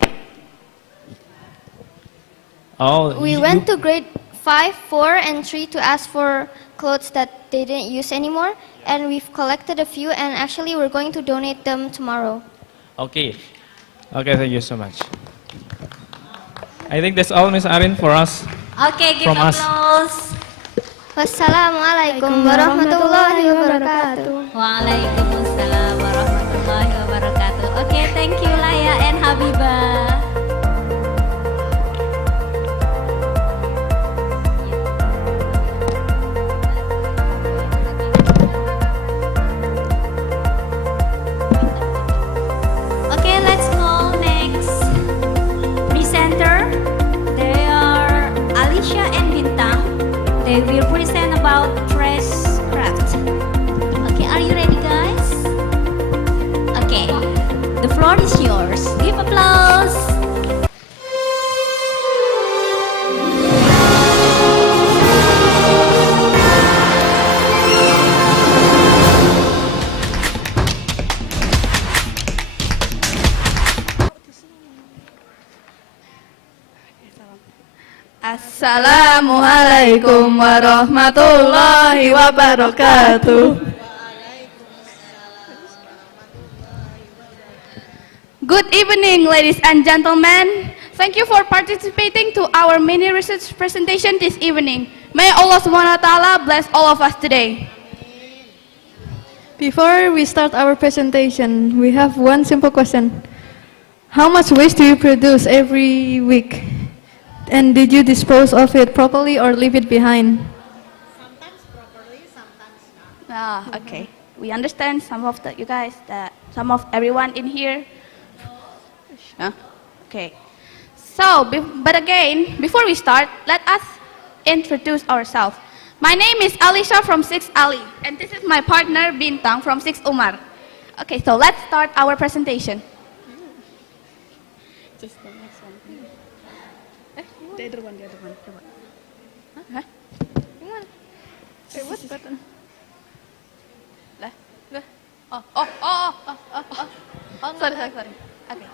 we went to grade 5, 4, and 3 to ask for clothes that they didn't use anymore, and we've collected a few, and actually we're going to donate them tomorrow. Okay. Okay, thank you so much. I think that's all, Miss Arin, for us. Okay, give from us. applause. Wassalamualaikum warahmatullahi wabarakatuh. Waalaikumsalam warahmatullahi wabarakatuh. Okay, thank you Laya and Habibah. Okay, let's call next presenter. They are Alicia and Bintang. They will present about trash craft. Okay, are you ready, guys? Okay, the floor is yours. Give applause. Assalamualaikum warahmatullahi wabarakatuh. Good evening, ladies and gentlemen. Thank you for participating to our mini research presentation this evening. May Allah Subhanahu wa Ta'ala bless all of us today. Before we start our presentation, we have one simple question. How much waste do you produce every week? And did you dispose of it properly or leave it behind? Sometimes properly, sometimes not. Okay. We understand some of you guys, some of everyone in here. Okay. So, but again, before we start, let us introduce ourselves. My name is Alisha from 6 Ali, and this is my partner Bintang from 6 Umar. Okay, so let's start our presentation. Just the next one. The other one, the other one. Huh? Wait, what button? Sorry. Okay.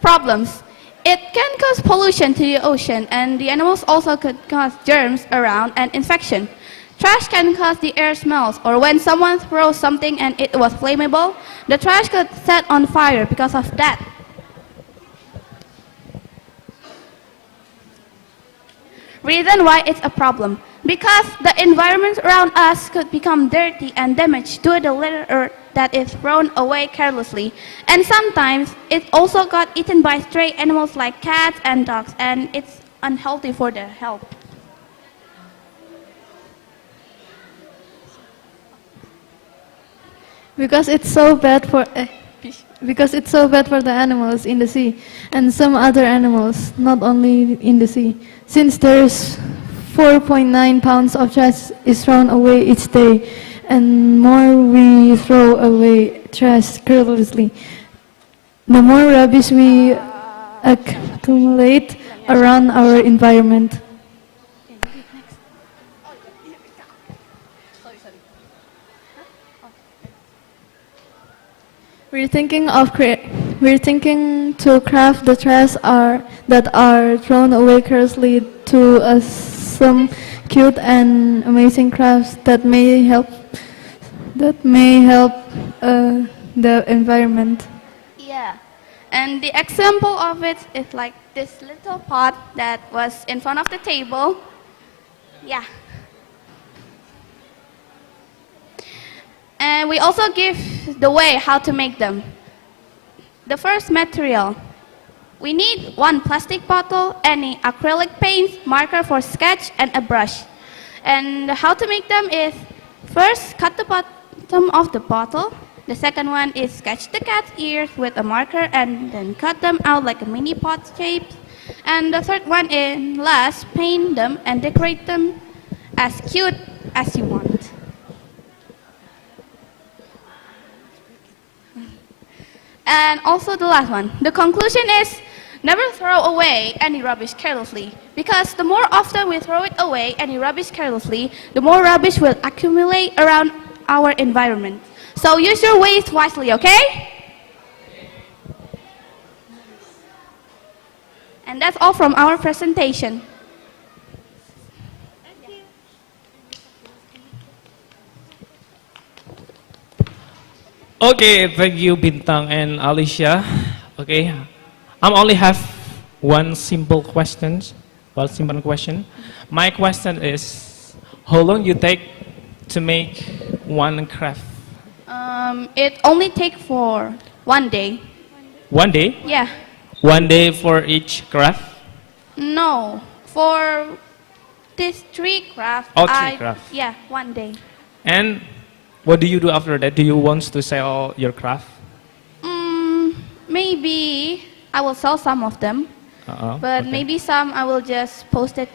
Problems. It can cause pollution to the ocean, and the animals also could cause germs around and infection. Trash can cause the air smells, or when someone throws something and it was flammable, the trash could set on fire because of that. Reason why it's a problem. Because the environment around us could become dirty and damaged due to the litter that is thrown away carelessly. And sometimes it also got eaten by stray animals like cats and dogs, and it's unhealthy for their health. Because it's so bad for the animals in the sea and some other animals, not only in the sea. Since there's 4.9 pounds of trash is thrown away each day, and more we throw away trash carelessly, the more rubbish we accumulate around our environment. We're thinking to craft the trash that are thrown away carelessly to some cute and amazing crafts that may help the environment. Yeah, and the example of it is like this little pot that was in front of the table. Yeah. And we also give the way how to make them. The first material. We need 1 plastic bottle, any acrylic paint, marker for sketch, and a brush. And how to make them is, first cut the bottom of the bottle. The second one is sketch the cat's ears with a marker and then cut them out like a mini pot shape. And the third one is, last, paint them and decorate them as cute as you want. And also the last one. The conclusion is, never throw away any rubbish carelessly. Because the more often we throw it away, any rubbish carelessly, the more rubbish will accumulate around our environment. So use your waste wisely, okay? And that's all from our presentation. Okay, thank you Bintang and Alicia. Okay, I only have one simple question. My question is, how long you take to make one craft? It only takes for 1 day. 1 day? Yeah. 1 day for each craft? No, for these 3 crafts. Oh, 3 crafts. Yeah, 1 day. And what do you do after that? Do you want to sell your craft? Maybe I will sell some of them, but okay. maybe some I will just post it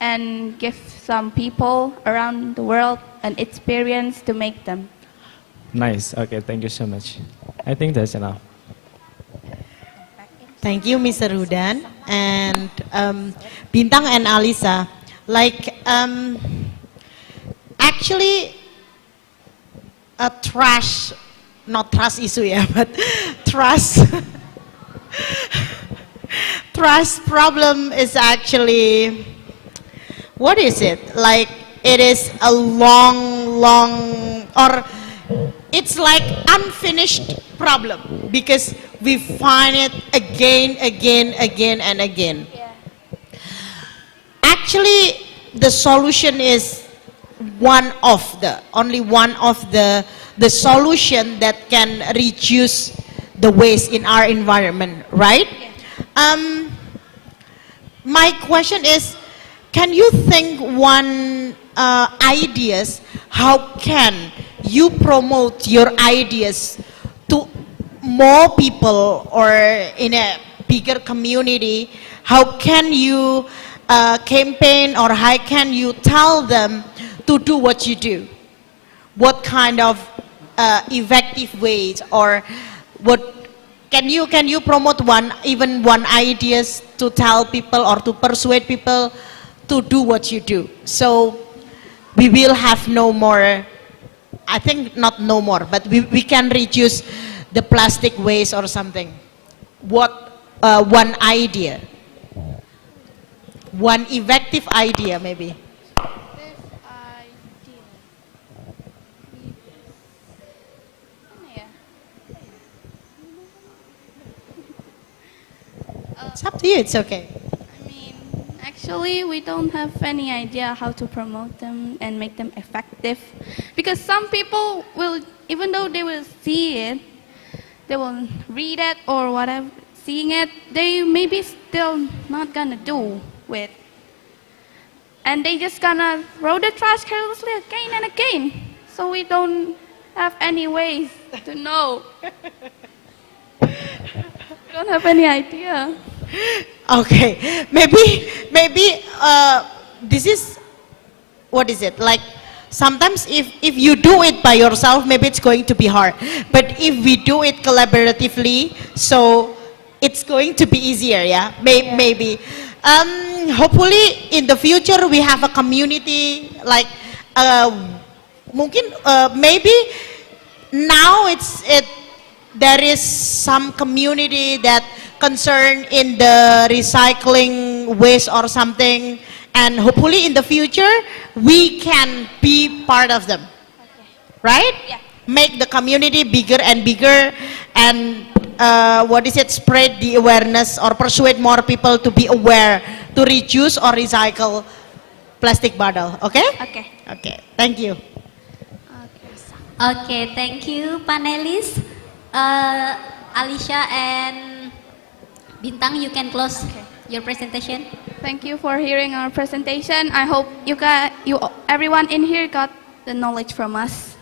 and give some people around the world an experience to make them. Nice. Okay, thank you so much. I think that's enough. Thank you, Mr. Hudan and Bintang and Alisa. Like, actually, a trash, not trust issue, yeah, but trust. Trust problem is actually, what is it? Like, it is a long, or it's like unfinished problem because we find it again and again. Yeah. Actually, the solution is only one of the solution that can reduce the waste in our environment, right? My question is, can you think one ideas, how can you promote your ideas to more people or in a bigger community? How can you campaign, or how can you tell them to do what you do? What kind of effective ways, or what can you promote one ideas to tell people or to persuade people to do what you do, so we will have no more, I think not no more, but we can reduce the plastic waste or something. What one idea, one effective idea maybe? It's up to you, it's okay. Actually, we don't have any idea how to promote them and make them effective. Because some people will, even though they will see it, they will read it or whatever, seeing it, they maybe still not gonna do it. And they just gonna throw the trash carelessly again and again. So we don't have any ways to know. We don't have any idea. Okay, maybe this is, what is it, like sometimes if you do it by yourself, maybe it's going to be hard, but if we do it collaboratively, so it's going to be easier, yeah, maybe. Hopefully in the future we have a community like mungkin maybe now there is some community that concerned in the recycling waste or something, and hopefully in the future we can be part of them, right? Yeah. Make the community bigger and bigger, and spread the awareness or persuade more people to be aware to reduce or recycle plastic bottle. Okay? Okay. Okay. Thank you. Okay, thank you, panelists. Alicia and Bintang, you can close your presentation. Thank you for hearing our presentation. I hope everyone in here got the knowledge from us.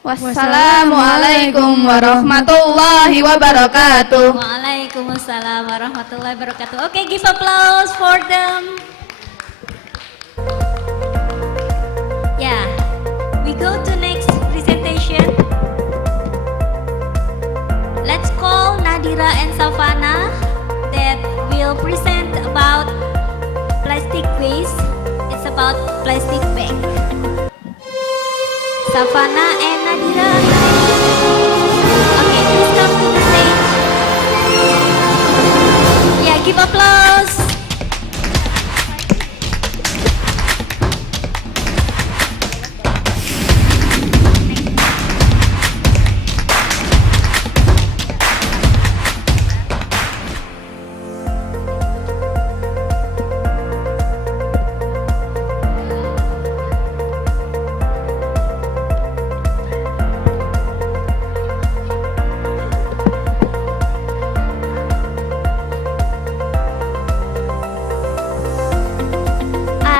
Wassalamualaikum warahmatullahi wabarakatuh. Waalaikumsalam warahmatullahi wabarakatuh. Okay, give applause for them. Yeah, we go to next presentation. Let's call Nadira and Savannah that will present about plastic waste. It's about plastic bag. Savannah and Nadira. Okay, please come to the stage. Yeah, give applause.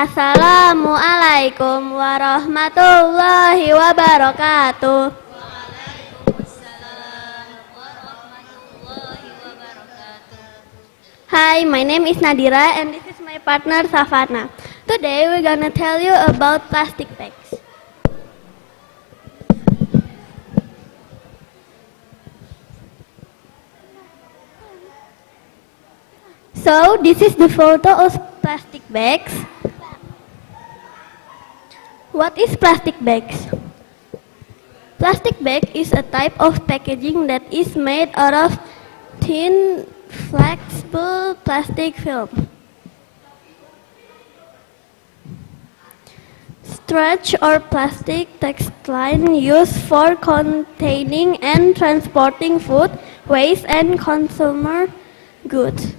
Assalamualaikum warahmatullahi wabarakatuh. Hi, my name is Nadira and this is my partner Savannah. Today we're gonna tell you about plastic bags. So this is the photo of plastic bags. What is plastic bags? Plastic bag is a type of packaging that is made out of thin, flexible plastic film. Stretch or plastic textile used for containing and transporting food, waste, and consumer goods.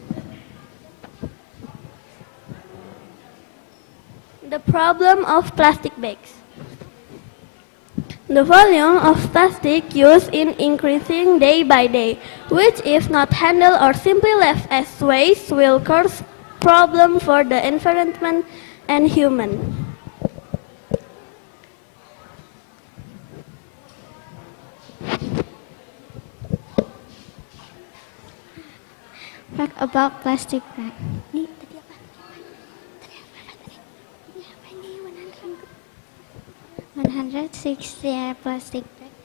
The problem of plastic bags. The volume of plastic used is increasing day by day, which if not handled or simply left as waste will cause problems for the environment and human. Fact about plastic bag. 160 plastic bags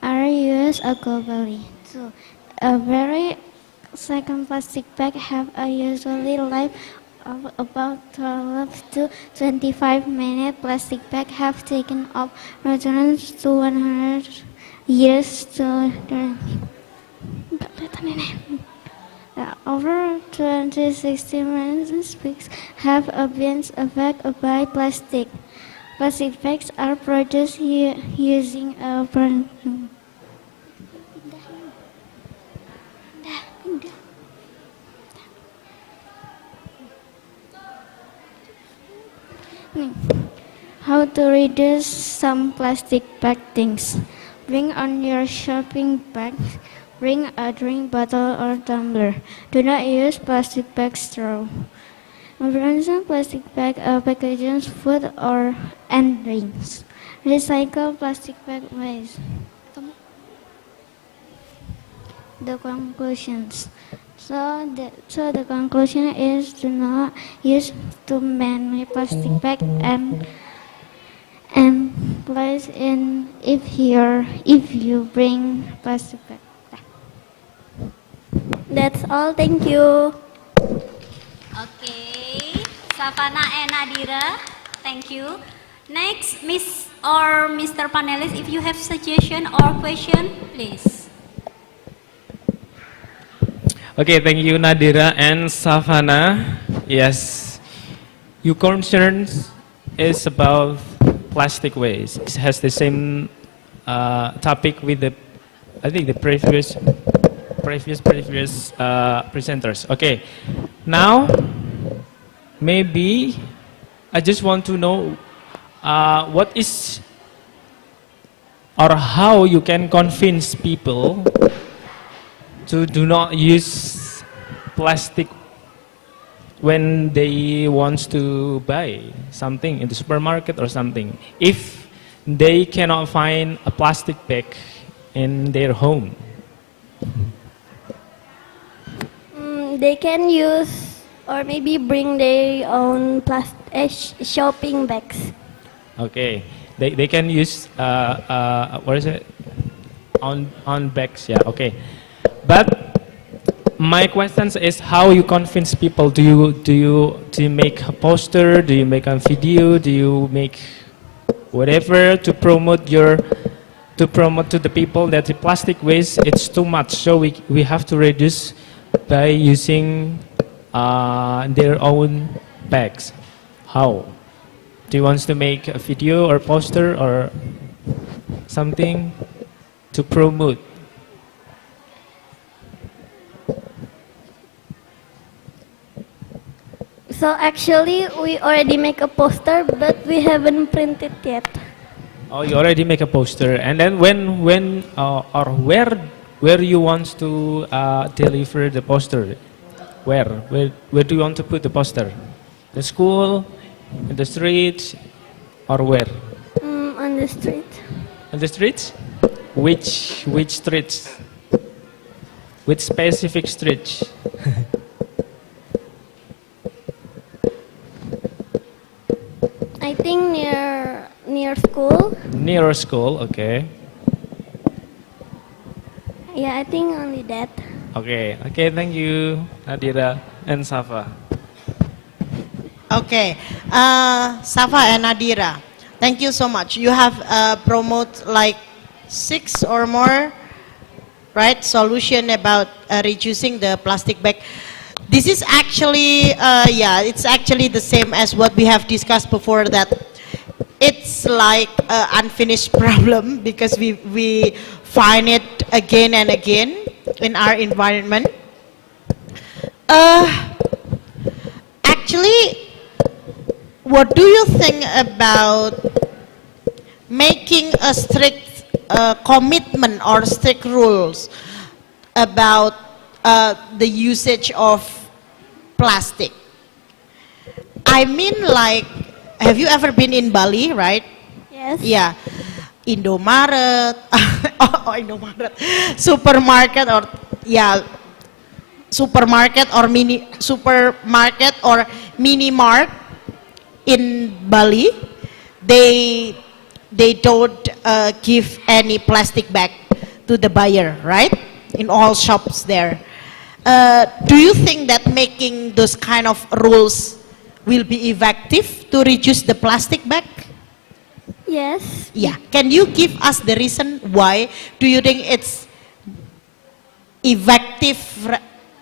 are used globally. So, a very second plastic bag have a usually life of about 12 to 25 minutes. Plastic bags have taken up returns to 100 years to over 2060 million bags have been affected by plastic. Plastic bags are produced using a How to reduce some plastic bag things. Bring on your shopping bag. Bring a drink bottle or tumbler. Do not use plastic bag straw. Bring some plastic bag packages, food and drinks. Recycle plastic bag waste. The conclusions. So the conclusion is do not use too many plastic bag and place in if you bring plastic bag. That's all. Thank you. Okay, Savannah and Nadira, thank you. Next, Miss or Mr. Panelist, if you have suggestion or question, please. Okay, thank you Nadira and Savannah. Yes, your concerns is about plastic waste. It has the same topic with the, I think the previous presenters. Okay, now maybe I just want to know what is or how you can convince people to do not use plastic when they want to buy something in the supermarket or something. If they cannot find a plastic bag in their home. They can use or maybe bring their own shopping bags. Okay, they can use what is it? On bags, yeah. Okay, but my question is how you convince people. Do you make a poster? Do you make a video? Do you make whatever to promote to the people that the plastic waste it's too much, so we have to reduce by using their own bags. How? Do you want to make a video or poster or something to promote? So actually, we already make a poster, but we haven't printed yet. Oh, you already make a poster, and then when or where you want to deliver the poster? Where do you want to put the poster? The school, in the streets, or where? On the street. On the streets? Which streets? Which specific streets? I think near school. Near school, okay. Yeah, I think only that. Okay, thank you, Nadira and Safa. Okay, Safa and Nadira, thank you so much. You have promote like 6 or more, right, solution about reducing the plastic bag. This is actually, it's actually the same as what we have discussed before, that it's like an unfinished problem because we find it again and again in our environment. Actually, what do you think about making a strict commitment or strict rules about the usage of plastic? I mean, like, have you ever been in Bali, right? Yes. Yeah. Indomaret, Indomaret, supermarket or supermarket or mini mart. in Bali, they don't give any plastic bag to the buyer, right? In all shops there. Do you think that making those kind of rules will be effective to reduce the plastic bag? Yes. Yeah. Can you give us the reason why? Do you think it's effective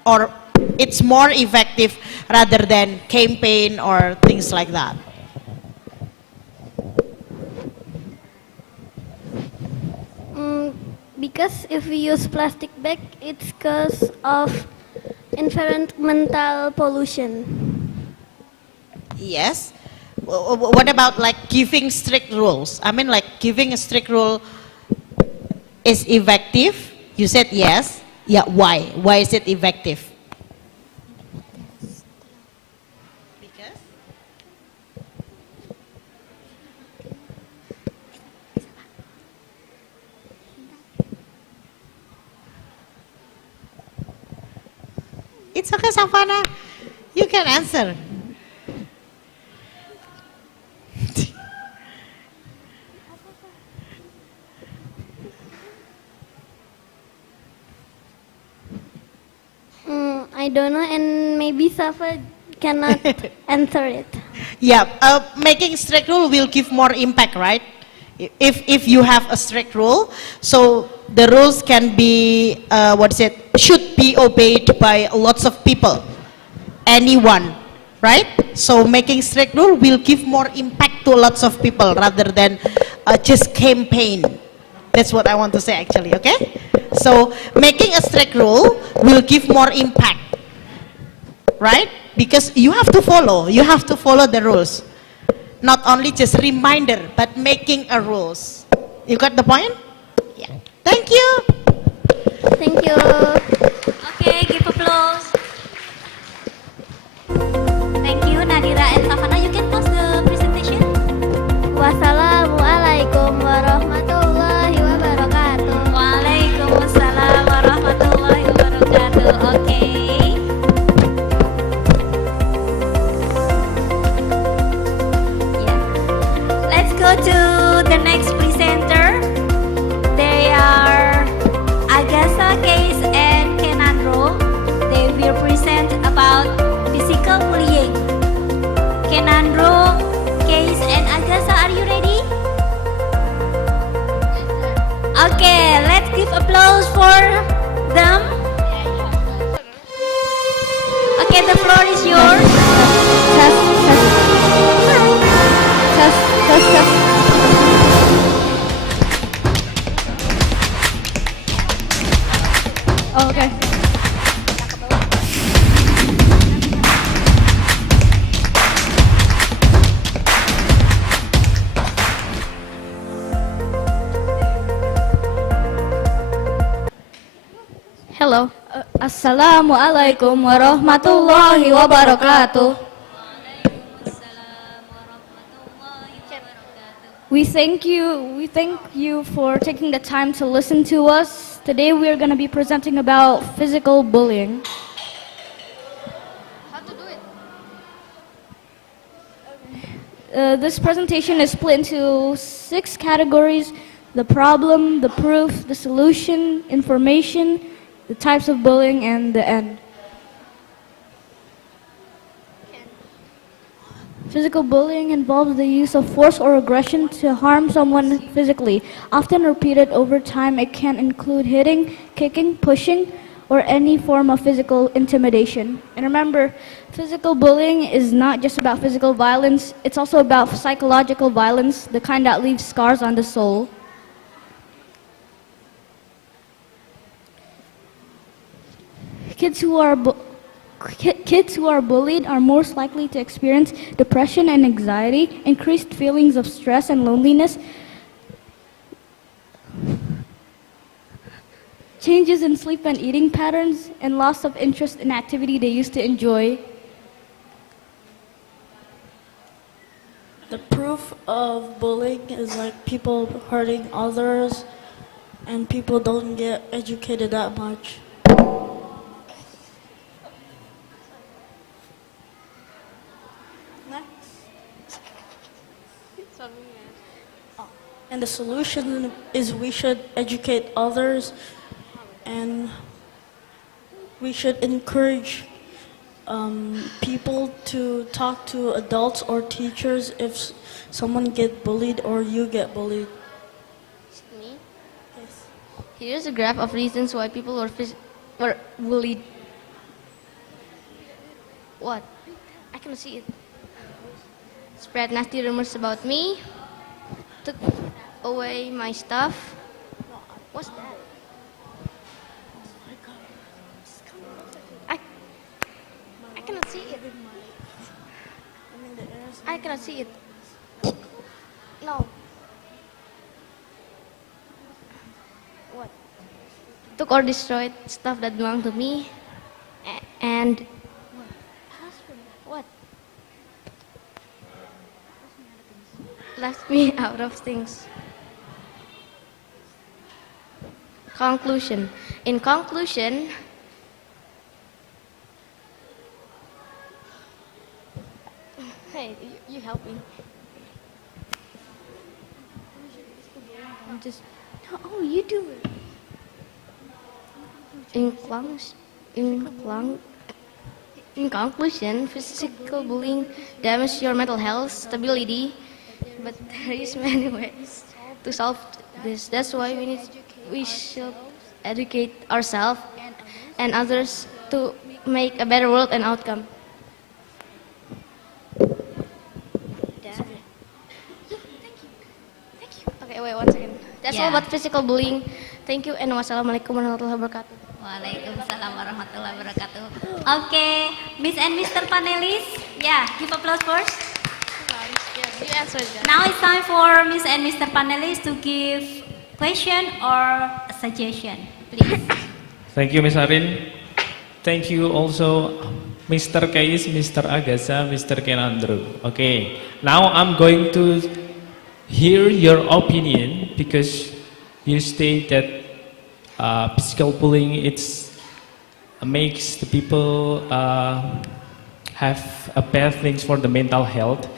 or it's more effective rather than campaign or things like that? Because if we use plastic bag, it's cause of environmental pollution. Yes. What about like giving strict rules? I mean, like giving a strict rule is effective. You said yes. Yeah. Why? Why is it effective? It's okay, Savannah. You can answer. I don't know, and maybe Safa cannot answer it. Yeah, making strict rule will give more impact, right? If you have a strict rule, so the rules can be should be obeyed by lots of people, anyone, right? So making strict rule will give more impact to lots of people rather than just campaign. That's what I want to say actually. Okay, so making a strict rule will give more impact, right? Because you have to follow the rules. Not only just reminder, but making a rules. You got the point? Yeah. Thank you. Thank you. Okay, give applause. Thank you, Nadira and Savannah. You can pause the presentation. Wassalamualaikum warahmatullahi wabarakatuh. Waalaikumsalam warahmatullahi wabarakatuh. Okay. Let's go to the next presenter. They are Agatha, Case, and Kenandro. They will present about physical bullying. Kenandro, Case, and Agatha, are you ready? Okay, let's give applause for them. Okay, the floor is yours. Oh, okay. Hello. Assalamualaikum warahmatullahi wabarakatuh. We thank you for taking the time to listen to us. Today we are going to be presenting about physical bullying. This presentation is split into 6 categories: the problem, the proof, the solution, information, the types of bullying, and the end. Physical bullying involves the use of force or aggression to harm someone physically. Often repeated over time, it can include hitting, kicking, pushing, or any form of physical intimidation. And remember, physical bullying is not just about physical violence, it's also about psychological violence, the kind that leaves scars on the soul. Kids who are bullied are most likely to experience depression and anxiety, increased feelings of stress and loneliness, changes in sleep and eating patterns, and loss of interest in activity they used to enjoy. The proof of bullying is like people hurting others, and people don't get educated that much. And the solution is we should educate others, and we should encourage people to talk to adults or teachers if someone get bullied or you get bullied. Me? Here's a graph of reasons why people were bullied. What? I cannot see it. Spread nasty rumors about me. Took away my stuff. What's that? I cannot see it. I cannot see it. No. What? Took or destroyed stuff that belonged to me. And what? Left me out of things. Conclusion. In conclusion, hey, you help me. I'm just. Oh, you do it. In conclusion, physical bullying damages your mental health, stability, but there is many ways to solve this. That's why we should educate ourselves and others to make a better world and outcome. Okay, wait 1 second. That's all about physical bullying. Thank you and wassalamualaikum warahmatullahi wabarakatuh. Waalaikumsalam warahmatullahi wabarakatuh. Okay, Miss and Mr. Panelists, give applause first. You answered that. Now it's time for Miss and Mr. Panelists to give question or a suggestion, please. Thank you, Ms. Arin. Thank you also, Mr. Kais, Mr. Agasa, Mr. Kenandro. Okay, now I'm going to hear your opinion because you state that physical bullying makes the people have bad things for the mental health.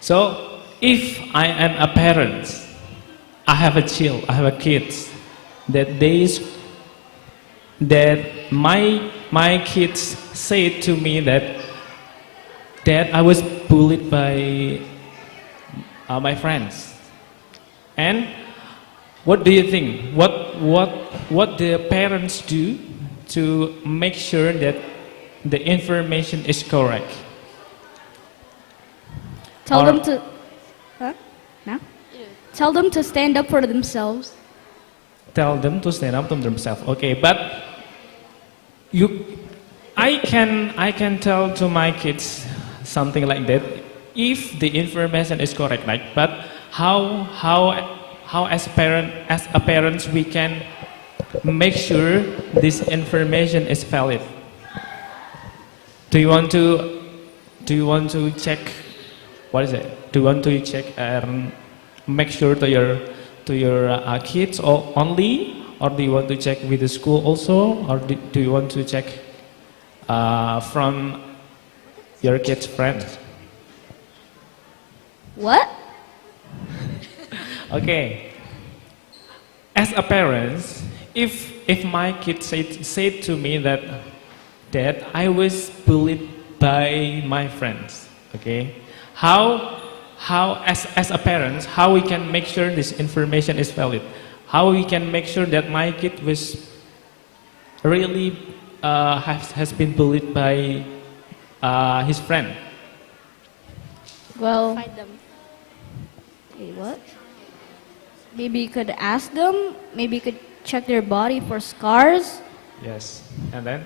So if I am a parent, I have a child, I have a kids that my kids say to me that I was bullied by my friends. And what do you think? What the parents do to make sure that the information is correct? Tell them to. Huh? No? Tell them to stand up for themselves. Tell them to stand up to themselves. Okay, but I can tell to my kids something like that if the information is correct, right? But how as a parents we can make sure this information is valid? Do you want to check? What is it? Do you want to check and make sure to your kids only, or do you want to check with the school also, or do you want to check from your kids' friends? What? Okay. As a parent, if my kid said to me that I was bullied by my friends, okay, how as a parent, how we can make sure this information is valid? How we can make sure that my kid was really has been bullied by his friend? Well, what? Maybe you could ask them. Maybe you could check their body for scars. Yes, and then?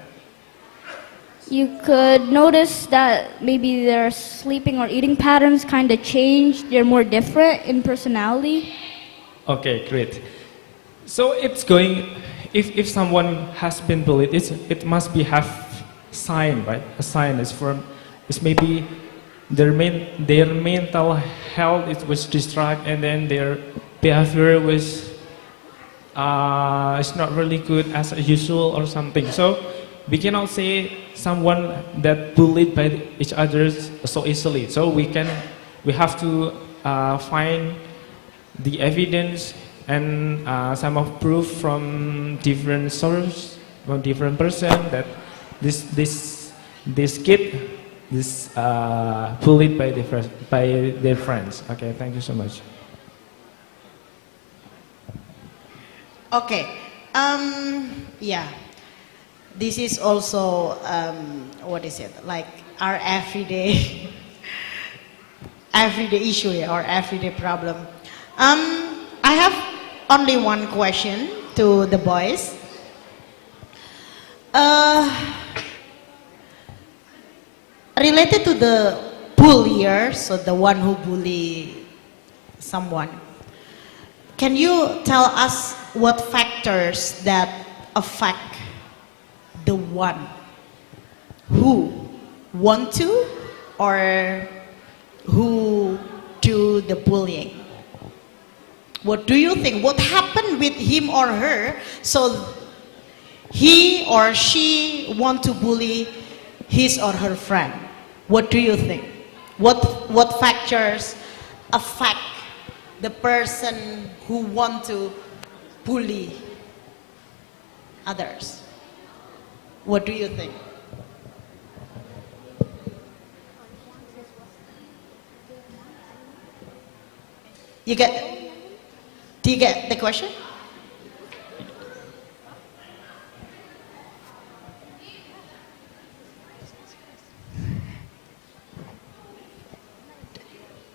You could notice that maybe their sleeping or eating patterns kind of changed. They're more different in personality. Okay, great. So it's going, if someone has been bullied, it must be have sign, right? A sign is maybe their mental health was distracted, and then their behavior was is not really good as usual or something. So we cannot say someone that bullied by each other so easily. So we have to find the evidence and some of proof from different source, from different person that this kid is bullied by their friends. Okay, thank you so much. Okay. Yeah. This is also what is it? Like our everyday everyday issue, yeah, or everyday problem. I have only one question to the boys. Related to the bullier, so the one who bully someone, can you tell us what factors that affect the one who want to or who do the bullying? What do you think? What happened with him or her so he or she want to bully his or her friend? What do you think? What factors affect the person who want to bully others? What do you think? Do you get the question?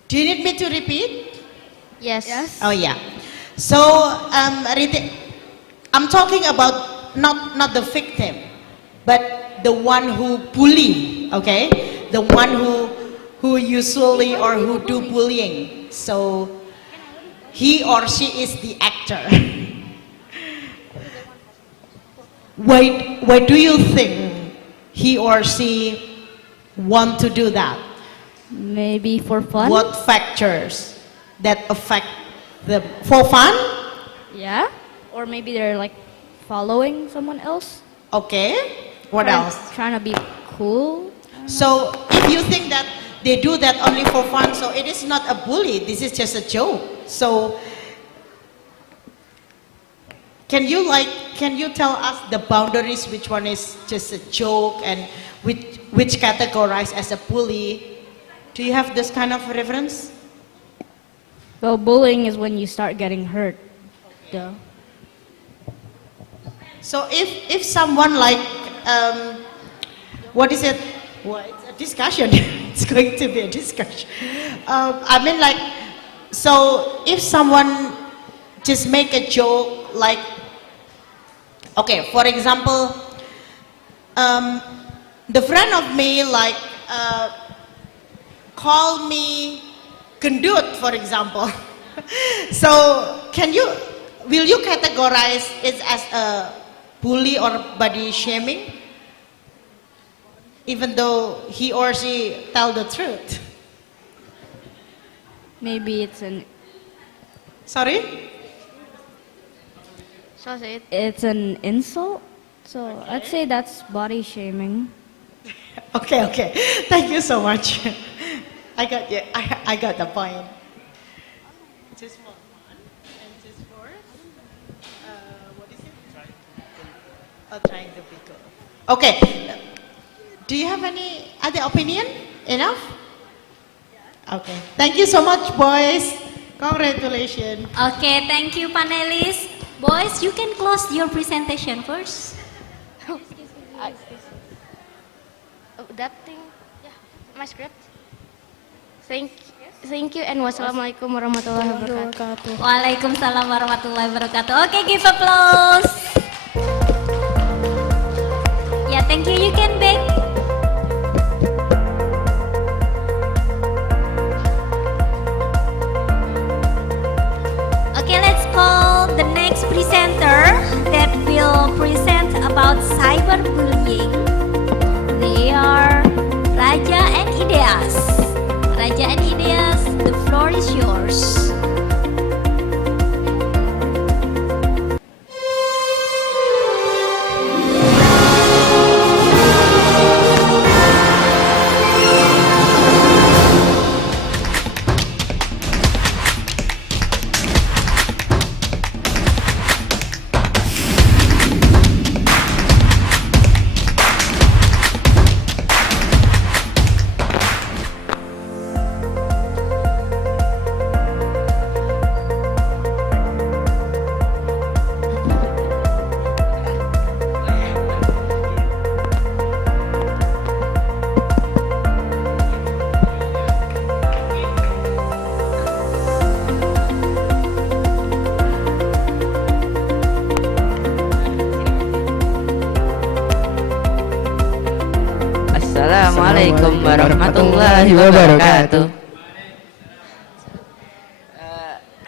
Do you need me to repeat? Yes. Oh yeah. So I'm talking about not the victim, but the one who bully. Okay, the one who usually or who do bullying. So he or she is the actor. Why do you think he or she want to do that? Maybe for fun. What factors that affect them? For fun? Yeah. Or maybe they're like following someone else. Okay. What else? Trying to be cool. So if you think that they do that only for fun, so it is not a bully, this is just a joke. So can you tell us the boundaries, which one is just a joke and which categorized as a bully? Do you have this kind of reference? Well, bullying is when you start getting hurt. Duh. So if someone like, what is it? Well, it's a discussion. It's going to be a discussion. I mean like, so if someone just make a joke like, okay, for example, the friend of me like call me gendut, for example. So will you categorize it as a bully or body shaming? Even though he or she tell the truth. Maybe it's an... Sorry? It's an insult. So I'd say that's body shaming. Okay. Thank you so much. I got the point. Just for fun and just for what is it? Trying to be cool. Okay. Do you have any other opinion? Enough? Okay. Thank you so much, boys. Congratulations. Okay, thank you, panelists. Boys, you can close your presentation first. That thing, yeah, my script. Thank you and wassalamualaikum warahmatullahi wabarakatuh. Waalaikumsalam warahmatullahi wabarakatuh. Okay, give applause. Yeah, thank you. You can back. Okay, let's call the next presenter that will present about cyberbullying. They are Raja and Ideas. Raja and Ideas, the floor is yours. Assalamualaikum warahmatullahi wabarakatuh.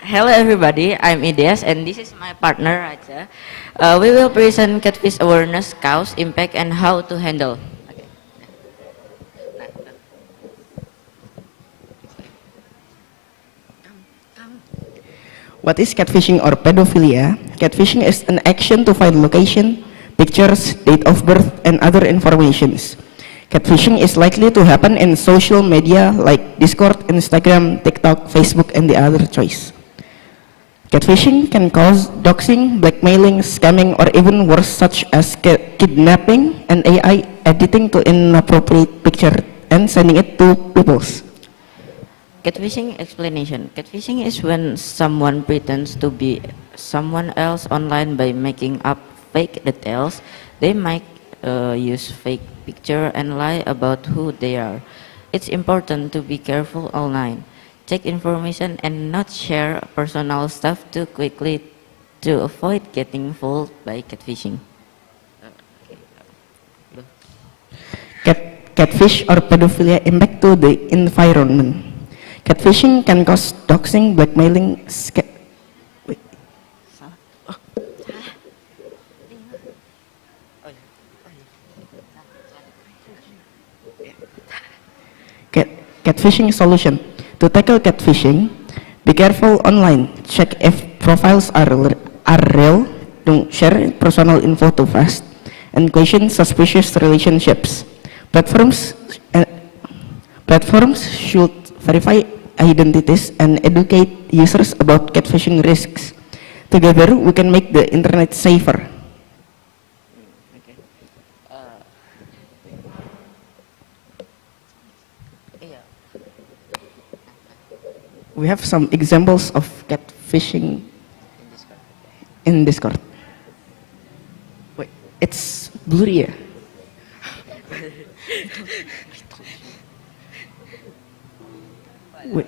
Hello everybody, I'm Ides and this is my partner Raja. We will present catfish awareness, cause, impact and how to handle. What is catfishing or pedophilia? Catfishing is an action to find location, pictures, date of birth, and other informations. Catfishing is likely to happen in social media like Discord, Instagram, TikTok, Facebook, and the other choice. Catfishing can cause doxing, blackmailing, scamming, or even worse such as kidnapping and AI editing to inappropriate picture and sending it to peoples. Catfishing explanation. Catfishing is when someone pretends to be someone else online by making up fake details. They might use fake picture and lie about who they are. It's important to be careful online. Check information and not share personal stuff too quickly to avoid getting fooled by catfishing. Catfish or pedophilia impact to the environment. Catfishing can cause doxing, blackmailing, catfishing solution. To tackle catfishing, be careful online. Check if profiles are real. Don't share personal info too fast. And question suspicious relationships. Platforms should verify identities and educate users about catfishing risks. Together, we can make the internet safer. We have some examples of catfishing in Discord. Wait, it's blurry. Wait.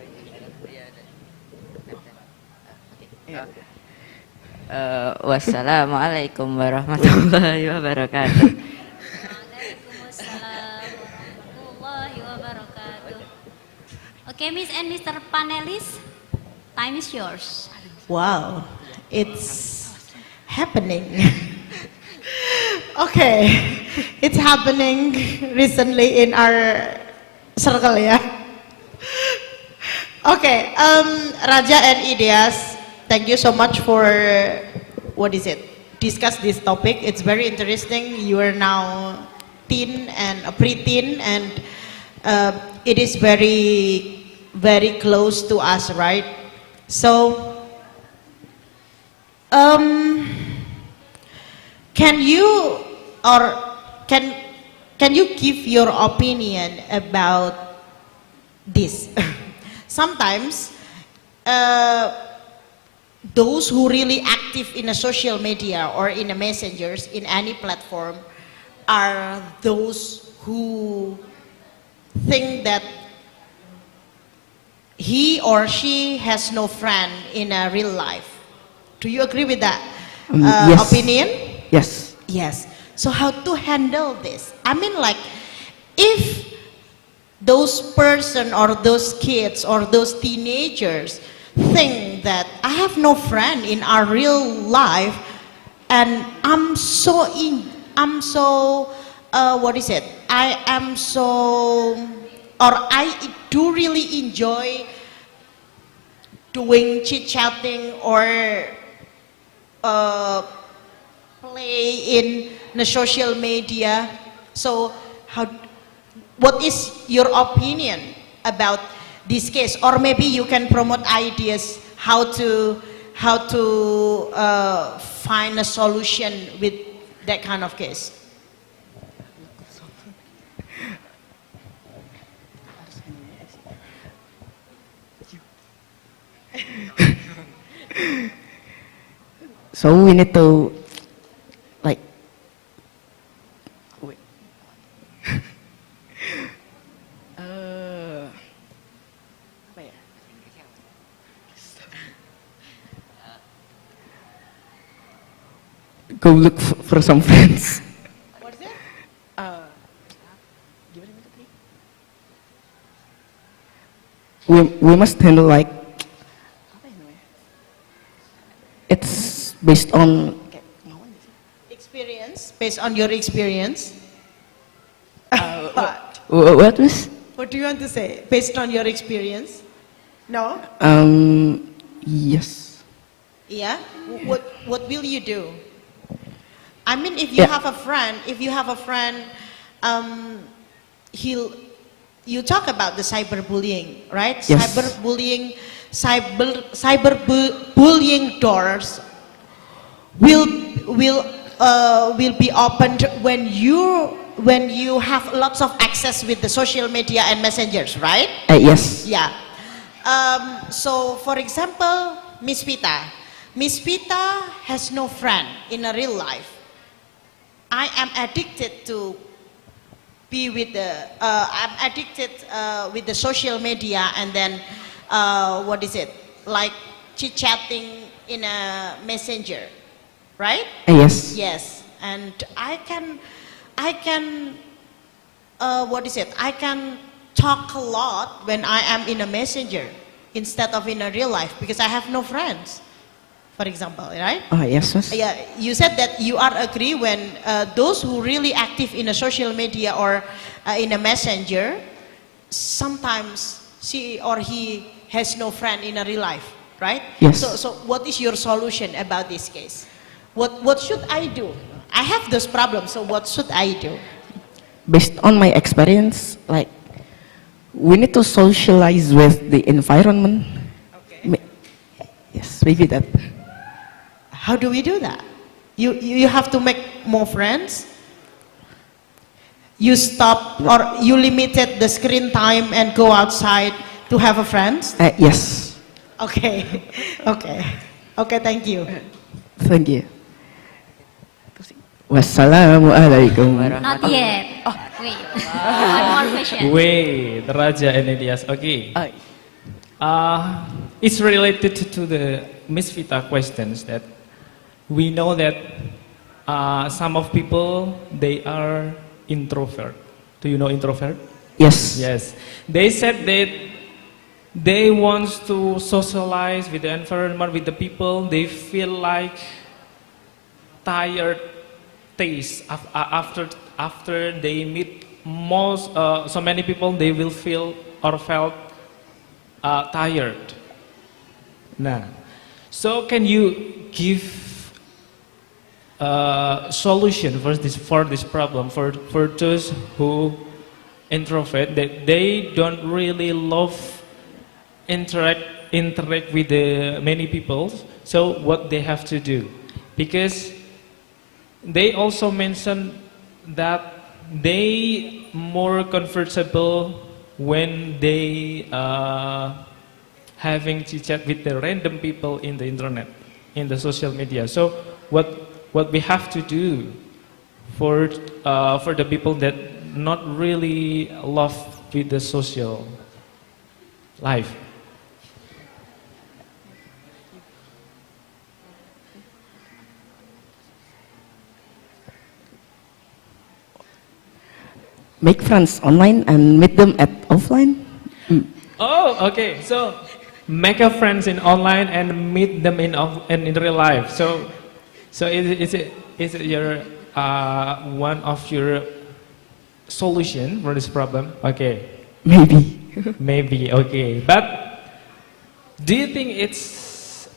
Wassalamualaikum warahmatullahi wabarakatuh. Okay, Miss and Mr. Panelists, time is yours. Wow, it's happening. Okay, it's happening recently in our circle, yeah. Okay, Raja and Idias, thank you so much for discuss this topic. It's very interesting. You are now teen and a pre-teen, and it is very, very close to us, right? So, can you give your opinion about this? Sometimes those who really active in a social media or in a messengers in any platform are those who think that he or she has no friend in a real life. Do you agree with that Yes. opinion? Yes. Yes. So how to handle this? I mean, like, if those person or those kids or those teenagers think that I have no friend in our real life, and I am so I do really enjoy doing chit-chatting or play in the social media. So what is your opinion about this case? Or maybe you can promote ideas how to find a solution with that kind of case. So we need to like wait. Apa ya? Go look for some friends. What's that? we must handle like it's based on Experience, based on your experience. what was What do you want to say? Based on your experience? No? yes. Yeah? What will you do? I mean, if you Yeah. have a friend, you talk about the cyberbullying, right? Yes. Cyberbullying doors will be opened when you have lots of access with the social media and messengers, right? Yes. Yeah. So, for example, Miss Pita has no friend in a real life. I am addicted to be with the. I'm addicted with the social media, and then like chit chatting in a messenger, right? Yes. Yes, and I can I can talk a lot when I am in a messenger instead of in a real life because I have no friends, for example, right? Yes, yes. Yeah, you said that you are agree when those who really active in a social media or in a messenger, sometimes she or he has no friend in a real life, right? Yes. So what is your solution about this case? What should I do? I have those problems, so what should I do? Based on my experience, like we need to socialize with the environment. Okay. Yes, maybe that. How do we do that? You have to make more friends. You stop or you limited the screen time and go outside to have a friends. Yes. Okay, okay, thank you. Thank you. Wassalamualaikum. Not yet. Wait. One more question. Wait, Raja and Elias. Okay. It's related to the Miss Vita questions that we know that some of people, they are introvert. Do you know introvert? Yes. Yes. They said that they want to socialize with the environment, with the people. They feel like tired taste after they meet so many people. They will feel or felt tired. Nah. So can you give a solution for this problem for those who introvert that they don't really love interact with the many people? So what they have to do? Because they also mentioned that they more comfortable when they having to chat with the random people in the internet, in the social media. So what we have to do for the people that not really love with the social life? Make friends online and meet them at offline. Oh, okay. So make a friends in online and meet them in real life. So is it your one of your solution for this problem? Okay. Maybe. Maybe. Okay. But do you think it's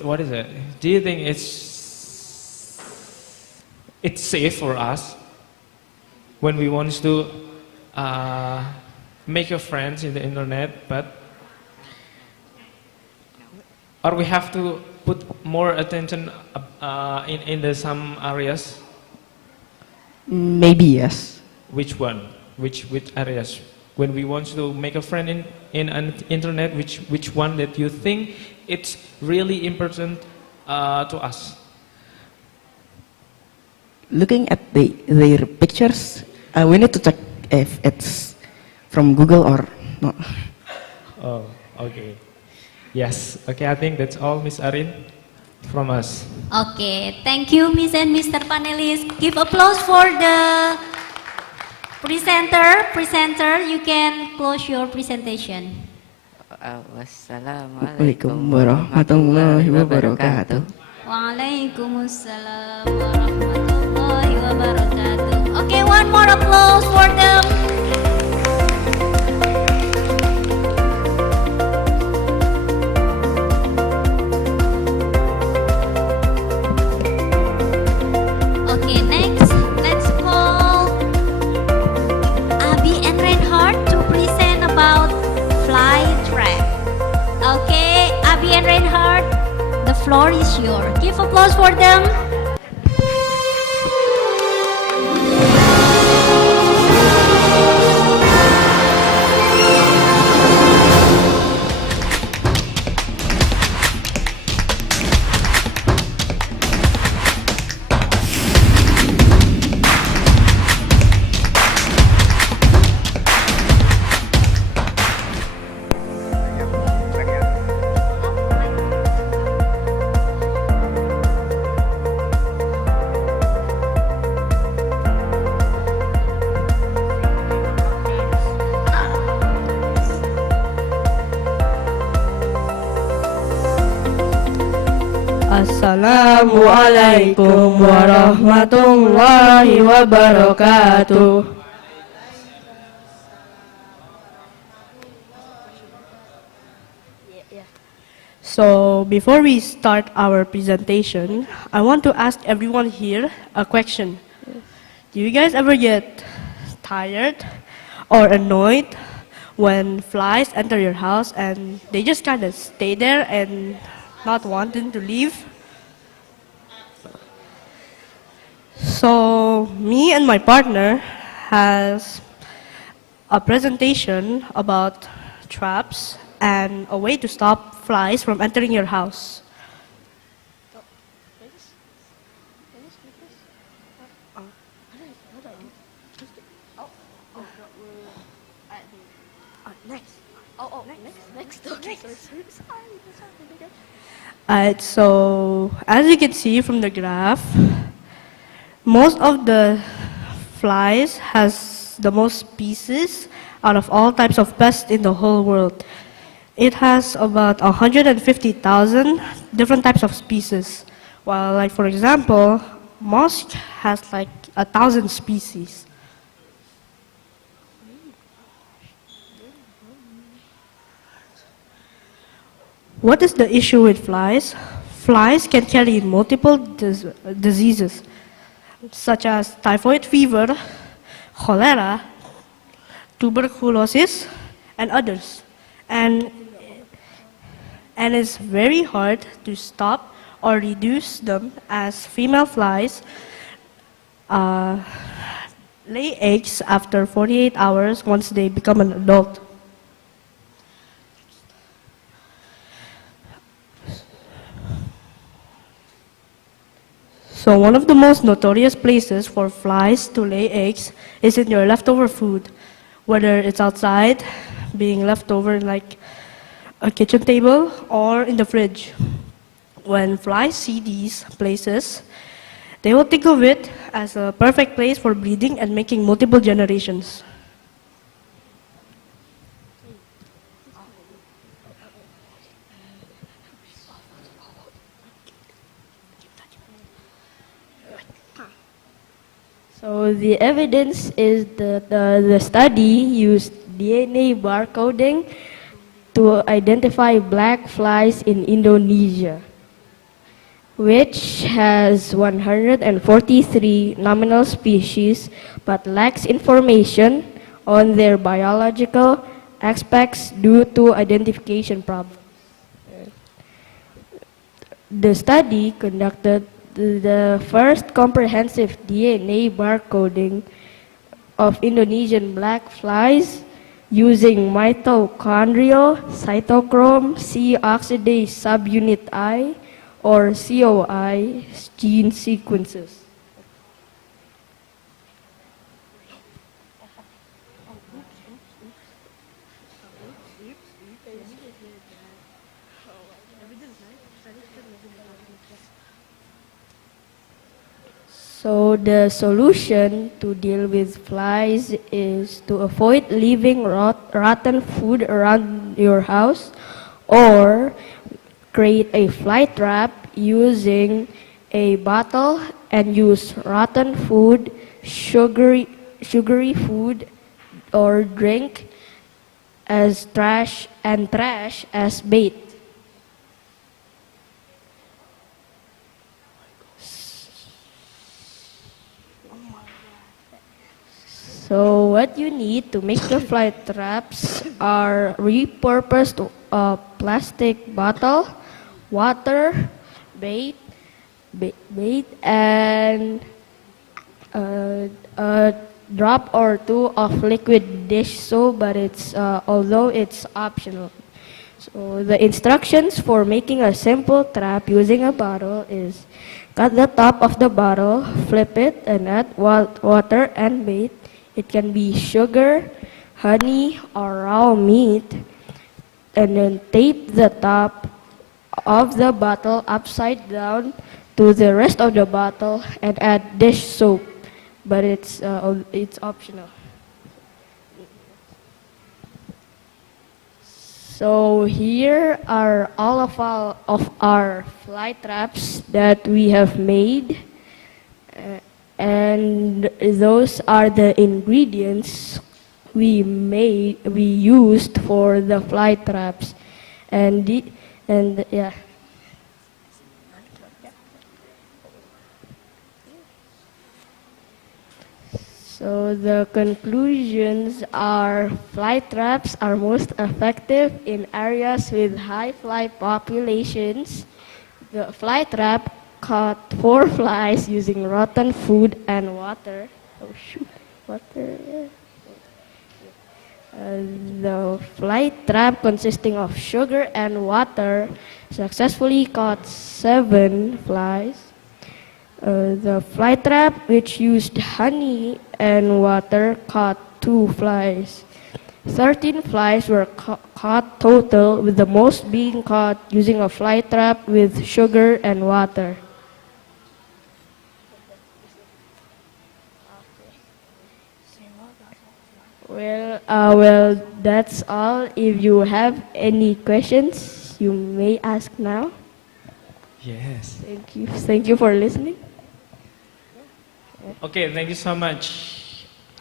what is it? Do you think it's safe for us when we want to make a friends in the internet, or we have to put more attention in the some areas? Maybe yes. Which one? Which areas? When we want to make a friend in an internet, which one that you think it's really important to us? Looking at their pictures, we need to check if it's from Google or not. Oh, okay. Yes. Okay, I think that's all, Miss Arin, from us. Okay, thank you, Miss and Mr. Panelists. Give applause for the presenter. Presenter, you can close your presentation. Wassalamualaikum warahmatullahi wabarakatuh. Waalaikumsalam warahmatullahi wabarakatuh. Okay, one more applause for them. Okay, next, let's call Abi and Reinhardt to present about fly trap. Okay, Abi and Reinhardt, the floor is yours. Give applause for them. Assalamualaikum warahmatullahi wabarakatuh. So, before we start our presentation, I want to ask everyone here a question. Do you guys ever get tired or annoyed when flies enter your house and they just kind of stay there and not wanting to leave? So, me and my partner has a presentation about traps and a way to stop flies from entering your house. So as you can see from the graph, most of the flies has the most species out of all types of pests in the whole world. It has about 150,000 different types of species, while like for example, moss has like 1,000 species. What is the issue with flies? Flies can carry multiple diseases, such as typhoid fever, cholera, tuberculosis, and others. And it's very hard to stop or reduce them, as female flies lay eggs after 48 hours once they become an adult. So one of the most notorious places for flies to lay eggs is in your leftover food, whether it's outside, being left over in like a kitchen table, or in the fridge. When flies see these places, they will think of it as a perfect place for breeding and making multiple generations. So the evidence is that the study used DNA barcoding to identify black flies in Indonesia, which has 143 nominal species but lacks information on their biological aspects due to identification problems. The study conducted the first comprehensive DNA barcoding of Indonesian black flies using mitochondrial cytochrome C oxidase subunit I, or COI, gene sequences. So the solution to deal with flies is to avoid leaving rotten food around your house, or create a fly trap using a bottle and use rotten food, sugary food or drink as trash and trash as bait. So what you need to make the fly traps are repurposed plastic bottle, water, bait, and a drop or two of liquid dish soap, but although it's optional. So the instructions for making a simple trap using a bottle is: cut the top of the bottle, flip it, and add water and bait. It can be sugar, honey, or raw meat. And then tape the top of the bottle upside down to the rest of the bottle and add dish soap, but it's optional. So here are all of our fly traps that we have made. And those are the ingredients we used for the fly traps, and yeah. So the conclusions are: fly traps are most effective in areas with high fly populations. The fly trap caught 4 flies using rotten food and water. Oh shoot, water. The fly trap, consisting of sugar and water, successfully caught 7 flies. The fly trap, which used honey and water, caught 2 flies. 13 flies were caught total, with the most being caught using a fly trap with sugar and water. Well, that's all. If you have any questions, you may ask now. Yes. Thank you for listening. Okay, thank you so much.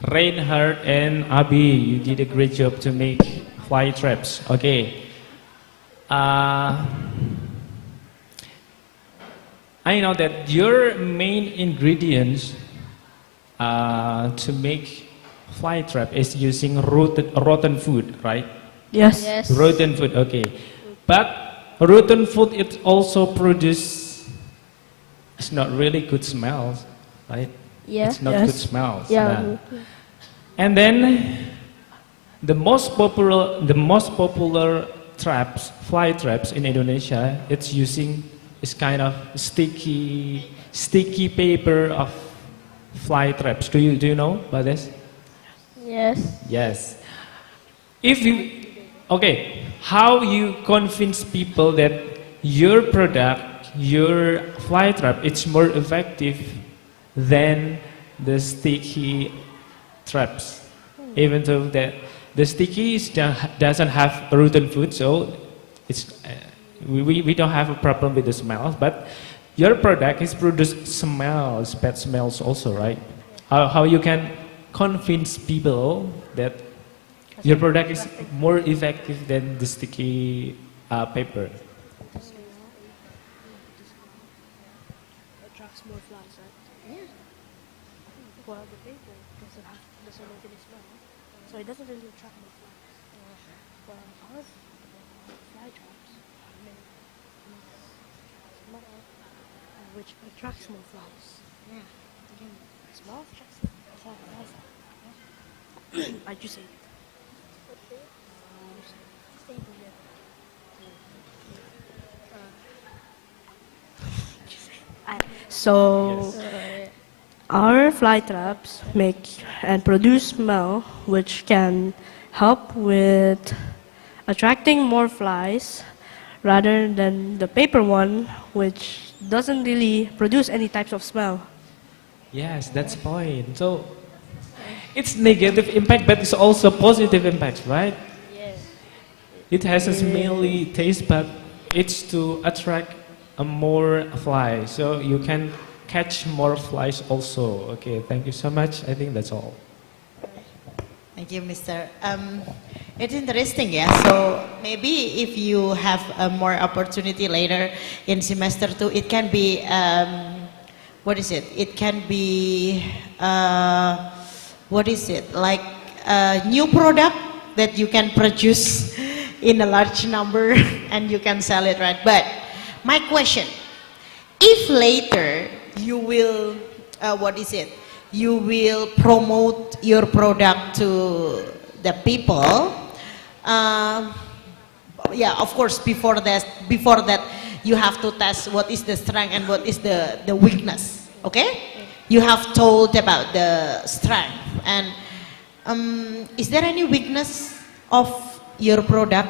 Reinhard and Abi, you did a great job to make fly traps. Okay. I know that your main ingredients to make fly trap is using rotten food, right? Yes. Yes. Rotten food, okay. But rotten food, it also produces, it's not really good smells, right? Yeah. It's not Yes. good smells. Yeah. Nah. And then the most popular traps, fly traps in Indonesia, it's kind of sticky paper of fly traps. Do you know about this? Yes. Yes. How you convince people that your product, your fly trap, it's more effective than the sticky traps, even though the sticky doesn't have rotten food, so we don't have a problem with the smells. But your product is produce smells, bad smells also, right? How you can convince people that your product is more effective than the sticky paper? Attracts more flies, right? Yeah. Well, the paper doesn't make any smell, so it doesn't really attract more flies. Well, our fly traps are made with smell, which attracts more flies. Yeah. Again, smell attracts more flies. I just say. So, our fly traps make and produce smell, which can help with attracting more flies rather than the paper one, which doesn't really produce any types of smell. Yes, that's the point. So it's negative impact, but it's also positive impact, right? Yes. It has a smelly taste, but it's to attract a more fly, so you can catch more flies also. Okay, thank you so much. I think that's all. Thank you, Mr. It's interesting, yeah. So maybe if you have a more opportunity later in semester 2, it can be, what is it? It can be, what is it? Like a new product that you can produce in a large number and you can sell it, right? But my question, if later you will, what is it? You will promote your product to the people. Yeah, of course, before that, you have to test what is the strength and what is the weakness. Okay? You have told about the strength. And is there any weakness of your product?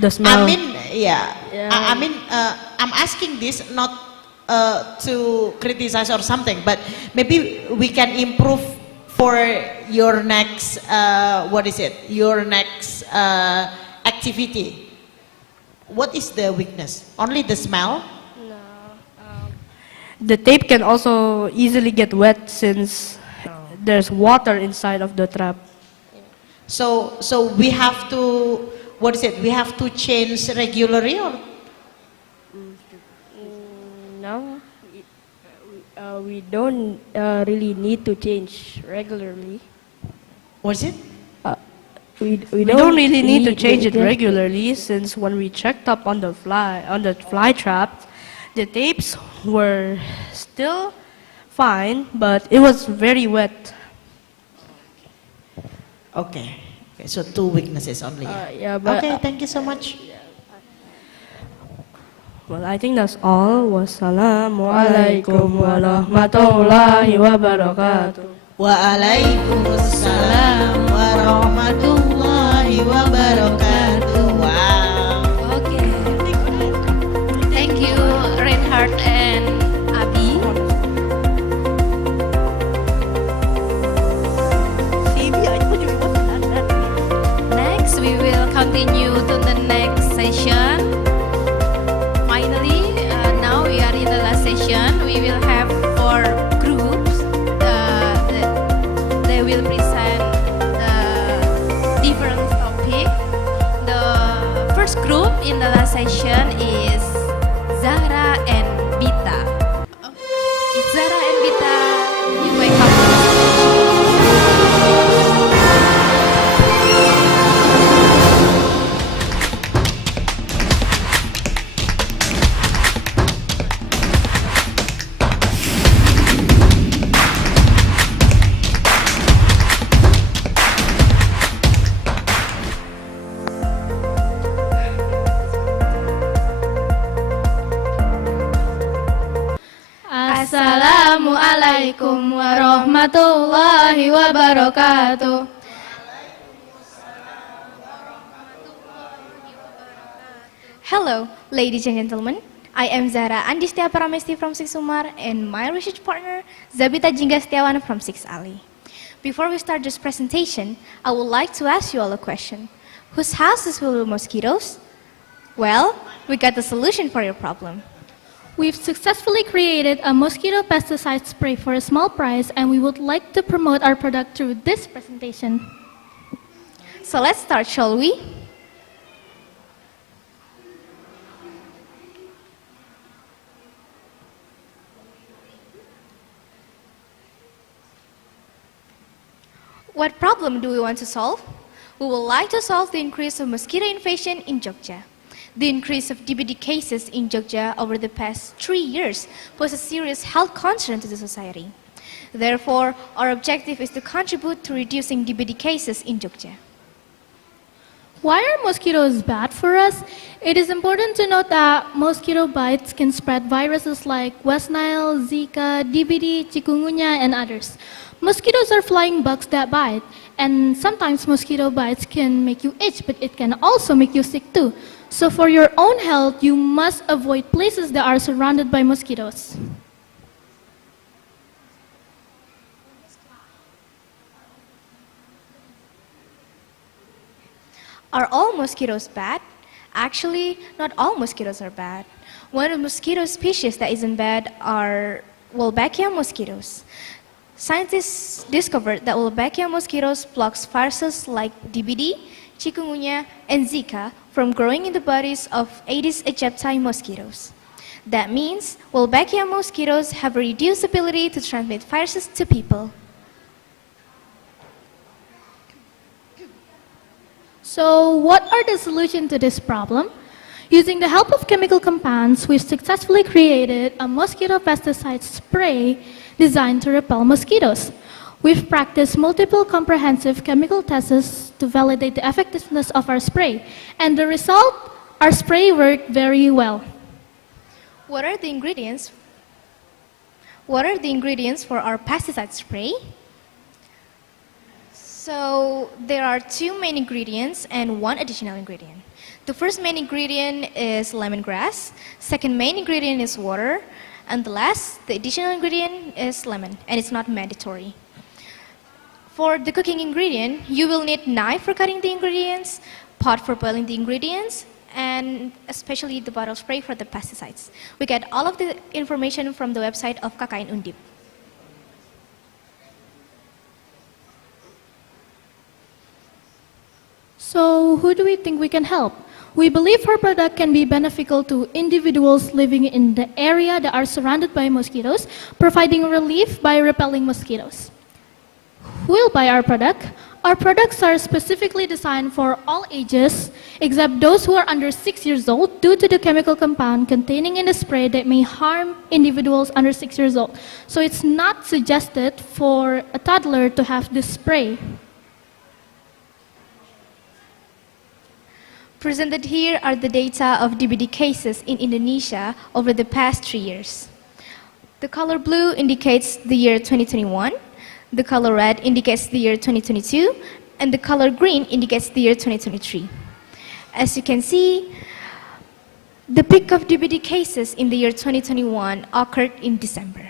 The smell. I mean, yeah. I mean, I'm asking this not to criticize or something, but maybe we can improve for your next, what is it? Your next activity. What is the weakness? Only the smell? The tape can also easily get wet since there's water inside of the trap. So we have to, what is it? We have to change regularly or? No, we don't really need to change regularly. What's it? We don't really need to change it regularly since when we checked up on the fly trap, the tapes were still fine, but it was very wet. Okay. So 2 weaknesses only. Yeah, but, okay, thank you so much. Well, I think that's all. Wassalamualaikum warahmatullahi wabarakatuh. Waalaikumsalam warahmatullahi wabarakatuh. Wow. Okay. Thank you, Reinhard and Abi. Next, we will continue to the next session. Finally, now we are in the last session. We will have 4 groups. They will present the different topic. The first group in the last session is Zahra and Bita. It's Zahra and Bita. You may come. Assalamualaikum warahmatullahi wabarakatuh. Hello, ladies and gentlemen. I am Zahra Andistia Paramesti from 6 Sumar and my research partner Zabita Jingga Setiawan from 6 Ali. Before we start this presentation, I would like to ask you all a question. Whose house is full of mosquitoes? Well, we got the solution for your problem. We've successfully created a mosquito pesticide spray for a small price, and we would like to promote our product through this presentation. So let's start, shall we? What problem do we want to solve? We would like to solve the increase of mosquito infestation in Jogja. The increase of DBD cases in Jogja over the past 3 years poses a serious health concern to the society. Therefore, our objective is to contribute to reducing DBD cases in Jogja. Why are mosquitoes bad for us? It is important to note that mosquito bites can spread viruses like West Nile, Zika, DBD, chikungunya, and others. Mosquitoes are flying bugs that bite, and sometimes mosquito bites can make you itch, but it can also make you sick too. So for your own health, you must avoid places that are surrounded by mosquitoes. Are all mosquitoes bad? Actually, not all mosquitoes are bad. One of the mosquito species that isn't bad are Wolbachia mosquitoes. Scientists discovered that Wolbachia mosquitoes blocks viruses like DBD, chikungunya, and Zika from growing in the bodies of Aedes aegypti mosquitoes. That means Wolbachia mosquitoes have a reduced ability to transmit viruses to people. So what are the solutions to this problem? Using the help of chemical compounds, we've successfully created a mosquito pesticide spray designed to repel mosquitoes. We've practiced multiple comprehensive chemical tests to validate the effectiveness of our spray, and the result, our spray worked very well. What are the ingredients? What are the ingredients for our pesticide spray? So there are two main ingredients and one additional ingredient. The first main ingredient is lemongrass, second main ingredient is water, and the last, the additional ingredient is lemon, and it's not mandatory. For the cooking ingredient, you will need knife for cutting the ingredients, pot for boiling the ingredients, and especially the bottle spray for the pesticides. We get all of the information from the website of KKN Undip. So who do we think we can help? We believe our product can be beneficial to individuals living in the area that are surrounded by mosquitoes, providing relief by repelling mosquitoes. Who will buy our product? Our products are specifically designed for all ages, except those who are under 6 years old due to the chemical compound containing in the spray that may harm individuals under 6 years old. So it's not suggested for a toddler to have this spray. Presented here are the data of DBD cases in Indonesia over the past 3 years. The color blue indicates the year 2021, the color red indicates the year 2022, and the color green indicates the year 2023. As you can see, the peak of DBD cases in the year 2021 occurred in December.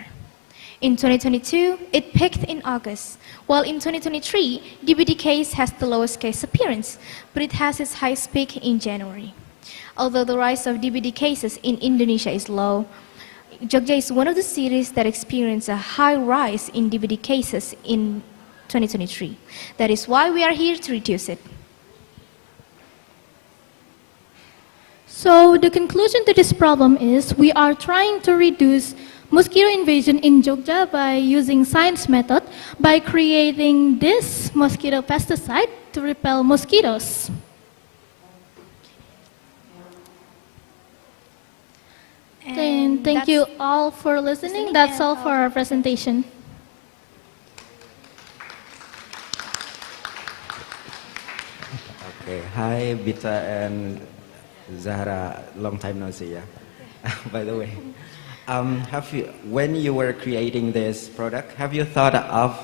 In 2022, it peaked in August, while in 2023, DBD case has the lowest case appearance, but it has its highest peak in January. Although the rise of DBD cases in Indonesia is low, Jogja is one of the cities that experienced a high rise in DBD cases in 2023. That is why we are here to reduce it. So the conclusion to this problem is we are trying to reduce mosquito invasion in Jogja by using science method by creating this mosquito pesticide to repel mosquitoes. And thank you all for listening. That's all for our presentation. Okay, hi Bita and Zahra, long time no see, yeah. By the way, when you were creating this product, have you thought of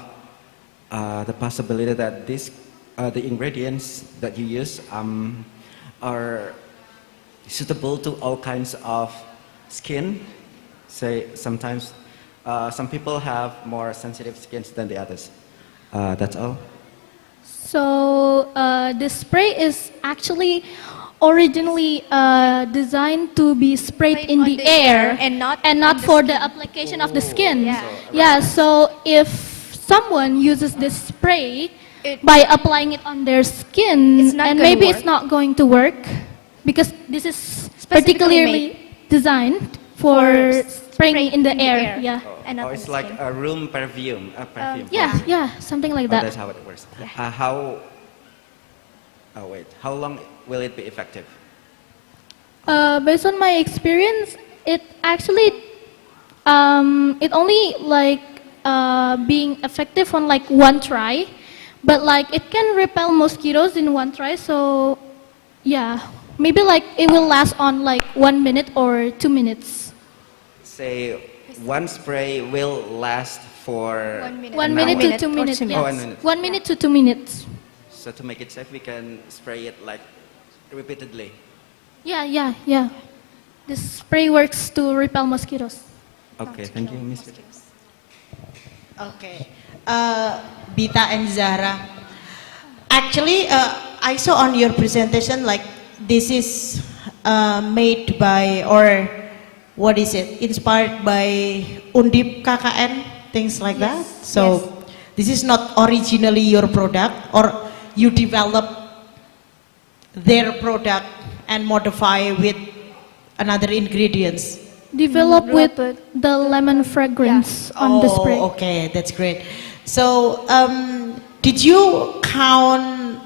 the possibility that the ingredients that you use are suitable to all kinds of skin? Say sometimes some people have more sensitive skins than the others. That's all. So the spray is actually originally designed to be sprayed in the air and not for the application of the skin. Yeah, so if someone uses this spray by applying it on their skin, and maybe it's not going to work because this is particularly designed for spraying in the air. Yeah. Oh, it's like a room perfume. Yeah, something like Oh, that. that's how it works. How long will it be effective? Based on my experience, it actually it only like being effective on like one try, but like it can repel mosquitoes in one try. So yeah, maybe like it will last on like 1 minute or 2 minutes. Say one spray will last for 1 minute to 2 minutes. Oh, Yes. 1 minute. 1 minute to 2 minutes. So to make it safe, we can spray it like repeatedly. Yeah. This spray works to repel mosquitoes. Okay, thank you, Miss. Okay, Bita and Zahra, Actually, I saw on your presentation like this is made by, or what is it? Inspired by Undip KKN, things like that. So this is not originally your product, or you develop their product and modify with another ingredients. Develop with the lemon fragrance on the spray. Okay, that's great. So, did you count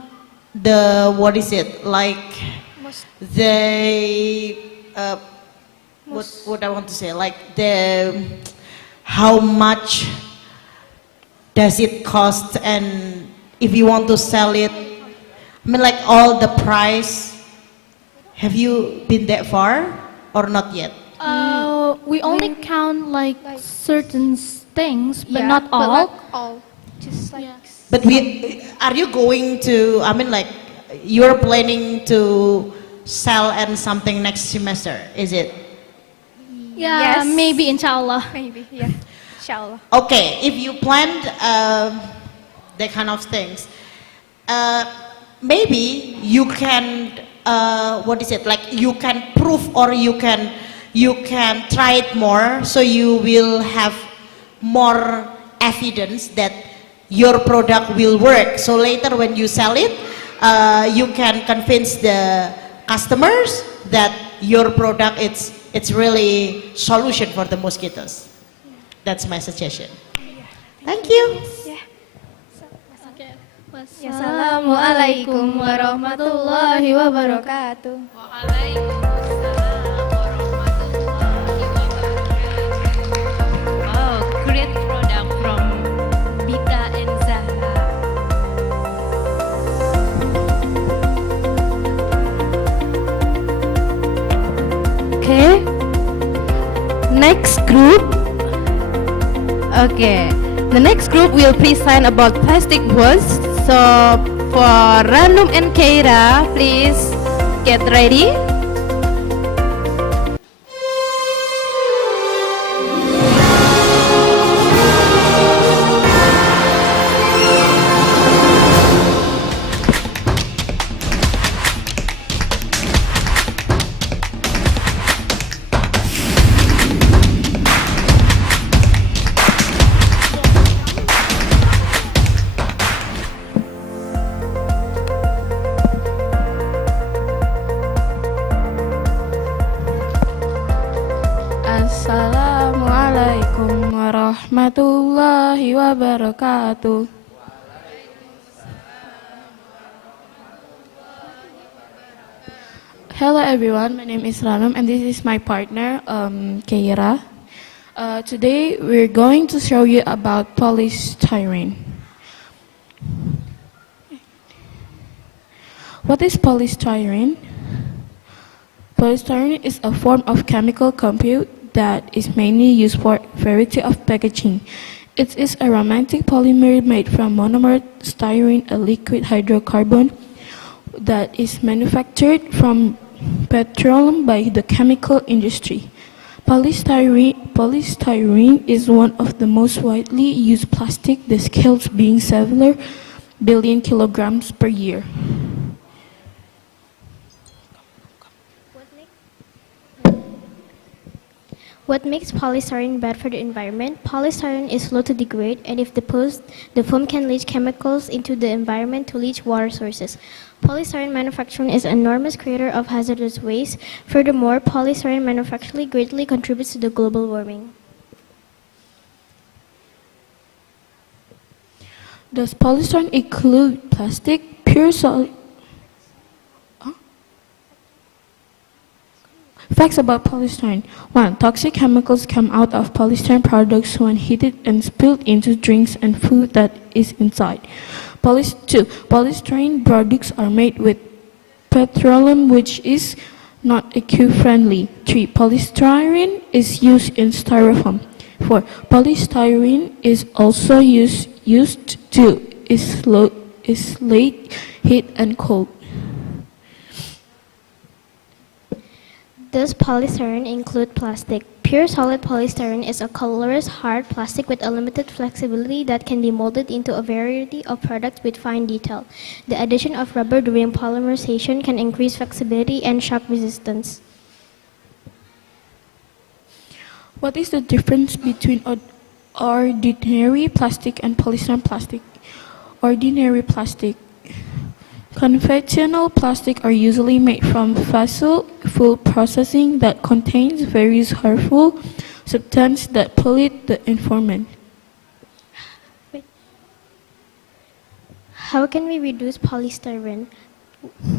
the, what is it, like the, what I want to say, like the, how much does it cost, and if you want to sell it, I mean like all the price, have you been that far or not yet? We only count like certain things, but Yeah, not but all. not all. Just like But are you going to, I mean like, you're planning to sell and something next semester, is it? Yeah, Yes. maybe inshallah. maybe, yeah. Inshallah. Okay, if you planned that kind of things, maybe you can, what is it, like you can prove, or you can try it more, so you will have more evidence that your product will work. So later when you sell it, you can convince the customers that your product it's really solution for the mosquitoes. That's my suggestion. Thank you. Assalamualaikum warahmatullahi wabarakatuh. Oh, great product from Bita and Zahra. Okay. Next group. Okay. The next group will present about plastic waste. So for Ranum and Keira, please get ready. Assalamualaikum warahmatullahi wabarakatuh. Hello everyone, my name is Ranum and this is my partner Keira. Today we're going to show you about polystyrene. What is polystyrene? Polystyrene is a form of chemical compound that is mainly used for a variety of packaging. It is a romantic polymer made from monomer styrene, a liquid hydrocarbon that is manufactured from petroleum by the chemical industry. Polystyrene is one of the most widely used plastic, the scales being several billion kilograms per year. What makes polystyrene bad for the environment? Polystyrene is slow to degrade, and if deposed, the foam can leach chemicals into the environment to leach water sources. Polystyrene manufacturing is an enormous creator of hazardous waste. Furthermore, polystyrene manufacturing greatly contributes to the global warming. Does polystyrene include plastic, pure solid? Facts about polystyrene. 1. Toxic chemicals come out of polystyrene products when heated and spilled into drinks and food that is inside. 2. Polystyrene products are made with petroleum, which is not eco-friendly. 3. Polystyrene is used in styrofoam. 4. Polystyrene is also used to isolate heat and cold. Does polystyrene include plastic, Pure solid polystyrene is a colorless, hard plastic with a limited flexibility that can be molded into a variety of products with fine detail. The addition of rubber during polymerization can increase flexibility and shock resistance. What is the difference between ordinary plastic and polystyrene plastic? Ordinary plastic. Conventional plastic are usually made from fossil fuel processing that contains various harmful substances that pollute the environment. How can we reduce polystyrene?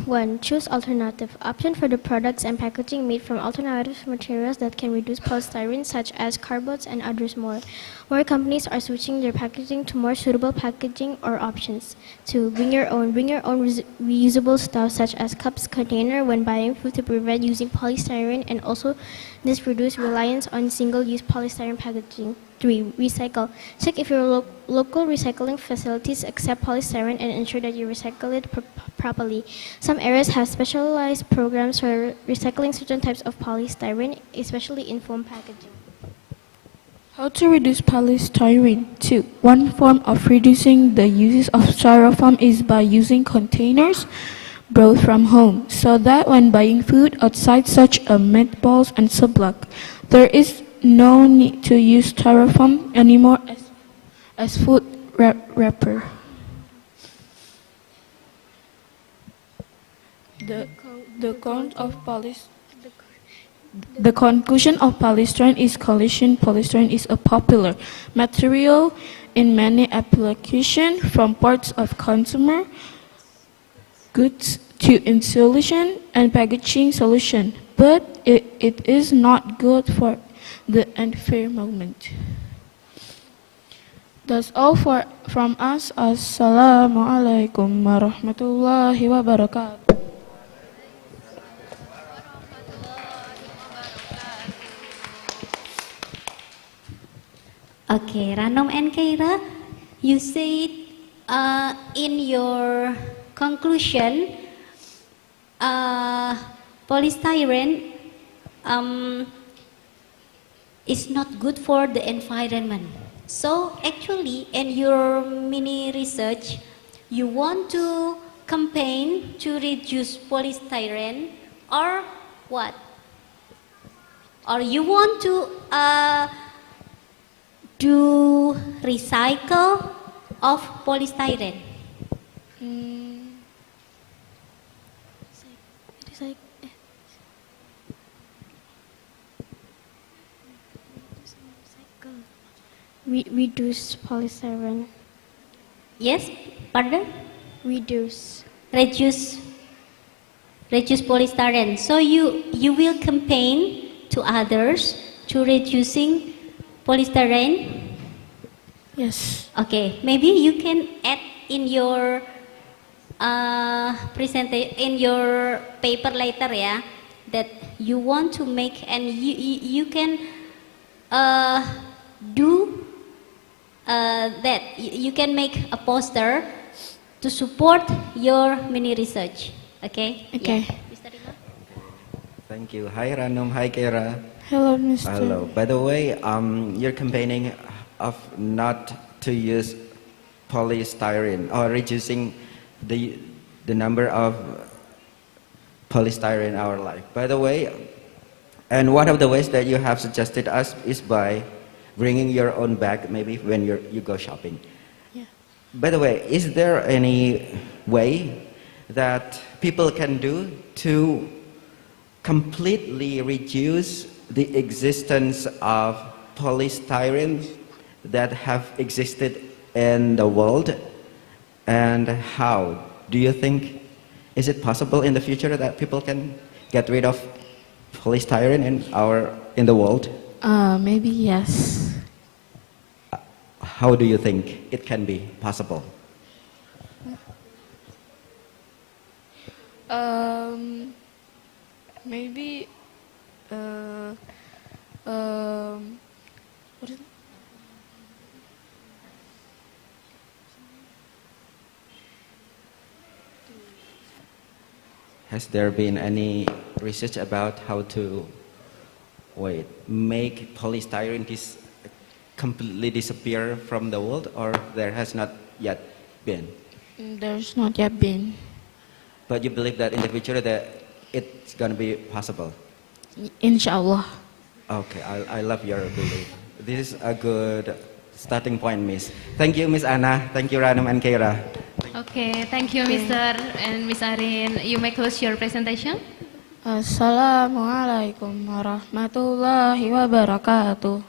1. Choose alternative option for the products and packaging made from alternative materials that can reduce polystyrene, such as cardboards and others more. More companies are switching their packaging to more suitable packaging or options. 2. Bring your own reusable stuff, such as cups, container when buying food to prevent using polystyrene, and also this reduce reliance on single-use polystyrene packaging. 3. Recycle. Check if your local recycling facilities accept polystyrene and ensure that you recycle it properly. Some areas have specialized programs for recycling certain types of polystyrene, especially in foam packaging. How to reduce polystyrene? 2. One form of reducing the uses of styrofoam is by using containers brought from home, so that when buying food outside such as meatballs and sublak, there is no need to use styrofoam anymore as food wrapper. The conclusion of polystyrene is collision. Polystyrene is a popular material in many applications, from parts of consumer goods to insulation and packaging solution, but it is not good for the environment. That's all from us. Assalamualaikum warahmatullahi wabarakatuh. Okay, Ranom and Keira, you said in your conclusion, polystyrene is not good for the environment. So actually, in your mini research, you want to campaign to reduce polystyrene, or what? Or you want to do recycle of polystyrene? Reduce polystyrene. Yes, pardon? Reduce polystyrene. So you will campaign to others to reducing polystyrene? Yes. Okay, maybe you can add in your in your paper later, yeah, that you want to make, and you can do that. You can make a poster to support your mini research. Okay. Okay. Yeah. Thank you. Hi Ranum. Hi Kera. Hello, Mr. Hello. By the way, you're campaigning of not to use polystyrene or reducing the number of polystyrene in our life. By the way, and one of the ways that you have suggested us is by bringing your own bag, maybe when you go shopping. Yeah. By the way, is there any way that people can do to completely reduce the existence of polystyrene that have existed in the world? And how do you think, is it possible in the future that people can get rid of polystyrene in the world? Maybe yes. How do you think it can be possible? Maybe what is it? Has there been any research about how to wait, make polystyrene completely disappear from the world, or there has not yet been? There's not yet been. But you believe that in the future that it's gonna be possible? Inshallah. Okay, I love your belief. This is a good starting point, Miss. Thank you, Miss Anna. Thank you, Ranum and Keira. Okay, thank you, Mr. and Miss Arin. You may close your presentation. Assalamualaikum warahmatullahi wabarakatuh.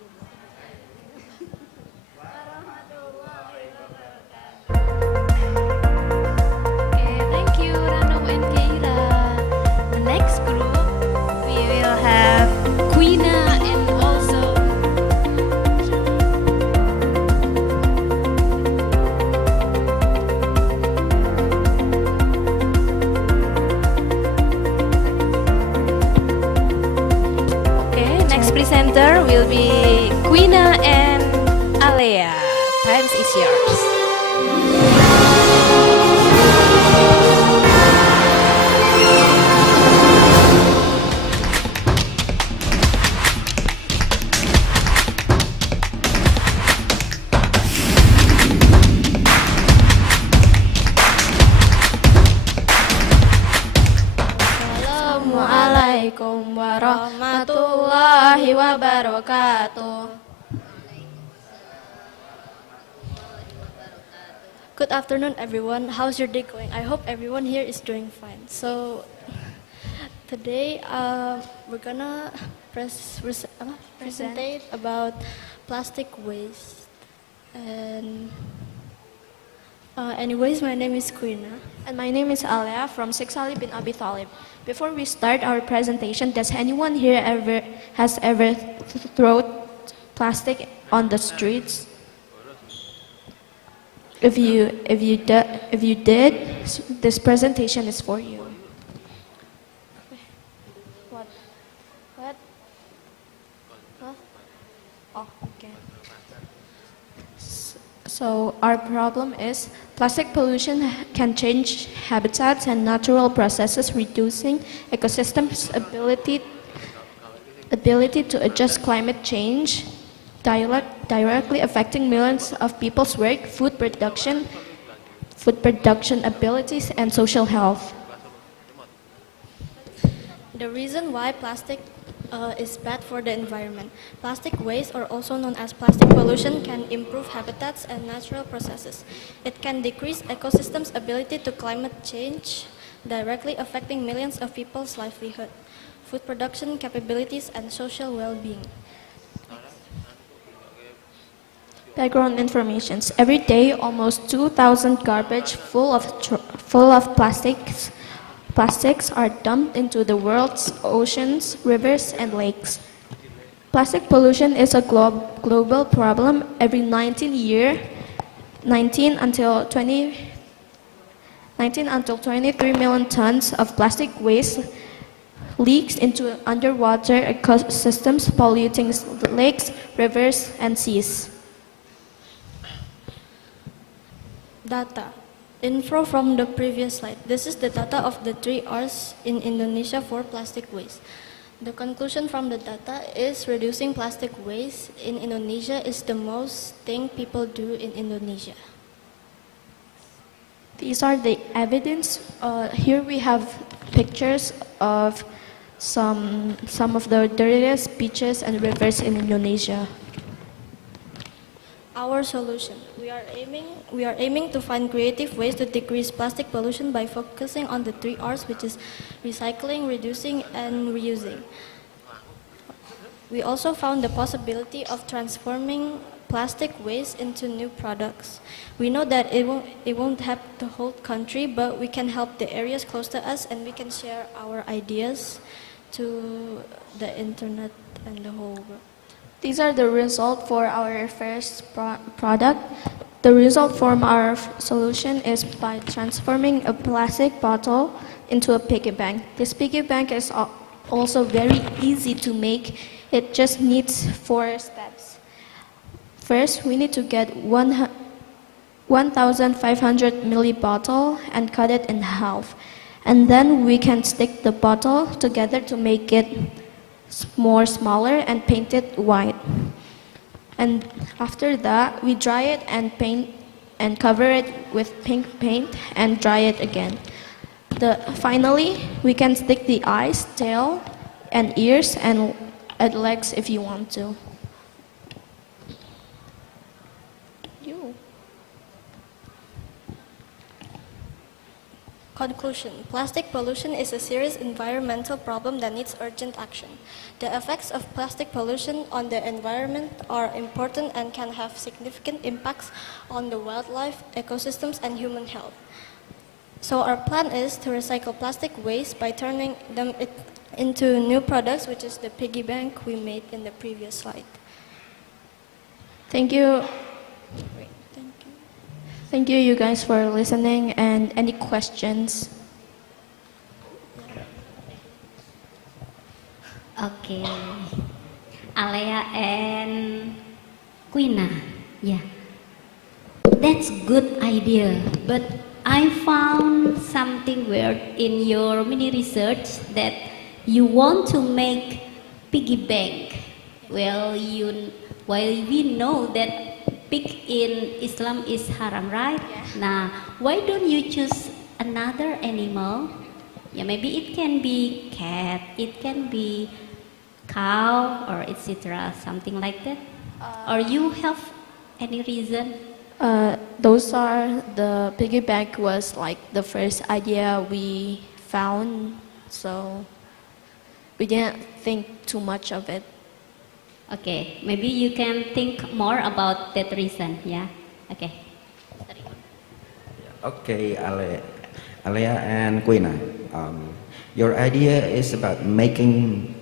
Okay, thank you, Ranum and Keira. The next group, we will have Quina and also next presenter will be Quina and Alea. Times is yours. Assalamualaikum warahmatullahi wabarakatuh. Good afternoon, everyone. How's your day going? I hope everyone here is doing fine. So today we're gonna present about plastic waste. And anyways, my name is Quina. And my name is Alea from 6 Ali bin Abi Talib. Before we start our presentation, does anyone here has ever thrown plastic on the streets? If you did, this presentation is for you. What? Huh? Oh, okay. So our problem is plastic pollution can change habitats and natural processes, reducing ecosystems' ability to adjust climate change, directly affecting millions of people's work, food production abilities, and social health. The reason why plastic is bad for the environment. Plastic waste, or also known as plastic pollution, can improve habitats and natural processes. It can decrease ecosystems' ability to climate change, directly affecting millions of people's livelihood, food production capabilities, and social well-being. Background information. Every day, almost 2,000 garbage full of plastics are dumped into the world's oceans, rivers, and lakes. Plastic pollution is a global problem. Every 19 until 23 million tons of plastic waste leaks into underwater ecosystems, polluting lakes, rivers, and seas. Data. Info from the previous slide. This is the data of the 3 R's in Indonesia for plastic waste. The conclusion from the data is reducing plastic waste in Indonesia is the most thing people do in Indonesia. These are the evidence. Here we have pictures of some of the dirtiest beaches and rivers in Indonesia. Our solution. We are aiming to find creative ways to decrease plastic pollution by focusing on the 3 R's, which is recycling, reducing, and reusing. We also found the possibility of transforming plastic waste into new products. We know that it won't help the whole country, but we can help the areas close to us, and we can share our ideas to the internet and the whole world. These are the results for our first product. The result from our solution is by transforming a plastic bottle into a piggy bank. This piggy bank is also very easy to make. It just needs 4 steps. First, we need to get 1,500 ml bottle and cut it in half. And then we can stick the bottle together to make it more smaller and paint it white. And after that, we dry it and paint and cover it with pink paint and dry it again. Finally, we can stick the eyes, tail, and ears and add legs if you want to. Conclusion. Plastic pollution is a serious environmental problem that needs urgent action. The effects of plastic pollution on the environment are important and can have significant impacts on the wildlife, ecosystems, and human health. So our plan is to recycle plastic waste by turning them into new products, which is the piggy bank we made in the previous slide. Thank you. Thank you, you guys, for listening. And any questions? Okay. Alea and Quina. Yeah. That's good idea. But I found something weird in your mini research that you want to make piggy bank. Well, we know that pig in Islam is haram, right? Now, why don't you choose another animal? Yeah, maybe it can be cat, it can be cow, or etc. Something like that. Or you have any reason? Those are the piggy bank was like the first idea we found, so we didn't think too much of it. Okay, maybe you can think more about that reason, yeah? Okay. Okay, Alea and Quina, your idea is about making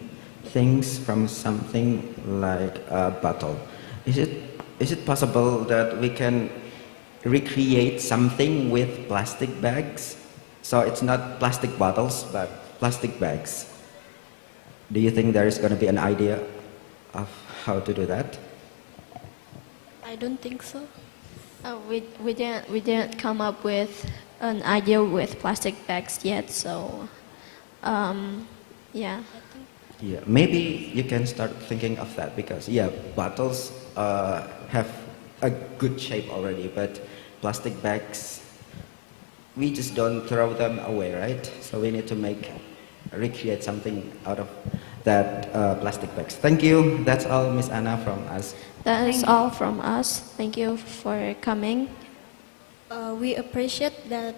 things from something like a bottle. Is it possible that we can recreate something with plastic bags? So it's not plastic bottles, but plastic bags. Do you think there is going to be an idea of how to do that? I don't think so. We didn't come up with an idea with plastic bags yet, so yeah. Yeah, maybe you can start thinking of that because bottles have a good shape already, but plastic bags, we just don't throw them away, right? So we need to recreate something out of that plastic bags. Thank you. That's all, Miss Anna, from us. That is all from us. Thank you for coming. We appreciate that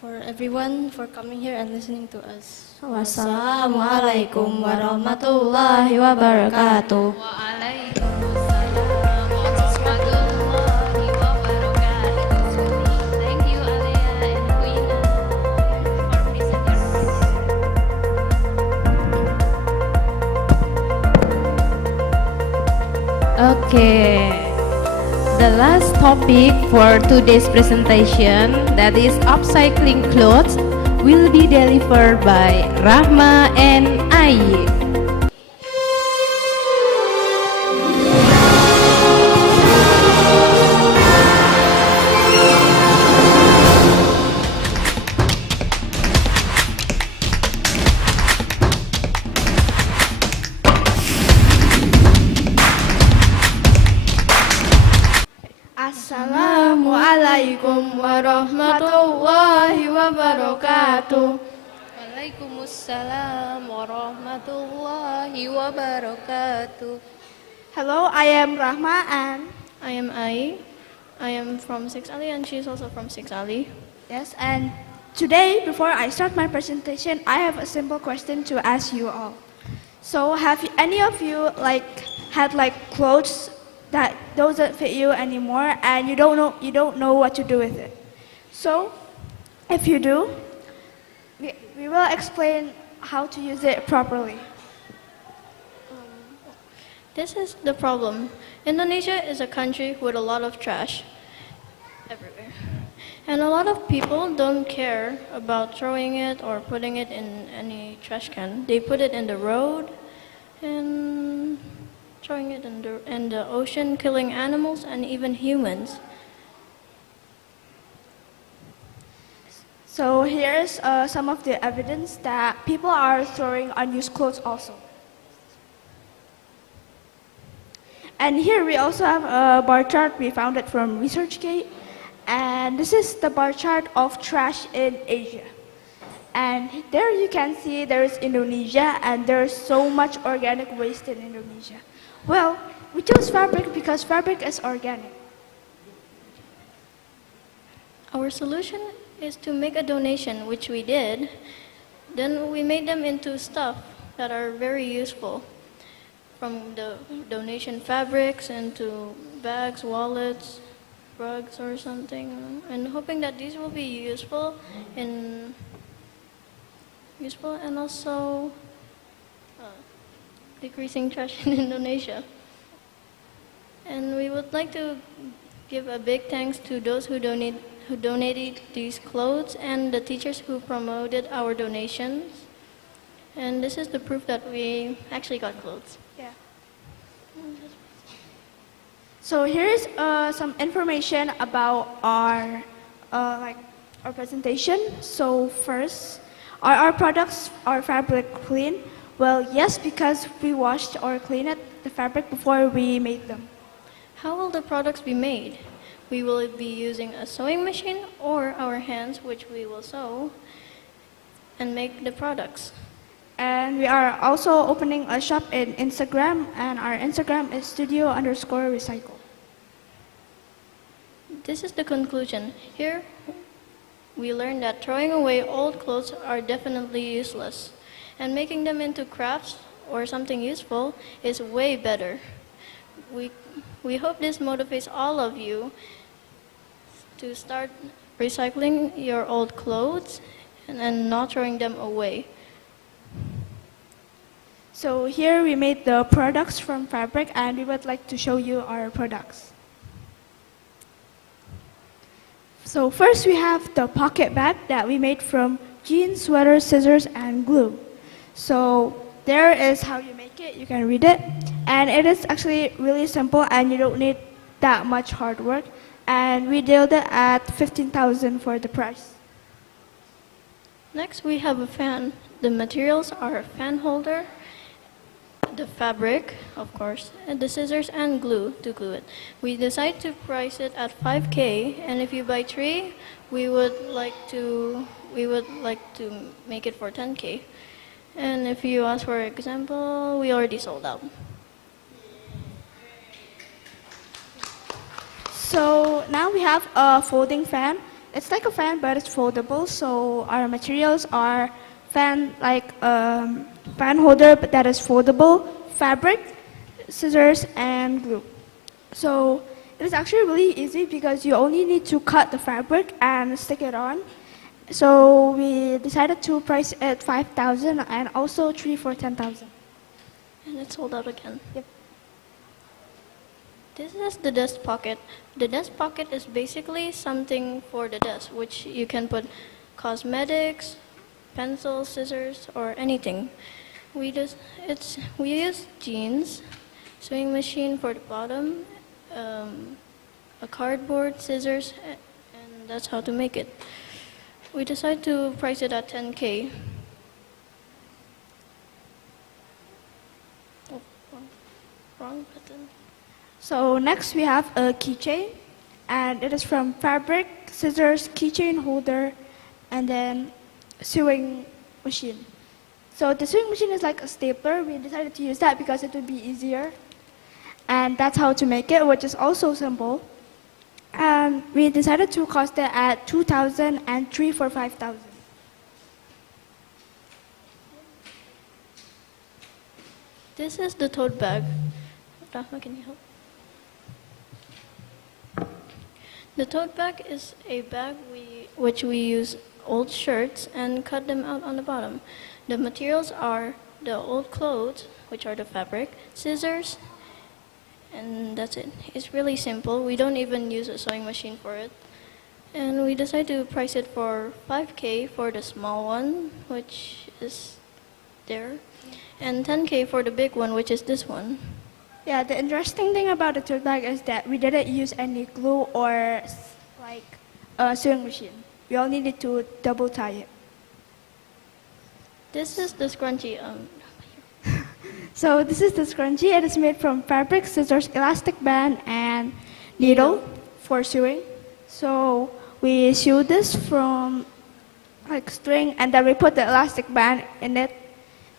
for everyone for coming here and listening to us. Wassalamualaikum warahmatullahi wabarakatuh. Thank you, Alea and Quina, for presenting. Okay, the last topic for today's presentation, that is upcycling clothes, will be delivered by Rahma and Ayi. Assalamualaikum warahmatullahi wabarakatuh. Waalaikumsalam warahmatullahi wabarakatuh. Hello, I am Rahma and I am Ai. I am from 6 Ali and she is also from 6 Ali. Yes, and today, before I start my presentation, I have a simple question to ask you all. So, have any of you had clothes that doesn't fit you anymore, and you don't know what to do with it? So, if you do, we will explain how to use it properly. This is the problem. Indonesia is a country with a lot of trash everywhere. And a lot of people don't care about throwing it or putting it in any trash can. They put it in the road and throwing it in the ocean, killing animals and even humans. So here's some of the evidence that people are throwing unused clothes also. And here we also have a bar chart. We found it from ResearchGate. And this is the bar chart of trash in Asia. And there you can see there is Indonesia, and there's so much organic waste in Indonesia. Well, we chose fabric because fabric is organic. Our solution is to make a donation, which we did. Then we made them into stuff that are very useful. From the donation fabrics into bags, wallets, rugs or something. And hoping that these will be useful and also decreasing trash in Indonesia. And we would like to give a big thanks to those who donated these clothes and the teachers who promoted our donations. And this is the proof that we actually got clothes. Yeah. So here's some information about our presentation. So first, are our products, our fabric clean? Well, yes, because we washed or cleaned the fabric before we made them. How will the products be made? We will be using a sewing machine or our hands, which we will sew and make the products. And we are also opening a shop in Instagram, and our Instagram is studio_recycle. This is the conclusion. Here, we learned that throwing away old clothes are definitely useless, and making them into crafts or something useful is way better. We hope this motivates all of you to start recycling your old clothes and not throwing them away. So here we made the products from fabric, and we would like to show you our products. So first we have the pocket bag that we made from jeans, sweaters, scissors, and glue. So there is how you make it. You can read it. And it is actually really simple, and you don't need that much hard work. And we did it at 15,000 for the price. Next, we have a fan. The materials are a fan holder, the fabric, of course, and the scissors and glue to glue it. We decided to price it at 5K, and if you buy 3, we would like to make it for 10K. And if you ask for example, we already sold out. So now we have a folding fan. It's like a fan, but it's foldable. So our materials are fan holder, but that is foldable, fabric, scissors, and glue. So it is actually really easy because you only need to cut the fabric and stick it on. So we decided to price it 5,000 and also 3 for 10,000. And it sold out again. Yep. This is the desk pocket. The desk pocket is basically something for the desk, which you can put cosmetics, pencils, scissors, or anything. We use jeans, sewing machine for the bottom, a cardboard, scissors, and that's how to make it. We decided to price it at 10K. Oh, wrong button. So next we have a keychain, and it is from fabric, scissors, keychain holder, and then sewing machine. So the sewing machine is like a stapler. We decided to use that because it would be easier. And that's how to make it, which is also simple. And we decided to cost it at 2,000 and 3 for 5,000. This is the tote bag. Rahma, can you help? The tote bag is a bag which we use old shirts and cut them out on the bottom. The materials are the old clothes, which are the fabric, scissors, and that's it. It's really simple. We don't even use a sewing machine for it. And we decided to price it for 5K for the small one, which is there, and 10K for the big one, which is this one. Yeah, the interesting thing about the tote bag is that we didn't use any glue or like a sewing machine. We all needed to double tie it. This is the scrunchie. So this is the scrunchie. It is made from fabric, scissors, elastic band, and needle for sewing. So we sew this from like string, and then we put the elastic band in it.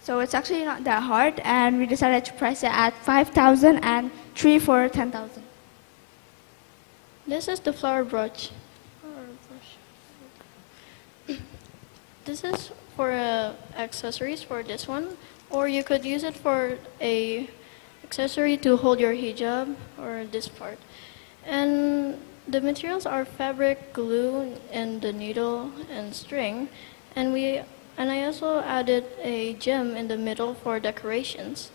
So it's actually not that hard, and we decided to price it at 5,000 and 3 for 10,000. This is the flower brush. This is for accessories for this one, or you could use it for a accessory to hold your hijab or this part. And the materials are fabric, glue, and the needle and string. And I also added a gem in the middle for decorations.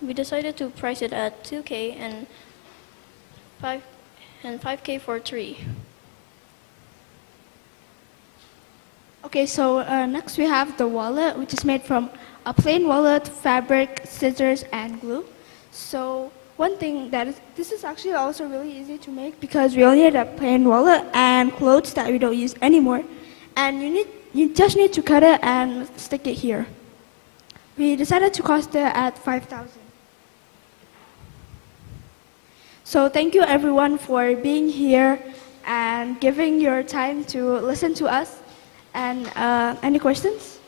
We decided to price it at 2K and 5K for 3. Okay, so next we have the wallet, which is made from a plain wallet, fabric, scissors, and glue. So one thing this is actually also really easy to make because we only need a plain wallet and clothes that we don't use anymore. And you just need to cut it and stick it here. We decided to cost it at 5,000. So thank you everyone for being here and giving your time to listen to us. And any questions?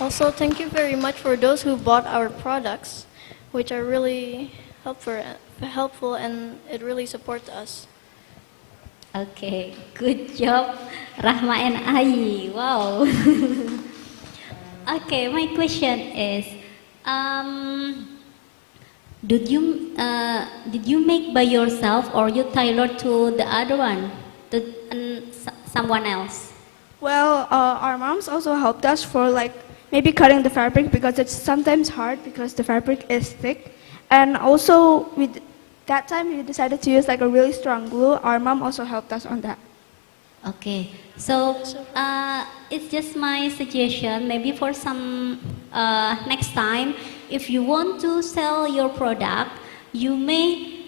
Also, thank you very much for those who bought our products, which are really helpful and it really supports us. Okay, good job, Rahma and Ai. Wow. Okay, my question is, did you make by yourself or you tailor to the other one, to someone else? Well, our moms also helped us for like maybe cutting the fabric because it's sometimes hard because the fabric is thick. And also that time we decided to use like a really strong glue. Our mom also helped us on that. Okay, so it's just my suggestion. Maybe for some next time, if you want to sell your product, you may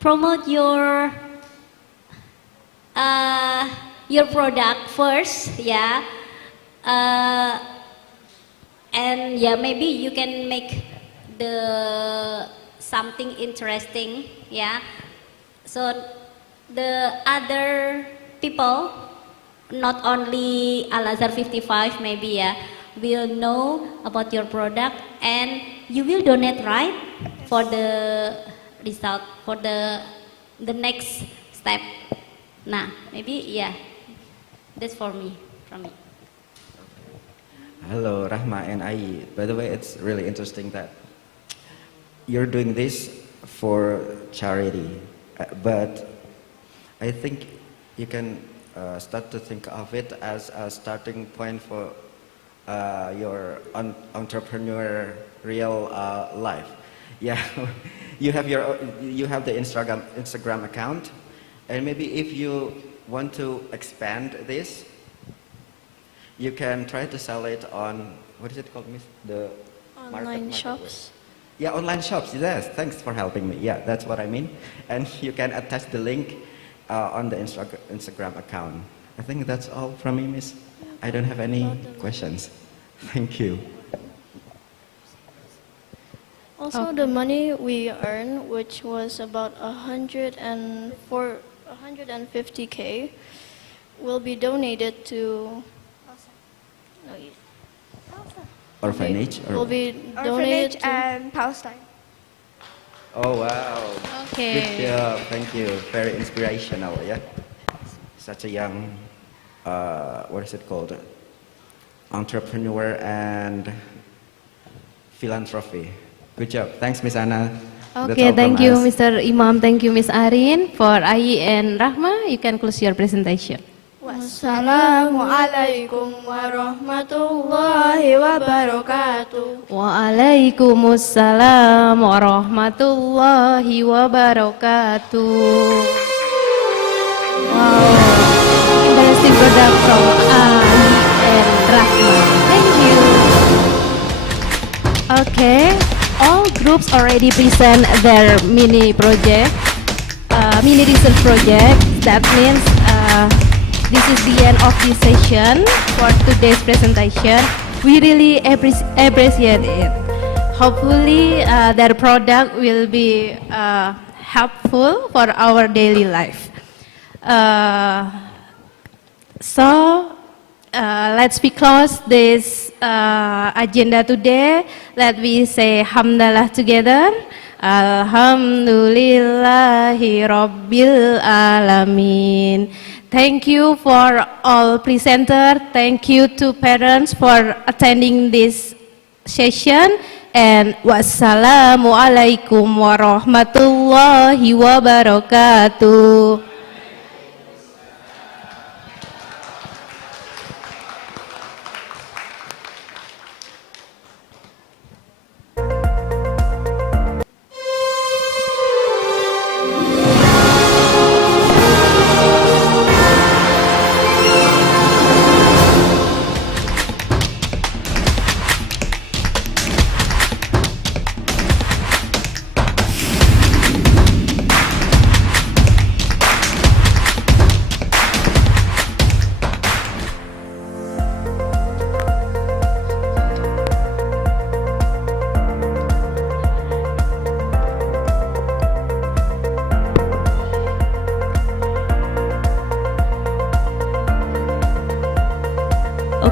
promote your product first, yeah. And yeah, maybe you can make something interesting, yeah. So the other people, not only Al-Azhar 55, maybe, yeah, will know about your product and you will donate, right? For the result, for the next step. Nah, maybe, yeah. That's from me. Hello, Rahma and Ai. By the way, it's really interesting that you're doing this for charity, but I think you can start to think of it as a starting point for your entrepreneurial life. Yeah, you have the Instagram account, and maybe if you want to expand this, you can try to sell it on, what is it called, Miss? The Online shops. Yeah, online shops, yes. Thanks for helping me. Yeah, that's what I mean. And you can attach the link on the Instagram account. I think that's all from me, Miss. I don't have any questions. Thank you. Also, the money we earned, which was about 150K, will be donated to orphanage? Will be donated to and Palestine. Oh, wow. Okay. Good job. Thank you. Very inspirational, yeah? Such a young, what is it called? Entrepreneur and philanthropy. Good job. Thanks, Miss Anna. Okay, thank you, Mr. Imam. Thank you, Miss Arin. For Ai and Rahma, you can close your presentation. Wassalamualaikum warahmatullahi wabarakatuh. Waalaikumsalam warahmatullahi wabarakatuh. Wow, interesting product from Ai and Rahma. Thank you. Okay, all groups already present their mini project, mini research project. That means this is the end of this session for today's presentation. We really appreciate it. Hopefully, their product will be helpful for our daily life. Let's we close this agenda today. Let we say hamdalah together. Alhamdulillahi Rabbil Alamin. Thank you for all presenters. Thank you to parents for attending this session. And wassalamualaikum warahmatullahi wabarakatuh.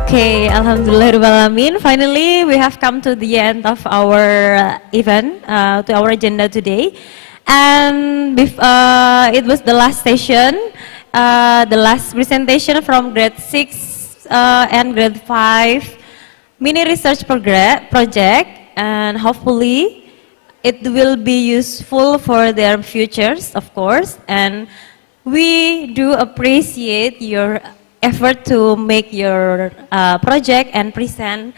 Okay, Alhamdulillahirrahmanirrahim. Finally, we have come to the end of our event, to our agenda today. And it was the last session, the last presentation from grade 6 and grade 5 mini research project. And hopefully, it will be useful for their futures, of course. And we do appreciate your effort to make your project and present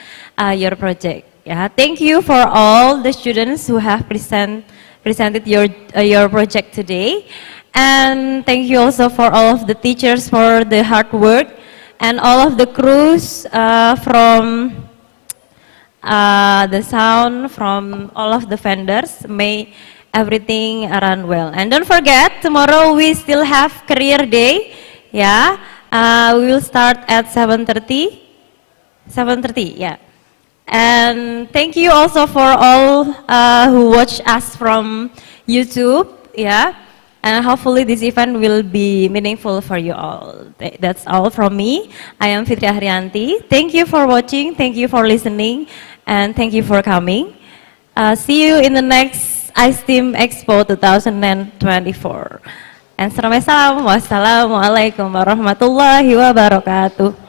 your project. Yeah, thank you for all the students who have presented your project today, and thank you also for all of the teachers for the hard work, and all of the crews from the sound, from all of the vendors. May everything run well. And don't forget, tomorrow we still have career day. Yeah. We will start at 7:30, yeah. And thank you also for all who watch us from YouTube, yeah. And hopefully this event will be meaningful for you all. That's all from me. I am Fitri Ahrianti. Thank you for watching, thank you for listening, and thank you for coming. See you in the next Isteam Expo 2024. And sampai salam, wassalamualaikum warahmatullahi wabarakatuh.